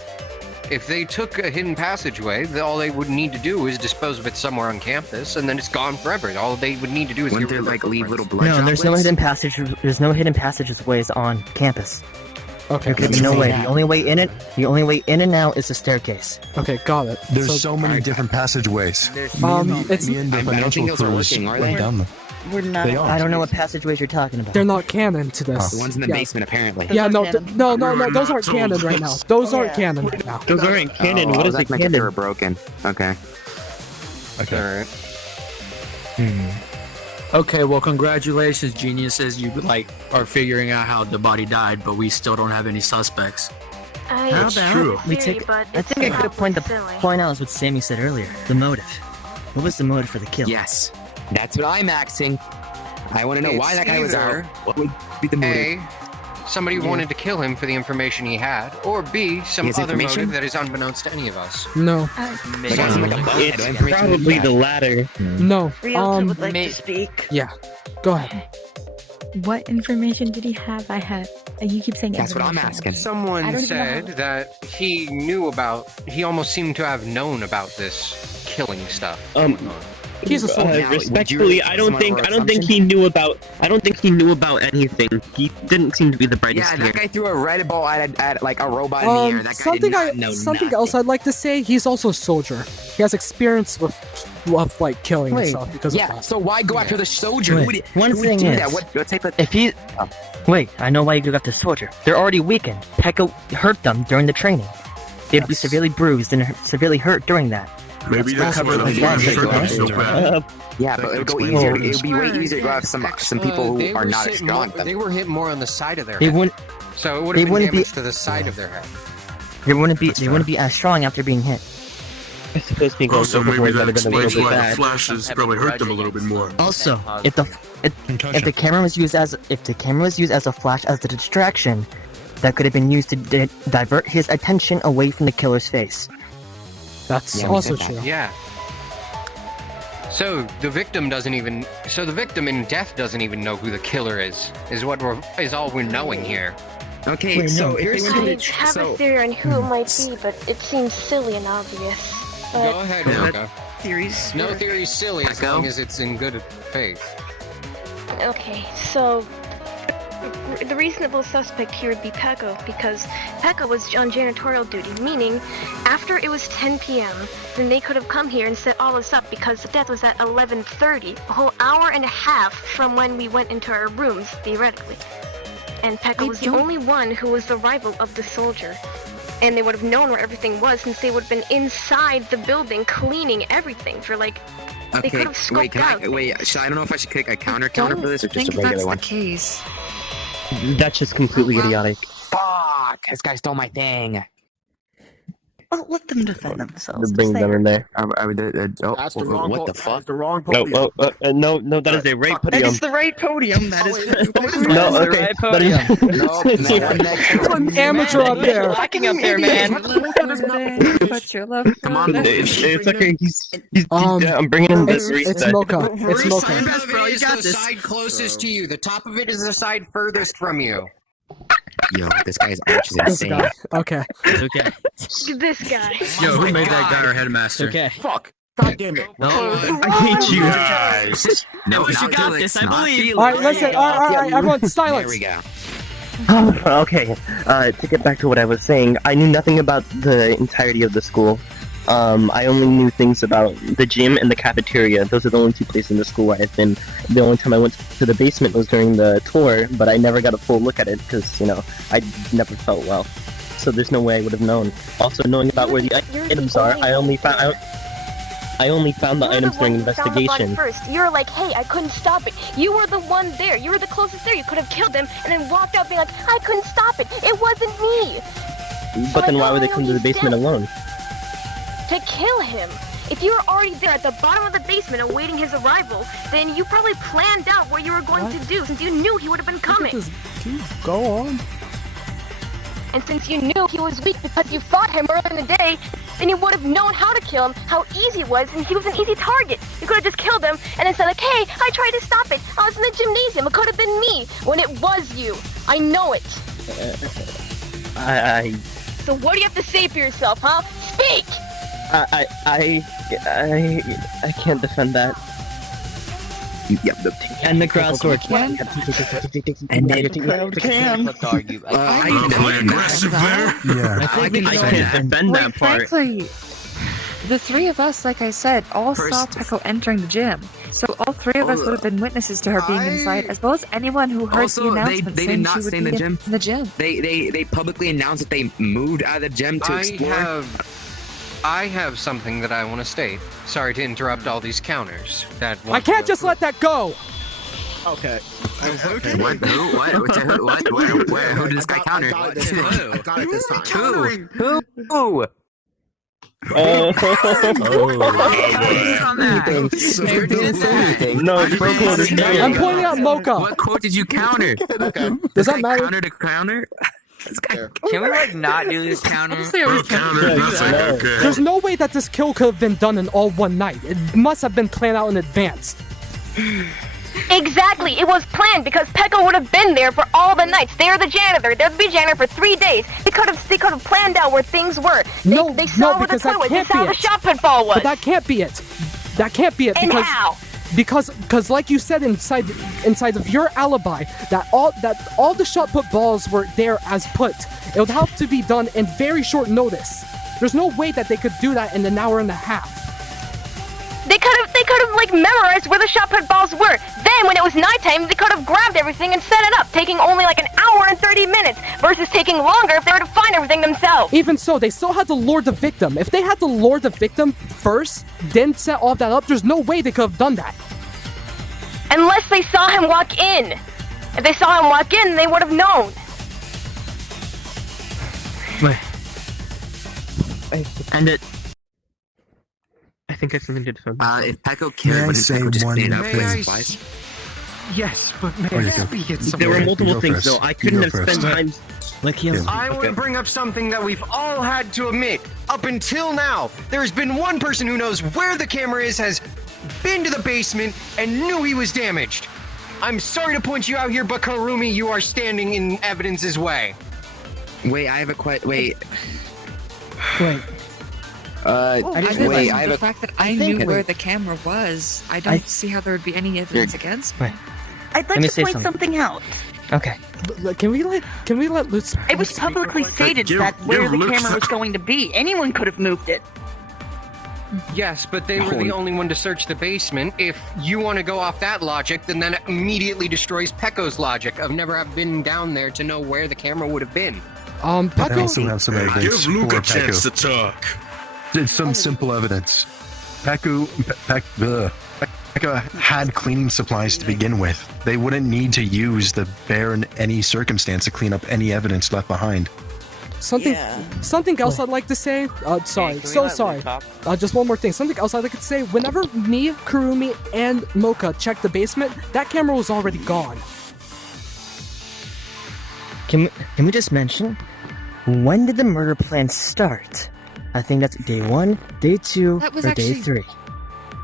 If they took a hidden passageway, all they would need to do is dispose of it somewhere on campus, and then it's gone forever. All they would need to do is Wouldn't get there rid of like the leave footprints. little blood No, there's no droplets? hidden passage. There's no hidden passageways on campus. Okay. There could be no way. The only way in and out is the staircase. Okay, got it. There's so many different passageways. It's me and the I don't financial think those are crews working, are went they? down there. We're not. They are. I don't know what passageways you're talking about. They're not canon to this. The ones in the basement, apparently. Yeah, no, canon. no, those aren't canon right now. Those aren't canon right now. Those aren't canon. Oh, What I is was it acting like they canon? were broken. Okay. Okay. Alright. Okay, well, congratulations, geniuses. You are figuring out how the body died, but we still don't have any suspects. I How have about a we theory, take? but I it's think a good probably point to silly. point out is what Sammy said earlier. The motive. What was the motive for the kill? Yes. That's what I'm asking. I want to know why that guy was out. Either What would be the motive? A, somebody wanted to kill him for the information he had, or B, some His other information? motive that is unbeknownst to any of us. No, Like, I seem like a buzzhead. What information It's would probably he the have? latter. no. Ryota would like to speak. Yeah. Go ahead. What information did he have? You keep saying That's what I'm information. asking. I Someone don't even said know. that he almost seemed to have known about this killing stuff. He's a soldier. Now, would Respectfully, you- I don't think assumption? he knew about. I don't think he knew about anything. He didn't seem to be the brightest Yeah, here. that guy threw a red ball at like a robot in the air. That guy Something did not know something nothing. else I'd like to say. He's also a soldier. He has experience with like killing Wait, himself because of Yeah, that. so why go after the soldier? Wait, Who would, one who would thing do is, that? What type of? if he, wait, I know why you go after the soldier. They're already weakened. Pekka hurt them during the training. They'd be severely bruised and severely hurt during that. Maybe That's that's what what it the was. is so bad. Yeah, but it would go easier. It would be way easier to go after some people who are not as strong. They were hit more on the side of their They head. wouldn't. So it would they have been wouldn't be- damage to the side of their head. They wouldn't be as strong after being hit. I suppose being Also, maybe overboard that might have been a explains little bit why the bad. flashes probably hurt them a little bit more. Also, if the camera was used as a flash as a distraction, that could have been used to divert his attention away from the killer's face. That's Yeah, we also said that. true. Yeah. So the victim in death doesn't even know who the killer is all we're knowing here. Okay, Wait, so no, if you're they were I to have a theory on who it might be, but it seems silly and obvious. But Go ahead, Yeah. Luca. Theories. No theory's silly as Echo? long as it's in good faith. okay, so the reasonable suspect here would be Pekka, because Pekka was on janitorial duty, meaning after it was 10 p.m., then they could have come here and set all this up because the death was at 11:30, a whole hour and a half from when we went into our rooms, theoretically. And Pekka was the only one who was the rival of the soldier. And they would have known where everything was since they would have been inside the building cleaning everything for like... They could have scoped out. I don't know if I should click a counter Don't for this or just think a regular that's one. the case. That's just completely idiotic. Fuck! This guy stole my thing. Oh, let them defend themselves. Bring them in there. That's the wrong what the That's fuck? the wrong No, podium. no, that is a right That podium. is the right podium. That is. No, okay, that is. It's an amateur up there. Lacking up there, man. Put your love. Come on, It's okay. I'm bringing in this It's Mocha. It's Mocha. It is the side closest to you. The top of it is the side furthest from you. Yo, this guy's arch is This insane. guy. Okay. Okay. This guy. Yo, who made that guy our headmaster? Okay. Fuck. God damn it. No, I hate you guys. No, you got this. I believe. All right, listen. All right, everyone, silence. There we go. Okay, to get back to what I was saying, I knew nothing about the entirety of the school. I only knew things about the gym and the cafeteria. Those are the only two places in the school where I've been. The only time I went to the basement was during the tour, but I never got a full look at it because, I never felt well. So there's no way I would have known. Also, knowing about where the items are, I only found the items during investigation. First, you were like, "Hey, I couldn't stop it." You were the one there. You were the closest there. You could have killed him, and then walked out being like, "I couldn't stop it. It wasn't me." But then why would they come to the basement alone? To kill him. If you were already there at the bottom of the basement awaiting his arrival, then you probably planned out what you were going to do since you knew he would have been coming. Go on. And since you knew he was weak because you fought him earlier in the day, then you would have known how to kill him, how easy it was, and he was an easy target. You could have just killed him and then said like, "Hey, I tried to stop it. I was in the gymnasium. It could have been me," when it was you. I know it. So what do you have to say for yourself, huh? Speak! I can't defend that. And the crowd sword. And the crowd can. Aggressive there. I think I can't defend that part. Frankly, The three of us, like I said, all saw First- Peko entering the gym. So all three of us would have been witnesses to her being inside, as well as anyone who heard Also, the they announcement did saying not she would stay in be the gym. in the gym. They publicly announced that they moved out of the gym to explore. I have something that I want to state. Sorry to interrupt all these counters. I can't just let that go! Okay. What? Who? What? To who? What? Where? Who did this guy counter? I got it this time. Who? Who? No, it's I'm pointing out Mocha. What quote did you counter? Does that matter? Counter to counter? Can we like not do this counter? There's no way that this kill could have been done in all one night. It must have been planned out in advance. Exactly, it was planned because Peko would have been there for all the nights. They're the janitor. They're the janitor for 3 days. They could have planned out where things were. They saw where the because that toilet was. They can't saw be the it. shot put ball was. But that can't be it. That can't be it And because how? because like you said inside of your alibi that all the shot put balls were there as put. It would have to be done in very short notice. There's no way that they could do that in an hour and a half. They could have like memorized where the shot put balls were. Then when it was nighttime, they could have grabbed everything and set it up, taking only like an hour and 30 minutes versus taking longer if they were to find everything themselves. Even so, they still had to lure the victim. If they had to lure the victim first, then set all that up, there's no way they could have done that. Unless they saw him walk in. If they saw him walk in, they would have known. And it. I think I have something to defend. If Peko cared, wouldn't Peko just stand up for his advice? Yes, but Oh, may you I go. speak it There were somewhere? multiple things, though. I couldn't have spent time like he was. I want to bring up something that we've all had to admit. Up until now, there's been one person who knows where the camera is, has been to the basement, and knew he was damaged. I'm sorry to point you out here, but Karumi, you are standing in evidence's way. Wait, I have a Wait. I Wait, I have the a. fact that I knew where the camera was, I don't see how there would be any evidence against me. I'd Let me like to say point something out. Okay. Can we let Lutz? It was publicly stated that where the camera was going to be. Anyone could have moved it. Yes, but they were the only one to search the basement. If you want to go off that logic, then that immediately destroys Peko's logic of never have been down there to know where the camera would have been. I Peko. also have some evidence Give Luke for a chance Peko. to talk. It's some simple evidence. Peko had cleaning supplies to begin with. They wouldn't need to use the bear in any circumstance to clean up any evidence left behind. Something else I'd like to say. Sorry, sorry. Just one more thing. Something else I'd like to say. Whenever me, Kurumi, and Mocha checked the basement, that camera was already gone. Can we just mention, when did the murder plan start? I think that's day 1, day 2, That was or day actually 3.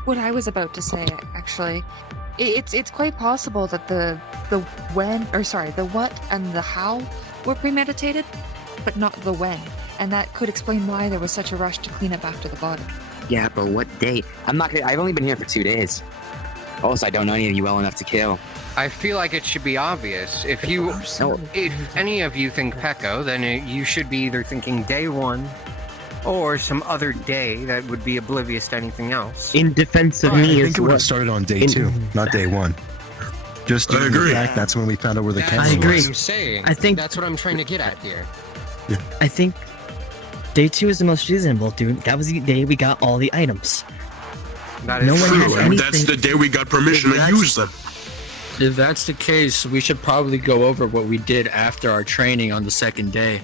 what I was about to say. Actually, it's quite possible that the what and the how were premeditated, but not the when, and that could explain why there was such a rush to clean up after the body. Yeah, but what date? I've only been here for 2 days. Also, I don't know any of you well enough to kill. I feel like it should be obvious. If any of you think Peko, then you should be either thinking day 1 or some other day that would be oblivious to anything else. In defense of I me, think it would have started on day 2, not day 1. Just due to the fact that's when we found out where the camera I agree. was. I'm saying. I think that's what I'm trying to get at here. I think day 2 is the most reasonable, dude. That was the day we got all the items. That is no one True, has and anything. that's the day we got permission to use them. If that's the case, we should probably go over what we did after our training on the second day.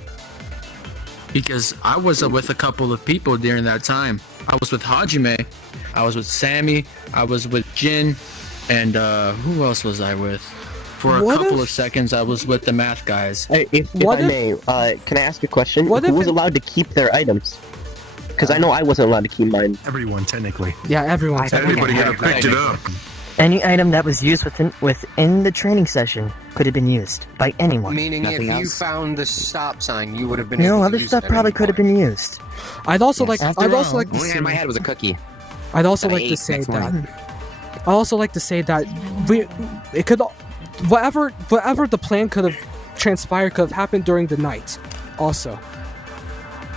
Because I was with a couple of people during that time. I was with Hajime, I was with Sammy, I was with Jin, and who else was I with? For a couple of seconds, I was with the math guys. If I may, can I ask a question? Who was allowed to keep their items? Because I know I wasn't allowed to keep mine. Everyone, technically. Yeah, everyone. Everybody got picked it up. Any item that was used within the training session could have been used by anyone. Meaning Nothing if you else. found the stop sign, you would have been able No, to other use stuff it at probably any could have point. been used. I'd also like. After I'd also all, like to Only say. in my head was a cookie. I'd also that I like to ate say next that. morning. I also like to say that it could, whatever the plan could have transpired could have happened during the night, also.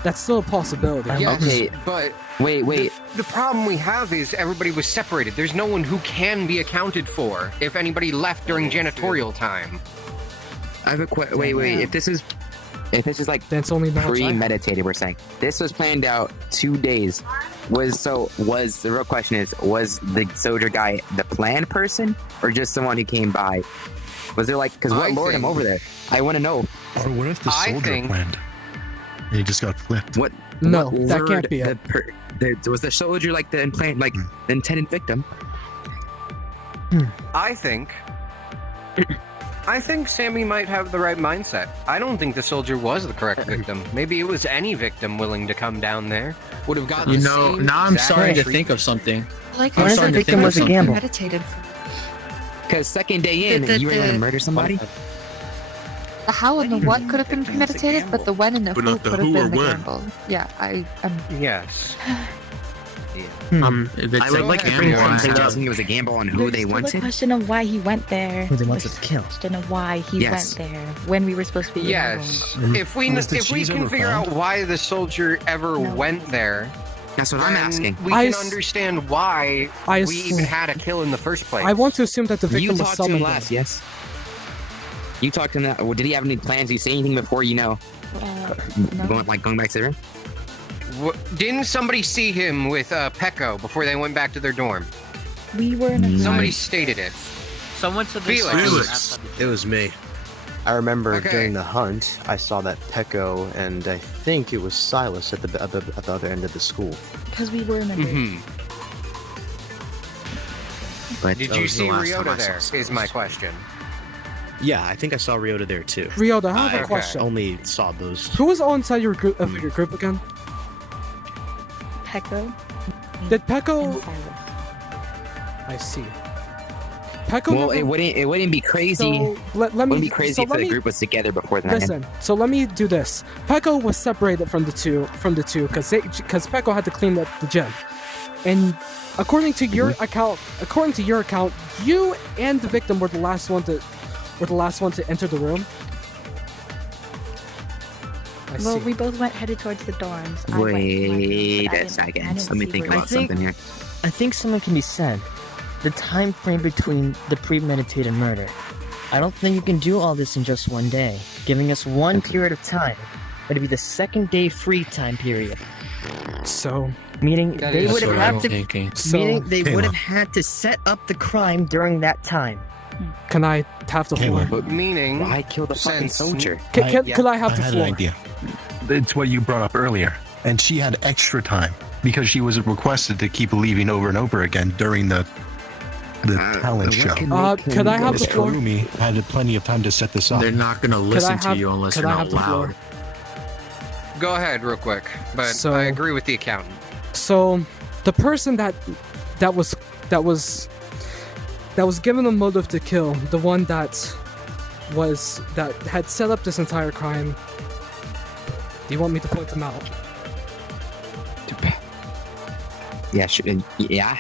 That's still a possibility. Yes, Okay. but Wait. the problem we have is everybody was separated. There's no one who can be accounted for if anybody left during janitorial time. I have a wait. If this is like that's only premeditated, we're saying this was planned out 2 days. Was the real question is, was the soldier guy the planned person or just someone who came by? Was there because what lured him over there? I want to know. Or what if the soldier planned? And he just got flipped. What? No, what that can't be it. Was the soldier the intended victim? I think Sammy might have the right mindset. I don't think the soldier was the correct victim. Maybe it was any victim willing to come down there. Would have gotten now I'm starting to think of something. Like I'm I starting said, to think was a gamble. Meditated. Because second day in, you were going to murder somebody? The how and the what could have been premeditated, but the when and the But who not the could have who been or the when. gamble. Yeah, Yes. If it's I would like to bring gamble, up suggesting it was a gamble on who There's they still wanted. the question of why he went there. Who they wanted to kill. Question of why he Yes. went there when we were supposed to be. Yes. in the room. If we can figure out why the soldier ever went there, that's what I'm then asking. We can understand why we even had a kill in the first place. I want to assume that the victim You was talked to him summoned. last, yes? You talked to him. Did he have any plans? Did he say anything before No. going back to the room? Didn't somebody see him with Pecco before they went back to their dorm? We were in a Somebody stated it. Someone said they Felix. It was me. I remember Okay. during the hunt, I saw that Pecco and I think it was Silas at the other end of the school. Because we were members. Mm-hmm. But Did that you was the see last time I Ryota saw there? Is my question. Yeah, I think I saw Ryota there too. Ryota, I have a I question. only saw those. Who was on inside your group again? Pecco. Did Pecco? I see. Pecco. Well, never... it wouldn't be crazy. So, let me. Wouldn't be crazy so if let the me- group was together before the night. Listen, so let me do this. Pecco was separated from the two because Pecco had to clean up the gym, and according to your account, you and the victim were the last one to enter the room. I Well, see. we both headed towards the dorms. I went to my room, Wait but I a didn't second. see Let me where think you about were. something here. I think something can be said. The time frame between the premeditated murder. I don't think you can do all this in just one day. Giving us one period of time. It'd be the second day free time period. So, meaning That they is would have what had I'm to. thinking. Meaning they Kayla. would have had to set up the crime during that time. Can I have the floor? Meaning, why kill the fucking soldier? Could I have the had floor? an idea. It's what you brought up earlier. And she had extra time because she was requested to keep leaving over and over again during the talent show. Could I have Miss the floor? Kurumi had plenty of time to set this up. They're not gonna listen to you unless you're not loud. Go ahead, real quick. But So- I agree with the accountant. So, the person that was given a motive to kill, the one that had set up this entire crime. Do you want me to point them out? Yeah, yeah.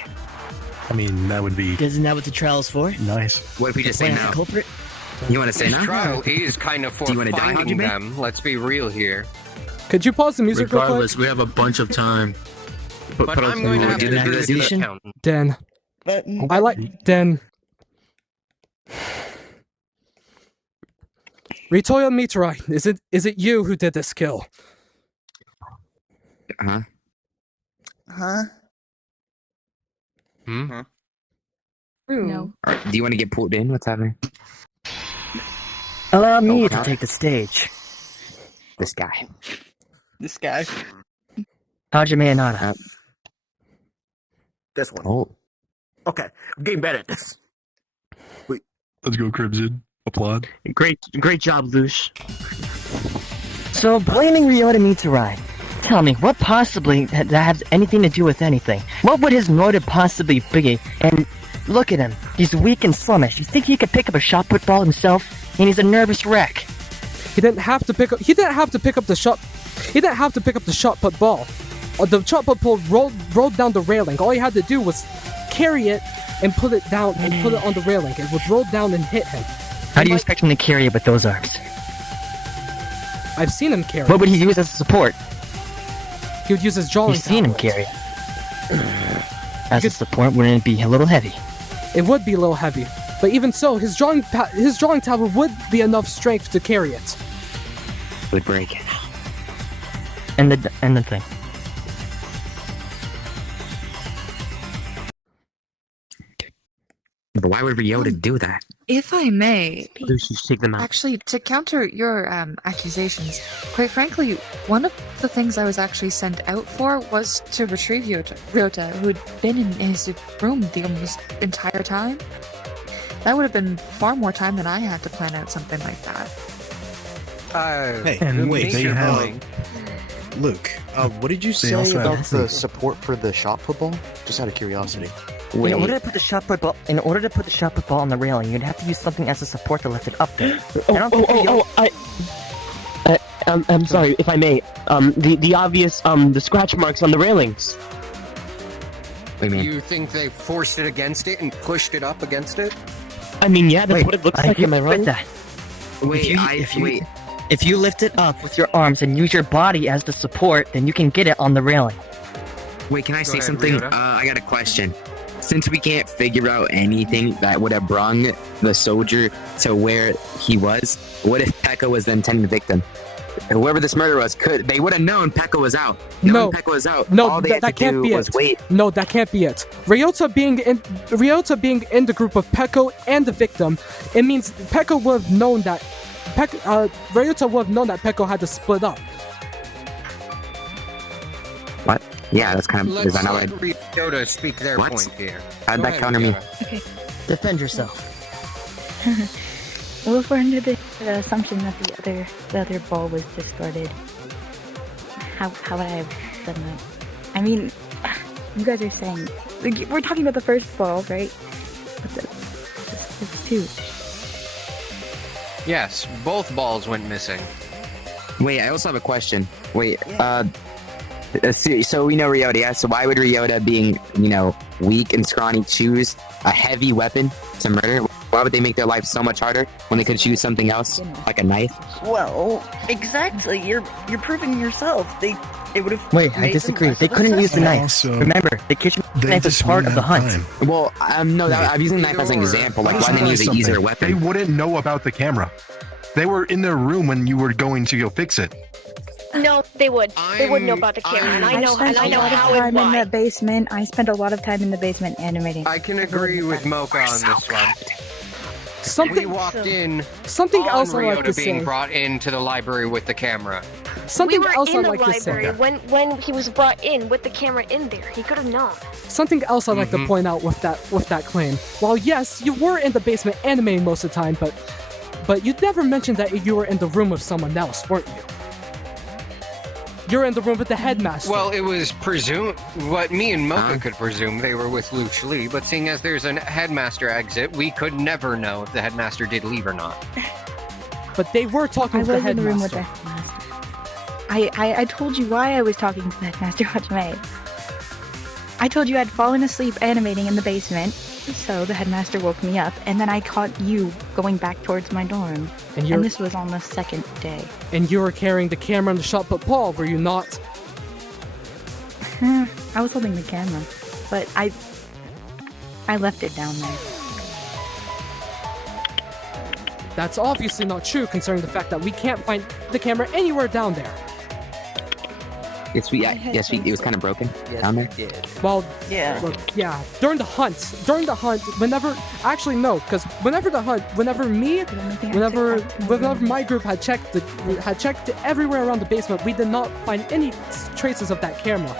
I mean, that would be Isn't that what the trial's for? nice. What if we just say Find the no? culprit? You want to say This no? trial is kind of for Do you wanna die, finding Hajime? them. Let's be real here. Could you pause the music real quick? Regardless, we have a bunch of time. But I'm going to have to do that agree with the resolution? accountant. Den. I like Den. Ritoya Mitarai, is it you who did this kill? Huh? Huh? Hmm? No. Do you want to get pulled in? What's happening? Allow me to take the stage. This guy. This guy. Hajime Hinata. This one. Oh. Okay, I'm getting better at this. Let's go, Crimson. Applaud. Great job, Lush. So, blaming Ryota Mitarai. Tell me, what possibly that has anything to do with anything? What would his motive possibly be? And look at him. He's weak and slummish. You think he could pick up a shot put ball himself? And he's a nervous wreck. He didn't have to pick up the shot put ball. The shot put ball rolled down the railing. All he had to do was carry it and put it down and put it on the railing. It would roll down and hit him. How do you expect him to carry it with those arms? I've seen him carry What would he use as a support? He would use his drawing You've seen him tablet. carry it. As a support, wouldn't it be a little heavy? It would be a little heavy, but even so, his drawing tablet would be enough strength to carry it. Would break it. And the thing. But why would Ryota do that? If I may, Lucy, take them out. actually, to counter your accusations, quite frankly, one of the things I was actually sent out for was to retrieve Ryota, who'd been in his room the almost entire time. That would have been far more time than I had to plan out something like that. Hey, and wait, they have... Luke, what did you say also about have- the support for the shot put ball? Just out of curiosity. In order to put the shot put ball on the railing, you'd have to use something as a support to lift it up there. I'm sorry, if I may. The obvious, the scratch marks on the railings. What do you mean? You think they forced it against it and pushed it up against it? I mean, yeah, that's what it looks like. Am I wrong? If you lift it up with your arms and use your body as the support, then you can get it on the railing. Wait, can I say ahead, something? Ryota. I got a question. Since we can't figure out anything that would have brung the soldier to where he was, what if Pekka was the intended victim? Whoever this murder was, they would have known Pekka was out. No, Pekka was out. No, all they had that to can't do be was it. wait. No, that can't be it. Ryota being in the group of Pekko and the victim, it means Pekka would have known that Ryota would have known that Pekko had to split up. What? Yeah, that's kind of. Let's Is that not let right? Ryota speak their What? point here. How'd Go that ahead, counter me? Ryota. Okay. Defend yourself. Well, if we're under the assumption that the other ball was discarded, how would I have done that? I mean, you guys are saying we're talking about the first ball, right? But there's two. Yes, both balls went missing. Wait, I also have a question. Wait, so we know Ryota, yeah? So why would Ryota, being, weak and scrawny, choose a heavy weapon to murder? Why would they make their life so much harder when they could choose something else, like a knife? Well, exactly. You're proving yourself. It would have. Wait, I disagree. They couldn't use the knife. Remember, the kitchen knife is part of the hunt. Well, no, I'm using the knife as an example. Like, why didn't they use an easier weapon? They wouldn't know about the camera. They were in their room when you were going to go fix it. No, they would. They would know about the camera, and I know spent a lot of how and time in why. the basement. I spent a lot of time in the basement animating. I can agree with Mocha on this one. Something we walked in. Something on else I'd like Ryota to being say. brought into the library with the camera. Something we were else in I'd the like to say. library when he was brought in with the camera in there. He could have known. Something else I'd like to point out with that claim. While yes, you were in the basement animating most of the time, but you never mentioned that you were in the room with someone else, weren't you? You're in the room with the headmaster. Well, it was presumed what me and Mocha could presume they were with Luke Lee, but seeing as there's a headmaster exit, we could never know if the headmaster did leave or not. But they were talking I to the was in the room with headmaster. the headmaster. I told you why I was talking to the headmaster, Hajime. I told you I'd fallen asleep animating in the basement, so the headmaster woke me up, and then I caught you going back towards my dorm. And this was on the second day. And you were carrying the camera and the shot put ball, were you not? I was holding the camera, but I left it down there. That's obviously not true, considering the fact that we can't find the camera anywhere down there. It was kind of broken down there. Well, yeah. Look, yeah. During the hunt, whenever my group had checked everywhere around the basement, we did not find any traces of that camera.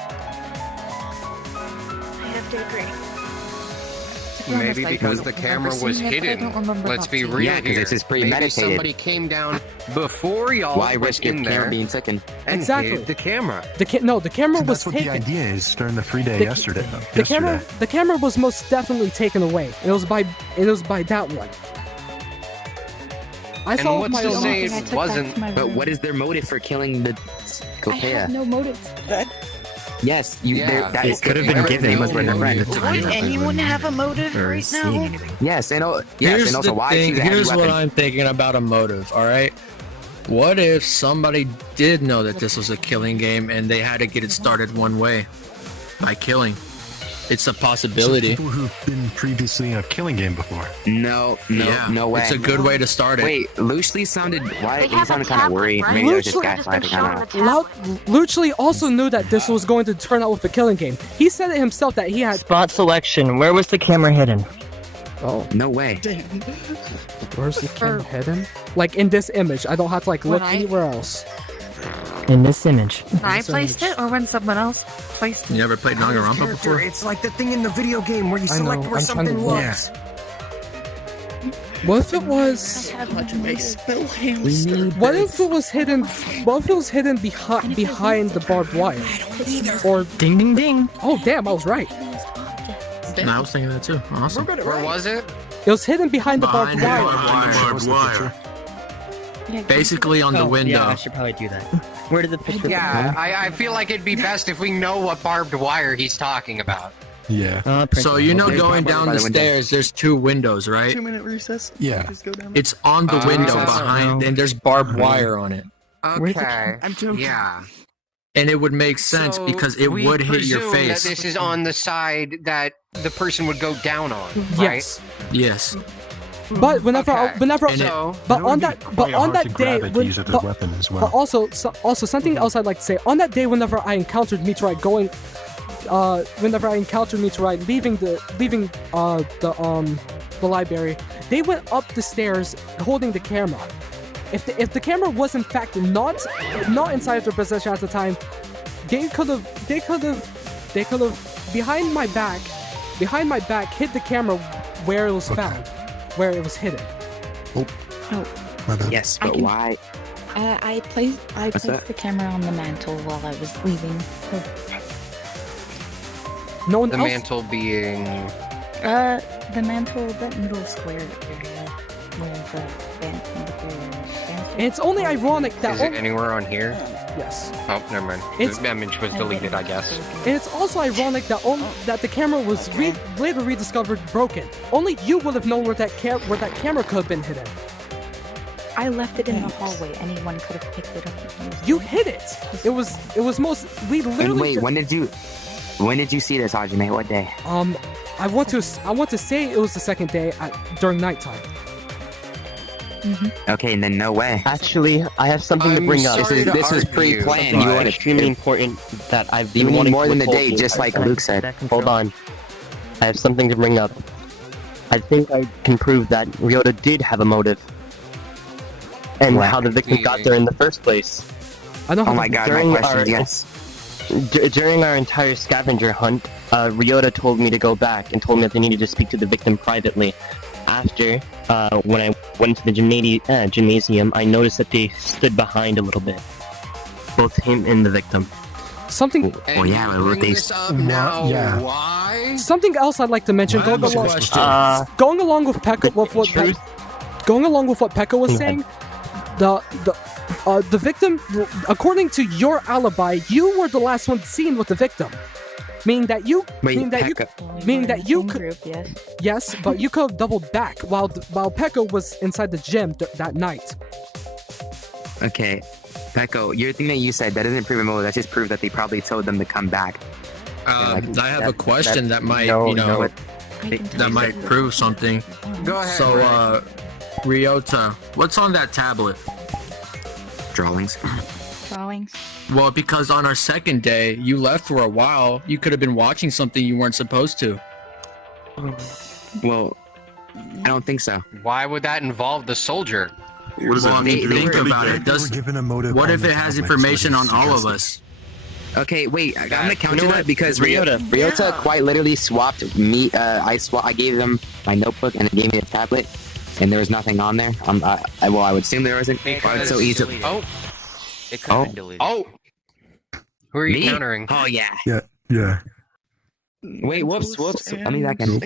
I have to agree. Maybe because the camera was hidden. Let's be real Yeah, 'cause here. this is Maybe premeditated. somebody came down before y'all Why went risk your in camera there being taken? and Exactly. hid the camera. The camera was That's what taken. the idea is during the free day The yesterday. camera was most definitely taken away. It was by that one. I And saw what's with my to own say eyes. it wasn't? But what is their motive for killing the I have Kopea? no motive. Yes, Yeah. that It could have been given. They must have been their friend. Would anyone have a motive right now? Yes, and Here's also the why thing. choose a heavy Here's what weapon? I'm thinking about a motive. All right, What if somebody did know that this was a killing game and they had to get it started one way? By killing. It's a possibility. People who've been previously in a killing game before. No way. It's a good way to start it. Wait, Luchely sounded. Why? He sounded kind of worried. Maybe I was just gaslighting. I don't know. Luchely also knew that this was going to turn out with a killing game. He said it himself that he had spot selection. Where was the camera hidden? Oh, no way. Where's the camera hidden? Like in this image. I don't have to look anywhere else. In this image. I placed it, or when someone else placed it? You ever played Danganronpa before? It's like the thing in the video game where you I select know, where I'm trying to something look. was. What if it was? What if it was hidden? What if it was hidden behind the barbed wire? Or ding ding ding! Oh damn, I was right. I was thinking that too. Awesome. Where was it? It was hidden behind the barbed wire. Barbed wire. Basically on the window. Yeah, I should probably do that. Where did the picture Yeah, I feel like it'd be best if we know what barbed wire he's talking about. Yeah. So going down the stairs, there's 2 windows, right? 2-minute recess. Yeah. It's on the window behind, and there's barbed wire on it. Okay. I'm joking. Yeah. And it would make sense because it would hit your presume face. That this is on the side that the person would go down on, right? Yes. Yes. But whenever on that day, but also something else I'd like to say. On that day, whenever I encountered Meteorite leaving the library, they went up the stairs holding the camera. If the camera was in fact not inside of their possession at the time, they could have behind my back hid the camera where it was found. Where it was hidden. Oh, my bad. Yes, but why? I placed the camera on the mantle while I was leaving. No one The else. mantle being. The mantle, that middle square area where the band. It's only ironic that. Is it anywhere on here? Yes. Oh, never mind. The image was deleted, I guess. And it's also ironic that the camera was later rediscovered broken. Only you would have known where that camera could have been hidden. I left it in the hallway. Anyone could have picked it up. You hid it. It was most. We literally. And wait, when did you see this, Hajime? What day? I want to say it was the second day during nighttime. Okay, and then no way. Actually, I have something to bring up. This was pre-planned. You are extremely important that I've been need wanting more to than a withhold day, you. just like Luke said. Hold on. I have something to bring up. I think I can prove that Ryota did have a motive. And how the victim got there in the first place. Oh my god, my question, yes. During our entire scavenger hunt, Ryota told me to go back and told me that they needed to speak to the victim privately. After, when I went to the gymnasium, I noticed that they stood behind a little bit. Both him and the victim. Something. Oh yeah, well, they. Yeah. Why? Something else I'd like to mention. Going along with Pekka, going along with what Pekka was saying, the victim, according to your alibi, you were the last one seen with the victim. Meaning that you could, yes, but you could have doubled back while Pekka was inside the gym that night. Okay, Pekko, your thing that you said, that doesn't prove a motive, that just proves that they probably told them to come back. I have a question that might, that might prove something. Go ahead. So, Ryota, what's on that tablet? Drawings. Well, because on our second day, you left for a while. You could have been watching something you weren't supposed to. Well, I don't think so. Why would that involve the soldier? What does that mean? Think about it. What if it has information on all of us? Okay, wait. I'm gonna counter that because Ryota quite literally swapped me. I gave them my notebook and they gave me a tablet, and there was nothing on there. I would assume there wasn't. Because so easily. It could have been deleted. Oh! Who are you countering? Oh, yeah. Yeah. Wait, whoops. Let me back in.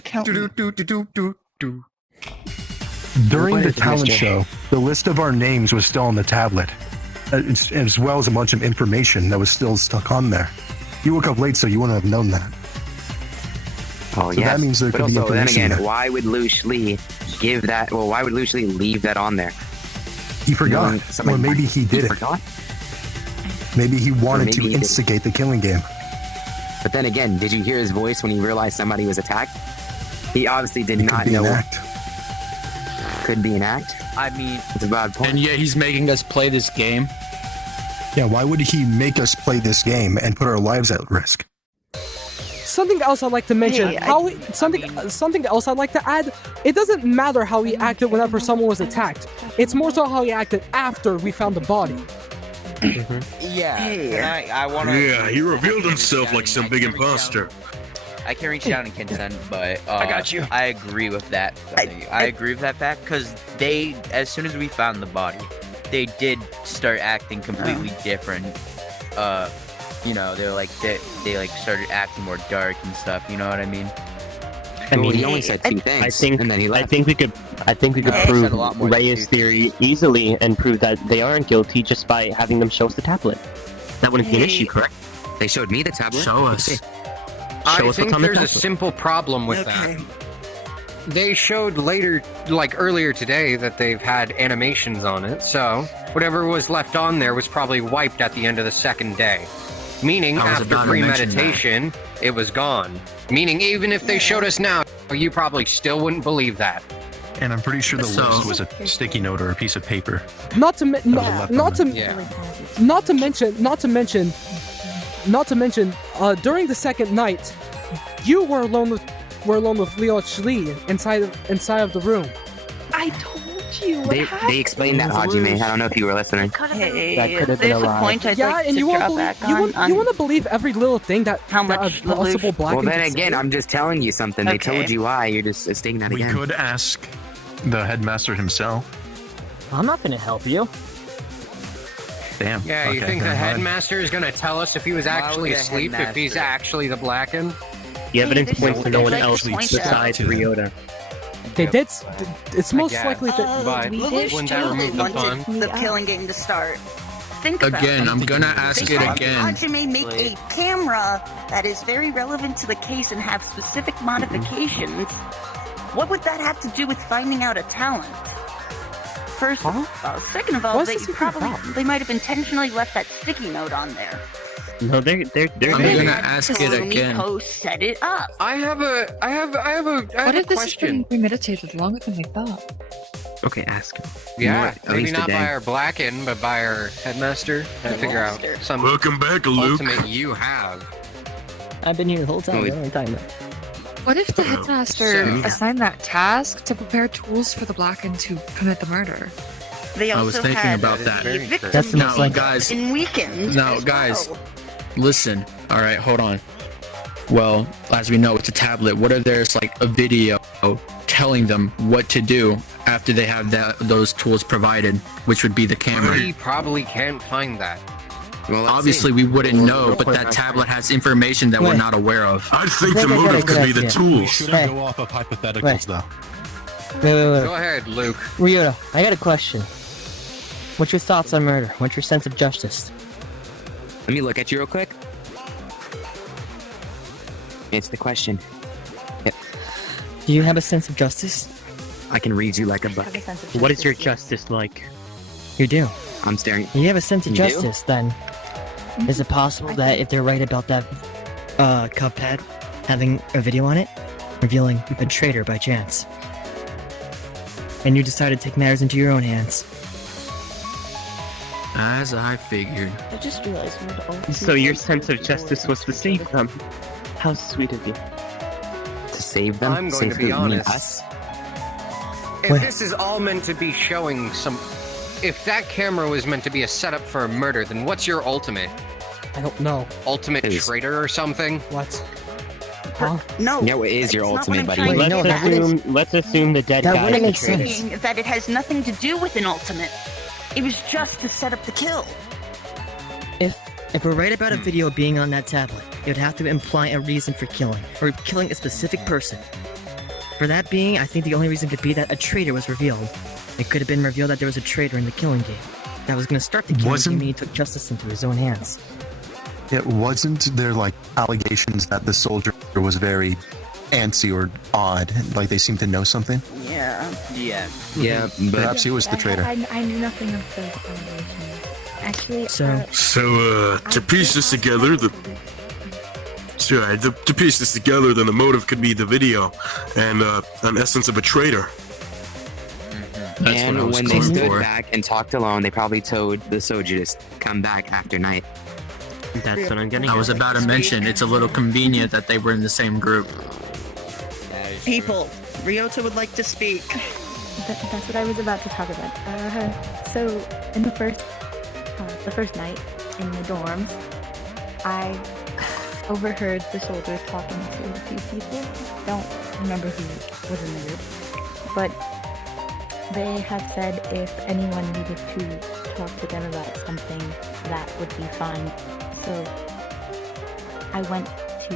During the talent show, the list of our names was still on the tablet, as well as a bunch of information that was still stuck on there. You woke up late, so you wouldn't have known that. Oh, so that means there could be information then again, there. why would Luch Lee give that? Well, why would Luch Lee leave that on there? He forgot. Or maybe he did it. Forgot? Maybe he wanted maybe to he did it. instigate the killing game. But then again, did you hear his voice when he realized somebody was attacked? He obviously did not Could be know. an act. Could be an act. I mean, it's a bad point. And yet he's making us play this game. Yeah, why would he make us play this game and put our lives at risk? Something else I'd like to mention. Something else I'd like to add. It doesn't matter how he acted whenever someone was attacked. It's more so how he acted after we found the body. Yeah. I want to. Yeah, he revealed himself like some big imposter. I can reach down and consent, but I got you. I agree with that. I agree with that fact because they, as soon as we found the body, they did start acting completely different. You know, they're like they like started acting more dark and stuff. You know what I mean? I mean, he only said two things, I think, and then he left. I think we could prove Reyes' theory easily and prove that they aren't guilty just by having them show us the tablet. That wouldn't be an issue, correct? They showed me the tablet. Show us. I think there's a simple problem with that. They showed earlier today that they've had animations on it, so whatever was left on there was probably wiped at the end of the second day. Meaning, after premeditation, it was gone. Meaning, even if they showed us now, you probably still wouldn't believe that. And I'm pretty sure the list was a sticky note or a piece of paper. Not to mention, during the second night, you were alone with Leo Shli inside of the room. I told you. They explained that, Hajime. I don't know if you were listening. Hey, that could have been a lie. point I'd Yeah, like and to you drop won't back believe, on. you want to believe every little thing that How much a possible black. Well, then again, I'm just telling you something. They Okay. told you why. You're just stating that We again. could ask the headmaster himself. I'm not gonna help you. Damn. Yeah, you Okay, think the never mind. headmaster is going to tell us if he was actually would a asleep, if he's headmaster- actually the Blacken? The evidence this points is to no one like else to point besides out. Ryota. They did. It's most guess. likely that. But Lelouch wouldn't that totally remove the wanted fun? the killing game to start. Think about Again, it. I'm gonna ask Think it about again. Hajime make a camera that is very relevant to the case and have specific modifications. What would that have to do with finding out a talent? First of all, second of all, What's they this even probably about? they might have intentionally left that sticky note on there. No, they're I'm there. gonna ask it again. Sumiko set it up. I have a What if this has question. been premeditated longer than they thought? Okay, ask him. Yeah, At maybe least not today. by our Blacken, but by our headmaster. To figure out some Welcome back, Luke. ultimate you have. I've been here the whole time. Oh, What are you talking about? What if the headmaster so- assigned that task to prepare tools for the Blacken to commit the murder? They also I was thinking had about the that. victim That's the most No, like guys. in weekends. No, as guys. well. Listen. All right, hold on. Well, as we know, it's a tablet. What if there's like a video telling them what to do after they have those tools provided, which would be the camera? We probably can't find that. Well, let's Obviously, we wouldn't know, but that tablet has information that we're Wait. not aware of. I think Wait, the wait, motive wait, could wait, be the yeah. tools. Shouldn't Hey. go off of hypotheticals, Wait. though. Wait. Go ahead, Luke. Ryota, I got a question. What's your thoughts on murder? What's your sense of justice? Let me look at you real quick. Answer the question. Yep. Do you have a sense of justice? I can read you like a book. What is your justice like? You do. I'm staring. If you have a sense of You do? justice, then is it possible that if they're right about that Cuphead having a video on it, revealing a traitor by chance, and you decided to take matters into your own hands? As I figured. I just realized we're all So your sense of justice was to save them. How sweet of you. To save them? I'm going Save to be who? You mean honest. us? If Wait. this is all meant to be showing some... If that camera was meant to be a setup for a murder, then what's your ultimate? I don't know. Ultimate Please. traitor or something? What? Huh? No. Yeah, what is your it's not ultimate, what buddy? I'm trying Wait, to no, get that at. Let's assume the dead That guy wouldn't is make the traitor. sense. Saying that it has nothing to do with an ultimate. It was just to set up the kill. If we're right about a video being on that tablet, it would have to imply a reason for killing, or killing a specific person. For that being, I think the only reason could be that a traitor was revealed. It could have been revealed that there was a traitor in the killing game that was going to start the killing Wasn't- game and he took justice into his own hands. It wasn't there like allegations that the soldier was very antsy or odd, like they seem to know something. Yeah. Yeah. Yeah, but Perhaps he was the traitor. I knew nothing of those allegations. Actually, To piece this together, to piece this together, then the motive could be the video and an essence of a traitor. That's and what I was when they going stood for. back and talked alone, they probably told the Soju to come back after night. That's what I'm getting. I was about to mention, it's a little convenient that they were in the same group. People, Ryota would like to speak. That's what I was about to talk about. So in the first night in the dorms, I overheard the soldiers talking to a few people. Don't remember who was in the group, but they had said if anyone needed to talk to them about something, that would be fine. So I went to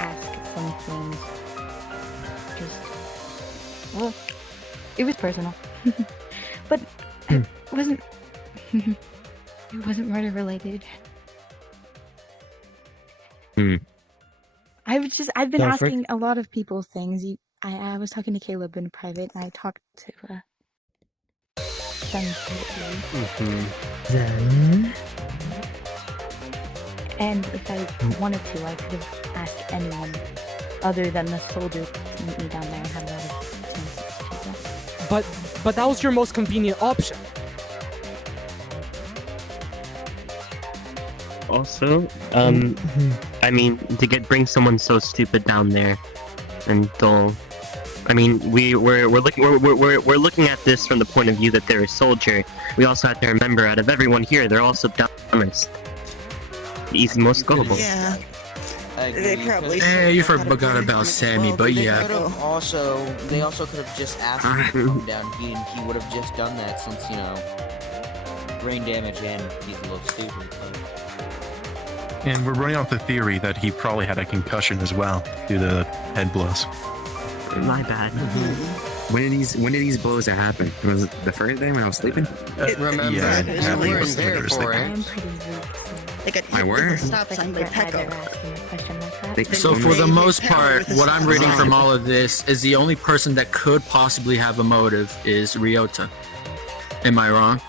ask some things. Well, it was personal, but it wasn't. It wasn't murder related. I've been asking a lot of people things. I was talking to Caleb in private, and I talked to them privately. Then And if I wanted to, I could have asked anyone other than the soldier to meet me down there and have a lot of chances. But that was your most convenient option. Also, I mean, to bring someone so stupid down there and dull. I mean, we're looking at this from the point of view that they're a soldier. We also have to remember, out of everyone here, they're also dumbest. He's the most gullible. Yeah. They probably. You forgot about Sammy, but yeah. They also could have just asked him to come down, and he would have just done that since, brain damage and he's a little stupid. And we're running off the theory that he probably had a concussion as well due to head blows. My bad. When did these blows happen? Was it the first day when I was sleeping? Remember, yeah, you weren't there for it. They got I hit were? with a stop sign by Pecco. So for the most part, what I'm reading from all of this is the only person that could possibly have a motive is Ryota. Am I wrong?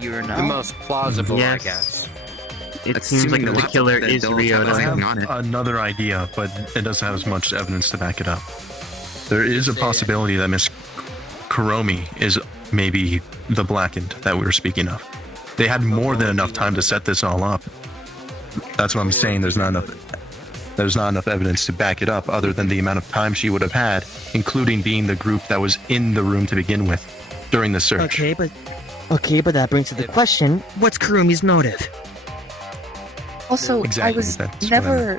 You're The most plausible, Yes. I guess. It seems like the killer is Ryota. I have another idea, but it doesn't have as much evidence to back it up. There is a possibility that Miss Kuromi is maybe the Blackened that we were speaking of. They had more than enough time to set this all up. That's what I'm saying. There's not enough evidence to back it up, other than the amount of time she would have had, including being the group that was in the room to begin with during the search. Okay, but that brings to the question: what's Kurumi's motive? Also, Exactly, I was that's what never.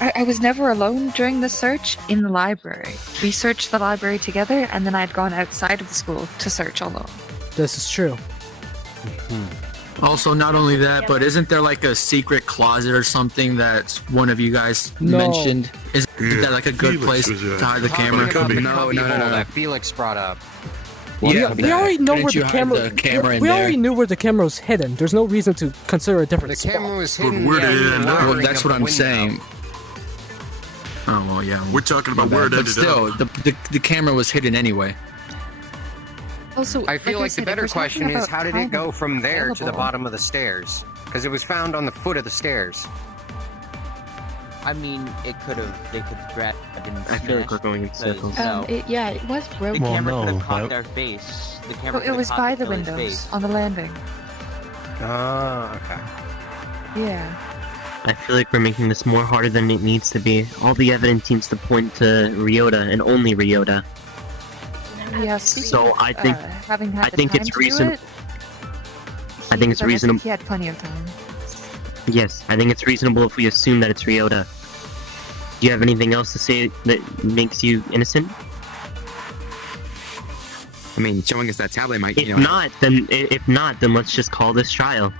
I was never alone during the search in the library. We searched the library together, and then I'd gone outside of the school to search alone. This is true. Also, not only that, but isn't there like a secret closet or something that one of you guys mentioned? Is that like a good place to hide the camera? No. That Felix brought up. We already know where you the hide camera. the camera in we there? already knew where the camera was hidden. There's no reason to consider a different The spot. camera was hidden. where did it end up? Well, that's what I'm saying. Oh well, yeah. We're talking about where it But ended still, up. the camera was hidden anyway. Also, I feel like the said, if better we're talking question is, about how did time it go from there to the available- bottom of the stairs? Because it was found on the foot of the stairs. I mean, they could have grabbed and I feel like we're going in circles. It was The broken. camera could no, have caught that- their face. The Oh, camera it was by the windows Face. on the landing. Oh, okay. Yeah. I feel like we're making this more harder than it needs to be. All the evidence seems to point to Ryota and only Ryota. Yeah. Speaking So of, I think- having had I the think time it's to do reason- it, I think it's but reasonable. he had plenty of time. Yes, I think it's reasonable if we assume that it's Ryota. Do you have anything else to say that makes you innocent? I mean, showing us that tablet might. If not, then let's just call this trial.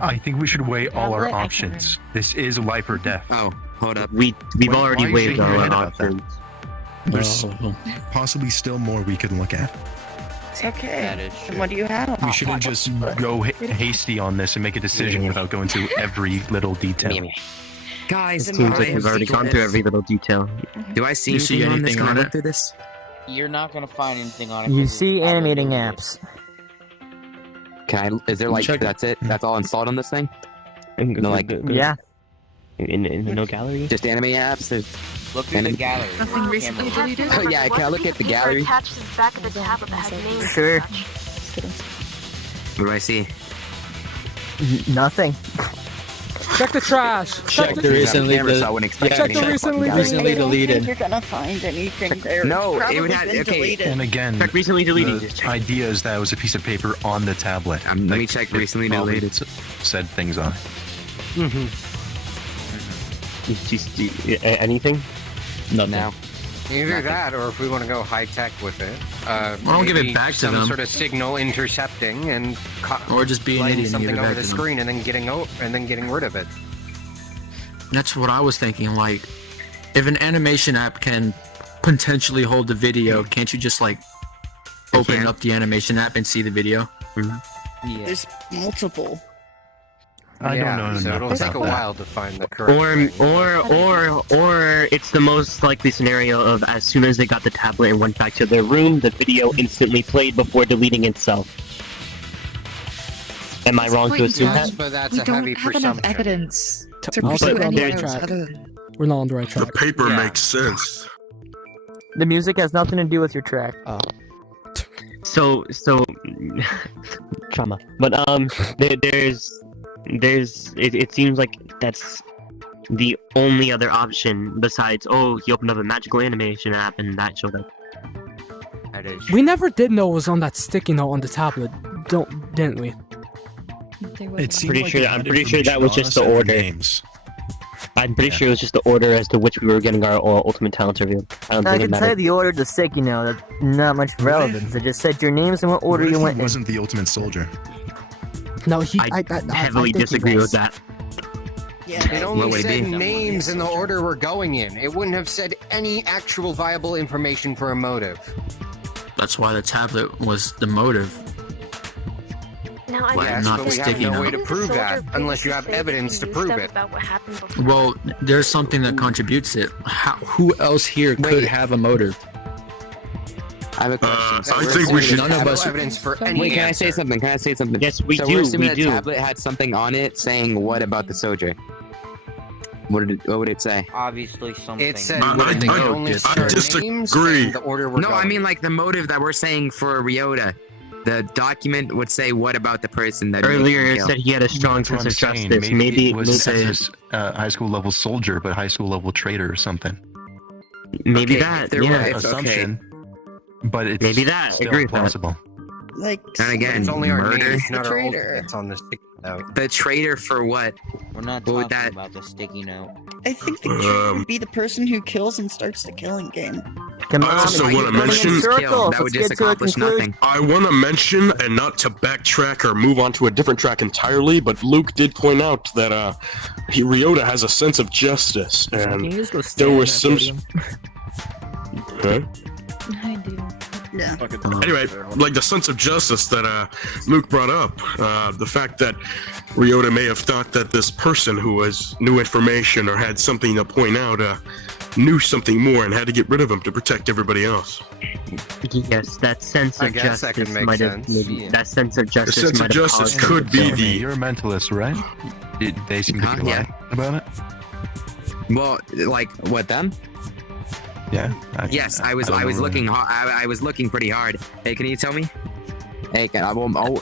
I think we should weigh all our Tablet, I options. This is life or death. Oh, hold up. We've Why already are you weighed shaking your all head our about that? options. There's possibly still more we could look at. Okay. That is And true. what do you have? We shouldn't just go hasty on this and make a decision without going through every little detail. Guys, It seems like we've already gone through every little detail. do I see You see anything on this? anything Can I on look it? through this? You're not gonna find anything on it. You 'cause see it's probably animating deleted. apps. Can I? Is there like Check it. that's it? That's all installed on this thing? No, like Yeah. In no gallery? just anime apps. There's Look through the Anime- gallery. Nothing recently deleted? Oh, yeah, can I look at the gallery? Attached to the back of the tablet that had names. Sure. Just kidding. What do I see? Nothing. Check the trash. Check the Camera, recently so I the, wouldn't expect Check anything the on recently fucking recently gallery. deleted. You're gonna find anything there. No, It's it would probably have- been okay. deleted. And again, Check recently deleted. the Just check. idea is that it was a piece of paper on the tablet. Let me check it recently probably deleted. Said things on it. Anything? Nothing. Now, Either that, or if we want to go high tech with it, don't give it maybe back to some them. sort of signal intercepting and Or just be an letting idiot and give something it over back the to them. screen and then getting rid of it. That's what I was thinking. Like, if an animation app can potentially hold the video, can't you just like open up the animation app and see the video? Yeah. There's multiple. I yeah, don't know so enough it'll take a about that. while to find the correct thing. Or it's the most likely scenario of as soon as they got the tablet and went back to their room, the video instantly played before deleting itself. Am I wrong to assume that? But that's We a don't heavy have enough presumption. evidence to I'll say pursue we're on the any right else track. other than We're not on the right track. The paper Yeah. makes sense. The music has nothing to do with your track. So trauma. But it seems like that's the only other option besides he opened up a magical animation app and that showed up. That is. We never did know it was on that sticky note on the tablet, didn't we? It seemed Pretty like sure- it had I'm pretty sure that information was on just us the and order. Names. I'm pretty sure it was just the order as to which we were getting our ultimate talents revealed. I don't I think it can tell you mattered. the order of the stick, that's not much relevance. It just said your names and what order What you if went he in. wasn't the ultimate soldier? No, he. I I heavily think he disagree was. with that. Yeah, It that only would said be- names in the order we're going in. It wouldn't have said any actual viable information for a motive. That's why the tablet was the motive. Now, I Why Yes, not but the we have sticky no note? way to prove that unless you have evidence to prove it. About what happened before. Well, there's something that contributes it. Who else here could have a motive? I have a question. I think we should. None of us. Evidence for any Wait, can I say answer. something? Can I say something? Yes, we so do, We're assuming we the do. tablet had something on it saying what about the soldier? What would it say? Obviously something. It said I- we I- only I start disagree. names and the order we're No, going. I mean like the motive that we're saying for Ryota. The document would say what about the person that Earlier made it him said he had a strong That's what sense of I'm saying. justice. Maybe Maybe it was maybe, this high school level soldier, but high school level traitor or something. maybe Okay, that. if there Yeah. were- It's Assumption, but it's Maybe that. still Agree with that. plausible. Like, And again, It's only our murder. names, not our traitor. ultimates on the sticky note. The traitor for what? We're not What would talking that- about the sticky note. I think the traitor would be the person who kills and starts the killing game. Come I on, also keep want to running in mention. circles. That would Let's just get to a accomplish conclusion. nothing. I want to mention, and not to backtrack or move on to a different track entirely, but Luke did point out that Ryota has a sense of justice, Can and you just go there stand was on some. that Okay. I do. Yeah. Anyway, like the sense of justice that Luke brought up, the fact that Ryota may have thought that this person who was new information or had something to point out knew something more and had to get rid of him to protect everybody else. Yes, that sense I of guess that could justice make might have sense. maybe that sense of The justice sense of might have justice caused him could to be kill. the. You're a mentalist, right? They seem to be Yeah. lying about it. Well, like what them? Yeah. Yes, I was don't know. looking. I was looking pretty hard. Hey, can you tell me? Hey,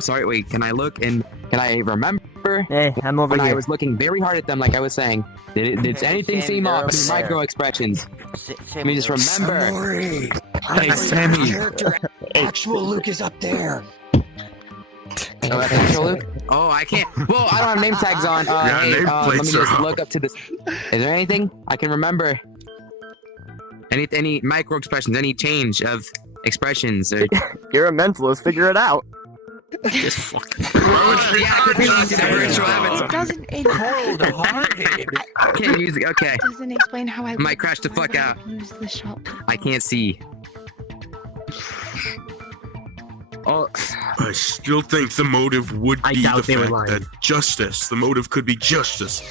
sorry. Wait, can I look and can I remember? Hey, I'm over when here. I was looking very hard at them, like I was saying. Did anything Sammy, seem they're off? over Any there. micro expressions? Let Sammy, me just remember. Hey, Sammy. Actual Luke is up there. Oh, that's actual Luke? Oh, I can't. Well, I don't have name tags on. Yeah, Hey, let me nameplates are just up. look up to this. Is there anything I can remember? Any micro expressions? Any change of expressions? Or... You're a mentalist. Figure it out. Just fucking. Yeah, could be to the virtual It avatar. doesn't. It I can't use it. Okay. doesn't explain how I Might crash the fuck out. use the shop. I can't see. Oh, I still think the motive would I be doubt the they were fact lying. that justice. The motive could be justice.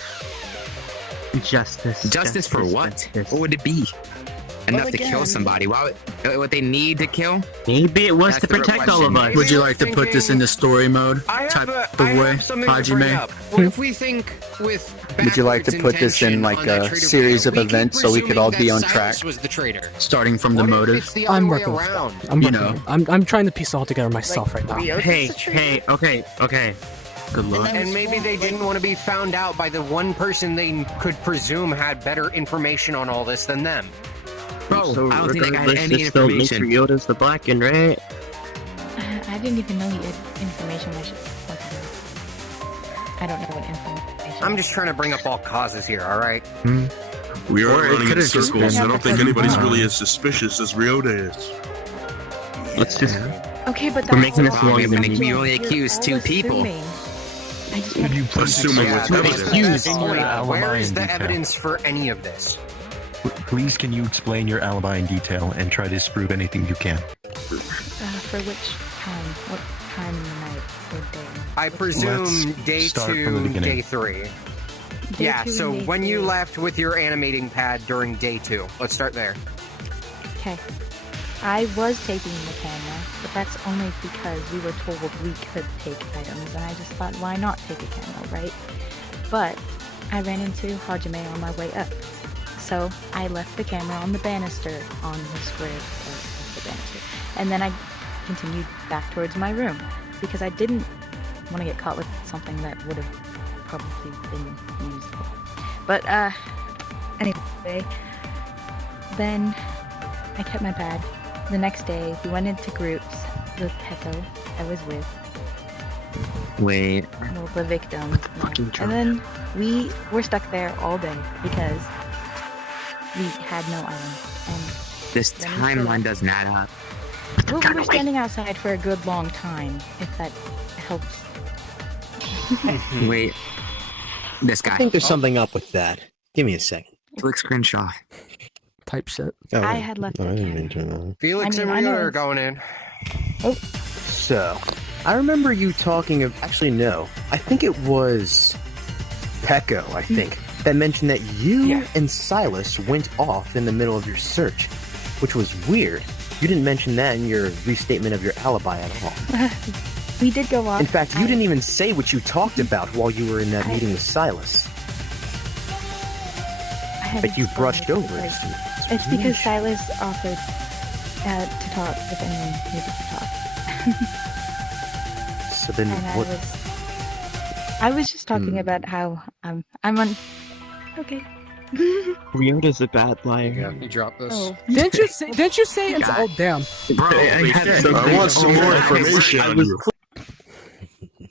Justice. Justice for what? What would it be? Enough to kill somebody. Why would what they need to kill? Maybe it was That's to the real protect all of question. us. Would you like to put this into story mode type of way, Hajime? What if we think with Would you like to put this in like a series of events so we could all be on track? Was the traitor. Starting from the motive. I'm working with that. I'm trying to piece it all together myself right now. Hey, okay. Good luck. And maybe they didn't want to be found out by the one person they could presume had better information on all this than them. Bro, So I don't think I had regardless, any it still makes information. Ryota's the Blackened, right? I didn't even know you had information I should look at. I don't know what information. I'm just trying to bring up all causes here, alright? We are Or it running in could've just circles. been- I don't think anybody's really as suspicious as Ryota is. Let's just. Okay, but We're making this that's long all and We winded. only accused two people. assuming. I just want to Assuming with evidence. Where is the evidence for any of this? Please, can you explain your alibi in detail and try to disprove anything you can? for which time? What time in the night or day? I presume Let's day start from the 2, beginning. day 3. Day Yeah, 2 so and day when you 3. left with your animating pad during day 2. Let's start there. Okay. I was taking the camera, but that's only because we were told we could take items, and I just thought, why not take a camera, right? But I ran into Hajime on my way up. So I left the camera on the banister on the square of the banister. And then I continued back towards my room because I didn't want to get caught with something that would have probably been used. But anyway, then I kept my pad. The next day we went into groups with Peko I was with. Wait. Well, the victim. And then we were stuck there all day because we had no items. And This then we timeline left. doesn't add up. Well, we were standing outside for a good long time, if that helps. Wait. This guy. I think there's something up with that. Give me a second. Click screenshot. Type shit. Oh, I had left I the didn't mean to turn that on. Felix I mean, and I know Rita are it's- going in. So, I remember you talking of. Actually, no. I think it was Peko, I think, that mentioned that you and Silas went off in the middle of your search, which was weird. You didn't mention that in your restatement of your alibi at all. We did go off. In fact, you didn't even say what you talked about while you were in that meeting with Silas. But you brushed over it. It's because Silas offered to talk if anyone needed to talk. So then And what? I was just talking about how I'm on. Okay. Ryota's a bad liar. Yeah, you drop this. Oh. Didn't you say it's oh damn. Bro, I want some more information on you.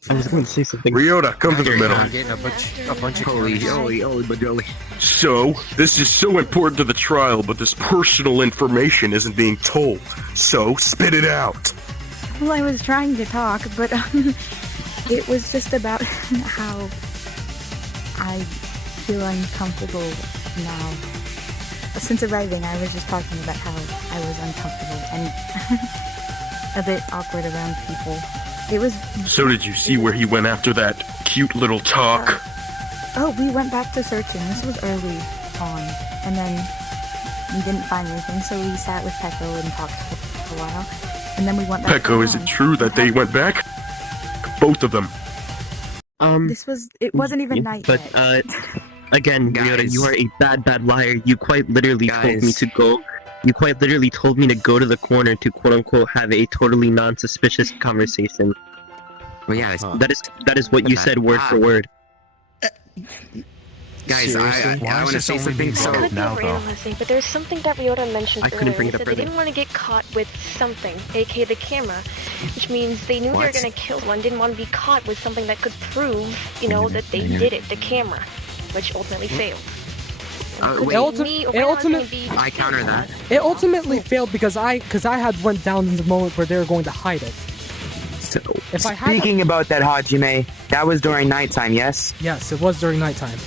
I was going to say something. Ryota, come to the middle. I'm getting a bunch of Holy. So, this is so important to the trial, but this personal information isn't being told. So, spit it out. Well, I was trying to talk, but it was just about how I feel uncomfortable now. Since arriving, I was just talking about how I was uncomfortable and a bit awkward around people. It was. So did you see where he went after that cute little talk? Oh, we went back to searching. This was early on, and then we didn't find anything, so we sat with Peko and talked for a while, and then we went back. Peko, is it true that they went back? Both of them. This was. It wasn't even night But yet. again, Ryota, you are a bad liar. You quite literally told me to go. You quite literally told me to go to the corner to quote unquote have a totally non-suspicious conversation. Well, yeah, that is what you said word for word. Guys, I want to say something. So Could be realistic, but there's something that Ryota mentioned I couldn't earlier. bring it That up they earlier. didn't want to get caught with something, aka the camera, which means they knew they were What? going to kill one, didn't want to be caught with something that could prove, that they did it, the camera, which ultimately failed. wait. I counter that. It ultimately failed because I had went down in the moment where they were going to hide it. So, If I had speaking about that, Hajime, that was during nighttime, yes? Yes, it was during nighttime.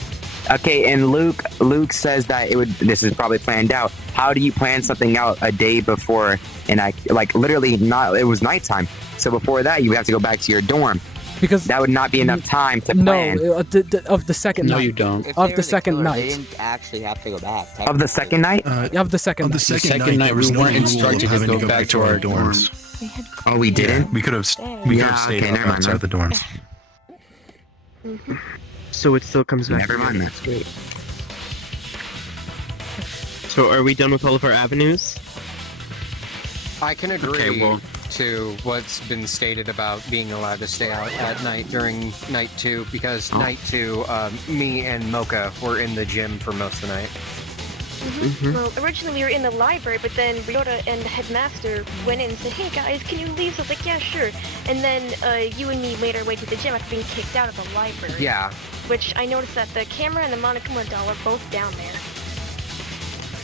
Okay, and Luke says that this is probably planned out. How do you plan something out a day before? And literally it was nighttime. So before that, you have to go back to your dorm. Because that would not be enough time to no, plan. of the second night. No, you don't. Of the second night. They didn't actually have to go back. Of the second night? Of the second night. The second night, we weren't instructed to go back to our dorms. Oh, we didn't? We could have stayed up outside the dorms. So it still comes back. Never mind. That's great. So are we done with all of our avenues? I can agree to what's been stated about being allowed to stay out at night during night 2, because night 2, me and Mocha were in the gym for most of the night. Well, originally we were in the library, but then Ryota and the headmaster went in and said, "Hey guys, can you leave?" So I was like, "Yeah, sure." And then you and me made our way to the gym after being kicked out of the library. Yeah. Which I noticed that the camera and the Monokuma doll are both down there.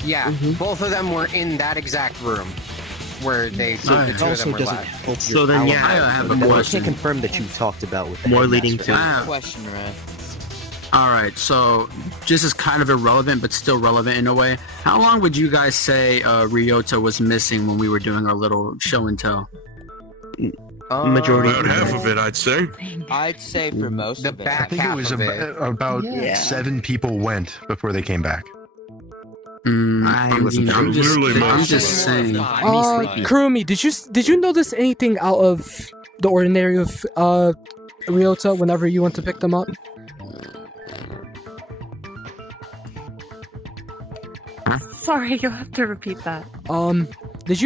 Yeah, both of them were in that exact room where the two of them were left. So then, yeah, I have a I question. can't confirm that you talked about with the More headmaster. leading to Question, right? Alright, so this is kind of irrelevant, but still relevant in a way. How long would you guys say Ryota was missing when we were doing our little show and tell? Majority. About half of it, I'd say. I'd say for most of it. I think it was about 7 people went before they came back. I'm just saying. Kurumi, did you notice anything out of the ordinary of Ryota whenever you went to pick them up? Sorry, you'll have to repeat that. Did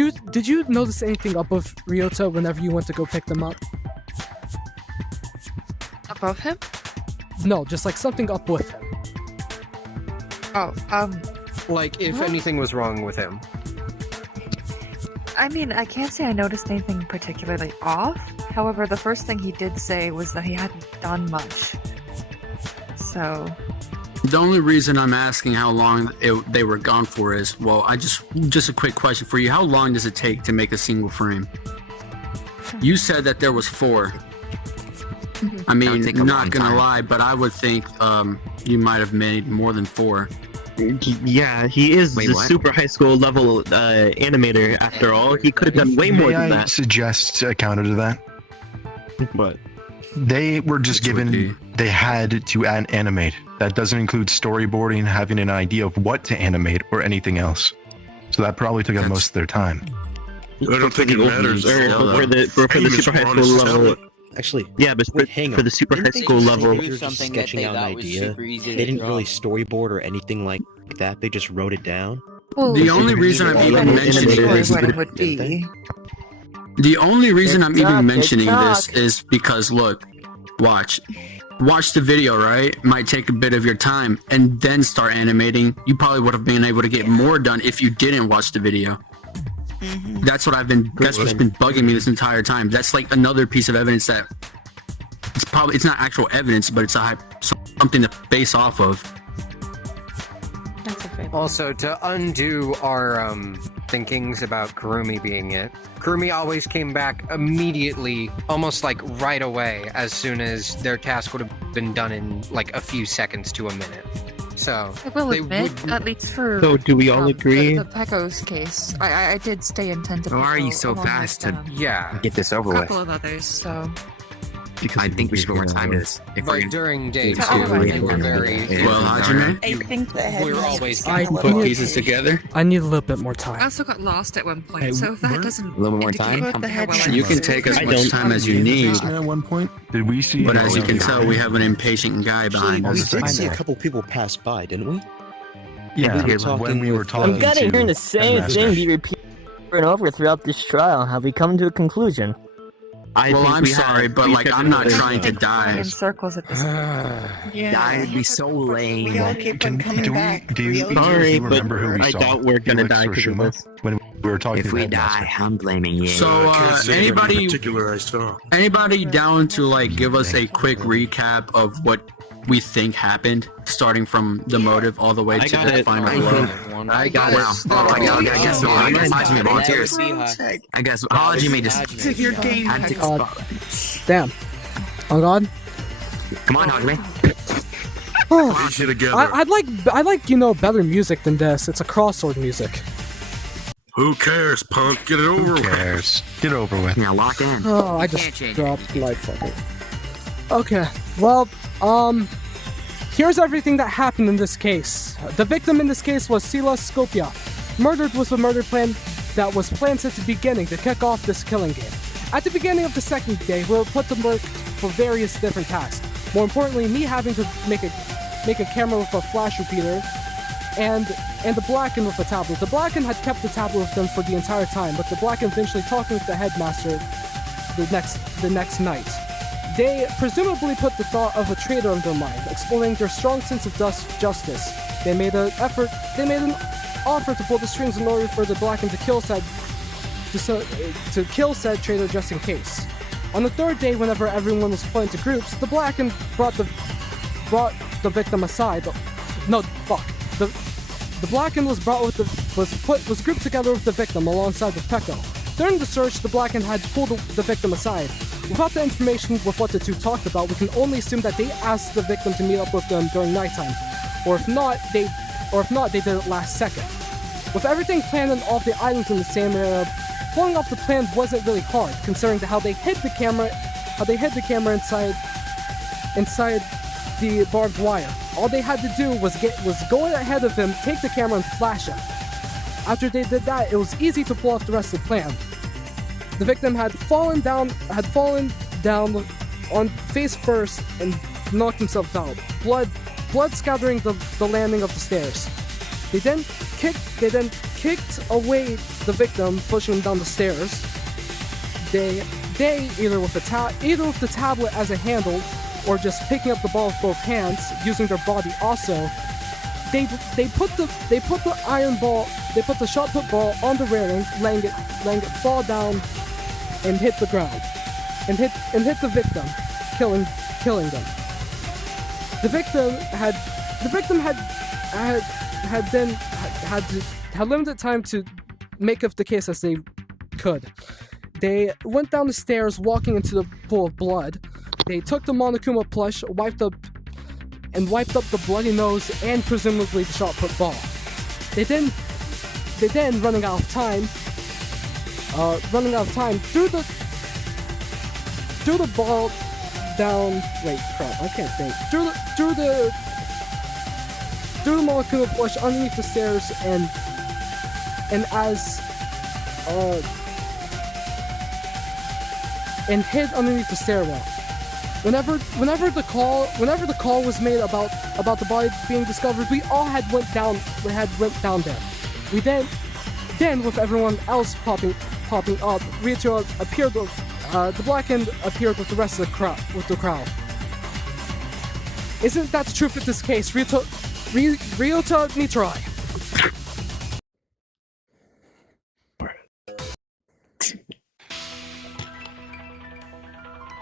you notice anything up of Ryota whenever you went to go pick them up? Above him? No, just like something up with him. Oh, Like, if anything was wrong with him. I mean, I can't say I noticed anything particularly off. However, the first thing he did say was that he hadn't done much. So... The only reason I'm asking how long they were gone for is, well, just a quick question for you. How long does it take to make a single frame? You said that there was 4. I mean, not gonna lie, but I would think you might have made more than 4. Yeah, he is the super high school level animator after all. He could have done way more than May I that. suggest a counter to that? What? They were just given, they had to animate. That doesn't include storyboarding, having an idea of what to animate, or anything else. So that probably took up most of their time. I don't think it matters. For the super high school level. Actually, yeah, but for the super high school level, they were just sketching out an idea. They didn't really storyboard or anything like that. They just wrote it down. Well, the only reason I'm even mentioning this, the only reason I'm even mentioning this is because look, watch the video, right? Might take a bit of your time and then start animating. You probably would have been able to get more done if you didn't watch the video. That's what's been bugging me this entire time. That's like another piece of evidence that it's not actual evidence, but it's something to base off of. Also, to undo our thinkings about Kurumi being it, Kurumi always came back immediately, almost like right away, as soon as their task would have been done in like a few seconds to a minute. So I will admit, at least for So do we all agree? the Pecco's case, I did stay intent to Why are you Pecco so along fast with, to get this over a with? couple of others, so... I think we should put more time to this. If we're Like during day To 2, otherwise they were very... Well, Hajime, I think the we were always... I put pieces together. I need a little bit more I time. also got lost at one point, so if that doesn't A little bit more time? indicate how well I You can was- take as much time as you need, At one point, did we see? but as you can tell, we have an impatient guy behind We us. did see a couple people pass by, didn't we? Yeah, we were when we were talking. I'm getting to hearing the same Headmaster. thing be repeated over and over throughout this trial. Have we come to a conclusion? Well, I'm sorry, but like I'm not trying to die. in circles at this point. That would be so lame. We all keep on coming back. Do you Sorry, remember but who we I saw? doubt we're gonna Felix die or because of Shuma? this. When we were talking If to we Headmaster. die, I'm blaming you. So, anybody particular I saw. down to like give us a quick recap of what we think happened, starting from the motive all the way I to got the it. final blow? I got it. I guess Hajime volunteers. I guess Hajime just had to spot. Damn. On God. Come on, Hajime. Piece it together. I like better music than this. It's a crossword music. Who cares, punk? Get it over Who with. cares? Get over with. Now lock in. Oh, I Can't just change dropped my fucking. Okay, well, here's everything that happened in this case. The victim in this case was Sila Skopia. Murdered was a murder plan that was planned since the beginning to kick off this killing game. At the beginning of the second day, we were put to work for various different tasks. More importantly, me having to make a camera with a flash repeater, and the Blacken with a tablet. The Blacken had kept the tablet with them for the entire time, but the Blacken eventually talking with the headmaster the next night. They presumably put the thought of a traitor in their mind, exploring their strong sense of justice. They made an offer to pull the strings in order for the Blacken to kill said traitor just in case. On the third day, whenever everyone was put into groups, the Blacken brought the victim aside. The Blacken was grouped together with the victim alongside with Pekko. During the search, the Blacken had pulled the victim aside. Without the information with what the two talked about, we can only assume that they asked the victim to meet up with them during nighttime, or if not, they did it last second. With everything planned and all of the items in the same area, pulling off the plan wasn't really hard, considering how they hid the camera inside the barbed wire. All they had to do was go ahead of him, take the camera, and flash him. After they did that, it was easy to pull off the rest of the plan. The victim had fallen down on face first and knocked himself out. Blood scattering the landing of the stairs. They then kicked away the victim, pushing him down the stairs. They either with the tablet as a handle, or just picking up the ball with both hands, using their body also. They put the shot put ball on the railing, letting it fall down and hit the ground, and hit the victim, killing them. The victim had limited time to make up the case as they could. They went down the stairs, walking into the pool of blood. They took the Monokuma plush, wiped up the bloody nose and presumably the shot put ball. They then running out of time, threw the ball down. Wait, crap! I can't think. Threw the Monokuma plush underneath the stairs and hid underneath the stairwell. Whenever the call was made about the body being discovered, we all went down there. We then with everyone else popping up, Rito appeared with the Blacken appeared with the rest of the crowd. Isn't that the truth in this case, Ryota Nitrai?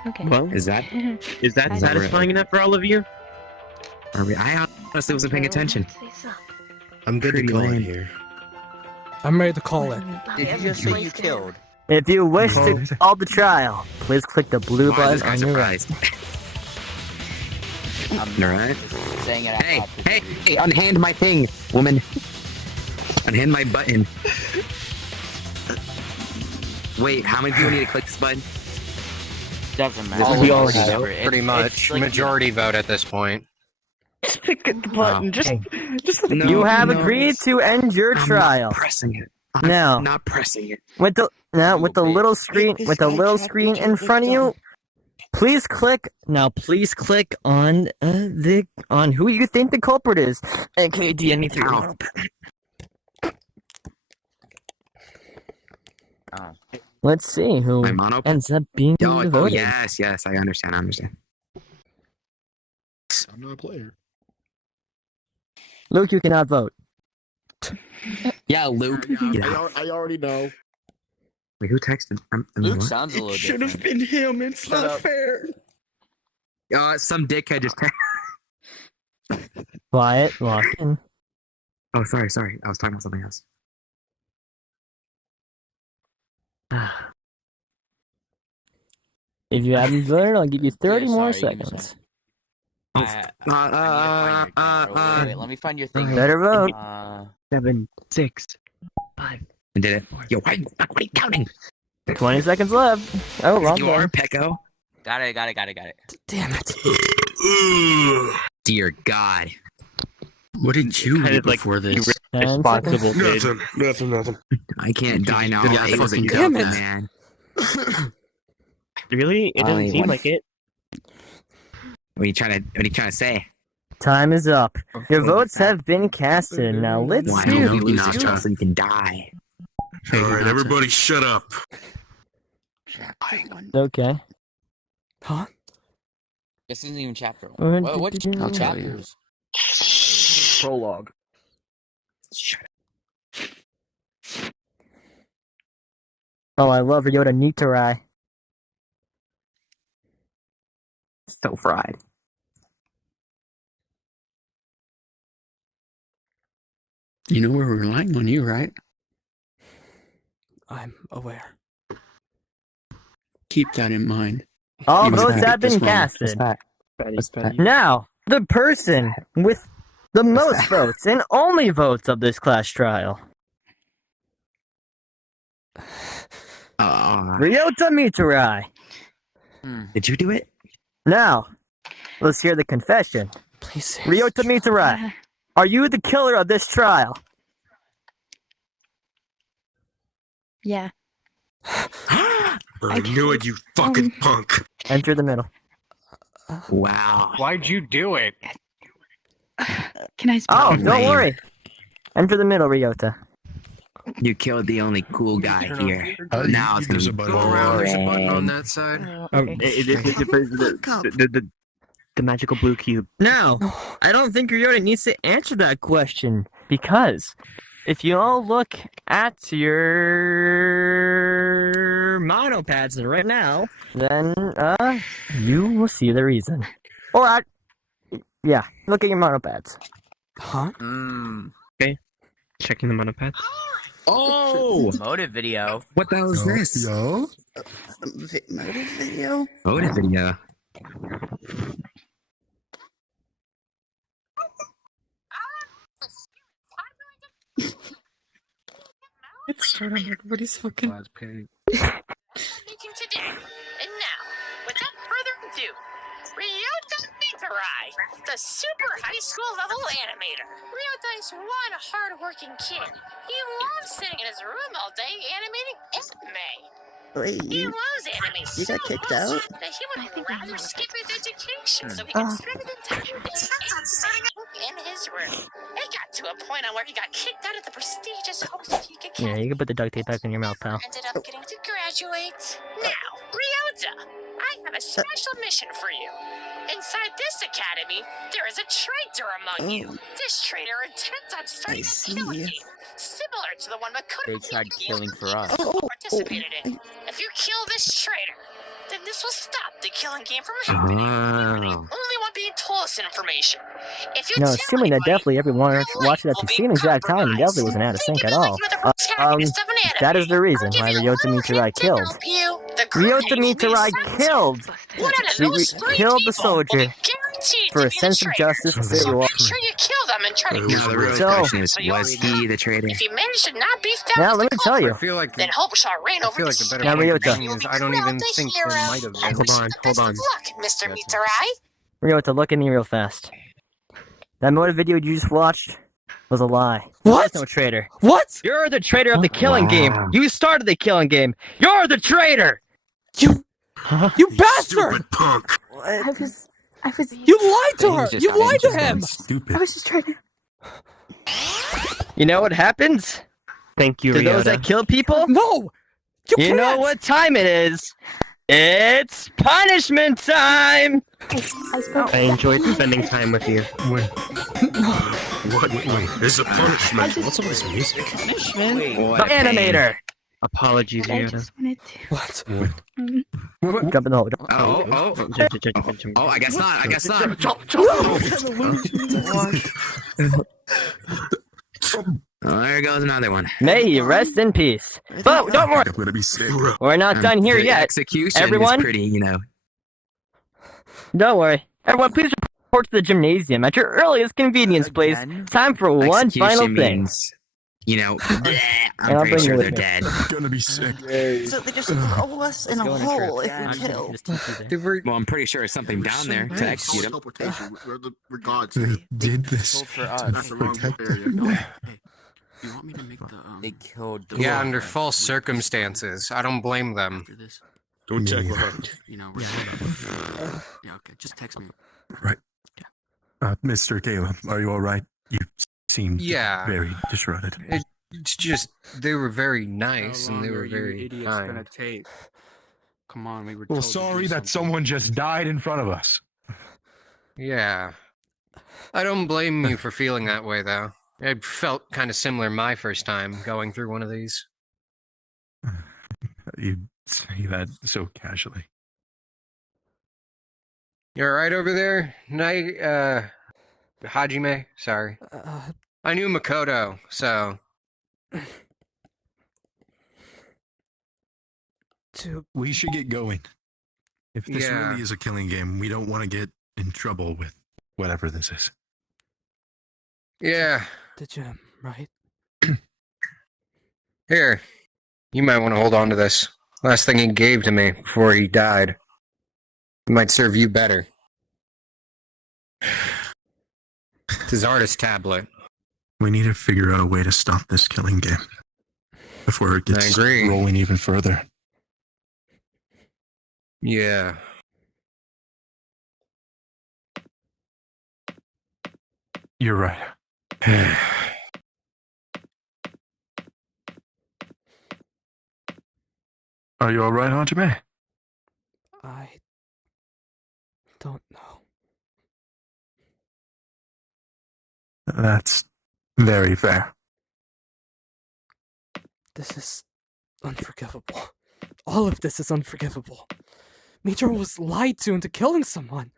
Okay. Well, is that satisfying enough for all of you? I honestly wasn't paying attention. I'm good to go in here. I'm ready to call it. Did you just say you killed? If you wish to call the trial, please click the blue button on your right. Alright. Saying it out loud. Hey, unhand my thing, woman. Unhand my button. Wait, how many people need to click this button? Doesn't matter. We already know. Pretty much. like Majority vote at this point. Just pick the button. Just You have agreed to end your trial. I'm not pressing it. No. I'm not pressing it. With the little screen in front of you, please click on on who you think the culprit is. And can you do anything else? Let's see who ends up being the voter. Yes, I understand. I'm not a player. Luke, you cannot vote. Yeah, Luke. I already know. Wait, who texted? Luke sounds a little different. Should have been him. It's not fair. Some dickhead just texted. Quiet, lock in. Oh, sorry. I was talking about something else. If you haven't voted, I'll give you 30 Yeah, more sorry, you can seconds. Wait, let me find your thing. Better vote. 7, 6, 5. I did it. Yo, why are you counting? 20 seconds left. Oh, wrong You one. are Pecco. Got it. Damn it. Dear God. What did you do before this? Responsible, dude. Nothing. I can't die now. Yeah, It was a fucking joke, damn it. man. Really? It doesn't seem like it. What are you trying to say? Time is up. Your votes have been casted. Now let's Why see. don't you lose this trial so you can die? Alright, everybody shut up. Okay. Huh? This isn't even chapter 1. What I'll tell chapters? Prologue. Oh, I love Ryota Nitarai. So fried. You know we're relying on you, right? I'm aware. Keep that in mind. All Even if votes I get have this been wrong. casted. Respect. Now, the person with the most votes and only votes of this class trial. Ryota Mitarai. Did you do it? Now, let's hear the confession. Please. Ryota Mitarai, are you the killer of this trial? Yeah. I knew it, you fucking punk. Enter the middle. Wow. Why'd you do it? Can I speak? Oh, don't worry. Enter the middle, Ryota. You killed the only cool guy here. Now it's gonna be button. boring. side. The magical blue cube. Now, I don't think Ryota needs to answer that question because if you all look at your monopads right now, then you will see the reason. Or yeah, look at your monopads. Huh? Okay. Checking the monopad. Oh! Motive video. What the hell is this? Yo? Motive video? Motive video. It's starting everybody's fucking. Speaking today. And now, without further ado, Ryota Mitarai, the super high school level animator. Ryota is one hard-working kid. He loves sitting in his room all day animating anime. Wait, He loves anime you so got kicked much out? that he would rather skip his education so he can spend an entire day in his room. It got to a point on where he got kicked out of the prestigious Hokusaki Yeah, Academy. you can put the duct tape back in your mouth, pal. Ended up getting to graduate. Now, Ryota, I have a special mission for you. Inside this academy, there is a traitor among you. This traitor intends on starting a killing game, similar to the one They Makoto tried killing for us. participated in. If you kill this traitor, then this will stop the killing game from happening. Only one being told this information. If you No, tell assuming that anybody, definitely everyone watched it at the same exact time and definitely wasn't out of sync at all. That is the reason why Ryota Mitarai killed. Ryota Mitarai killed! Killed the soldier for a sense of justice for city law. make sure you kill them and try to Now the real So- question is, was he the traitor? If you manage to not be found Now, as let the me tell you. I feel like then hope shall reign over the the better Now, point Ryota. of view is I don't even think there might have I been. wish you the Hold best on. of luck, Mr. Mitarai. Ryota, look at me real fast. That motive video you just watched was a lie. What? There's no traitor. What? You're the traitor of the killing game. You started the killing game. You're the traitor! You bastard! Stupid punk. I was. You lied to her! You lied to him! Stupid. I was just trying to. You know what happens Thank you, to those Ryota. that kill people? No! You know what time it is? It's punishment time! I enjoyed spending time with you. What? This is a punishment. What's up with this music? Punishment? The animator! Apologies, I Ryota. just wanted to. What? Jump in the hole. Oh, I guess not. I guess not. Oh, there goes another one. May he rest in peace. But don't worry, I'm gonna be sick. we're not done here The yet. Execution Everyone? is pretty, you know. Don't worry. Everyone, please report to the gymnasium at your earliest convenience, please. Again? Time for one Execution final thing. means I'm pretty sure they're dead. I'm gonna be sick. So they just throw us in a hole if we kill. Well, I'm pretty sure there's something down there to execute them. We're gods. They did this for to us. That's the wrong protect area. them. Hey, you want me to make the They killed. Yeah, under false circumstances. I don't blame them. after this? Don't check Yeah. behind. Yeah, okay. Just text me. Right. Mr. Caleb, are you all right? You seem Yeah. very disrupted. It's just they were very nice How and they long were are you very idiots kind. gonna take? Come on, we were. Well, told to do sorry that something. someone just died in front of us. Yeah. I don't blame you for feeling that way, though. It felt kind of similar my first time going through one of these. You say that so casually. You alright over there? Hajime? Sorry. I knew Makoto, so... We should get going. If this Yeah. really is a killing game, we don't want to get in trouble with whatever this is. Yeah. The gym, right? Here. You might want to hold on to this. Last thing he gave to me before he died. It might serve you better. It's his artist tablet. We need to figure out a way to stop this killing game before it gets agree. rolling even further. Yeah. You're right. Are you all right, Hajime? I don't know. That's very fair. This is unforgivable. All of this is unforgivable. Major was lied to into killing someone.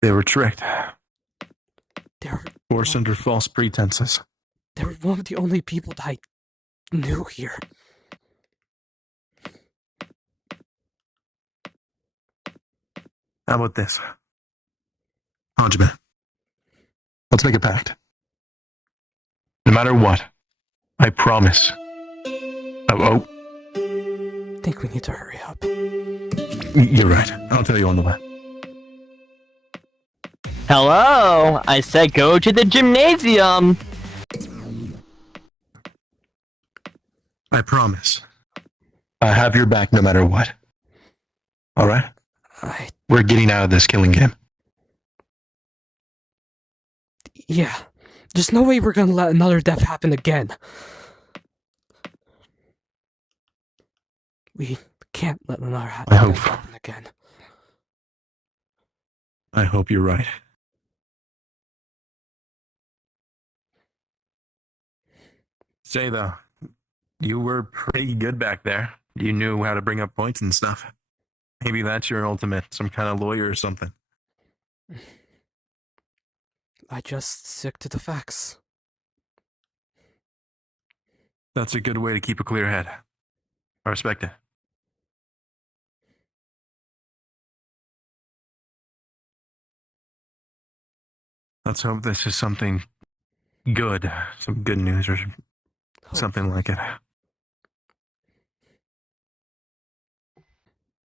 They were tricked. They're Forced under false pretenses. They're one of the only people that I knew here. How about this? Hajime, let's make a pact. No matter what, I promise. Oh, I think we need to hurry up. you're right. I'll tell you on the way. Hello! I said go to the gymnasium! I promise. I have your back no matter what. Alright? We're getting out of this killing game. Yeah. There's no way we're gonna let another death happen again. We can't let another death happen again. I hope you're right. Say though, you were pretty good back there. You knew how to bring up points and stuff. Maybe that's your ultimate, some kind of lawyer or something. I just stick to the facts. That's a good way to keep a clear head. I respect it. Let's hope this is something good, some good news or something like it.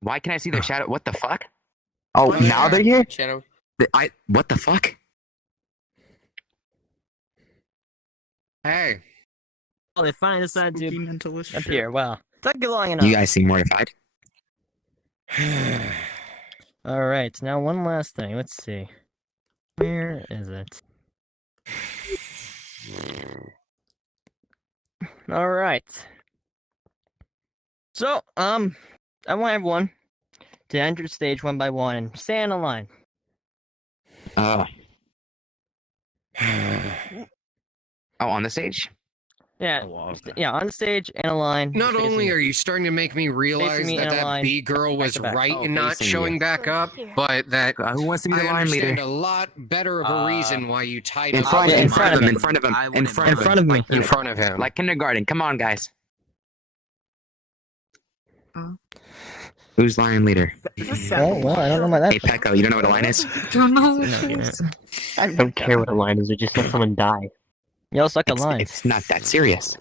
Why can I see their shadow? What the fuck? Oh, now they're here? Shadow. What the fuck? Hey. Oh, they finally decided to appear. Wow. Took you long enough. You guys seem mortified. Alright, now one last thing. Let's see. Where is it? Alright. So, I want everyone to enter stage one by one and stay in a line. Oh, on the stage? Yeah, on the stage and a line. Not only are you starting to make me realize me that in a that line, B girl was back to back. right Oh, in not facing showing you. back up, but that Who wants to be the I line understand leader? a lot better of a reason why you tied In up front, with in him. front of him, in front of him, in front of him. In front of him. Like kindergarten. Come on, guys. Who's line leader? Oh, well, I don't know about that. Hey, Pecco, you don't know what a line is? Don't know what it is. I don't care what a line is, I just let someone die. Y'all suck at lines. It's not that serious.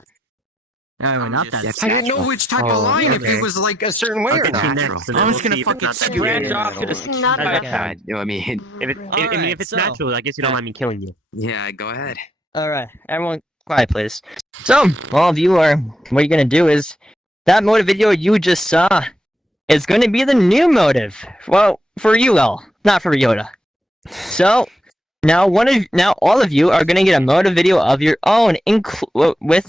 No, not that. It's I didn't know natural. which type of line, if it was like a certain way or Okay, not. natural. I was gonna fucking scratch off to It's not I bad. mean, If it's natural, I guess you don't mind me killing you. yeah, go ahead. Alright, everyone quiet please. So, all of you are, what you're gonna do is, that motive video you just saw is gonna be the new motive. Well, for you all, not for Ryota. So, now all of you are gonna get a motive video of your own,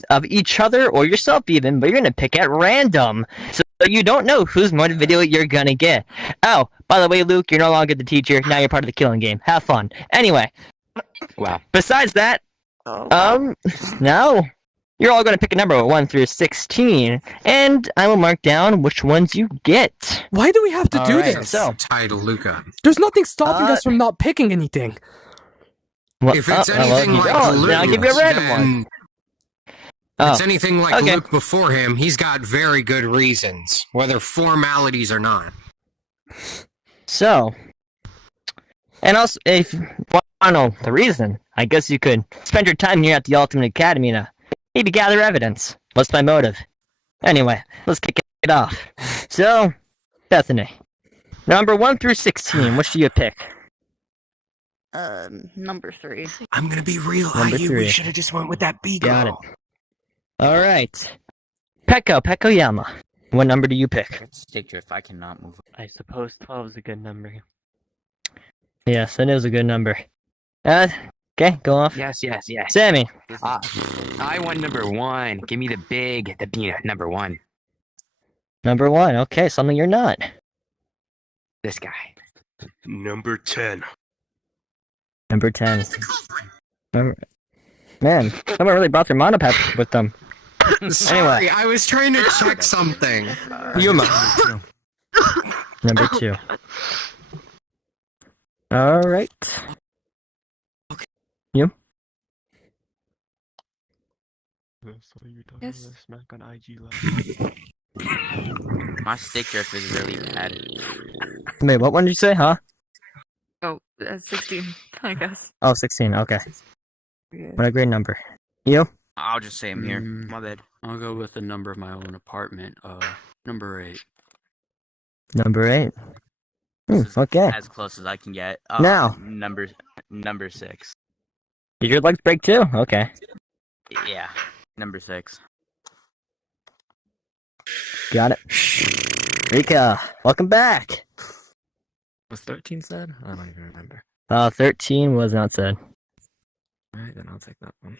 of each other or yourself even, but you're gonna pick at random. So you don't know whose motive video you're gonna get. Oh, by the way, Luke, you're no longer the teacher, now you're part of the killing game. Have fun. Anyway. Wow. Besides that, now you're all going to pick a number 1 through 16, and I will mark down which ones you get. Why do we have to do Alright, this? so Title Luca. There's nothing stopping us from not picking anything. well, If it's well, anything you like don't, Luke, then I'll give you a random one. If it's anything like okay. Luke before him, he's got very good reasons, whether formalities or not. So, and also, if you want to know the reason, I guess you could spend your time here at the Ultimate Academy to maybe gather evidence. What's my motive? Anyway, let's kick it off. So, Bethany, number 1 through 16, which do you pick? Number 3. I'm gonna be real, Number IU. 3. We should have just went with that B Got girl. it. Alright. Pekoyama, what number do you pick? Stick drift. I cannot move. I suppose 12 is a good number. Yes, it is a good number. Okay, go off. Yes. Sammy. I want number 1. Give me the number 1. Number 1, okay, something you're not. This guy. Number 10. Number 10. Man, someone really brought their monopatch with them. Sorry, I was trying to check something. Yuma. Number 2. Alright. You? Yes. Smack on IG Live. My stick drift is really bad. Wait, what one did you say, huh? Oh, 16, I guess. Oh, 16, okay. What a great number. You? I'll just say I'm here. My bad. I'll go with the number of my own apartment. Number 8. Number 8. Okay. As close as I can get. Now. Number 6. Did your legs break too? Okay. Yeah. Number 6. Got it. Rika, welcome back. Was 13 said? I don't even remember. 13 was not said. Alright, then I'll take that one.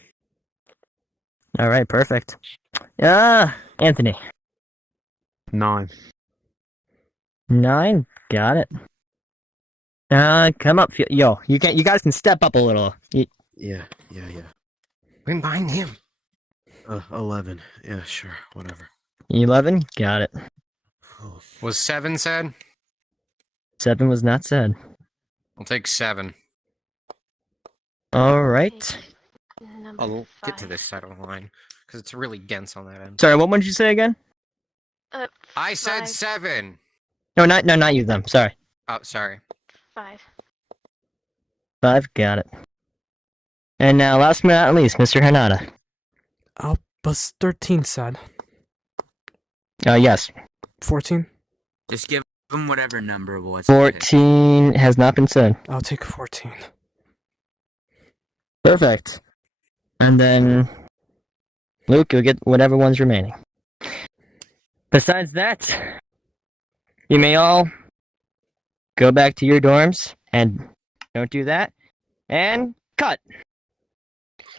Alright, perfect. Anthony. 9. 9? Got it. Come up. Yo, you guys can step up a little. Yeah. Been behind him. 11. Yeah, sure, whatever. 11? Got it. Was 7 said? 7 was not said. I'll take 7. Alright. I'll get to this side of the line, because it's really dense on that end. Sorry, what did you say again? I said 5. 7! No, not you, them. Sorry. Oh, sorry. 5. 5, got it. And now, last but not least, Mr. Hinata. Was 13 said? Yes. 14? Just give him whatever number was. 14 has not been said. I'll take 14. Perfect. And then, Luke, you'll get whatever one's remaining. Besides that, you may all go back to your dorms, and don't do that, and cut!